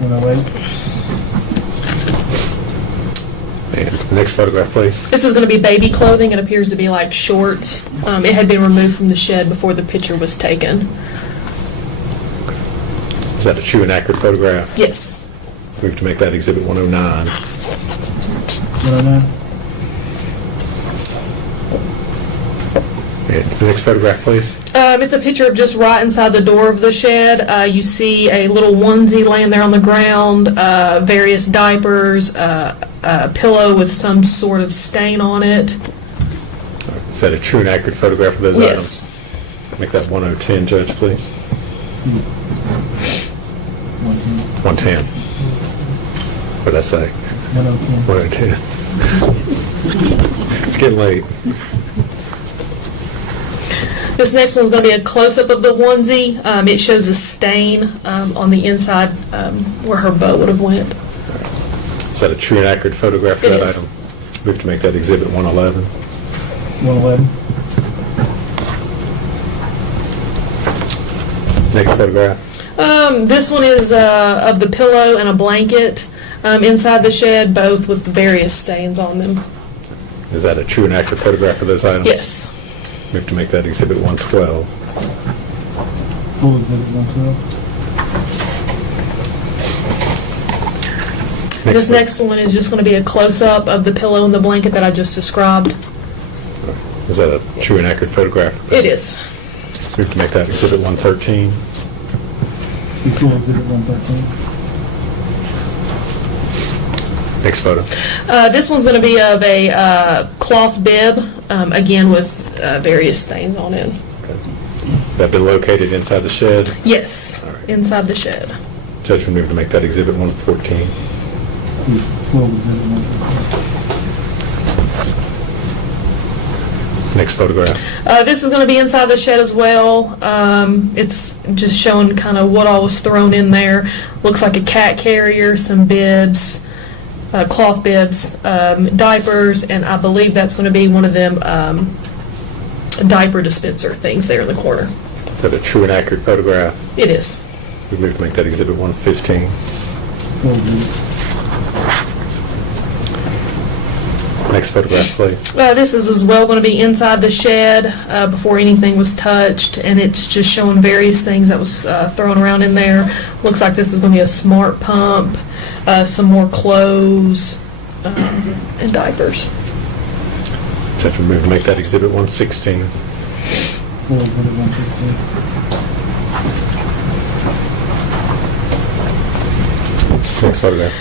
108. And the next photograph, please. This is going to be baby clothing. It appears to be like shorts. It had been removed from the shed before the picture was taken. Is that a true and accurate photograph? Yes. Move to make that exhibit 109. 109. And the next photograph, please. It's a picture of just right inside the door of the shed. You see a little onesie laying there on the ground, various diapers, a pillow with some sort of stain on it. Is that a true and accurate photograph of those Yes. items? Make that 1010, Judge, please. 110. What did I say? 110. 110. It's getting late. This next one's going to be a close-up of the onesie. It shows a stain on the inside where her bow would have went. Is that a true and accurate photograph of It that is. item? Move to make that exhibit 111. 111. Next photograph. This one is of the pillow and a blanket inside the shed, both with various stains on them. Is that a true and accurate photograph of those items? Yes. Move to make that exhibit 112. Full exhibit 112. This next one is just going to be a close-up of the pillow and the blanket that I just described. Is that a true and accurate photograph? It is. Move to make that exhibit 113. Full exhibit 113. Next photo. This one's going to be of a cloth bib, again with various stains on it. That been located inside the shed? Yes, inside the shed. Judge, we move to make that exhibit 114. Full exhibit 114. Next photograph. This is going to be inside the shed as well. It's just showing kind of what all was thrown in there. Looks like a cat carrier, some bibs, cloth bibs, diapers, and I believe that's going to be one of them diaper dispenser things there in the corner. Is that a true and accurate photograph? It is. We move to make that exhibit 115. Full exhibit. Next photograph, please. This is as well going to be inside the shed before anything was touched, and it's just showing various things that was thrown around in there. Looks like this is going to be a smart pump, some more clothes, and diapers. Judge, we move to make that exhibit 116. Full exhibit 116. Next photograph.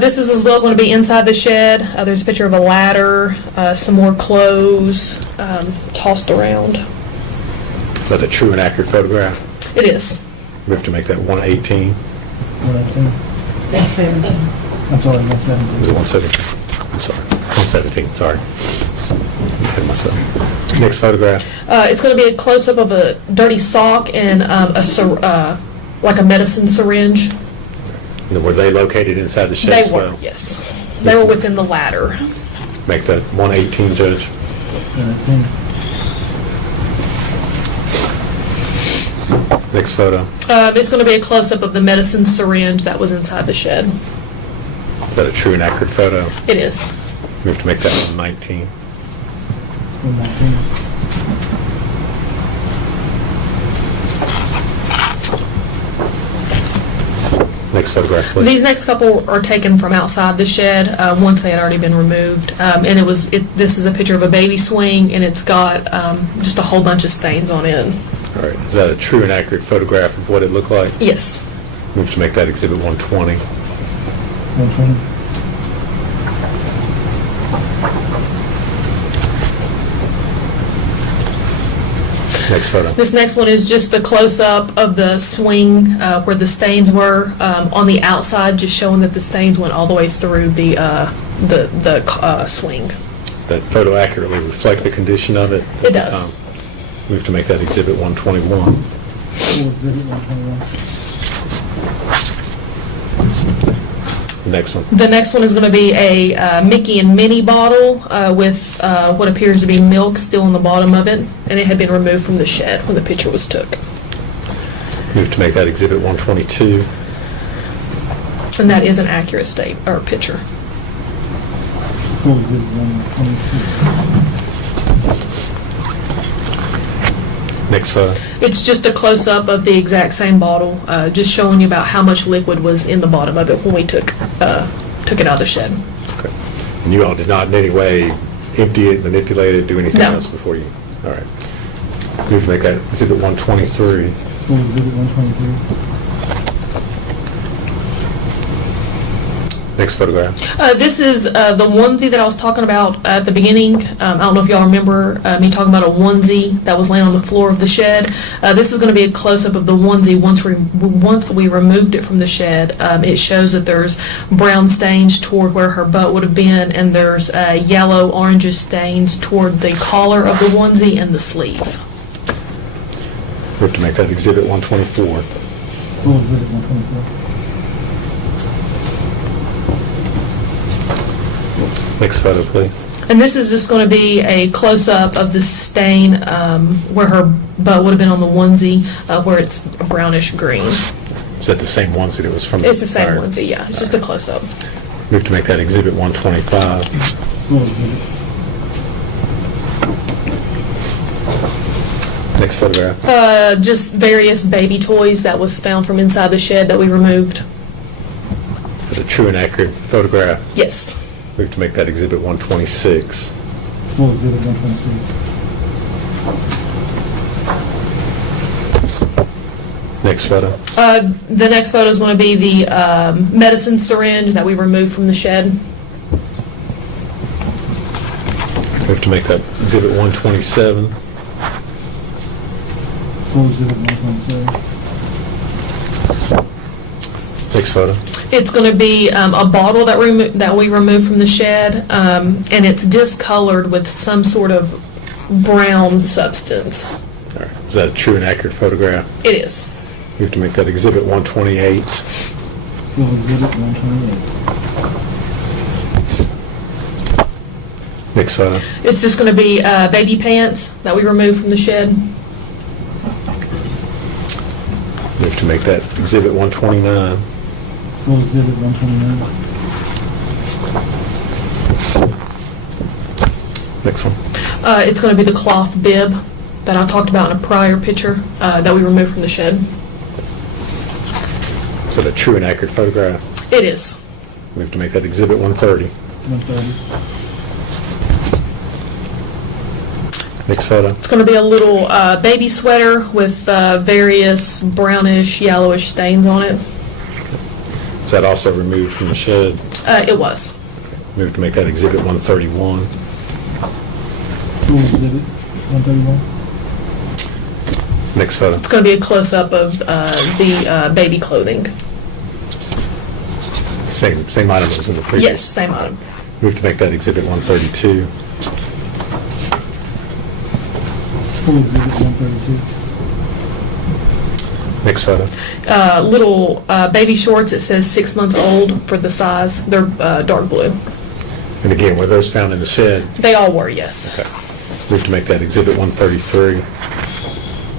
This is as well going to be inside the shed. There's a picture of a ladder, some more clothes tossed around. Is that a true and accurate photograph? It is. Move to make that 118. 118. 117. I'm sorry, 117. Is it 117? I'm sorry. 117, sorry. I'm ahead of myself. Next photograph. It's going to be a close-up of a dirty sock and like a medicine syringe. And were they located inside the shed They as were, well? yes. They were within the ladder. Make that 118, Judge. 118. Next photo. It's going to be a close-up of the medicine syringe that was inside the shed. Is that a true and accurate photo? It is. Move to make that 119. 119. Next Next photograph, please. These next couple are taken from outside the shed once they had already been removed, and this is a picture of a baby swing, and it's got just a whole bunch of stains on it. All right. Is that a true and accurate photograph of what it looked like? Yes. Move to make that Exhibit 120. 120. Next photo. This next one is just a close-up of the swing where the stains were on the outside, just showing that the stains went all the way through the swing. That photo accurately reflect the condition of it? It does. Move to make that Exhibit 121. Exhibit 121. Next one. The next one is going to be a Mickey and Minnie bottle with what appears to be milk still in the bottom of it, and it had been removed from the shed when the picture was took. Move to make that Exhibit 122. And that is an accurate picture. Full Exhibit 122. Next photo. It's just a close-up of the exact same bottle, just showing you about how much liquid was in the bottom of it when we took it out of the shed. Okay. And you all did not in any way empty it, manipulate it, do anything No. else before you? All right. Move to make that Exhibit 123. Full Exhibit 123. Next photograph. This is the onesie that I was talking about at the beginning. I don't know if y'all remember me talking about a onesie that was laying on the floor of the shed. This is going to be a close-up of the onesie once we removed it from the shed. It shows that there's brown stains toward where her butt would have been, and there's yellow, orangish stains toward the collar of the onesie and the sleeve. Move to make that Exhibit 124. Full Exhibit 124. Next photo, please. And this is just going to be a close-up of the stain where her butt would have been on the onesie, where it's a brownish green. Is that the same onesie that was from It's the same prior? onesie, yeah. It's just a close-up. Move to make that Exhibit 125. Full Exhibit. Next photograph. Just various baby toys that was found from inside the shed that we removed. Is it a true and accurate photograph? Yes. Move to make that Exhibit 126. Full Exhibit 126. Next photo. The next photo is going to be the medicine syringe that we removed from the shed. Move to make that Exhibit 127. Full Exhibit 127. Next photo. It's going to be a bottle that we removed from the shed, and it's discolored with some sort of brown substance. All right. Is that a true and accurate photograph? It is. Move to make that Exhibit 128. Full Exhibit 128. Next photo. It's just going to be baby pants that we removed from the shed. Move to make that Exhibit 129. Full Exhibit 129. Next one. It's going to be the cloth bib that I talked about in a prior picture that we removed from the shed. Is that a true and accurate photograph? It is. Move to make that Exhibit 130. 130. Next photo. It's going to be a little baby sweater with various brownish, yellowish stains on it. Is that also removed from the shed? It was. Move to make that Exhibit 131. Full Exhibit 131. Next photo. It's going to be a close-up of the baby clothing. Same item as in the previous. Yes, same item. Move to make that Exhibit 132. Full Exhibit 132. Next photo. Little baby shorts. It says 6 months old for the size. They're dark blue. And again, were those found in the shed? They all were, yes. Okay. Move to make that Exhibit 133.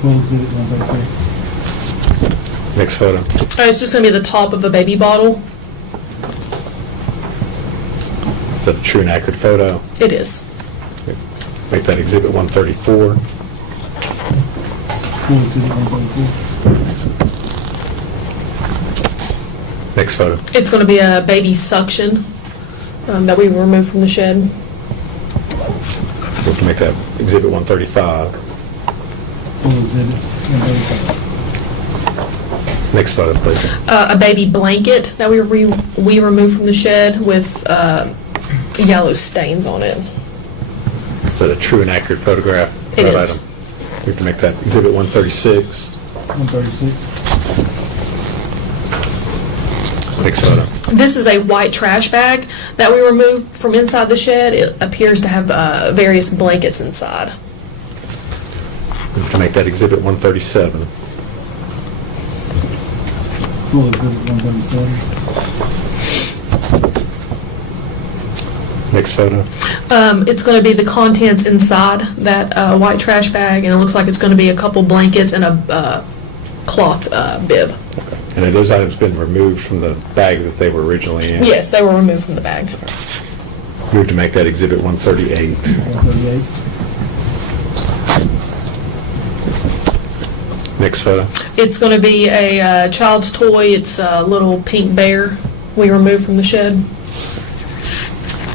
Full Exhibit 133. Next photo. It's just going to be the top of a baby bottle. Is that a true and accurate photo? It is. Make that Exhibit 134. Full Exhibit 134. Next photo. It's going to be a baby suction that we removed from the shed. We can make that Exhibit 135. Full exhibit. Next photo, please. A baby blanket that we removed from the shed with yellow stains on it. Is that a true and accurate photograph? of It that is. item? We have to make that Exhibit 136. 136. Next photo. This is a white trash bag that we removed from inside the shed. It appears to have various blankets inside. We have to make that Exhibit 137. Full exhibit 137. Next photo. It's going to be the contents inside that white trash bag, and it looks like it's going to be a couple blankets and a cloth bib. And have those items been removed from the bag that they were originally in? Yes, they were removed from the bag. We have to make that Exhibit 138. 138. Next photo. It's going to be a child's toy. It's a little pink bear we removed from the shed.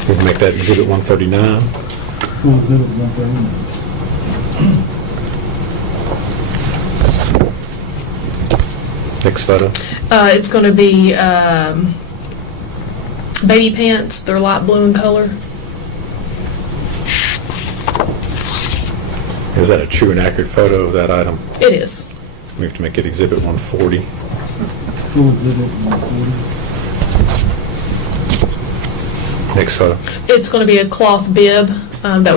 We can make that Exhibit 139. Full exhibit 139. Next photo. It's going to be baby pants. They're light blue in color. Is that a true and accurate photo of that item? It is. We have to make it Exhibit 140. Full exhibit 140. Next photo. It's going to be a cloth bib that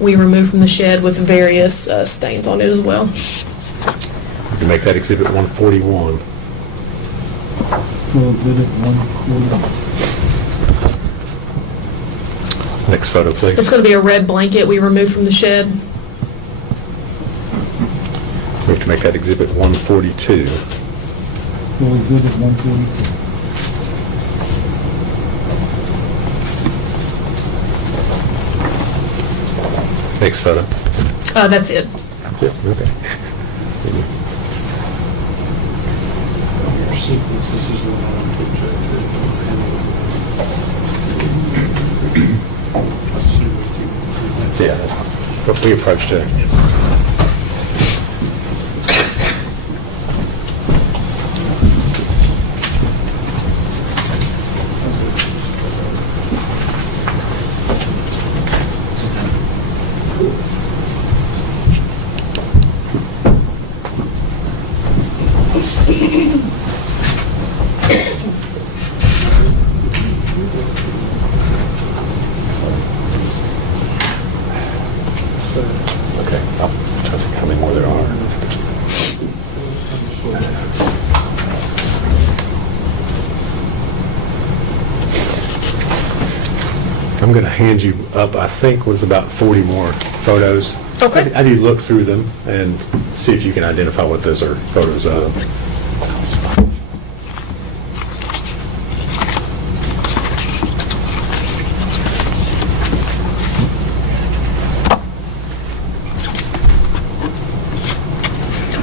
we removed from the shed with various stains on it as well. We can make that Exhibit 141. Full exhibit 140. Next photo, please. It's going to be a red blanket we removed from the shed. We have to make that Exhibit 142. Full exhibit 142. Next photo. That's it. That's it. Okay. Sequence, this is the one I Yeah, but we approached it. Okay, I'll try to think how many more there are. I'm going to hand you up, I think, was about 40 more photos. Okay. How do you look through them and see if you can identify what those are photos of?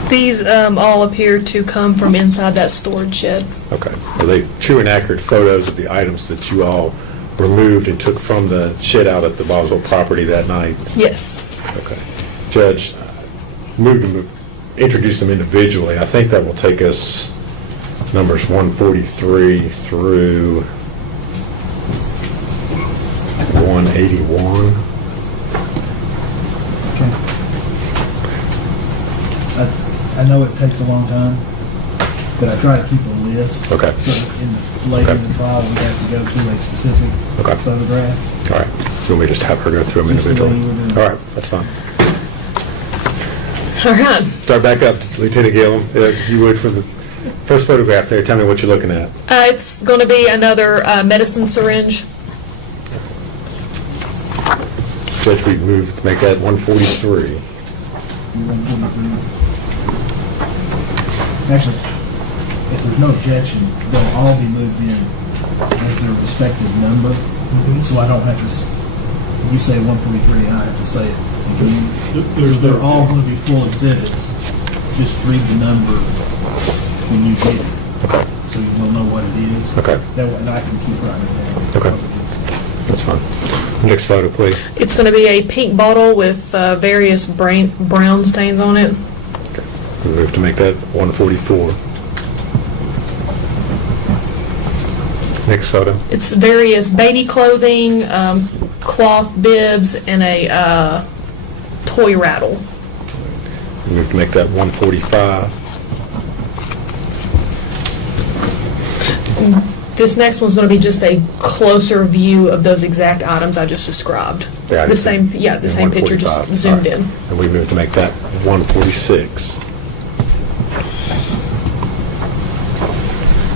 These all appear to come from inside that storage shed. Okay. Are they true and accurate photos of the items that you all removed and took from the shed out at the Boswell property that night? Yes. Okay. Judge, introduce them individually. I think that will take us numbers 143 through 181. I know it takes a long time, but I try to keep a list. Okay. So later in the trial, we have to go to a specific photograph. All right. You want me to just have her go through them Just the way individually? you would do it. All right, that's fine. All right. Start back up, Lieutenant Gillum. If you would, for the first photograph there, tell me what you're looking at. It's going to be another medicine syringe. Judge, we move to make that 143. Actually, if there's no objection, they'll all be moved in as their respective number, so I don't have to, you say 143, I have to say it. They're all going to be full exhibits, just read the number when you get it. Okay. so you'll know what it is. Okay. That way, and I can keep writing it down. Okay. That's fine. Next photo, please. It's going to be a pink bottle with various brown stains on it. We move to make that 144. Next photo. It's various baby clothing, cloth bibs, and a toy rattle. We move to make that 145. This next one's going to be just a closer view of those exact items I just described. Yeah, The same picture, just 145. zoomed All right. in. And we move to make that 146.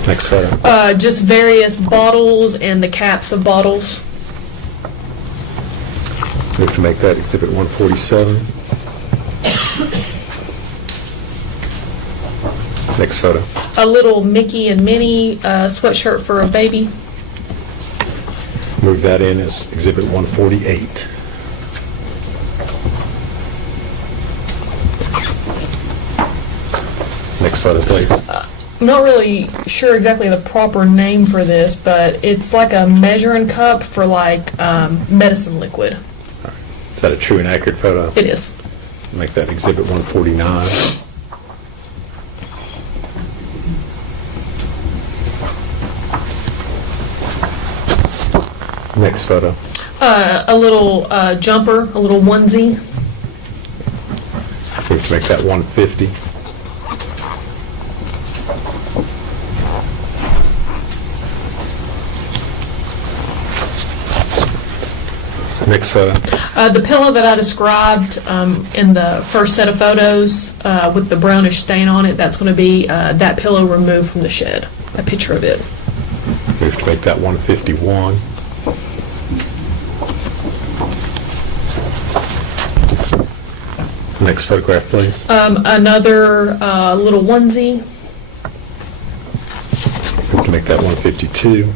Next photo. Just various bottles and the caps of bottles. Move to make that exhibit 147. Next photo. A little Mickey and Minnie sweatshirt for a baby. Move that in as exhibit 148. Next photo, please. I'm not really sure exactly the proper name for this, but it's like a measuring cup for like medicine liquid. Is that a true and accurate photo? It is. Make that exhibit 149. Next photo. A little jumper, a little onesie. We have to make that 150. Next photo. The pillow that I described in the first set of photos with the brownish stain on it, that's going to be that pillow removed from the shed. A picture of it. We have to make that 151. Next photograph, please. Another little onesie. We have to make that 152.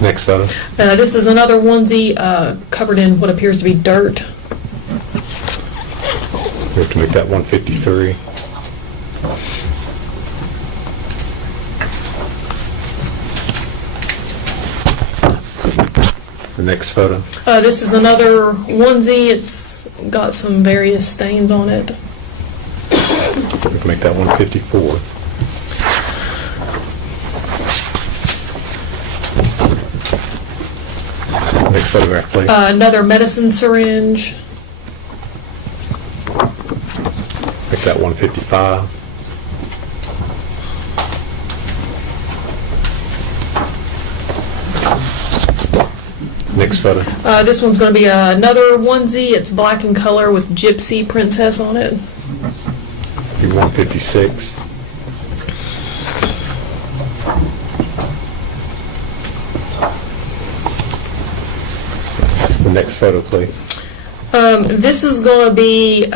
Next photo. This is another onesie covered in what appears to be dirt. We have to make that 153. The next photo. This is another onesie. It's got some various stains on it. We can make that 154. Next photograph, please. Another medicine syringe. Make that 155. Next photo. This one's going to be another onesie. It's black in color with gypsy princess on it. Be 156. The next photo, please. This is going to be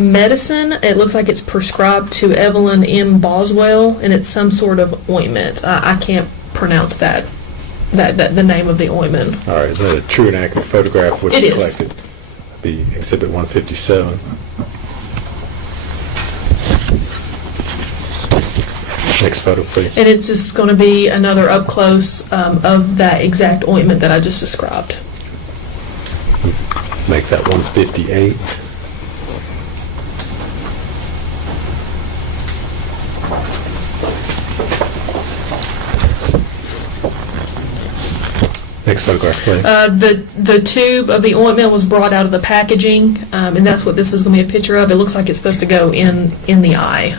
medicine. It looks like it's prescribed to Evelyn M. Boswell, and it's some sort of ointment. I can't pronounce that the name of the ointment. All right, is that a true and accurate photograph which It is is. collected? Be exhibit 157. Next photo, please. And it's just going to be another up close of that exact ointment that I just described. Make that 158. Next photograph, please. The tube of the ointment was brought out of the packaging, and that's what this is going to be a picture of. It looks like it's supposed to go in the eye.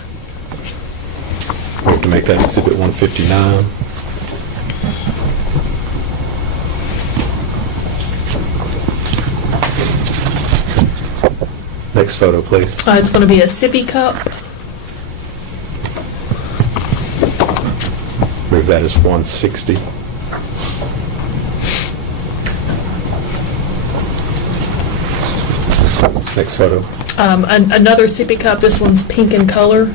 We have to make that exhibit 159. Next photo, please. It's going to be a sippy cup. Move that as 160. Next photo. Another sippy cup. This one's pink in color.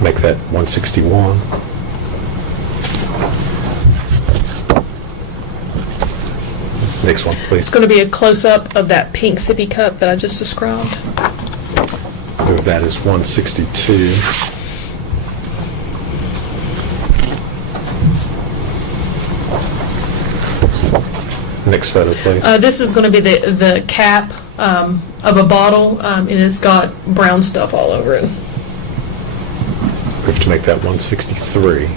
Make that 161. Next one, please. It's going to be a close-up of that pink sippy cup that I just described. Move that as 162. Next photo, please. This is going to be the cap of a bottle, and it's got brown stuff all over it. We have to make that 163.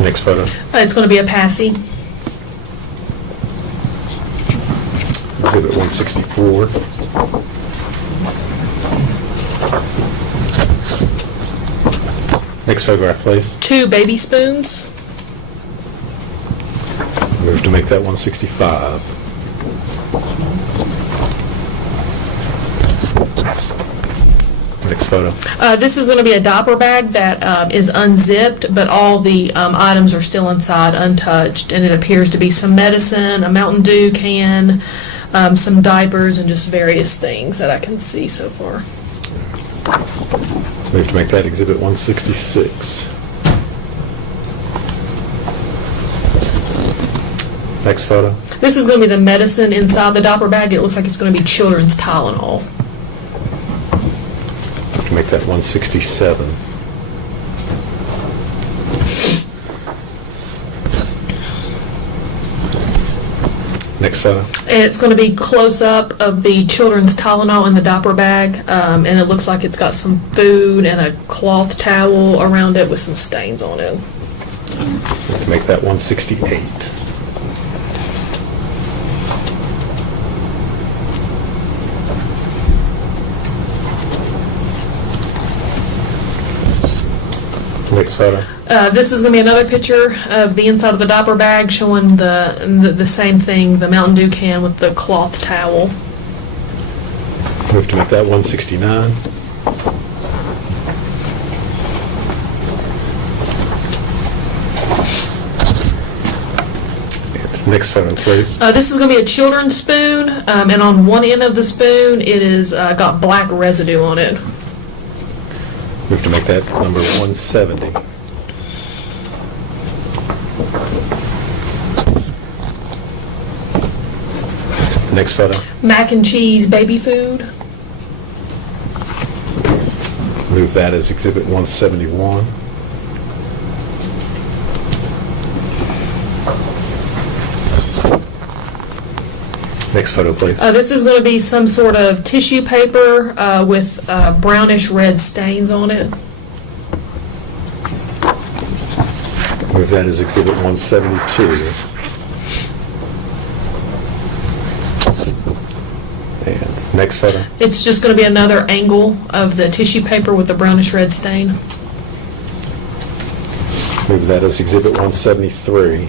Next photo. It's going to be a passy. Exhibit 164. Next photograph, please. 2 baby spoons. Move to make that 165. Next photo. This is going to be a diaper bag that is unzipped, but all the items are still inside untouched, and it appears to be some medicine, a Mountain Dew can, some diapers, and just various things that I can see so far. We have to make that exhibit 166. Next photo. This is going to be the medicine inside the diaper bag. It looks like it's going to be children's Tylenol. We have to make that 167. Next photo. It's going to be close up of the children's Tylenol in the diaper bag, and it looks like it's got some food and a cloth towel around it with some stains on it. We have to make that 168. Next photo. This is going to be another picture of the inside of the diaper bag showing the same thing, the Mountain Dew can with the cloth towel. We have to make that 169. Next photo, please. This is going to be a children's spoon, and on one end of the spoon it is got black residue on it. We have to make that number 170. Next photo. Mac and cheese baby food. Move that as exhibit 171. Next photo, please. This is going to be some sort of tissue paper with brownish red stains on it. Move that as exhibit 172. And next photo. It's just going to be another angle of the tissue paper with the brownish red stain. Move that as exhibit 173.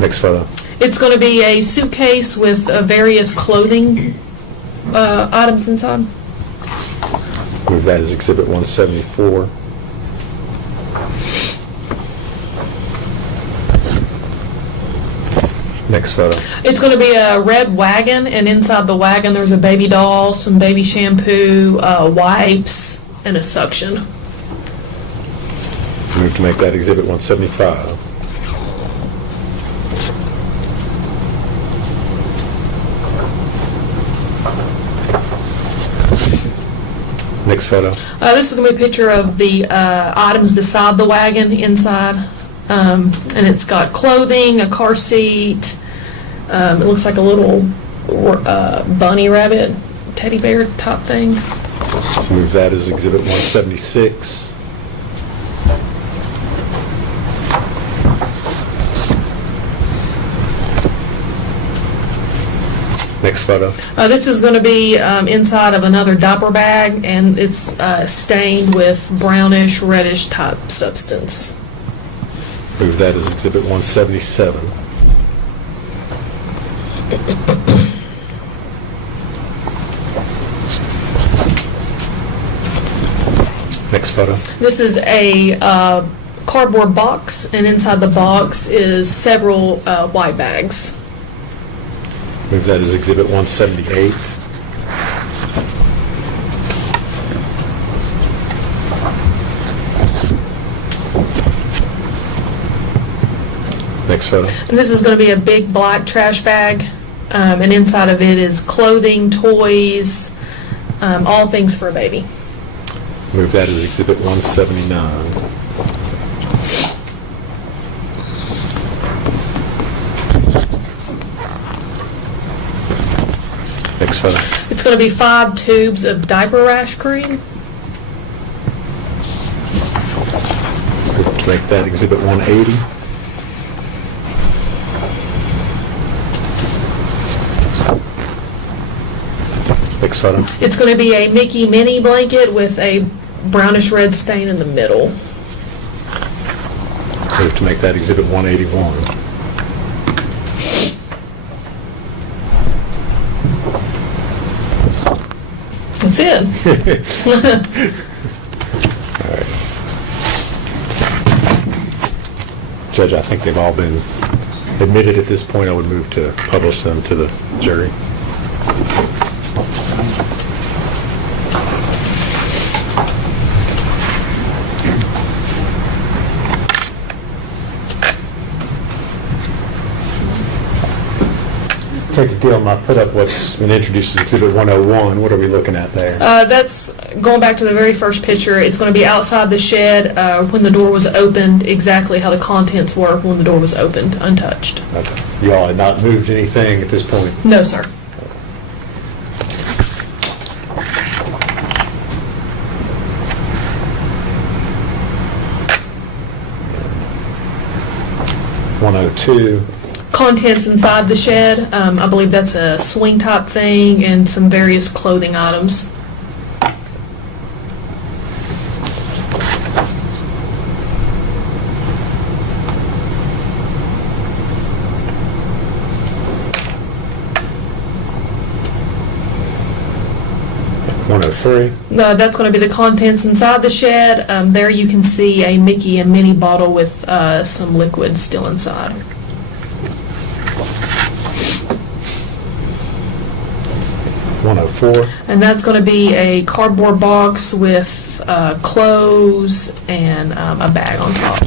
Next photo. It's going to be a suitcase with various clothing items inside. Move that as exhibit 174. Next photo. It's going to be a red wagon, and inside the wagon there's a baby doll, some baby shampoo, wipes, and a suction. Move to make that exhibit 175. Next photo. This is going to be a picture of the items beside the wagon inside, and it's got clothing, a car seat. It looks like a little bunny rabbit, teddy bear type thing. Move that as exhibit 176. Next photo. This is going to be inside of another diaper bag, and it's stained with brownish, reddish type substance. Move that as exhibit 177. Next photo. This is a cardboard box, and inside the box is several white bags. Move that as exhibit 178. Next photo. And this is going to be a big black trash bag, and inside of it is clothing, toys, all things for a baby. Move that as Exhibit 179. Next photo. It's going to be 5 tubes of diaper rash cream. To make that Exhibit 180. Next photo. It's going to be a Mickey mini blanket with a brownish red stain in the middle. Move to make that Exhibit 181. That's it. All right. Judge, I think they've all been admitted at this point. I would move to publish them to the jury. Take the deal, and I put up what's been introduced as Exhibit 101. What are we looking at there? That's going back to the very first picture. It's going to be outside the shed when the door was opened, exactly how the contents were when the door was opened, untouched. Okay. You all had not moved anything at this point? No, sir. .102. Contents inside the shed. I believe that's a swing type thing and some various clothing items. .103. That's going to be the contents inside the shed. There you can see a Mickey and Minnie bottle with some liquid still inside. .104. And that's going to be a cardboard box with clothes and a bag on top.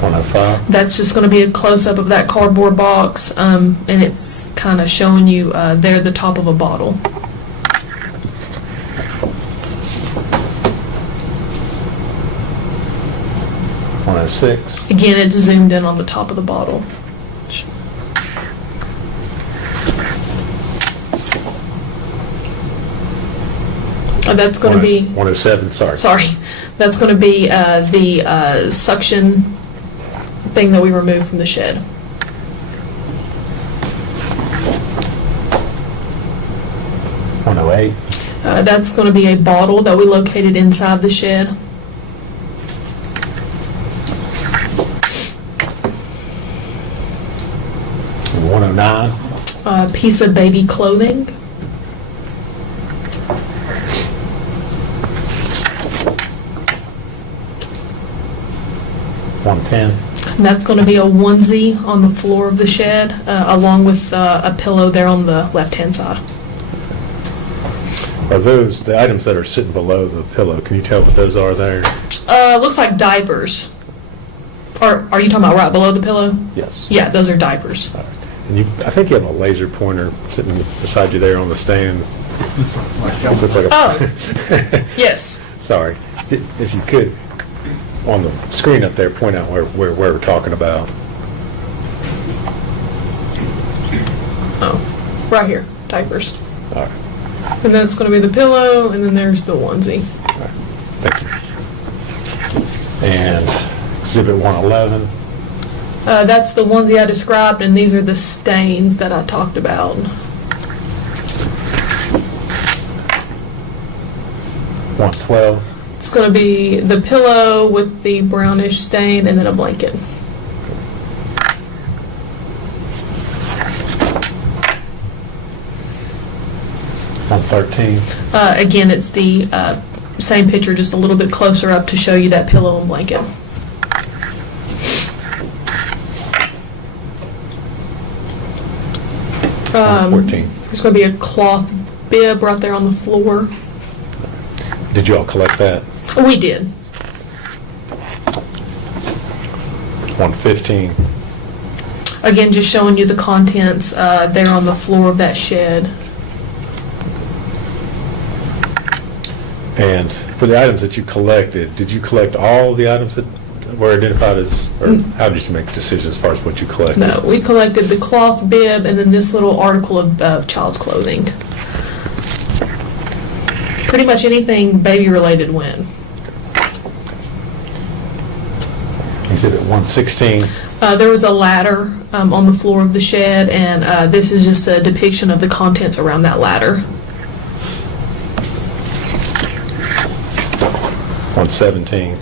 .105. That's just going to be a close-up of that cardboard box, and it's kind of showing you there the top of a bottle. .106. Again, it's zoomed in on the top of the bottle. That's going to be 107. Sorry, that's going to be the suction thing that we removed from the shed. .108. That's going to be a bottle that we located inside the shed. .109. A piece of baby clothing. .110. And that's going to be a onesie on the floor of the shed, along with a pillow there on the left-hand side. Are those the items that are sitting below the pillow? Can you tell what those are there? Looks like diapers. Or are you talking about right below the pillow? Yes. Yeah, those are diapers. And I think you have a laser pointer sitting beside you there on the stand. Looks like a Oh, yes. Sorry. If you could, on the screen up there, point out where we're talking about. Oh, right here, diapers. All right. And that's going to be the pillow, and then there's the onesie. All right. Thank you. And Exhibit 111. That's the onesie I described, and these are the stains that I talked about. 112. It's going to be the pillow with the brownish stain and then a blanket. .113. Again, it's the same picture, just a little bit closer up to show you that pillow and blanket. There's going to be a cloth bib right there on the floor. Did you all collect that? We did. 115. Again, just showing you the contents there on the floor of that shed. And for the items that you collected, did you collect all the items that were identified as, or how did you make decisions as far as what you collected? No, we collected the cloth bib and then this little article of child's clothing. Pretty much anything baby-related went. Exhibit 116. There was a ladder on the floor of the shed, and this is just a depiction of the contents around that ladder. 117.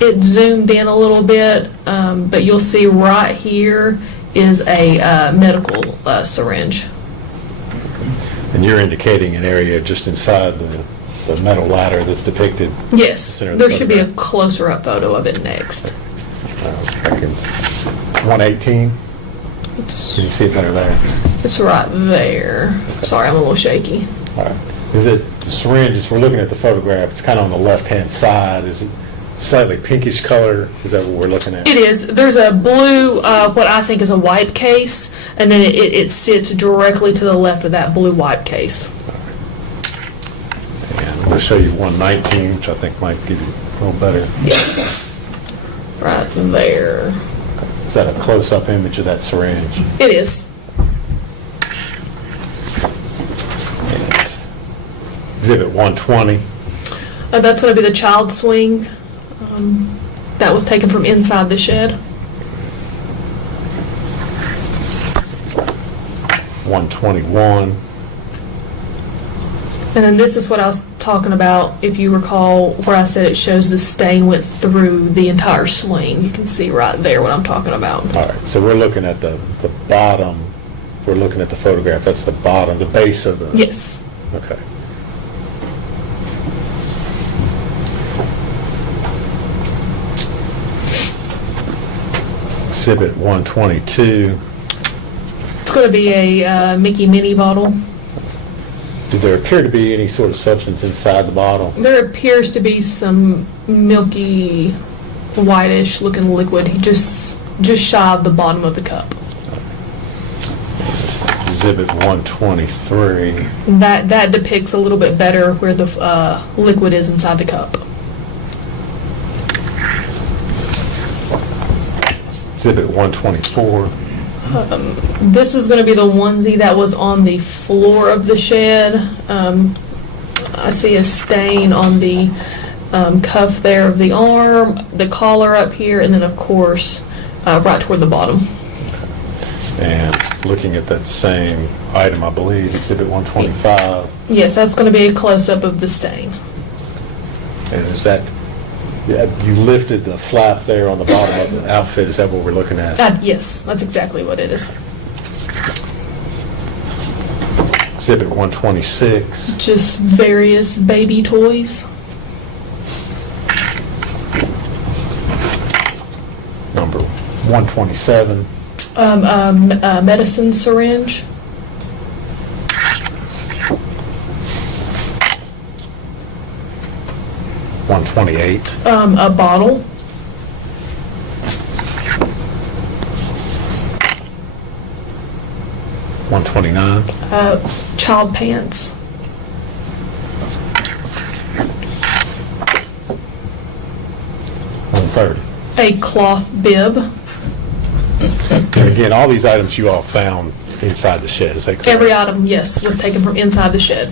It zoomed in a little bit, but you'll see right here is a medical syringe. And you're indicating an area just inside the metal ladder that's depicted? Yes, in the center of the there should be a photograph. closer up photo of it next. 118. It's, Can you see it better there? it's right there. Sorry, I'm a little shaky. All right. Is it the syringe, as we're looking at the photograph, it's kind of on the left-hand side. Is it slightly pinkish color? Is that what we're looking at? It is. There's a blue, what I think is a wipe case, and then it sits directly to the left of that blue wipe case. And I'm going to show you 119, which I think might give you a little better. Yes. Right there. Is that a close-up image of that syringe? It is. Exhibit 120. That's going to be the child swing. That was taken from inside the shed. 121. And then this is what I was talking about, if you recall, where I said it shows the stain went through the entire swing. You can see right there what I'm talking about. All right, so we're looking at the bottom. We're looking at the photograph. That's the bottom, the base of the... Yes. Okay. Exhibit 122. It's going to be a Mickey Minnie bottle. Did there appear to be any sort of substance inside the bottle? There appears to be some milky, whitish looking liquid just shy of the bottom of the cup. Exhibit 123. That depicts a little bit better where the liquid is inside the cup. Exhibit 124. This is going to be the onesie that was on the floor of the shed. I see a stain on the cuff there of the arm, the collar up here, and then of course right toward the bottom. And looking at that same item, I believe, Exhibit 125. Yes, that's going to be a close-up of the stain. And is that, you lifted the flap there on the bottom of the outfit, is that what we're looking at? Yes, that's exactly what it is. Exhibit 126. Just various baby toys. Number 127. A medicine syringe. $128. A bottle. $129. Child pants. $130. A cloth bib. And again, all these items you all found inside the shed, is that correct? Every item, yes, was taken from inside the shed.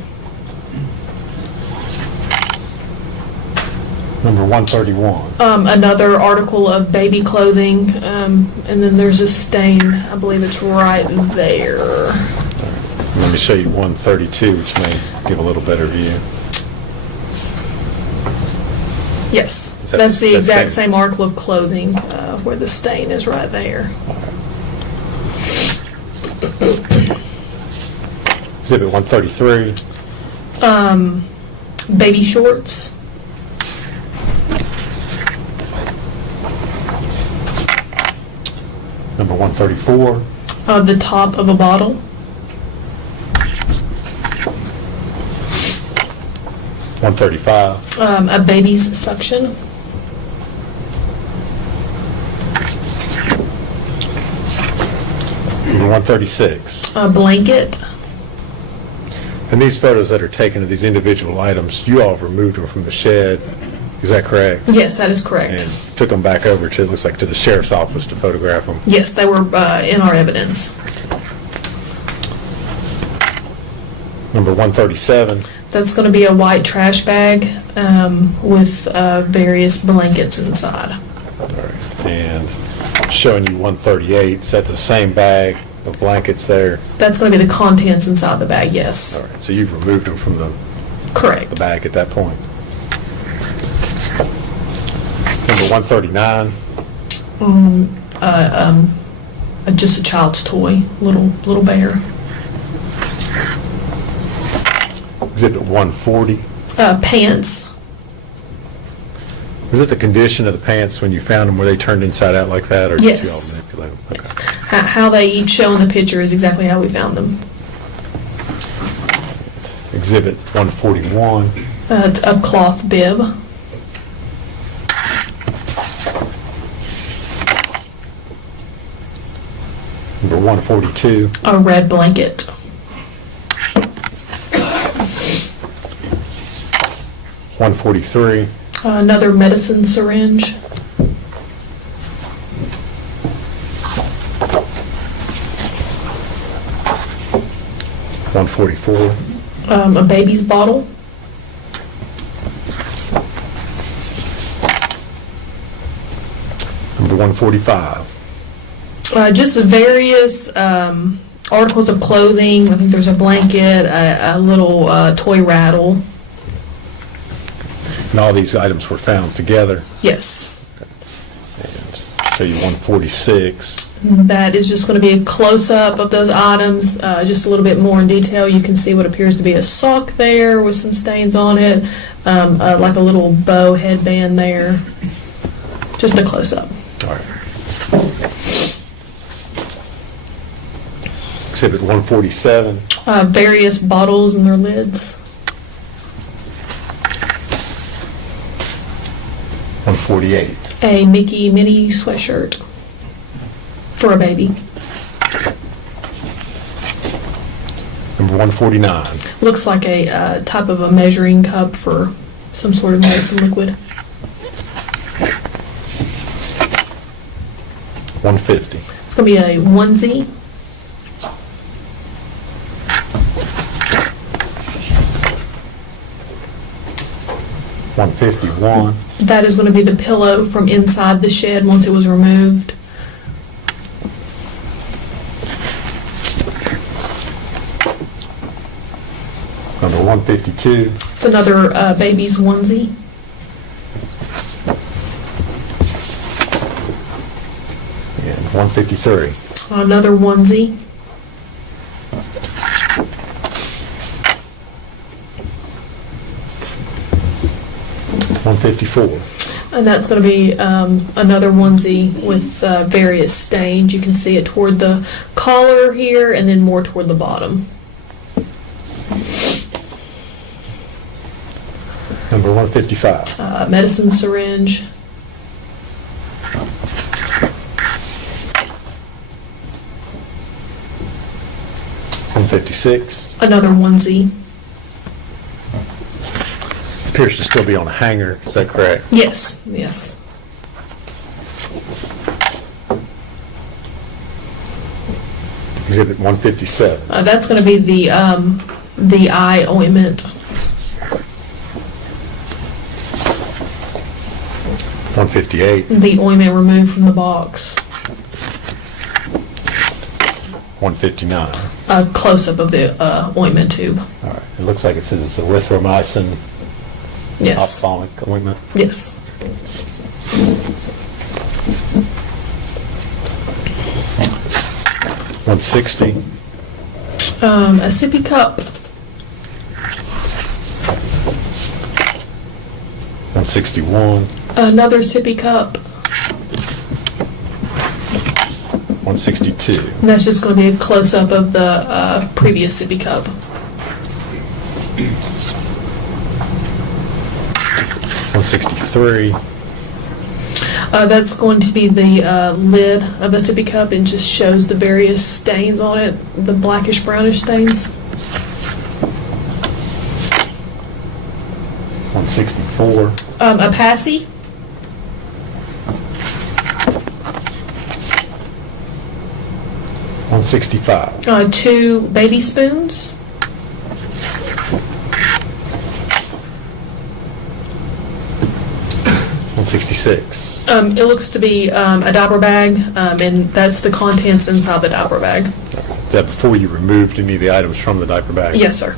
Number 131. Another article of baby clothing, and then there's a stain, I believe it's right there. Let me show you 132, which may give a little better view. Yes, Is that- that's the that's exact same- same article of clothing where the stain is right there. Exhibit 133. Baby shorts. Number 134. The top of a bottle. $135. A baby's suction. Number 136. A blanket. And these photos that are taken of these individual items, you all have removed them from the shed. Is that correct? Yes, that is correct. And took them back over to, it looks like, to the sheriff's office to photograph them. Yes, they were in our evidence. Number 137. That's going to be a white trash bag with various blankets inside. All right. And showing you 138. So that's the same bag of blankets there. That's going to be the contents inside the bag, yes. All right. So you've removed them from the bag at that point. Number 139. Just a child's toy, little bear. Exhibit 140. Pants. Was it the condition of the pants when you found them? Were they turned inside out like that, or did Yes. you all manipulate them? Okay. How they each show in the picture is exactly how we found them. Exhibit 141. It's a cloth bib. Number 142. A red blanket. 143. Another medicine syringe. 144. A baby's bottle. Number 145. Just various articles of clothing. I think there's a blanket, a little toy rattle. And all these items were found together. Yes. And show you 146. That is just going to be a close-up of those items, just a little bit more in detail. You can see what appears to be a sock there with some stains on it, like a little bow headband there. Just a close-up. All right. Exhibit 147. Various bottles and their lids. 148. A Mickey Minnie sweatshirt for a baby. Number 149. Looks like a type of a measuring cup for some sort of medicine liquid. 150. It's going to be a onesie. 151. That is going to be the pillow from inside the shed once it was removed. Number 152. It's another baby's onesie. And 153. Another onesie. $154. And that's going to be another onesie with various stains. You can see it toward the collar here and then more toward the bottom. Number 155. Medicine syringe. $156. Another onesie. Appears to still be on a hanger. Is that correct? Yes, yes. Exhibit 157. That's going to be the eye ointment. 158. The ointment removed from the box. 159. A close-up of the ointment tube. All right. It looks like it says it's erythromycin Yes. ophthalmic ointment. Yes. $160. A sippy cup. 161. Another sippy cup. 162. And that's just going to be a close-up of the previous sippy cup. 163. That's going to be the lid of a sippy cup and just shows the various stains on it, the blackish brownish stains. 164. A passy. 165. 2 baby spoons. 166. It looks to be a diaper bag, and that's the contents inside the diaper bag. Is that before you removed any of the items from the diaper bag? Yes, sir.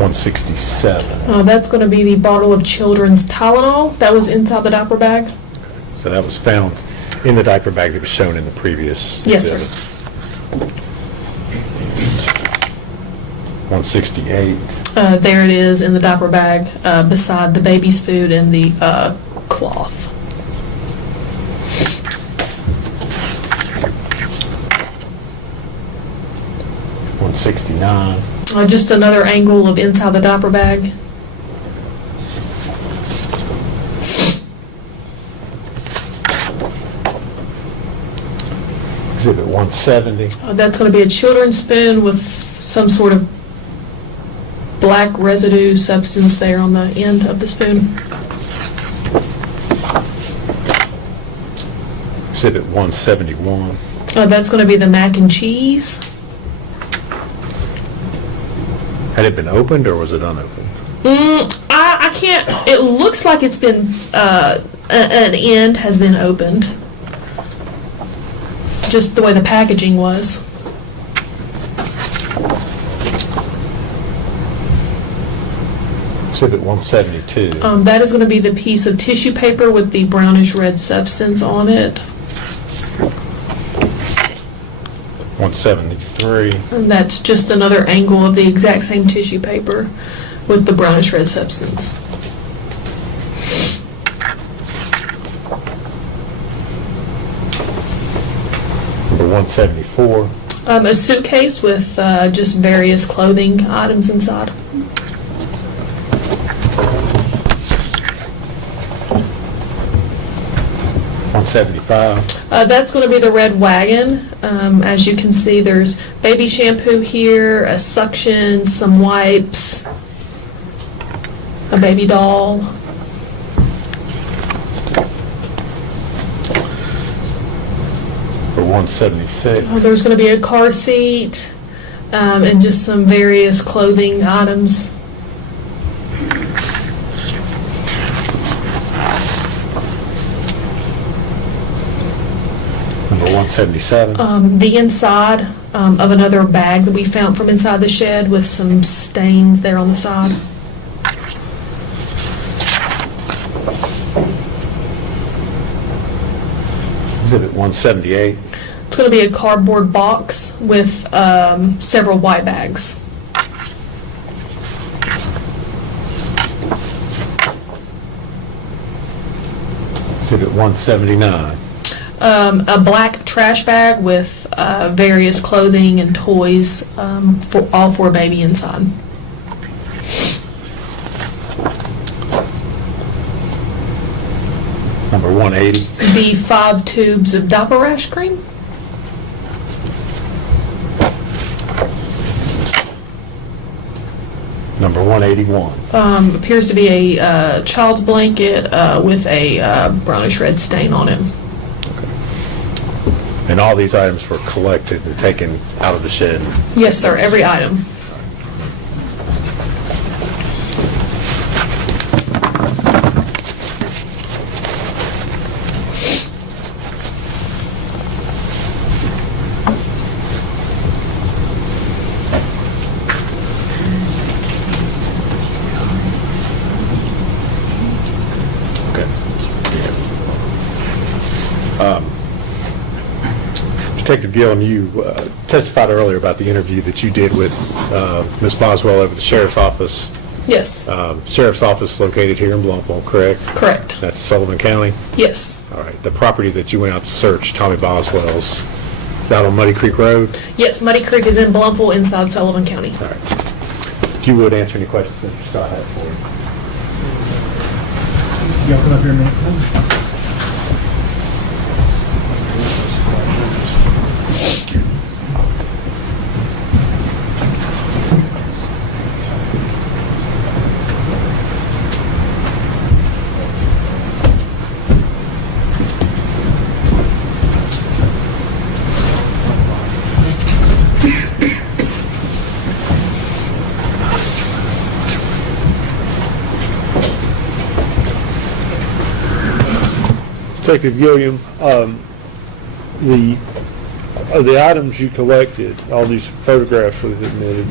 167. That's going to be the bottle of children's Tylenol that was inside the diaper bag. So that was found in the diaper bag that was shown in the previous Yes, sir. exhibit. 168. There it is in the diaper bag beside the baby's food and the cloth. 169. Just another angle of inside the diaper bag. Exhibit 170. That's going to be a children's spoon with some sort of black residue substance there on the end of the spoon. Exhibit 171. That's going to be the mac and cheese. Had it been opened or was it unopened? I can't, it looks like it's been, an end has been opened. Just the way the packaging was. Exhibit 172. That is going to be the piece of tissue paper with the brownish red substance on it. 173. And that's just another angle of the exact same tissue paper with the brownish red substance. For 174. A suitcase with just various clothing items inside. 175. That's going to be the red wagon. As you can see, there's baby shampoo here, a suction, some wipes, a baby doll. For 176. There's going to be a car seat and just some various clothing items. Number 177. The inside of another bag that we found from inside the shed with some stains there on the side. Exhibit 178. It's going to be a cardboard box with several white bags. Exhibit 179. A black trash bag with various clothing and toys for all for a baby inside. Number 180. The 5 tubes of diaper rash cream. Number 181. Appears to be a child's blanket with a brownish red stain on it. And all these items were collected and taken out of the shed. Yes, sir, every item. Detective Gill, you testified earlier about the interview that you did with Ms. Boswell over the sheriff's office. Yes. Sheriff's office located here in Blountville, correct? Correct. That's Sullivan County? Yes. All right. The property that you went out to search, Tommy Boswell's, is out on Muddy Creek Road? Yes, Muddy Creek is in Blountville inside Sullivan County. All right. If you would answer any questions that Mr. Scott had for you. Y'all come up here a minute. Detective Gilliam, the items you collected, all these photographs we've admitted,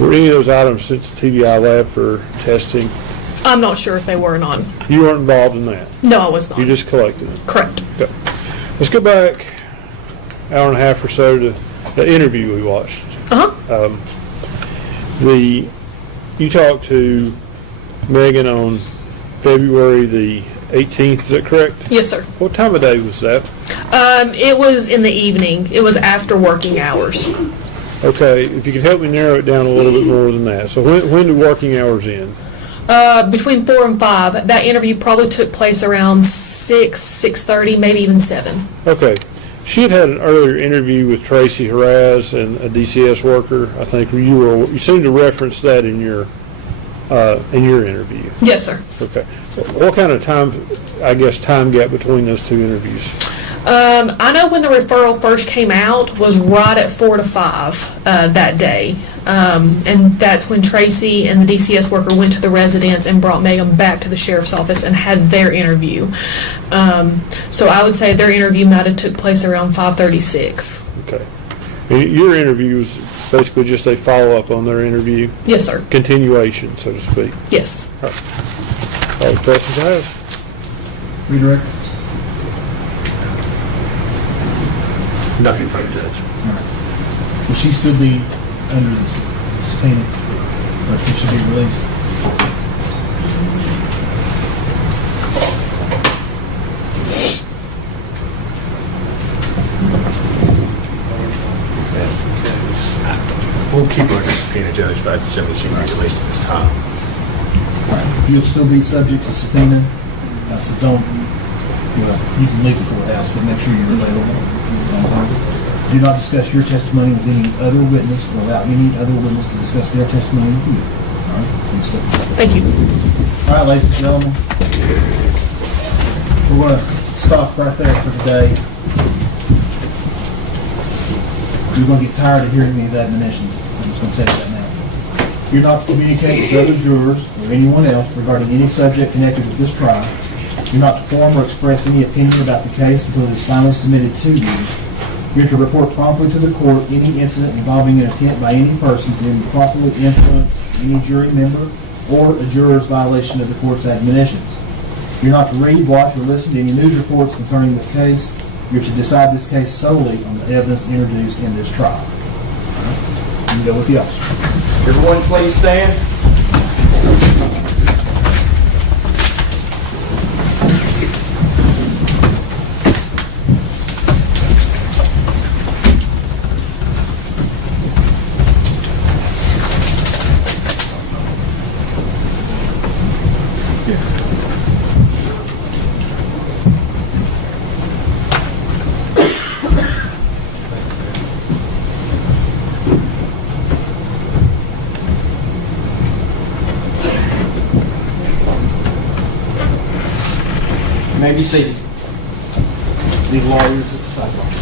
were any of those items sent to TBI lab for testing? I'm not sure if they were or not. You weren't involved in that? No, I was not. You just collected them? Correct. Okay. Let's go back an hour and a half or so to the interview we watched. Uh-huh. You talked to Megan on February the 18th, is that correct? Yes, sir. What time of day was that? It was in the evening. It was after working hours. Okay, if you could help me narrow it down a little bit more than that. So when do working hours end? Between 4 and 5. That interview probably took place around 6, 6:30, maybe even 7. Okay. She had an earlier interview with Tracy Haraz and a DCS worker. I think you seemed to reference that in your interview. Yes, sir. Okay. What kind of time gap between those two interviews? I know when the referral first came out was right at 4 to 5 that day. And that's when Tracy and the DCS worker went to the residence and brought Megan back to the sheriff's office and had their interview. So I would say their interview might have took place around 5:36. Okay. And your interview was basically just a follow-up on their interview? Yes, sir. Continuation, so to speak? Yes. All right. All the questions I have? Redirect. Nothing further, Judge. Will she still be under the subpoena, or can she be released? We'll keep her under subpoena, Judge, but she may be released at this time. You'll still be subject to subpoena, so don't, you can leave the courthouse, but make sure you're available. Do not discuss your testimony with any other witness or allow any other witness to discuss their testimony with you. All right? Thank you. All right, ladies and gentlemen, we're going to stop right there for today. You're going to get tired of hearing these admonitions. I'm just going to tell you that now. You're not to communicate with other jurors or anyone else regarding any subject connected with this trial. You're not to form or express any opinion about the case until it is finally submitted to you. You're to report promptly to the court any incident involving an attempt by any person to improperly influence any jury member or a juror's violation of the court's admonitions. You're not to read, watch, or listen to any news reports concerning this case. You're to decide this case solely on the evidence introduced in this trial. You can go with the officer. Everyone please stand. You may be seated. Leave lawyers at the sidewalk.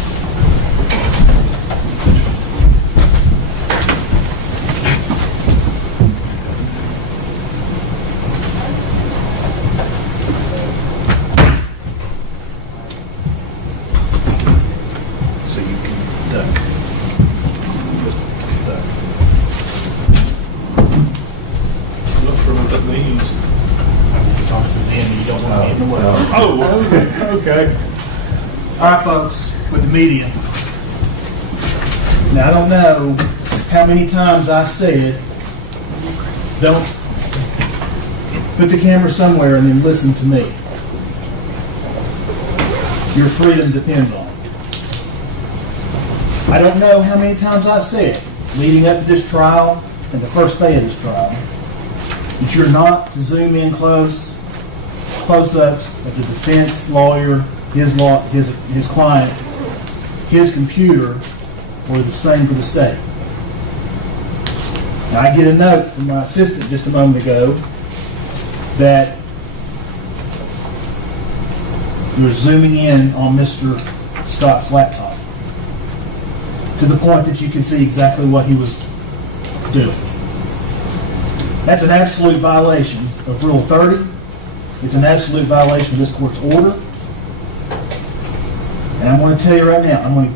So you can duck. Duck. Look for what that means. Talk to them, you don't want to be in the way. Oh, okay. All right, folks, with the media. Now, I don't know how many times I said, don't put the camera somewhere and then listen to me. Your freedom depends on it. I don't know how many times I said, leading up to this trial and the first day of this trial, that you're not to zoom in close close-ups of the defense lawyer, his client, his computer were the same for the state. Now, I get a note from my assistant just a moment ago that you're zooming in on Mr. Scott's laptop to the point that you can see exactly what he was doing. That's an absolute violation of Rule 30. It's an absolute violation of this court's order. And I'm going to tell you right now, I'm going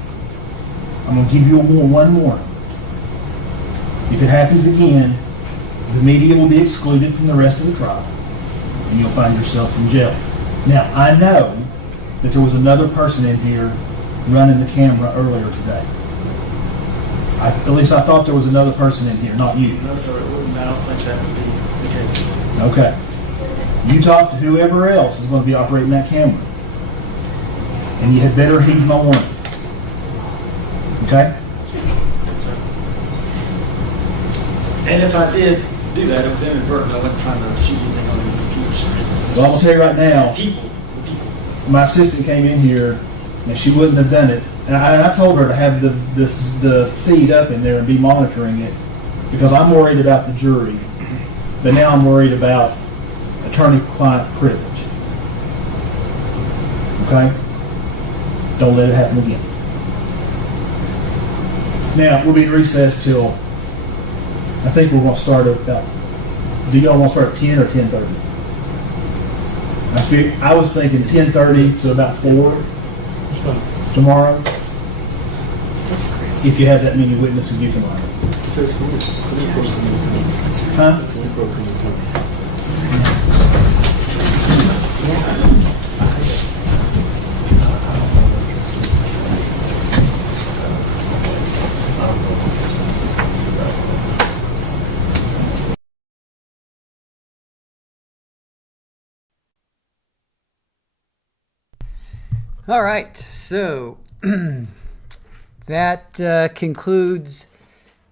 to give you one warning. If it happens again, the media will be excluded from the rest of the trial, and you'll find yourself in jail. Now, I know that there was another person in here running the camera earlier today. At least I thought there was another person in here, not you. No, sir, it wouldn't. I don't think that would be the case. Okay. You talk to whoever else is going to be operating that camera. And you had better heed my warning. Okay? Yes, sir. And if I did do that, it was inadvertent. I wasn't trying to shoot anything on the computer screen. Well, I'm going to tell you right now, People. my assistant came in here and she wouldn't have done it. And I told her to have the feed up in there and be monitoring it because I'm worried about the jury. But now I'm worried about attorney-client privilege. Okay? Don't let it happen again. Now, we'll be in recess till, I think we're going to start at about, do y'all want to start at 10 or 10:30? I was thinking 10:30 to about 4 tomorrow. If you have that many witnesses, you can lie. Huh? All right, so that concludes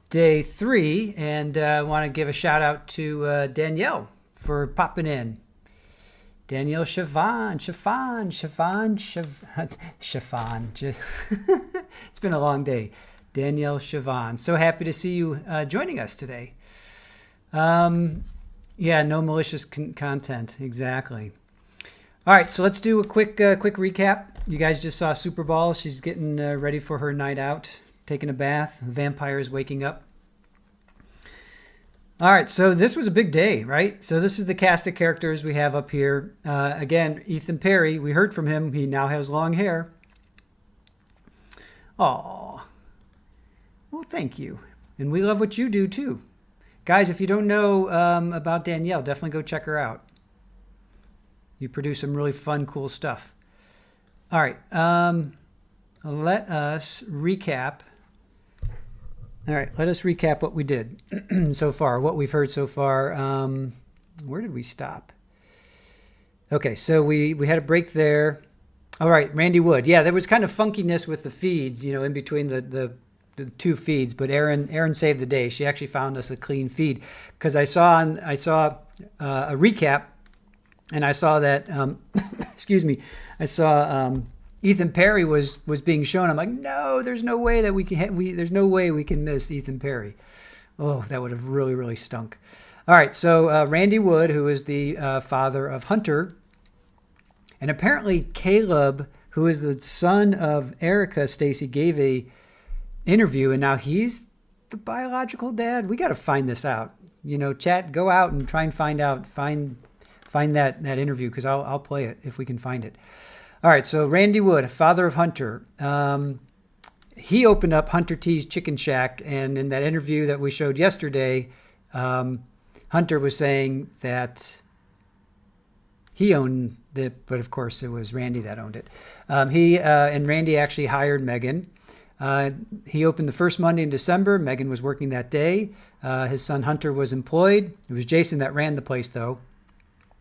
day 3, and I want to give a shout out to Danielle for popping in. Danielle Chiffon. It's been a long day. Danielle Chiffon. So happy to see you joining us today. Yeah, no malicious content. Exactly. All right, so let's do a quick recap. You guys just saw Super Bowl. She's getting ready for her night out, taking a bath. The vampire's waking up. All right, so this was a big day, right? So this is the cast of characters we have up here. Again, Ethan Perry, we heard from him. He now has long hair. Aw. Well, thank you. And we love what you do, too. Guys, if you don't know about Danielle, definitely go check her out. You produce some really fun, cool stuff. All right, let us recap. All right, let us recap what we did so far, what we've heard so far. Where did we stop? Okay, so we had a break there. All right, Randy Wood. Yeah, there was kind of funkiness with the feeds, you know, in between the two feeds, but Erin saved the day. She actually found us a clean feed because I saw a recap, and I saw that excuse me, I saw Ethan Perry was being shown. I'm like, no, there's no way that there's no way we can miss Ethan Perry. Oh, that would have really, really stunk. All right, so Randy Wood, who is the father of Hunter, and apparently Caleb, who is the son of Erica Stacy, gave a interview, and now he's the biological dad. We got to find this out. You know, chat, go out and try and find that interview, because I'll play it if we can find it. All right, so Randy Wood, father of Hunter, he opened up Hunter T's Chicken Shack, and in that interview that we showed yesterday, Hunter was saying that he owned it, but of course it was Randy that owned it. And Randy actually hired Megan. He opened the first Monday in December. Megan was working that day. His son Hunter was employed. It was Jason that ran the place, though.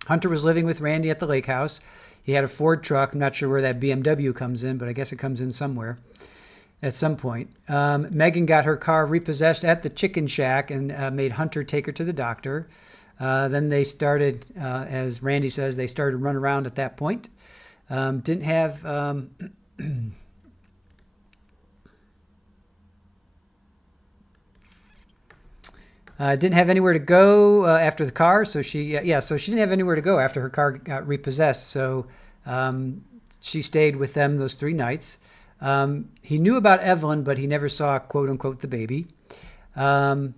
Hunter was living with Randy at the lake house. He had a Ford truck. I'm not sure where that BMW comes in, but I guess it comes in somewhere at some point. Megan got her car repossessed at the Chicken Shack and made Hunter take her to the doctor. Then they started, as Randy says, they started to run around at that point. Didn't have didn't have anywhere to go after the car, so she didn't have anywhere to go after her car got repossessed. So she stayed with them those 3 nights. He knew about Evelyn, but he never saw, quote unquote, the baby. Let's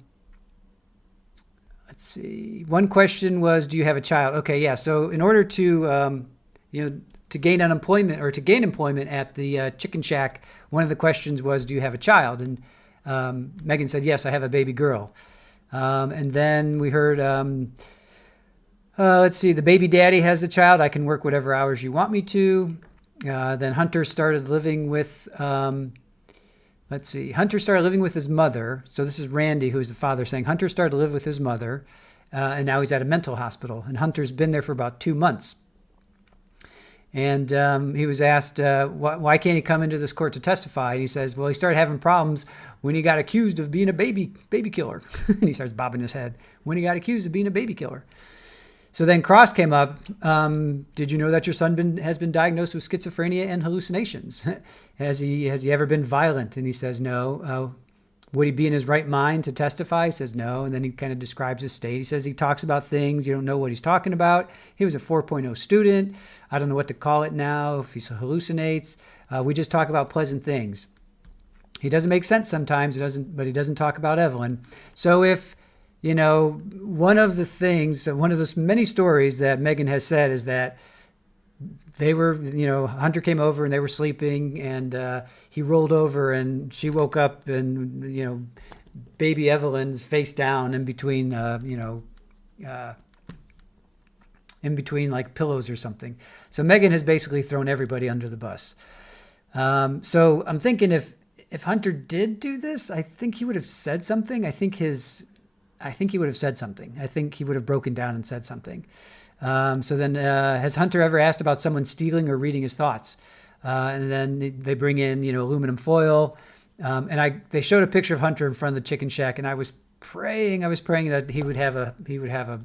see. One question was, do you have a child? Okay, yeah. So in order to to gain unemployment or to gain employment at the chicken shack, one of the questions was, do you have a child? And Megan said, yes, I have a baby girl. And then we heard, let's see, the baby daddy has the child. I can work whatever hours you want me to. Then Hunter started living with, Hunter started living with his mother. So this is Randy, who's the father, saying Hunter started to live with his mother, and now he's at a mental hospital. And Hunter's been there for about 2 months. And he was asked, why can't he come into this court to testify? And he says, well, he started having problems when he got accused of being a baby killer. And he starts bobbing his head. When he got accused of being a baby killer. So then Cross came up. Did you know that your son has been diagnosed with schizophrenia and hallucinations? Has he ever been violent? And he says no. Would he be in his right mind to testify? He says no. And then he kind of describes his state. He says he talks about things. You don't know what he's talking about. He was a 4.0 student. I don't know what to call it now, if he hallucinates. We just talk about pleasant things. He doesn't make sense sometimes, but he doesn't talk about Evelyn. So if, one of the many stories that Megan has said is that they were, Hunter came over and they were sleeping, and he rolled over and she woke up and, baby Evelyn's face down in between, in between like pillows or something. So Megan has basically thrown everybody under the bus. So I'm thinking if Hunter did do this, I think he would have said something. I think he would have said something. I think he would have broken down and said something. So then, has Hunter ever asked about someone stealing or reading his thoughts? And then they bring in, aluminum foil. And they showed a picture of Hunter in front of the chicken shack, and I was praying that he would have a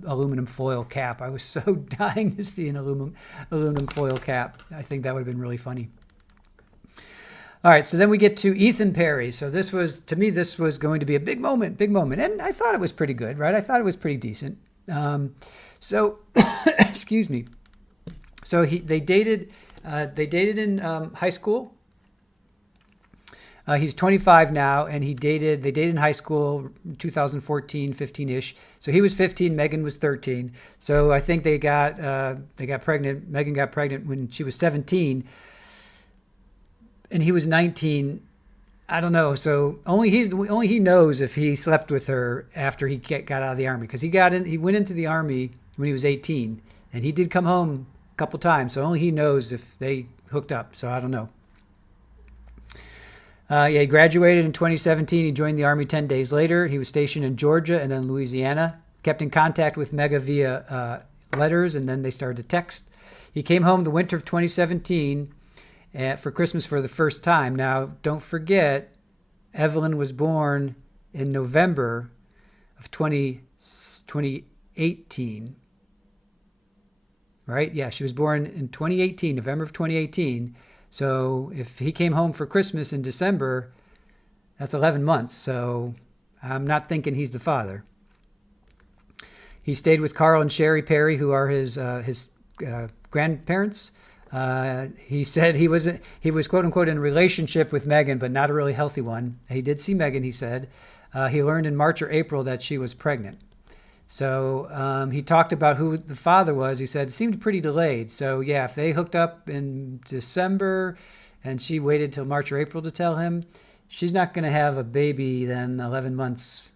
aluminum foil cap. I was so dying to see an aluminum foil cap. I think that would have been really funny. All right, so then we get to Ethan Perry. So this was going to be a big moment. And I thought it was pretty good, right? I thought it was pretty decent. So, excuse me. So they dated in high school. He's 25 now, and they dated in high school, 2014, 15-ish. So he was 15, Megan was 13. So I think they got pregnant. Megan got pregnant when she was 17, and he was 19. I don't know. So only he knows if he slept with her after he got out of the Army, because he went into the Army when he was 18, and he did come home a couple times. So only he knows if they hooked up. So I don't know. He graduated in 2017. He joined the Army 10 days later. He was stationed in Georgia and then Louisiana. Kept in contact with Mega via letters, and then they started to text. He came home the winter of 2017 for Christmas for the first time. Now, don't forget, Evelyn was born in November of 2018. Right? Yeah, she was born in 2018, November of 2018. So if he came home for Christmas in December, that's 11 months. So I'm not thinking he's the father. He stayed with Carl and Sherry Perry, who are his grandparents. He said he was quote unquote in a relationship with Megan, but not a really healthy one. He did see Megan, he said. He learned in March or April that she was pregnant. So he talked about who the father was. He said it seemed pretty delayed. So yeah, if they hooked up in December and she waited till March or April to tell him, she's not going to have a baby then 11 months,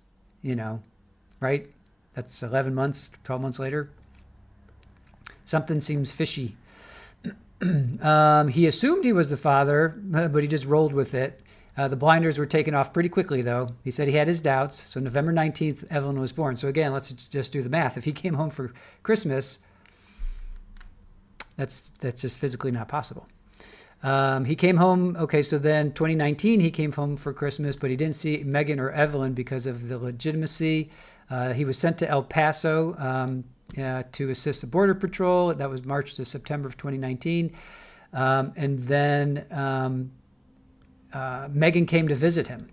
right? That's 11 months, 12 months later. Something seems fishy. He assumed he was the father, but he just rolled with it. The blinders were taken off pretty quickly, though. He said he had his doubts. So November 19th, Evelyn was born. So again, let's just do the math. If he came home for Christmas, that's just physically not possible. He came home, okay, so then 2019, he came home for Christmas, but he didn't see Megan or Evelyn because of the legitimacy. He was sent to El Paso to assist the Border Patrol. That was March to September of 2019. And then Megan came to visit him.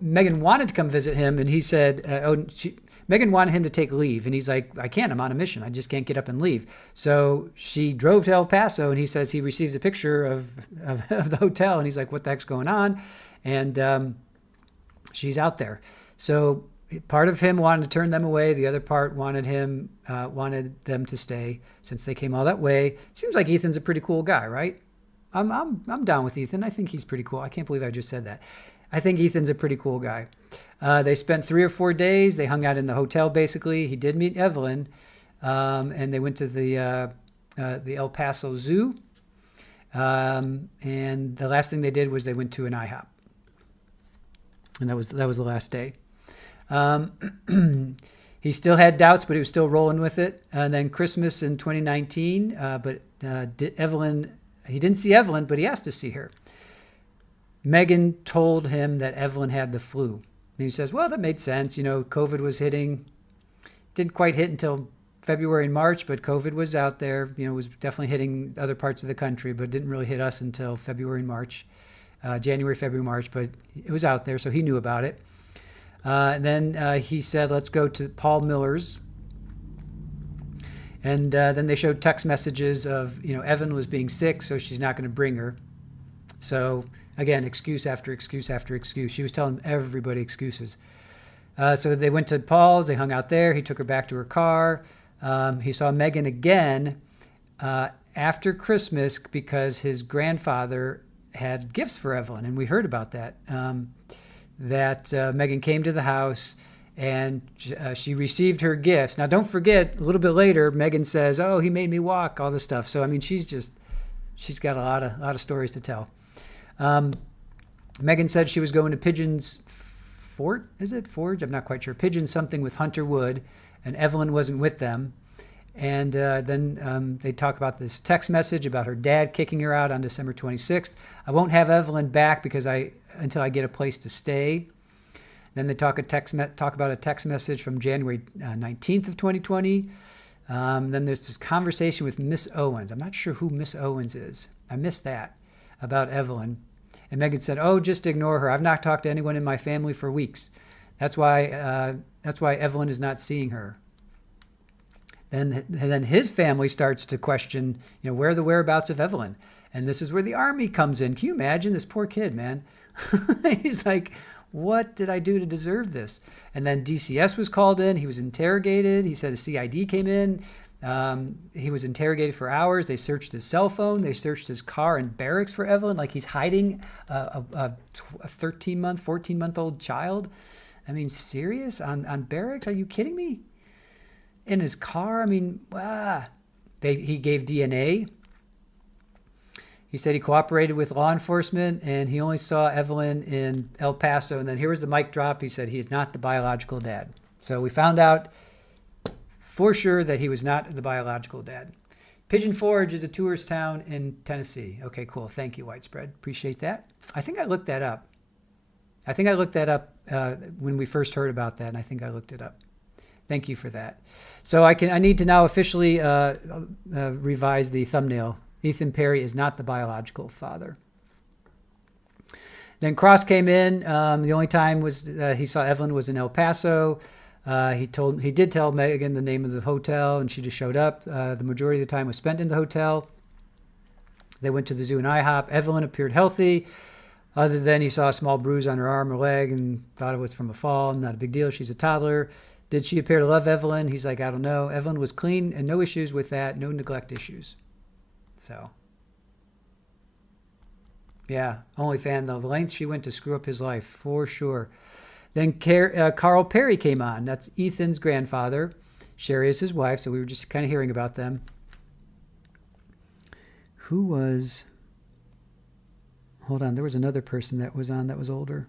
Megan wanted to come visit him, and he said, Megan wanted him to take leave, and he's like, I can't, I'm on a mission. I just can't get up and leave. So she drove to El Paso, and he says he receives a picture of the hotel, and he's like, what the heck's going on? And she's out there. So part of him wanted to turn them away. The other part wanted them to stay since they came all that way. Seems like Ethan's a pretty cool guy, right? I'm down with Ethan. I think he's pretty cool. I can't believe I just said that. I think Ethan's a pretty cool guy. They spent 3 or 4 days. They hung out in the hotel, basically. He did meet Evelyn, and they went to the El Paso Zoo. And the last thing they did was they went to an IHOP. And that was the last day. He still had doubts, but he was still rolling with it. And then Christmas in 2019, he didn't see Evelyn, but he asked to see her. Megan told him that Evelyn had the flu. And he says, well, that made sense. COVID was hitting. Didn't quite hit until February and March, but COVID was out there. Was definitely hitting other parts of the country, but didn't really hit us until February and March. January, February, March, but it was out there, so he knew about it. And then he said, let's go to Paul Miller's. And then they showed text messages of, Evan was being sick, so she's not going to bring her. So again, excuse after excuse after excuse. She was telling everybody excuses. So they went to Paul's. They hung out there. He took her back to her car. He saw Megan again after Christmas because his grandfather had gifts for Evelyn, and we heard about that. Megan came to the house, and she received her gifts. Now, don't forget, a little bit later, Megan says, "Oh, he made me walk," all this stuff. So, I mean, she's got a lot of stories to tell. Megan said she was going to Pigeon's Fort. Is it Forge? I'm not quite sure. Pigeon something with Hunter Wood, and Evelyn wasn't with them. And then they talk about this text message about her dad kicking her out on December 26th. I won't have Evelyn back until I get a place to stay. Then they talk about a text message from January 19th of 2020. Then there's this conversation with Miss Owens. I'm not sure who Miss Owens is. I missed that about Evelyn. And Megan said, "Oh, just ignore her. I've not talked to anyone in my family for weeks. That's why Evelyn is not seeing her." Then his family starts to question, where are the whereabouts of Evelyn? And this is where the Army comes in. Can you imagine this poor kid, man? He's like, what did I do to deserve this? And then DCS was called in. He was interrogated. He said the CID came in. He was interrogated for hours. They searched his cell phone. They searched his car and barracks for Evelyn, like he's hiding a 13-month, 14-month-old child. I mean, serious? On barracks? Are you kidding me? In his car? I mean, he gave DNA. He said he cooperated with law enforcement, and he only saw Evelyn in El Paso. And then here was the mic drop. He said he is not the biological dad. So we found out for sure that he was not the biological dad. Pigeon Forge is a tourist town in Tennessee. Okay, cool. Thank you, Widespread. Appreciate that. I think I looked that up. When we first heard about that, and I think I looked it up. Thank you for that. So I need to now officially revise the thumbnail. Ethan Perry is not the biological father. Then Cross came in. The only time he saw Evelyn was in El Paso. He did tell Megan the name of the hotel, and she just showed up. The majority of the time was spent in the hotel. They went to the zoo and IHOP. Evelyn appeared healthy, other than he saw a small bruise on her arm or leg and thought it was from a fall. Not a big deal. She's a toddler. Did she appear to love Evelyn? He's like, I don't know. Evelyn was clean and no issues with that. No neglect issues. So, yeah, only fan though. The lengths she went to screw up his life, for sure. Then Carl Perry came on. That's Ethan's grandfather. Sherry is his wife, so we were just kind of hearing about them. Hold on, there was another person that was on that was older.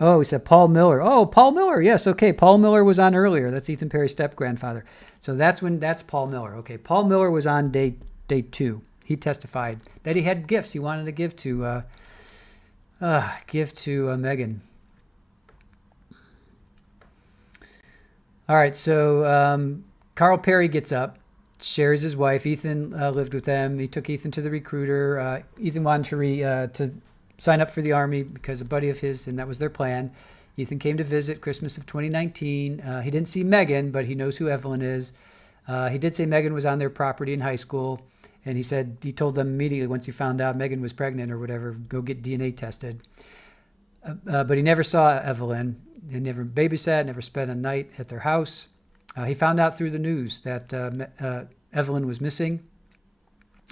Oh, he said Paul Miller. Oh, Paul Miller. Yes, okay. Paul Miller was on earlier. That's Ethan Perry's step-grandfather. So that's Paul Miller. Okay, Paul Miller was on day 2. He testified that he had gifts he wanted to give to Gift to Megan. All right, so Carl Perry gets up, shares his wife. Ethan lived with them. He took Ethan to the recruiter. Ethan wanted to sign up for the Army because a buddy of his, and that was their plan. Ethan came to visit Christmas of 2019. He didn't see Megan, but he knows who Evelyn is. He did say Megan was on their property in high school, and he told them immediately once he found out Megan was pregnant or whatever, go get DNA tested. But he never saw Evelyn. He never babysat, never spent a night at their house. He found out through the news that Evelyn was missing.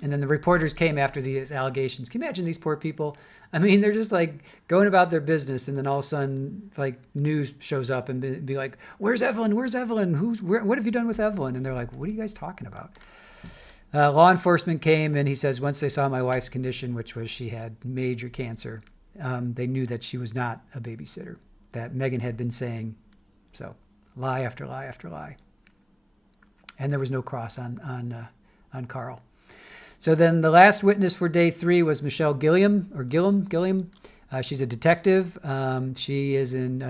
And then the reporters came after these allegations. Can you imagine these poor people? I mean, they're just like going about their business, and then all of a sudden, like, news shows up and be like, "Where's Evelyn? Where's Evelyn? What have you done with Evelyn?" And they're like, "What are you guys talking about?" Law enforcement came, and he says once they saw my wife's condition, which was she had major cancer, they knew that she was not a babysitter, that Megan had been saying so. Lie after lie after lie. And there was no cross on Carl. So then the last witness for day 3 was Michelle Gilliam. She's a detective. She is in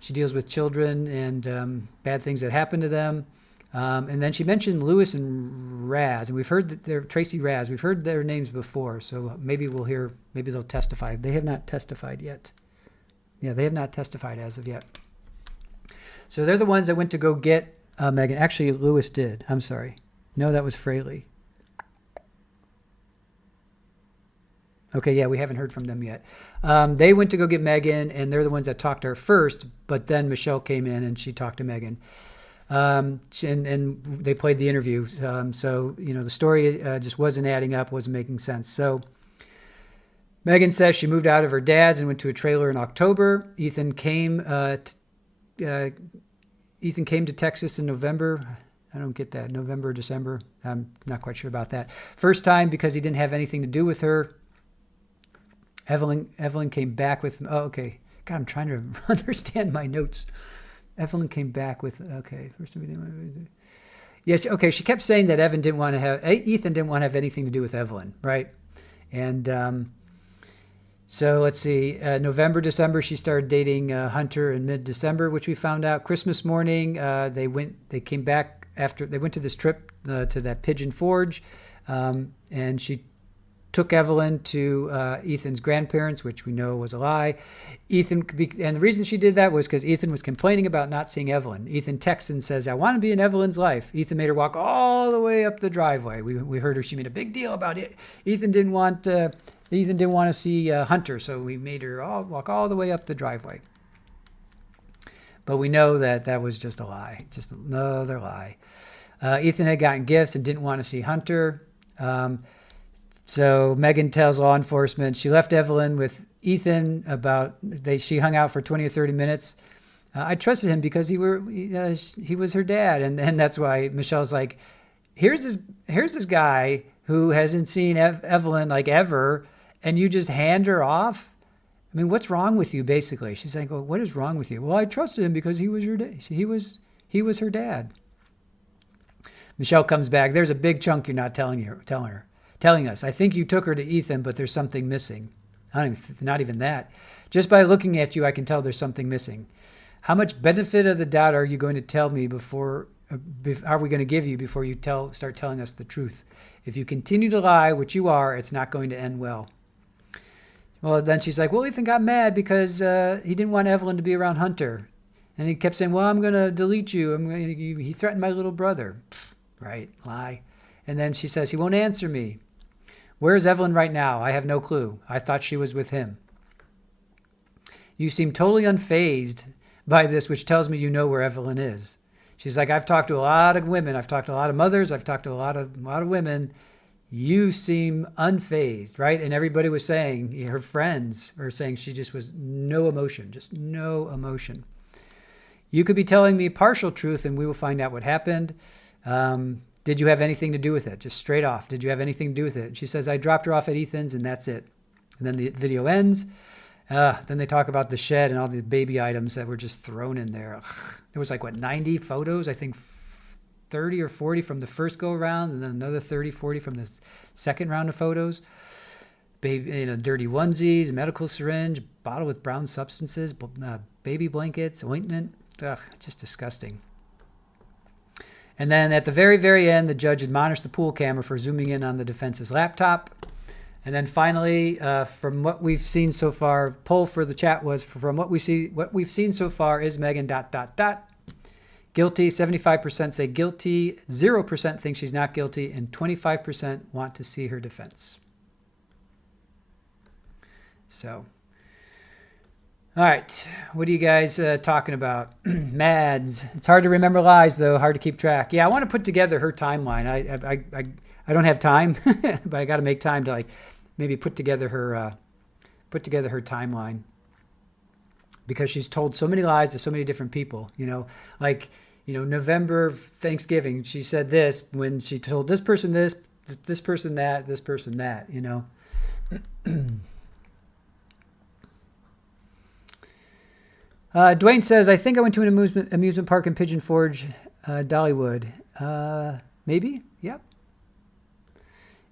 she deals with children and bad things that happen to them. And then she mentioned Lewis and Raz, and we've heard that they're Tracy Raz. We've heard their names before, so maybe they'll testify. They have not testified yet. Yeah, they have not testified as of yet. So they're the ones that went to go get Megan. Actually, Lewis did. I'm sorry. No, that was Fraley. Okay, yeah, we haven't heard from them yet. They went to go get Megan, and they're the ones that talked to her first, but then Michelle came in and she talked to Megan. And they played the interview. So, the story just wasn't adding up, wasn't making sense. So Megan says she moved out of her dad's and went to a trailer in October. Ethan came to Texas in November. I don't get that. November or December. I'm not quite sure about that. First time because he didn't have anything to do with her. Evelyn came back with, oh, okay. God, I'm trying to understand my notes. Evelyn came back with, okay. First time. Yes, okay. She kept saying that Ethan didn't want to have anything to do with Evelyn, right? And so let's see. November, December, she started dating Hunter in mid-December, which we found out. Christmas morning, they came back after they went to this trip to that Pigeon Forge, and she took Evelyn to Ethan's grandparents, which we know was a lie. And the reason she did that was because Ethan was complaining about not seeing Evelyn. Ethan texts and says, "I want to be in Evelyn's life." Ethan made her walk all the way up the driveway. We heard her. She made a big deal about it. Ethan didn't want to see Hunter, so we made her walk all the way up the driveway. But we know that was just a lie, just another lie. Ethan had gotten gifts and didn't want to see Hunter. So Megan tells law enforcement she left Evelyn with Ethan she hung out for 20 or 30 minutes. I trusted him because he was her dad. And that's why Michelle's like, here's this guy who hasn't seen Evelyn like ever, and you just hand her off? I mean, what's wrong with you, basically? She's like, well, what is wrong with you? Well, I trusted him because he was her dad. Michelle comes back. There's a big chunk you're not telling us. I think you took her to Ethan, but there's something missing. Not even that. Just by looking at you, I can tell there's something missing. How much benefit of the doubt are you going to tell me are we going to give you before you start telling us the truth? If you continue to lie, which you are, it's not going to end well. Well, then she's like, well, Ethan got mad because he didn't want Evelyn to be around Hunter. And he kept saying, well, I'm going to delete you. He threatened my little brother. Right, lie. And then she says, he won't answer me. Where's Evelyn right now? I have no clue. I thought she was with him. You seem totally unfazed by this, which tells me you know where Evelyn is. She's like, I've talked to a lot of women. I've talked to a lot of mothers. I've talked to a lot of women. You seem unfazed, right? And everybody was saying, her friends were saying she just was no emotion, just no emotion. You could be telling me partial truth and we will find out what happened. Did you have anything to do with it? Just straight off. Did you have anything to do with it? And she says, I dropped her off at Ethan's and that's it. And then the video ends. Then they talk about the shed and all the baby items that were just thrown in there. There was 90 photos? I think 30 or 40 from the first go around and then another 30, 40 from the second round of photos. baby, dirty onesies, medical syringe, bottle with brown substances, baby blankets, ointment. Ugh, just disgusting. And then at the very, very end, the judge admonished the pool camera for zooming in on the defense's laptop. And then finally, from what we've seen so far, poll for the chat was, from what we've seen so far is Megan ... Guilty. 75% say guilty. 0% think she's not guilty, and 25% want to see her defense. So, all right, what are you guys talking about? Mads. It's hard to remember lies, though. Hard to keep track. Yeah, I want to put together her timeline. I don't have time, but I got to make time to maybe put together her timeline, because she's told so many lies to so many different people. November Thanksgiving, she said this when she told this person this person that, this person that. Dwayne says, I think I went to an amusement park in Pigeon Forge, Dollywood. Maybe? Yep.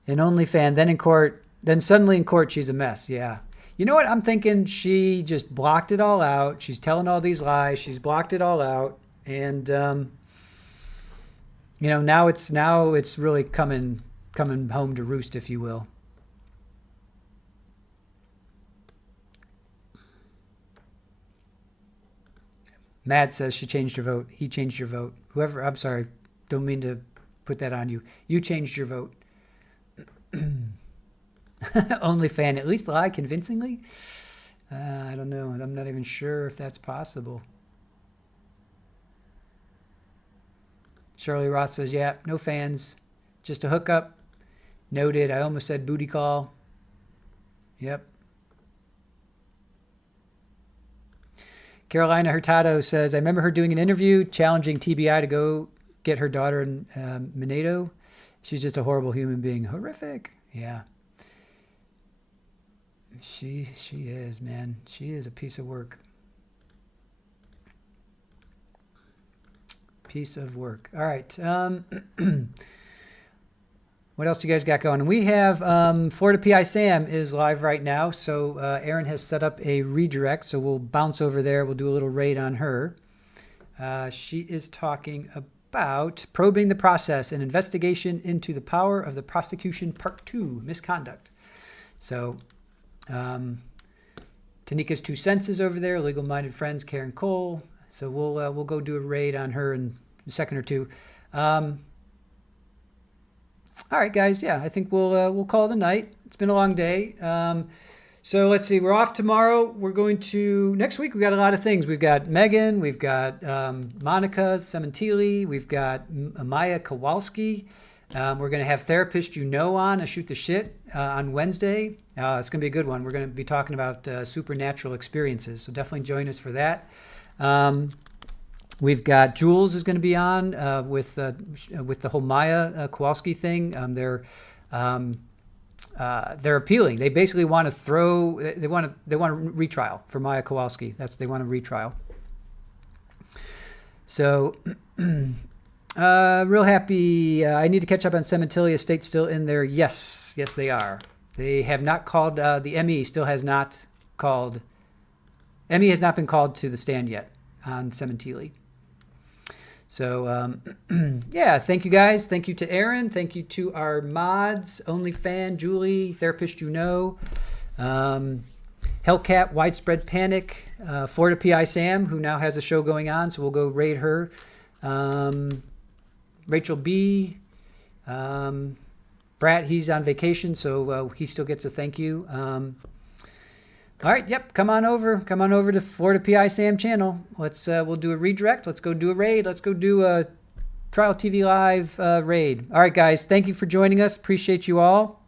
An OnlyFan, then suddenly in court, she's a mess. Yeah. You know what? I'm thinking she just blocked it all out. She's telling all these lies. She's blocked it all out. And, now it's really coming home to roost, if you will. Matt says she changed her vote. He changed your vote. Whoever, I'm sorry, don't mean to put that on you. You changed your vote. OnlyFan, at least lie convincingly? I don't know. I'm not even sure if that's possible. Charlie Roth says, yeah, no fans. Just a hookup. Noted. I almost said booty call. Yep. Carolina Hurtado says, I remember her doing an interview challenging TBI to go get her daughter in Minado. She's just a horrible human being. Horrific. Yeah. She is, man. She is a piece of work. Piece of work. All right. What else you guys got going? We have Florida PI Sam is live right now. So Aaron has set up a redirect. So we'll bounce over there. We'll do a little raid on her. She is talking about probing the process and investigation into the power of the prosecution, part 2, misconduct. So Tanika's 2 cents is over there. Legal Minded Friends, Karen Cole. So we'll go do a raid on her in a second or two. All right, guys. Yeah, I think we'll call it a night. It's been a long day. So let's see. We're off tomorrow. We're going to next week. We've got a lot of things. We've got Megan. We've got Monica Sementili. We've got Maya Kowalski. We're going to have therapist on a shoot the shit on Wednesday. It's going to be a good one. We're going to be talking about supernatural experiences. So definitely join us for that. We've got Jules is going to be on with the whole Maya Kowalski thing. They're appealing. They basically want to throw. They want a retrial for Maya Kowalski. They want a retrial. So, real happy. I need to catch up on Cementilli Estate. Still in there? Yes, they are. They have not called. The ME still has not called. ME has not been called to the stand yet on Cementilli. So, yeah, thank you guys. Thank you to Aaron. Thank you to our mods, OnlyFan, Julie, Therapist Hellcat, Widespread Panic, Florida PI Sam, who now has a show going on, so we'll go raid her. Rachel B. Brat, he's on vacation, so he still gets a thank you. All right, yep, come on over to Florida PI Sam channel. We'll do a redirect. Let's go do a raid. Let's go do a Trial TV Live raid. All right, guys, thank you for joining us. Appreciate you all.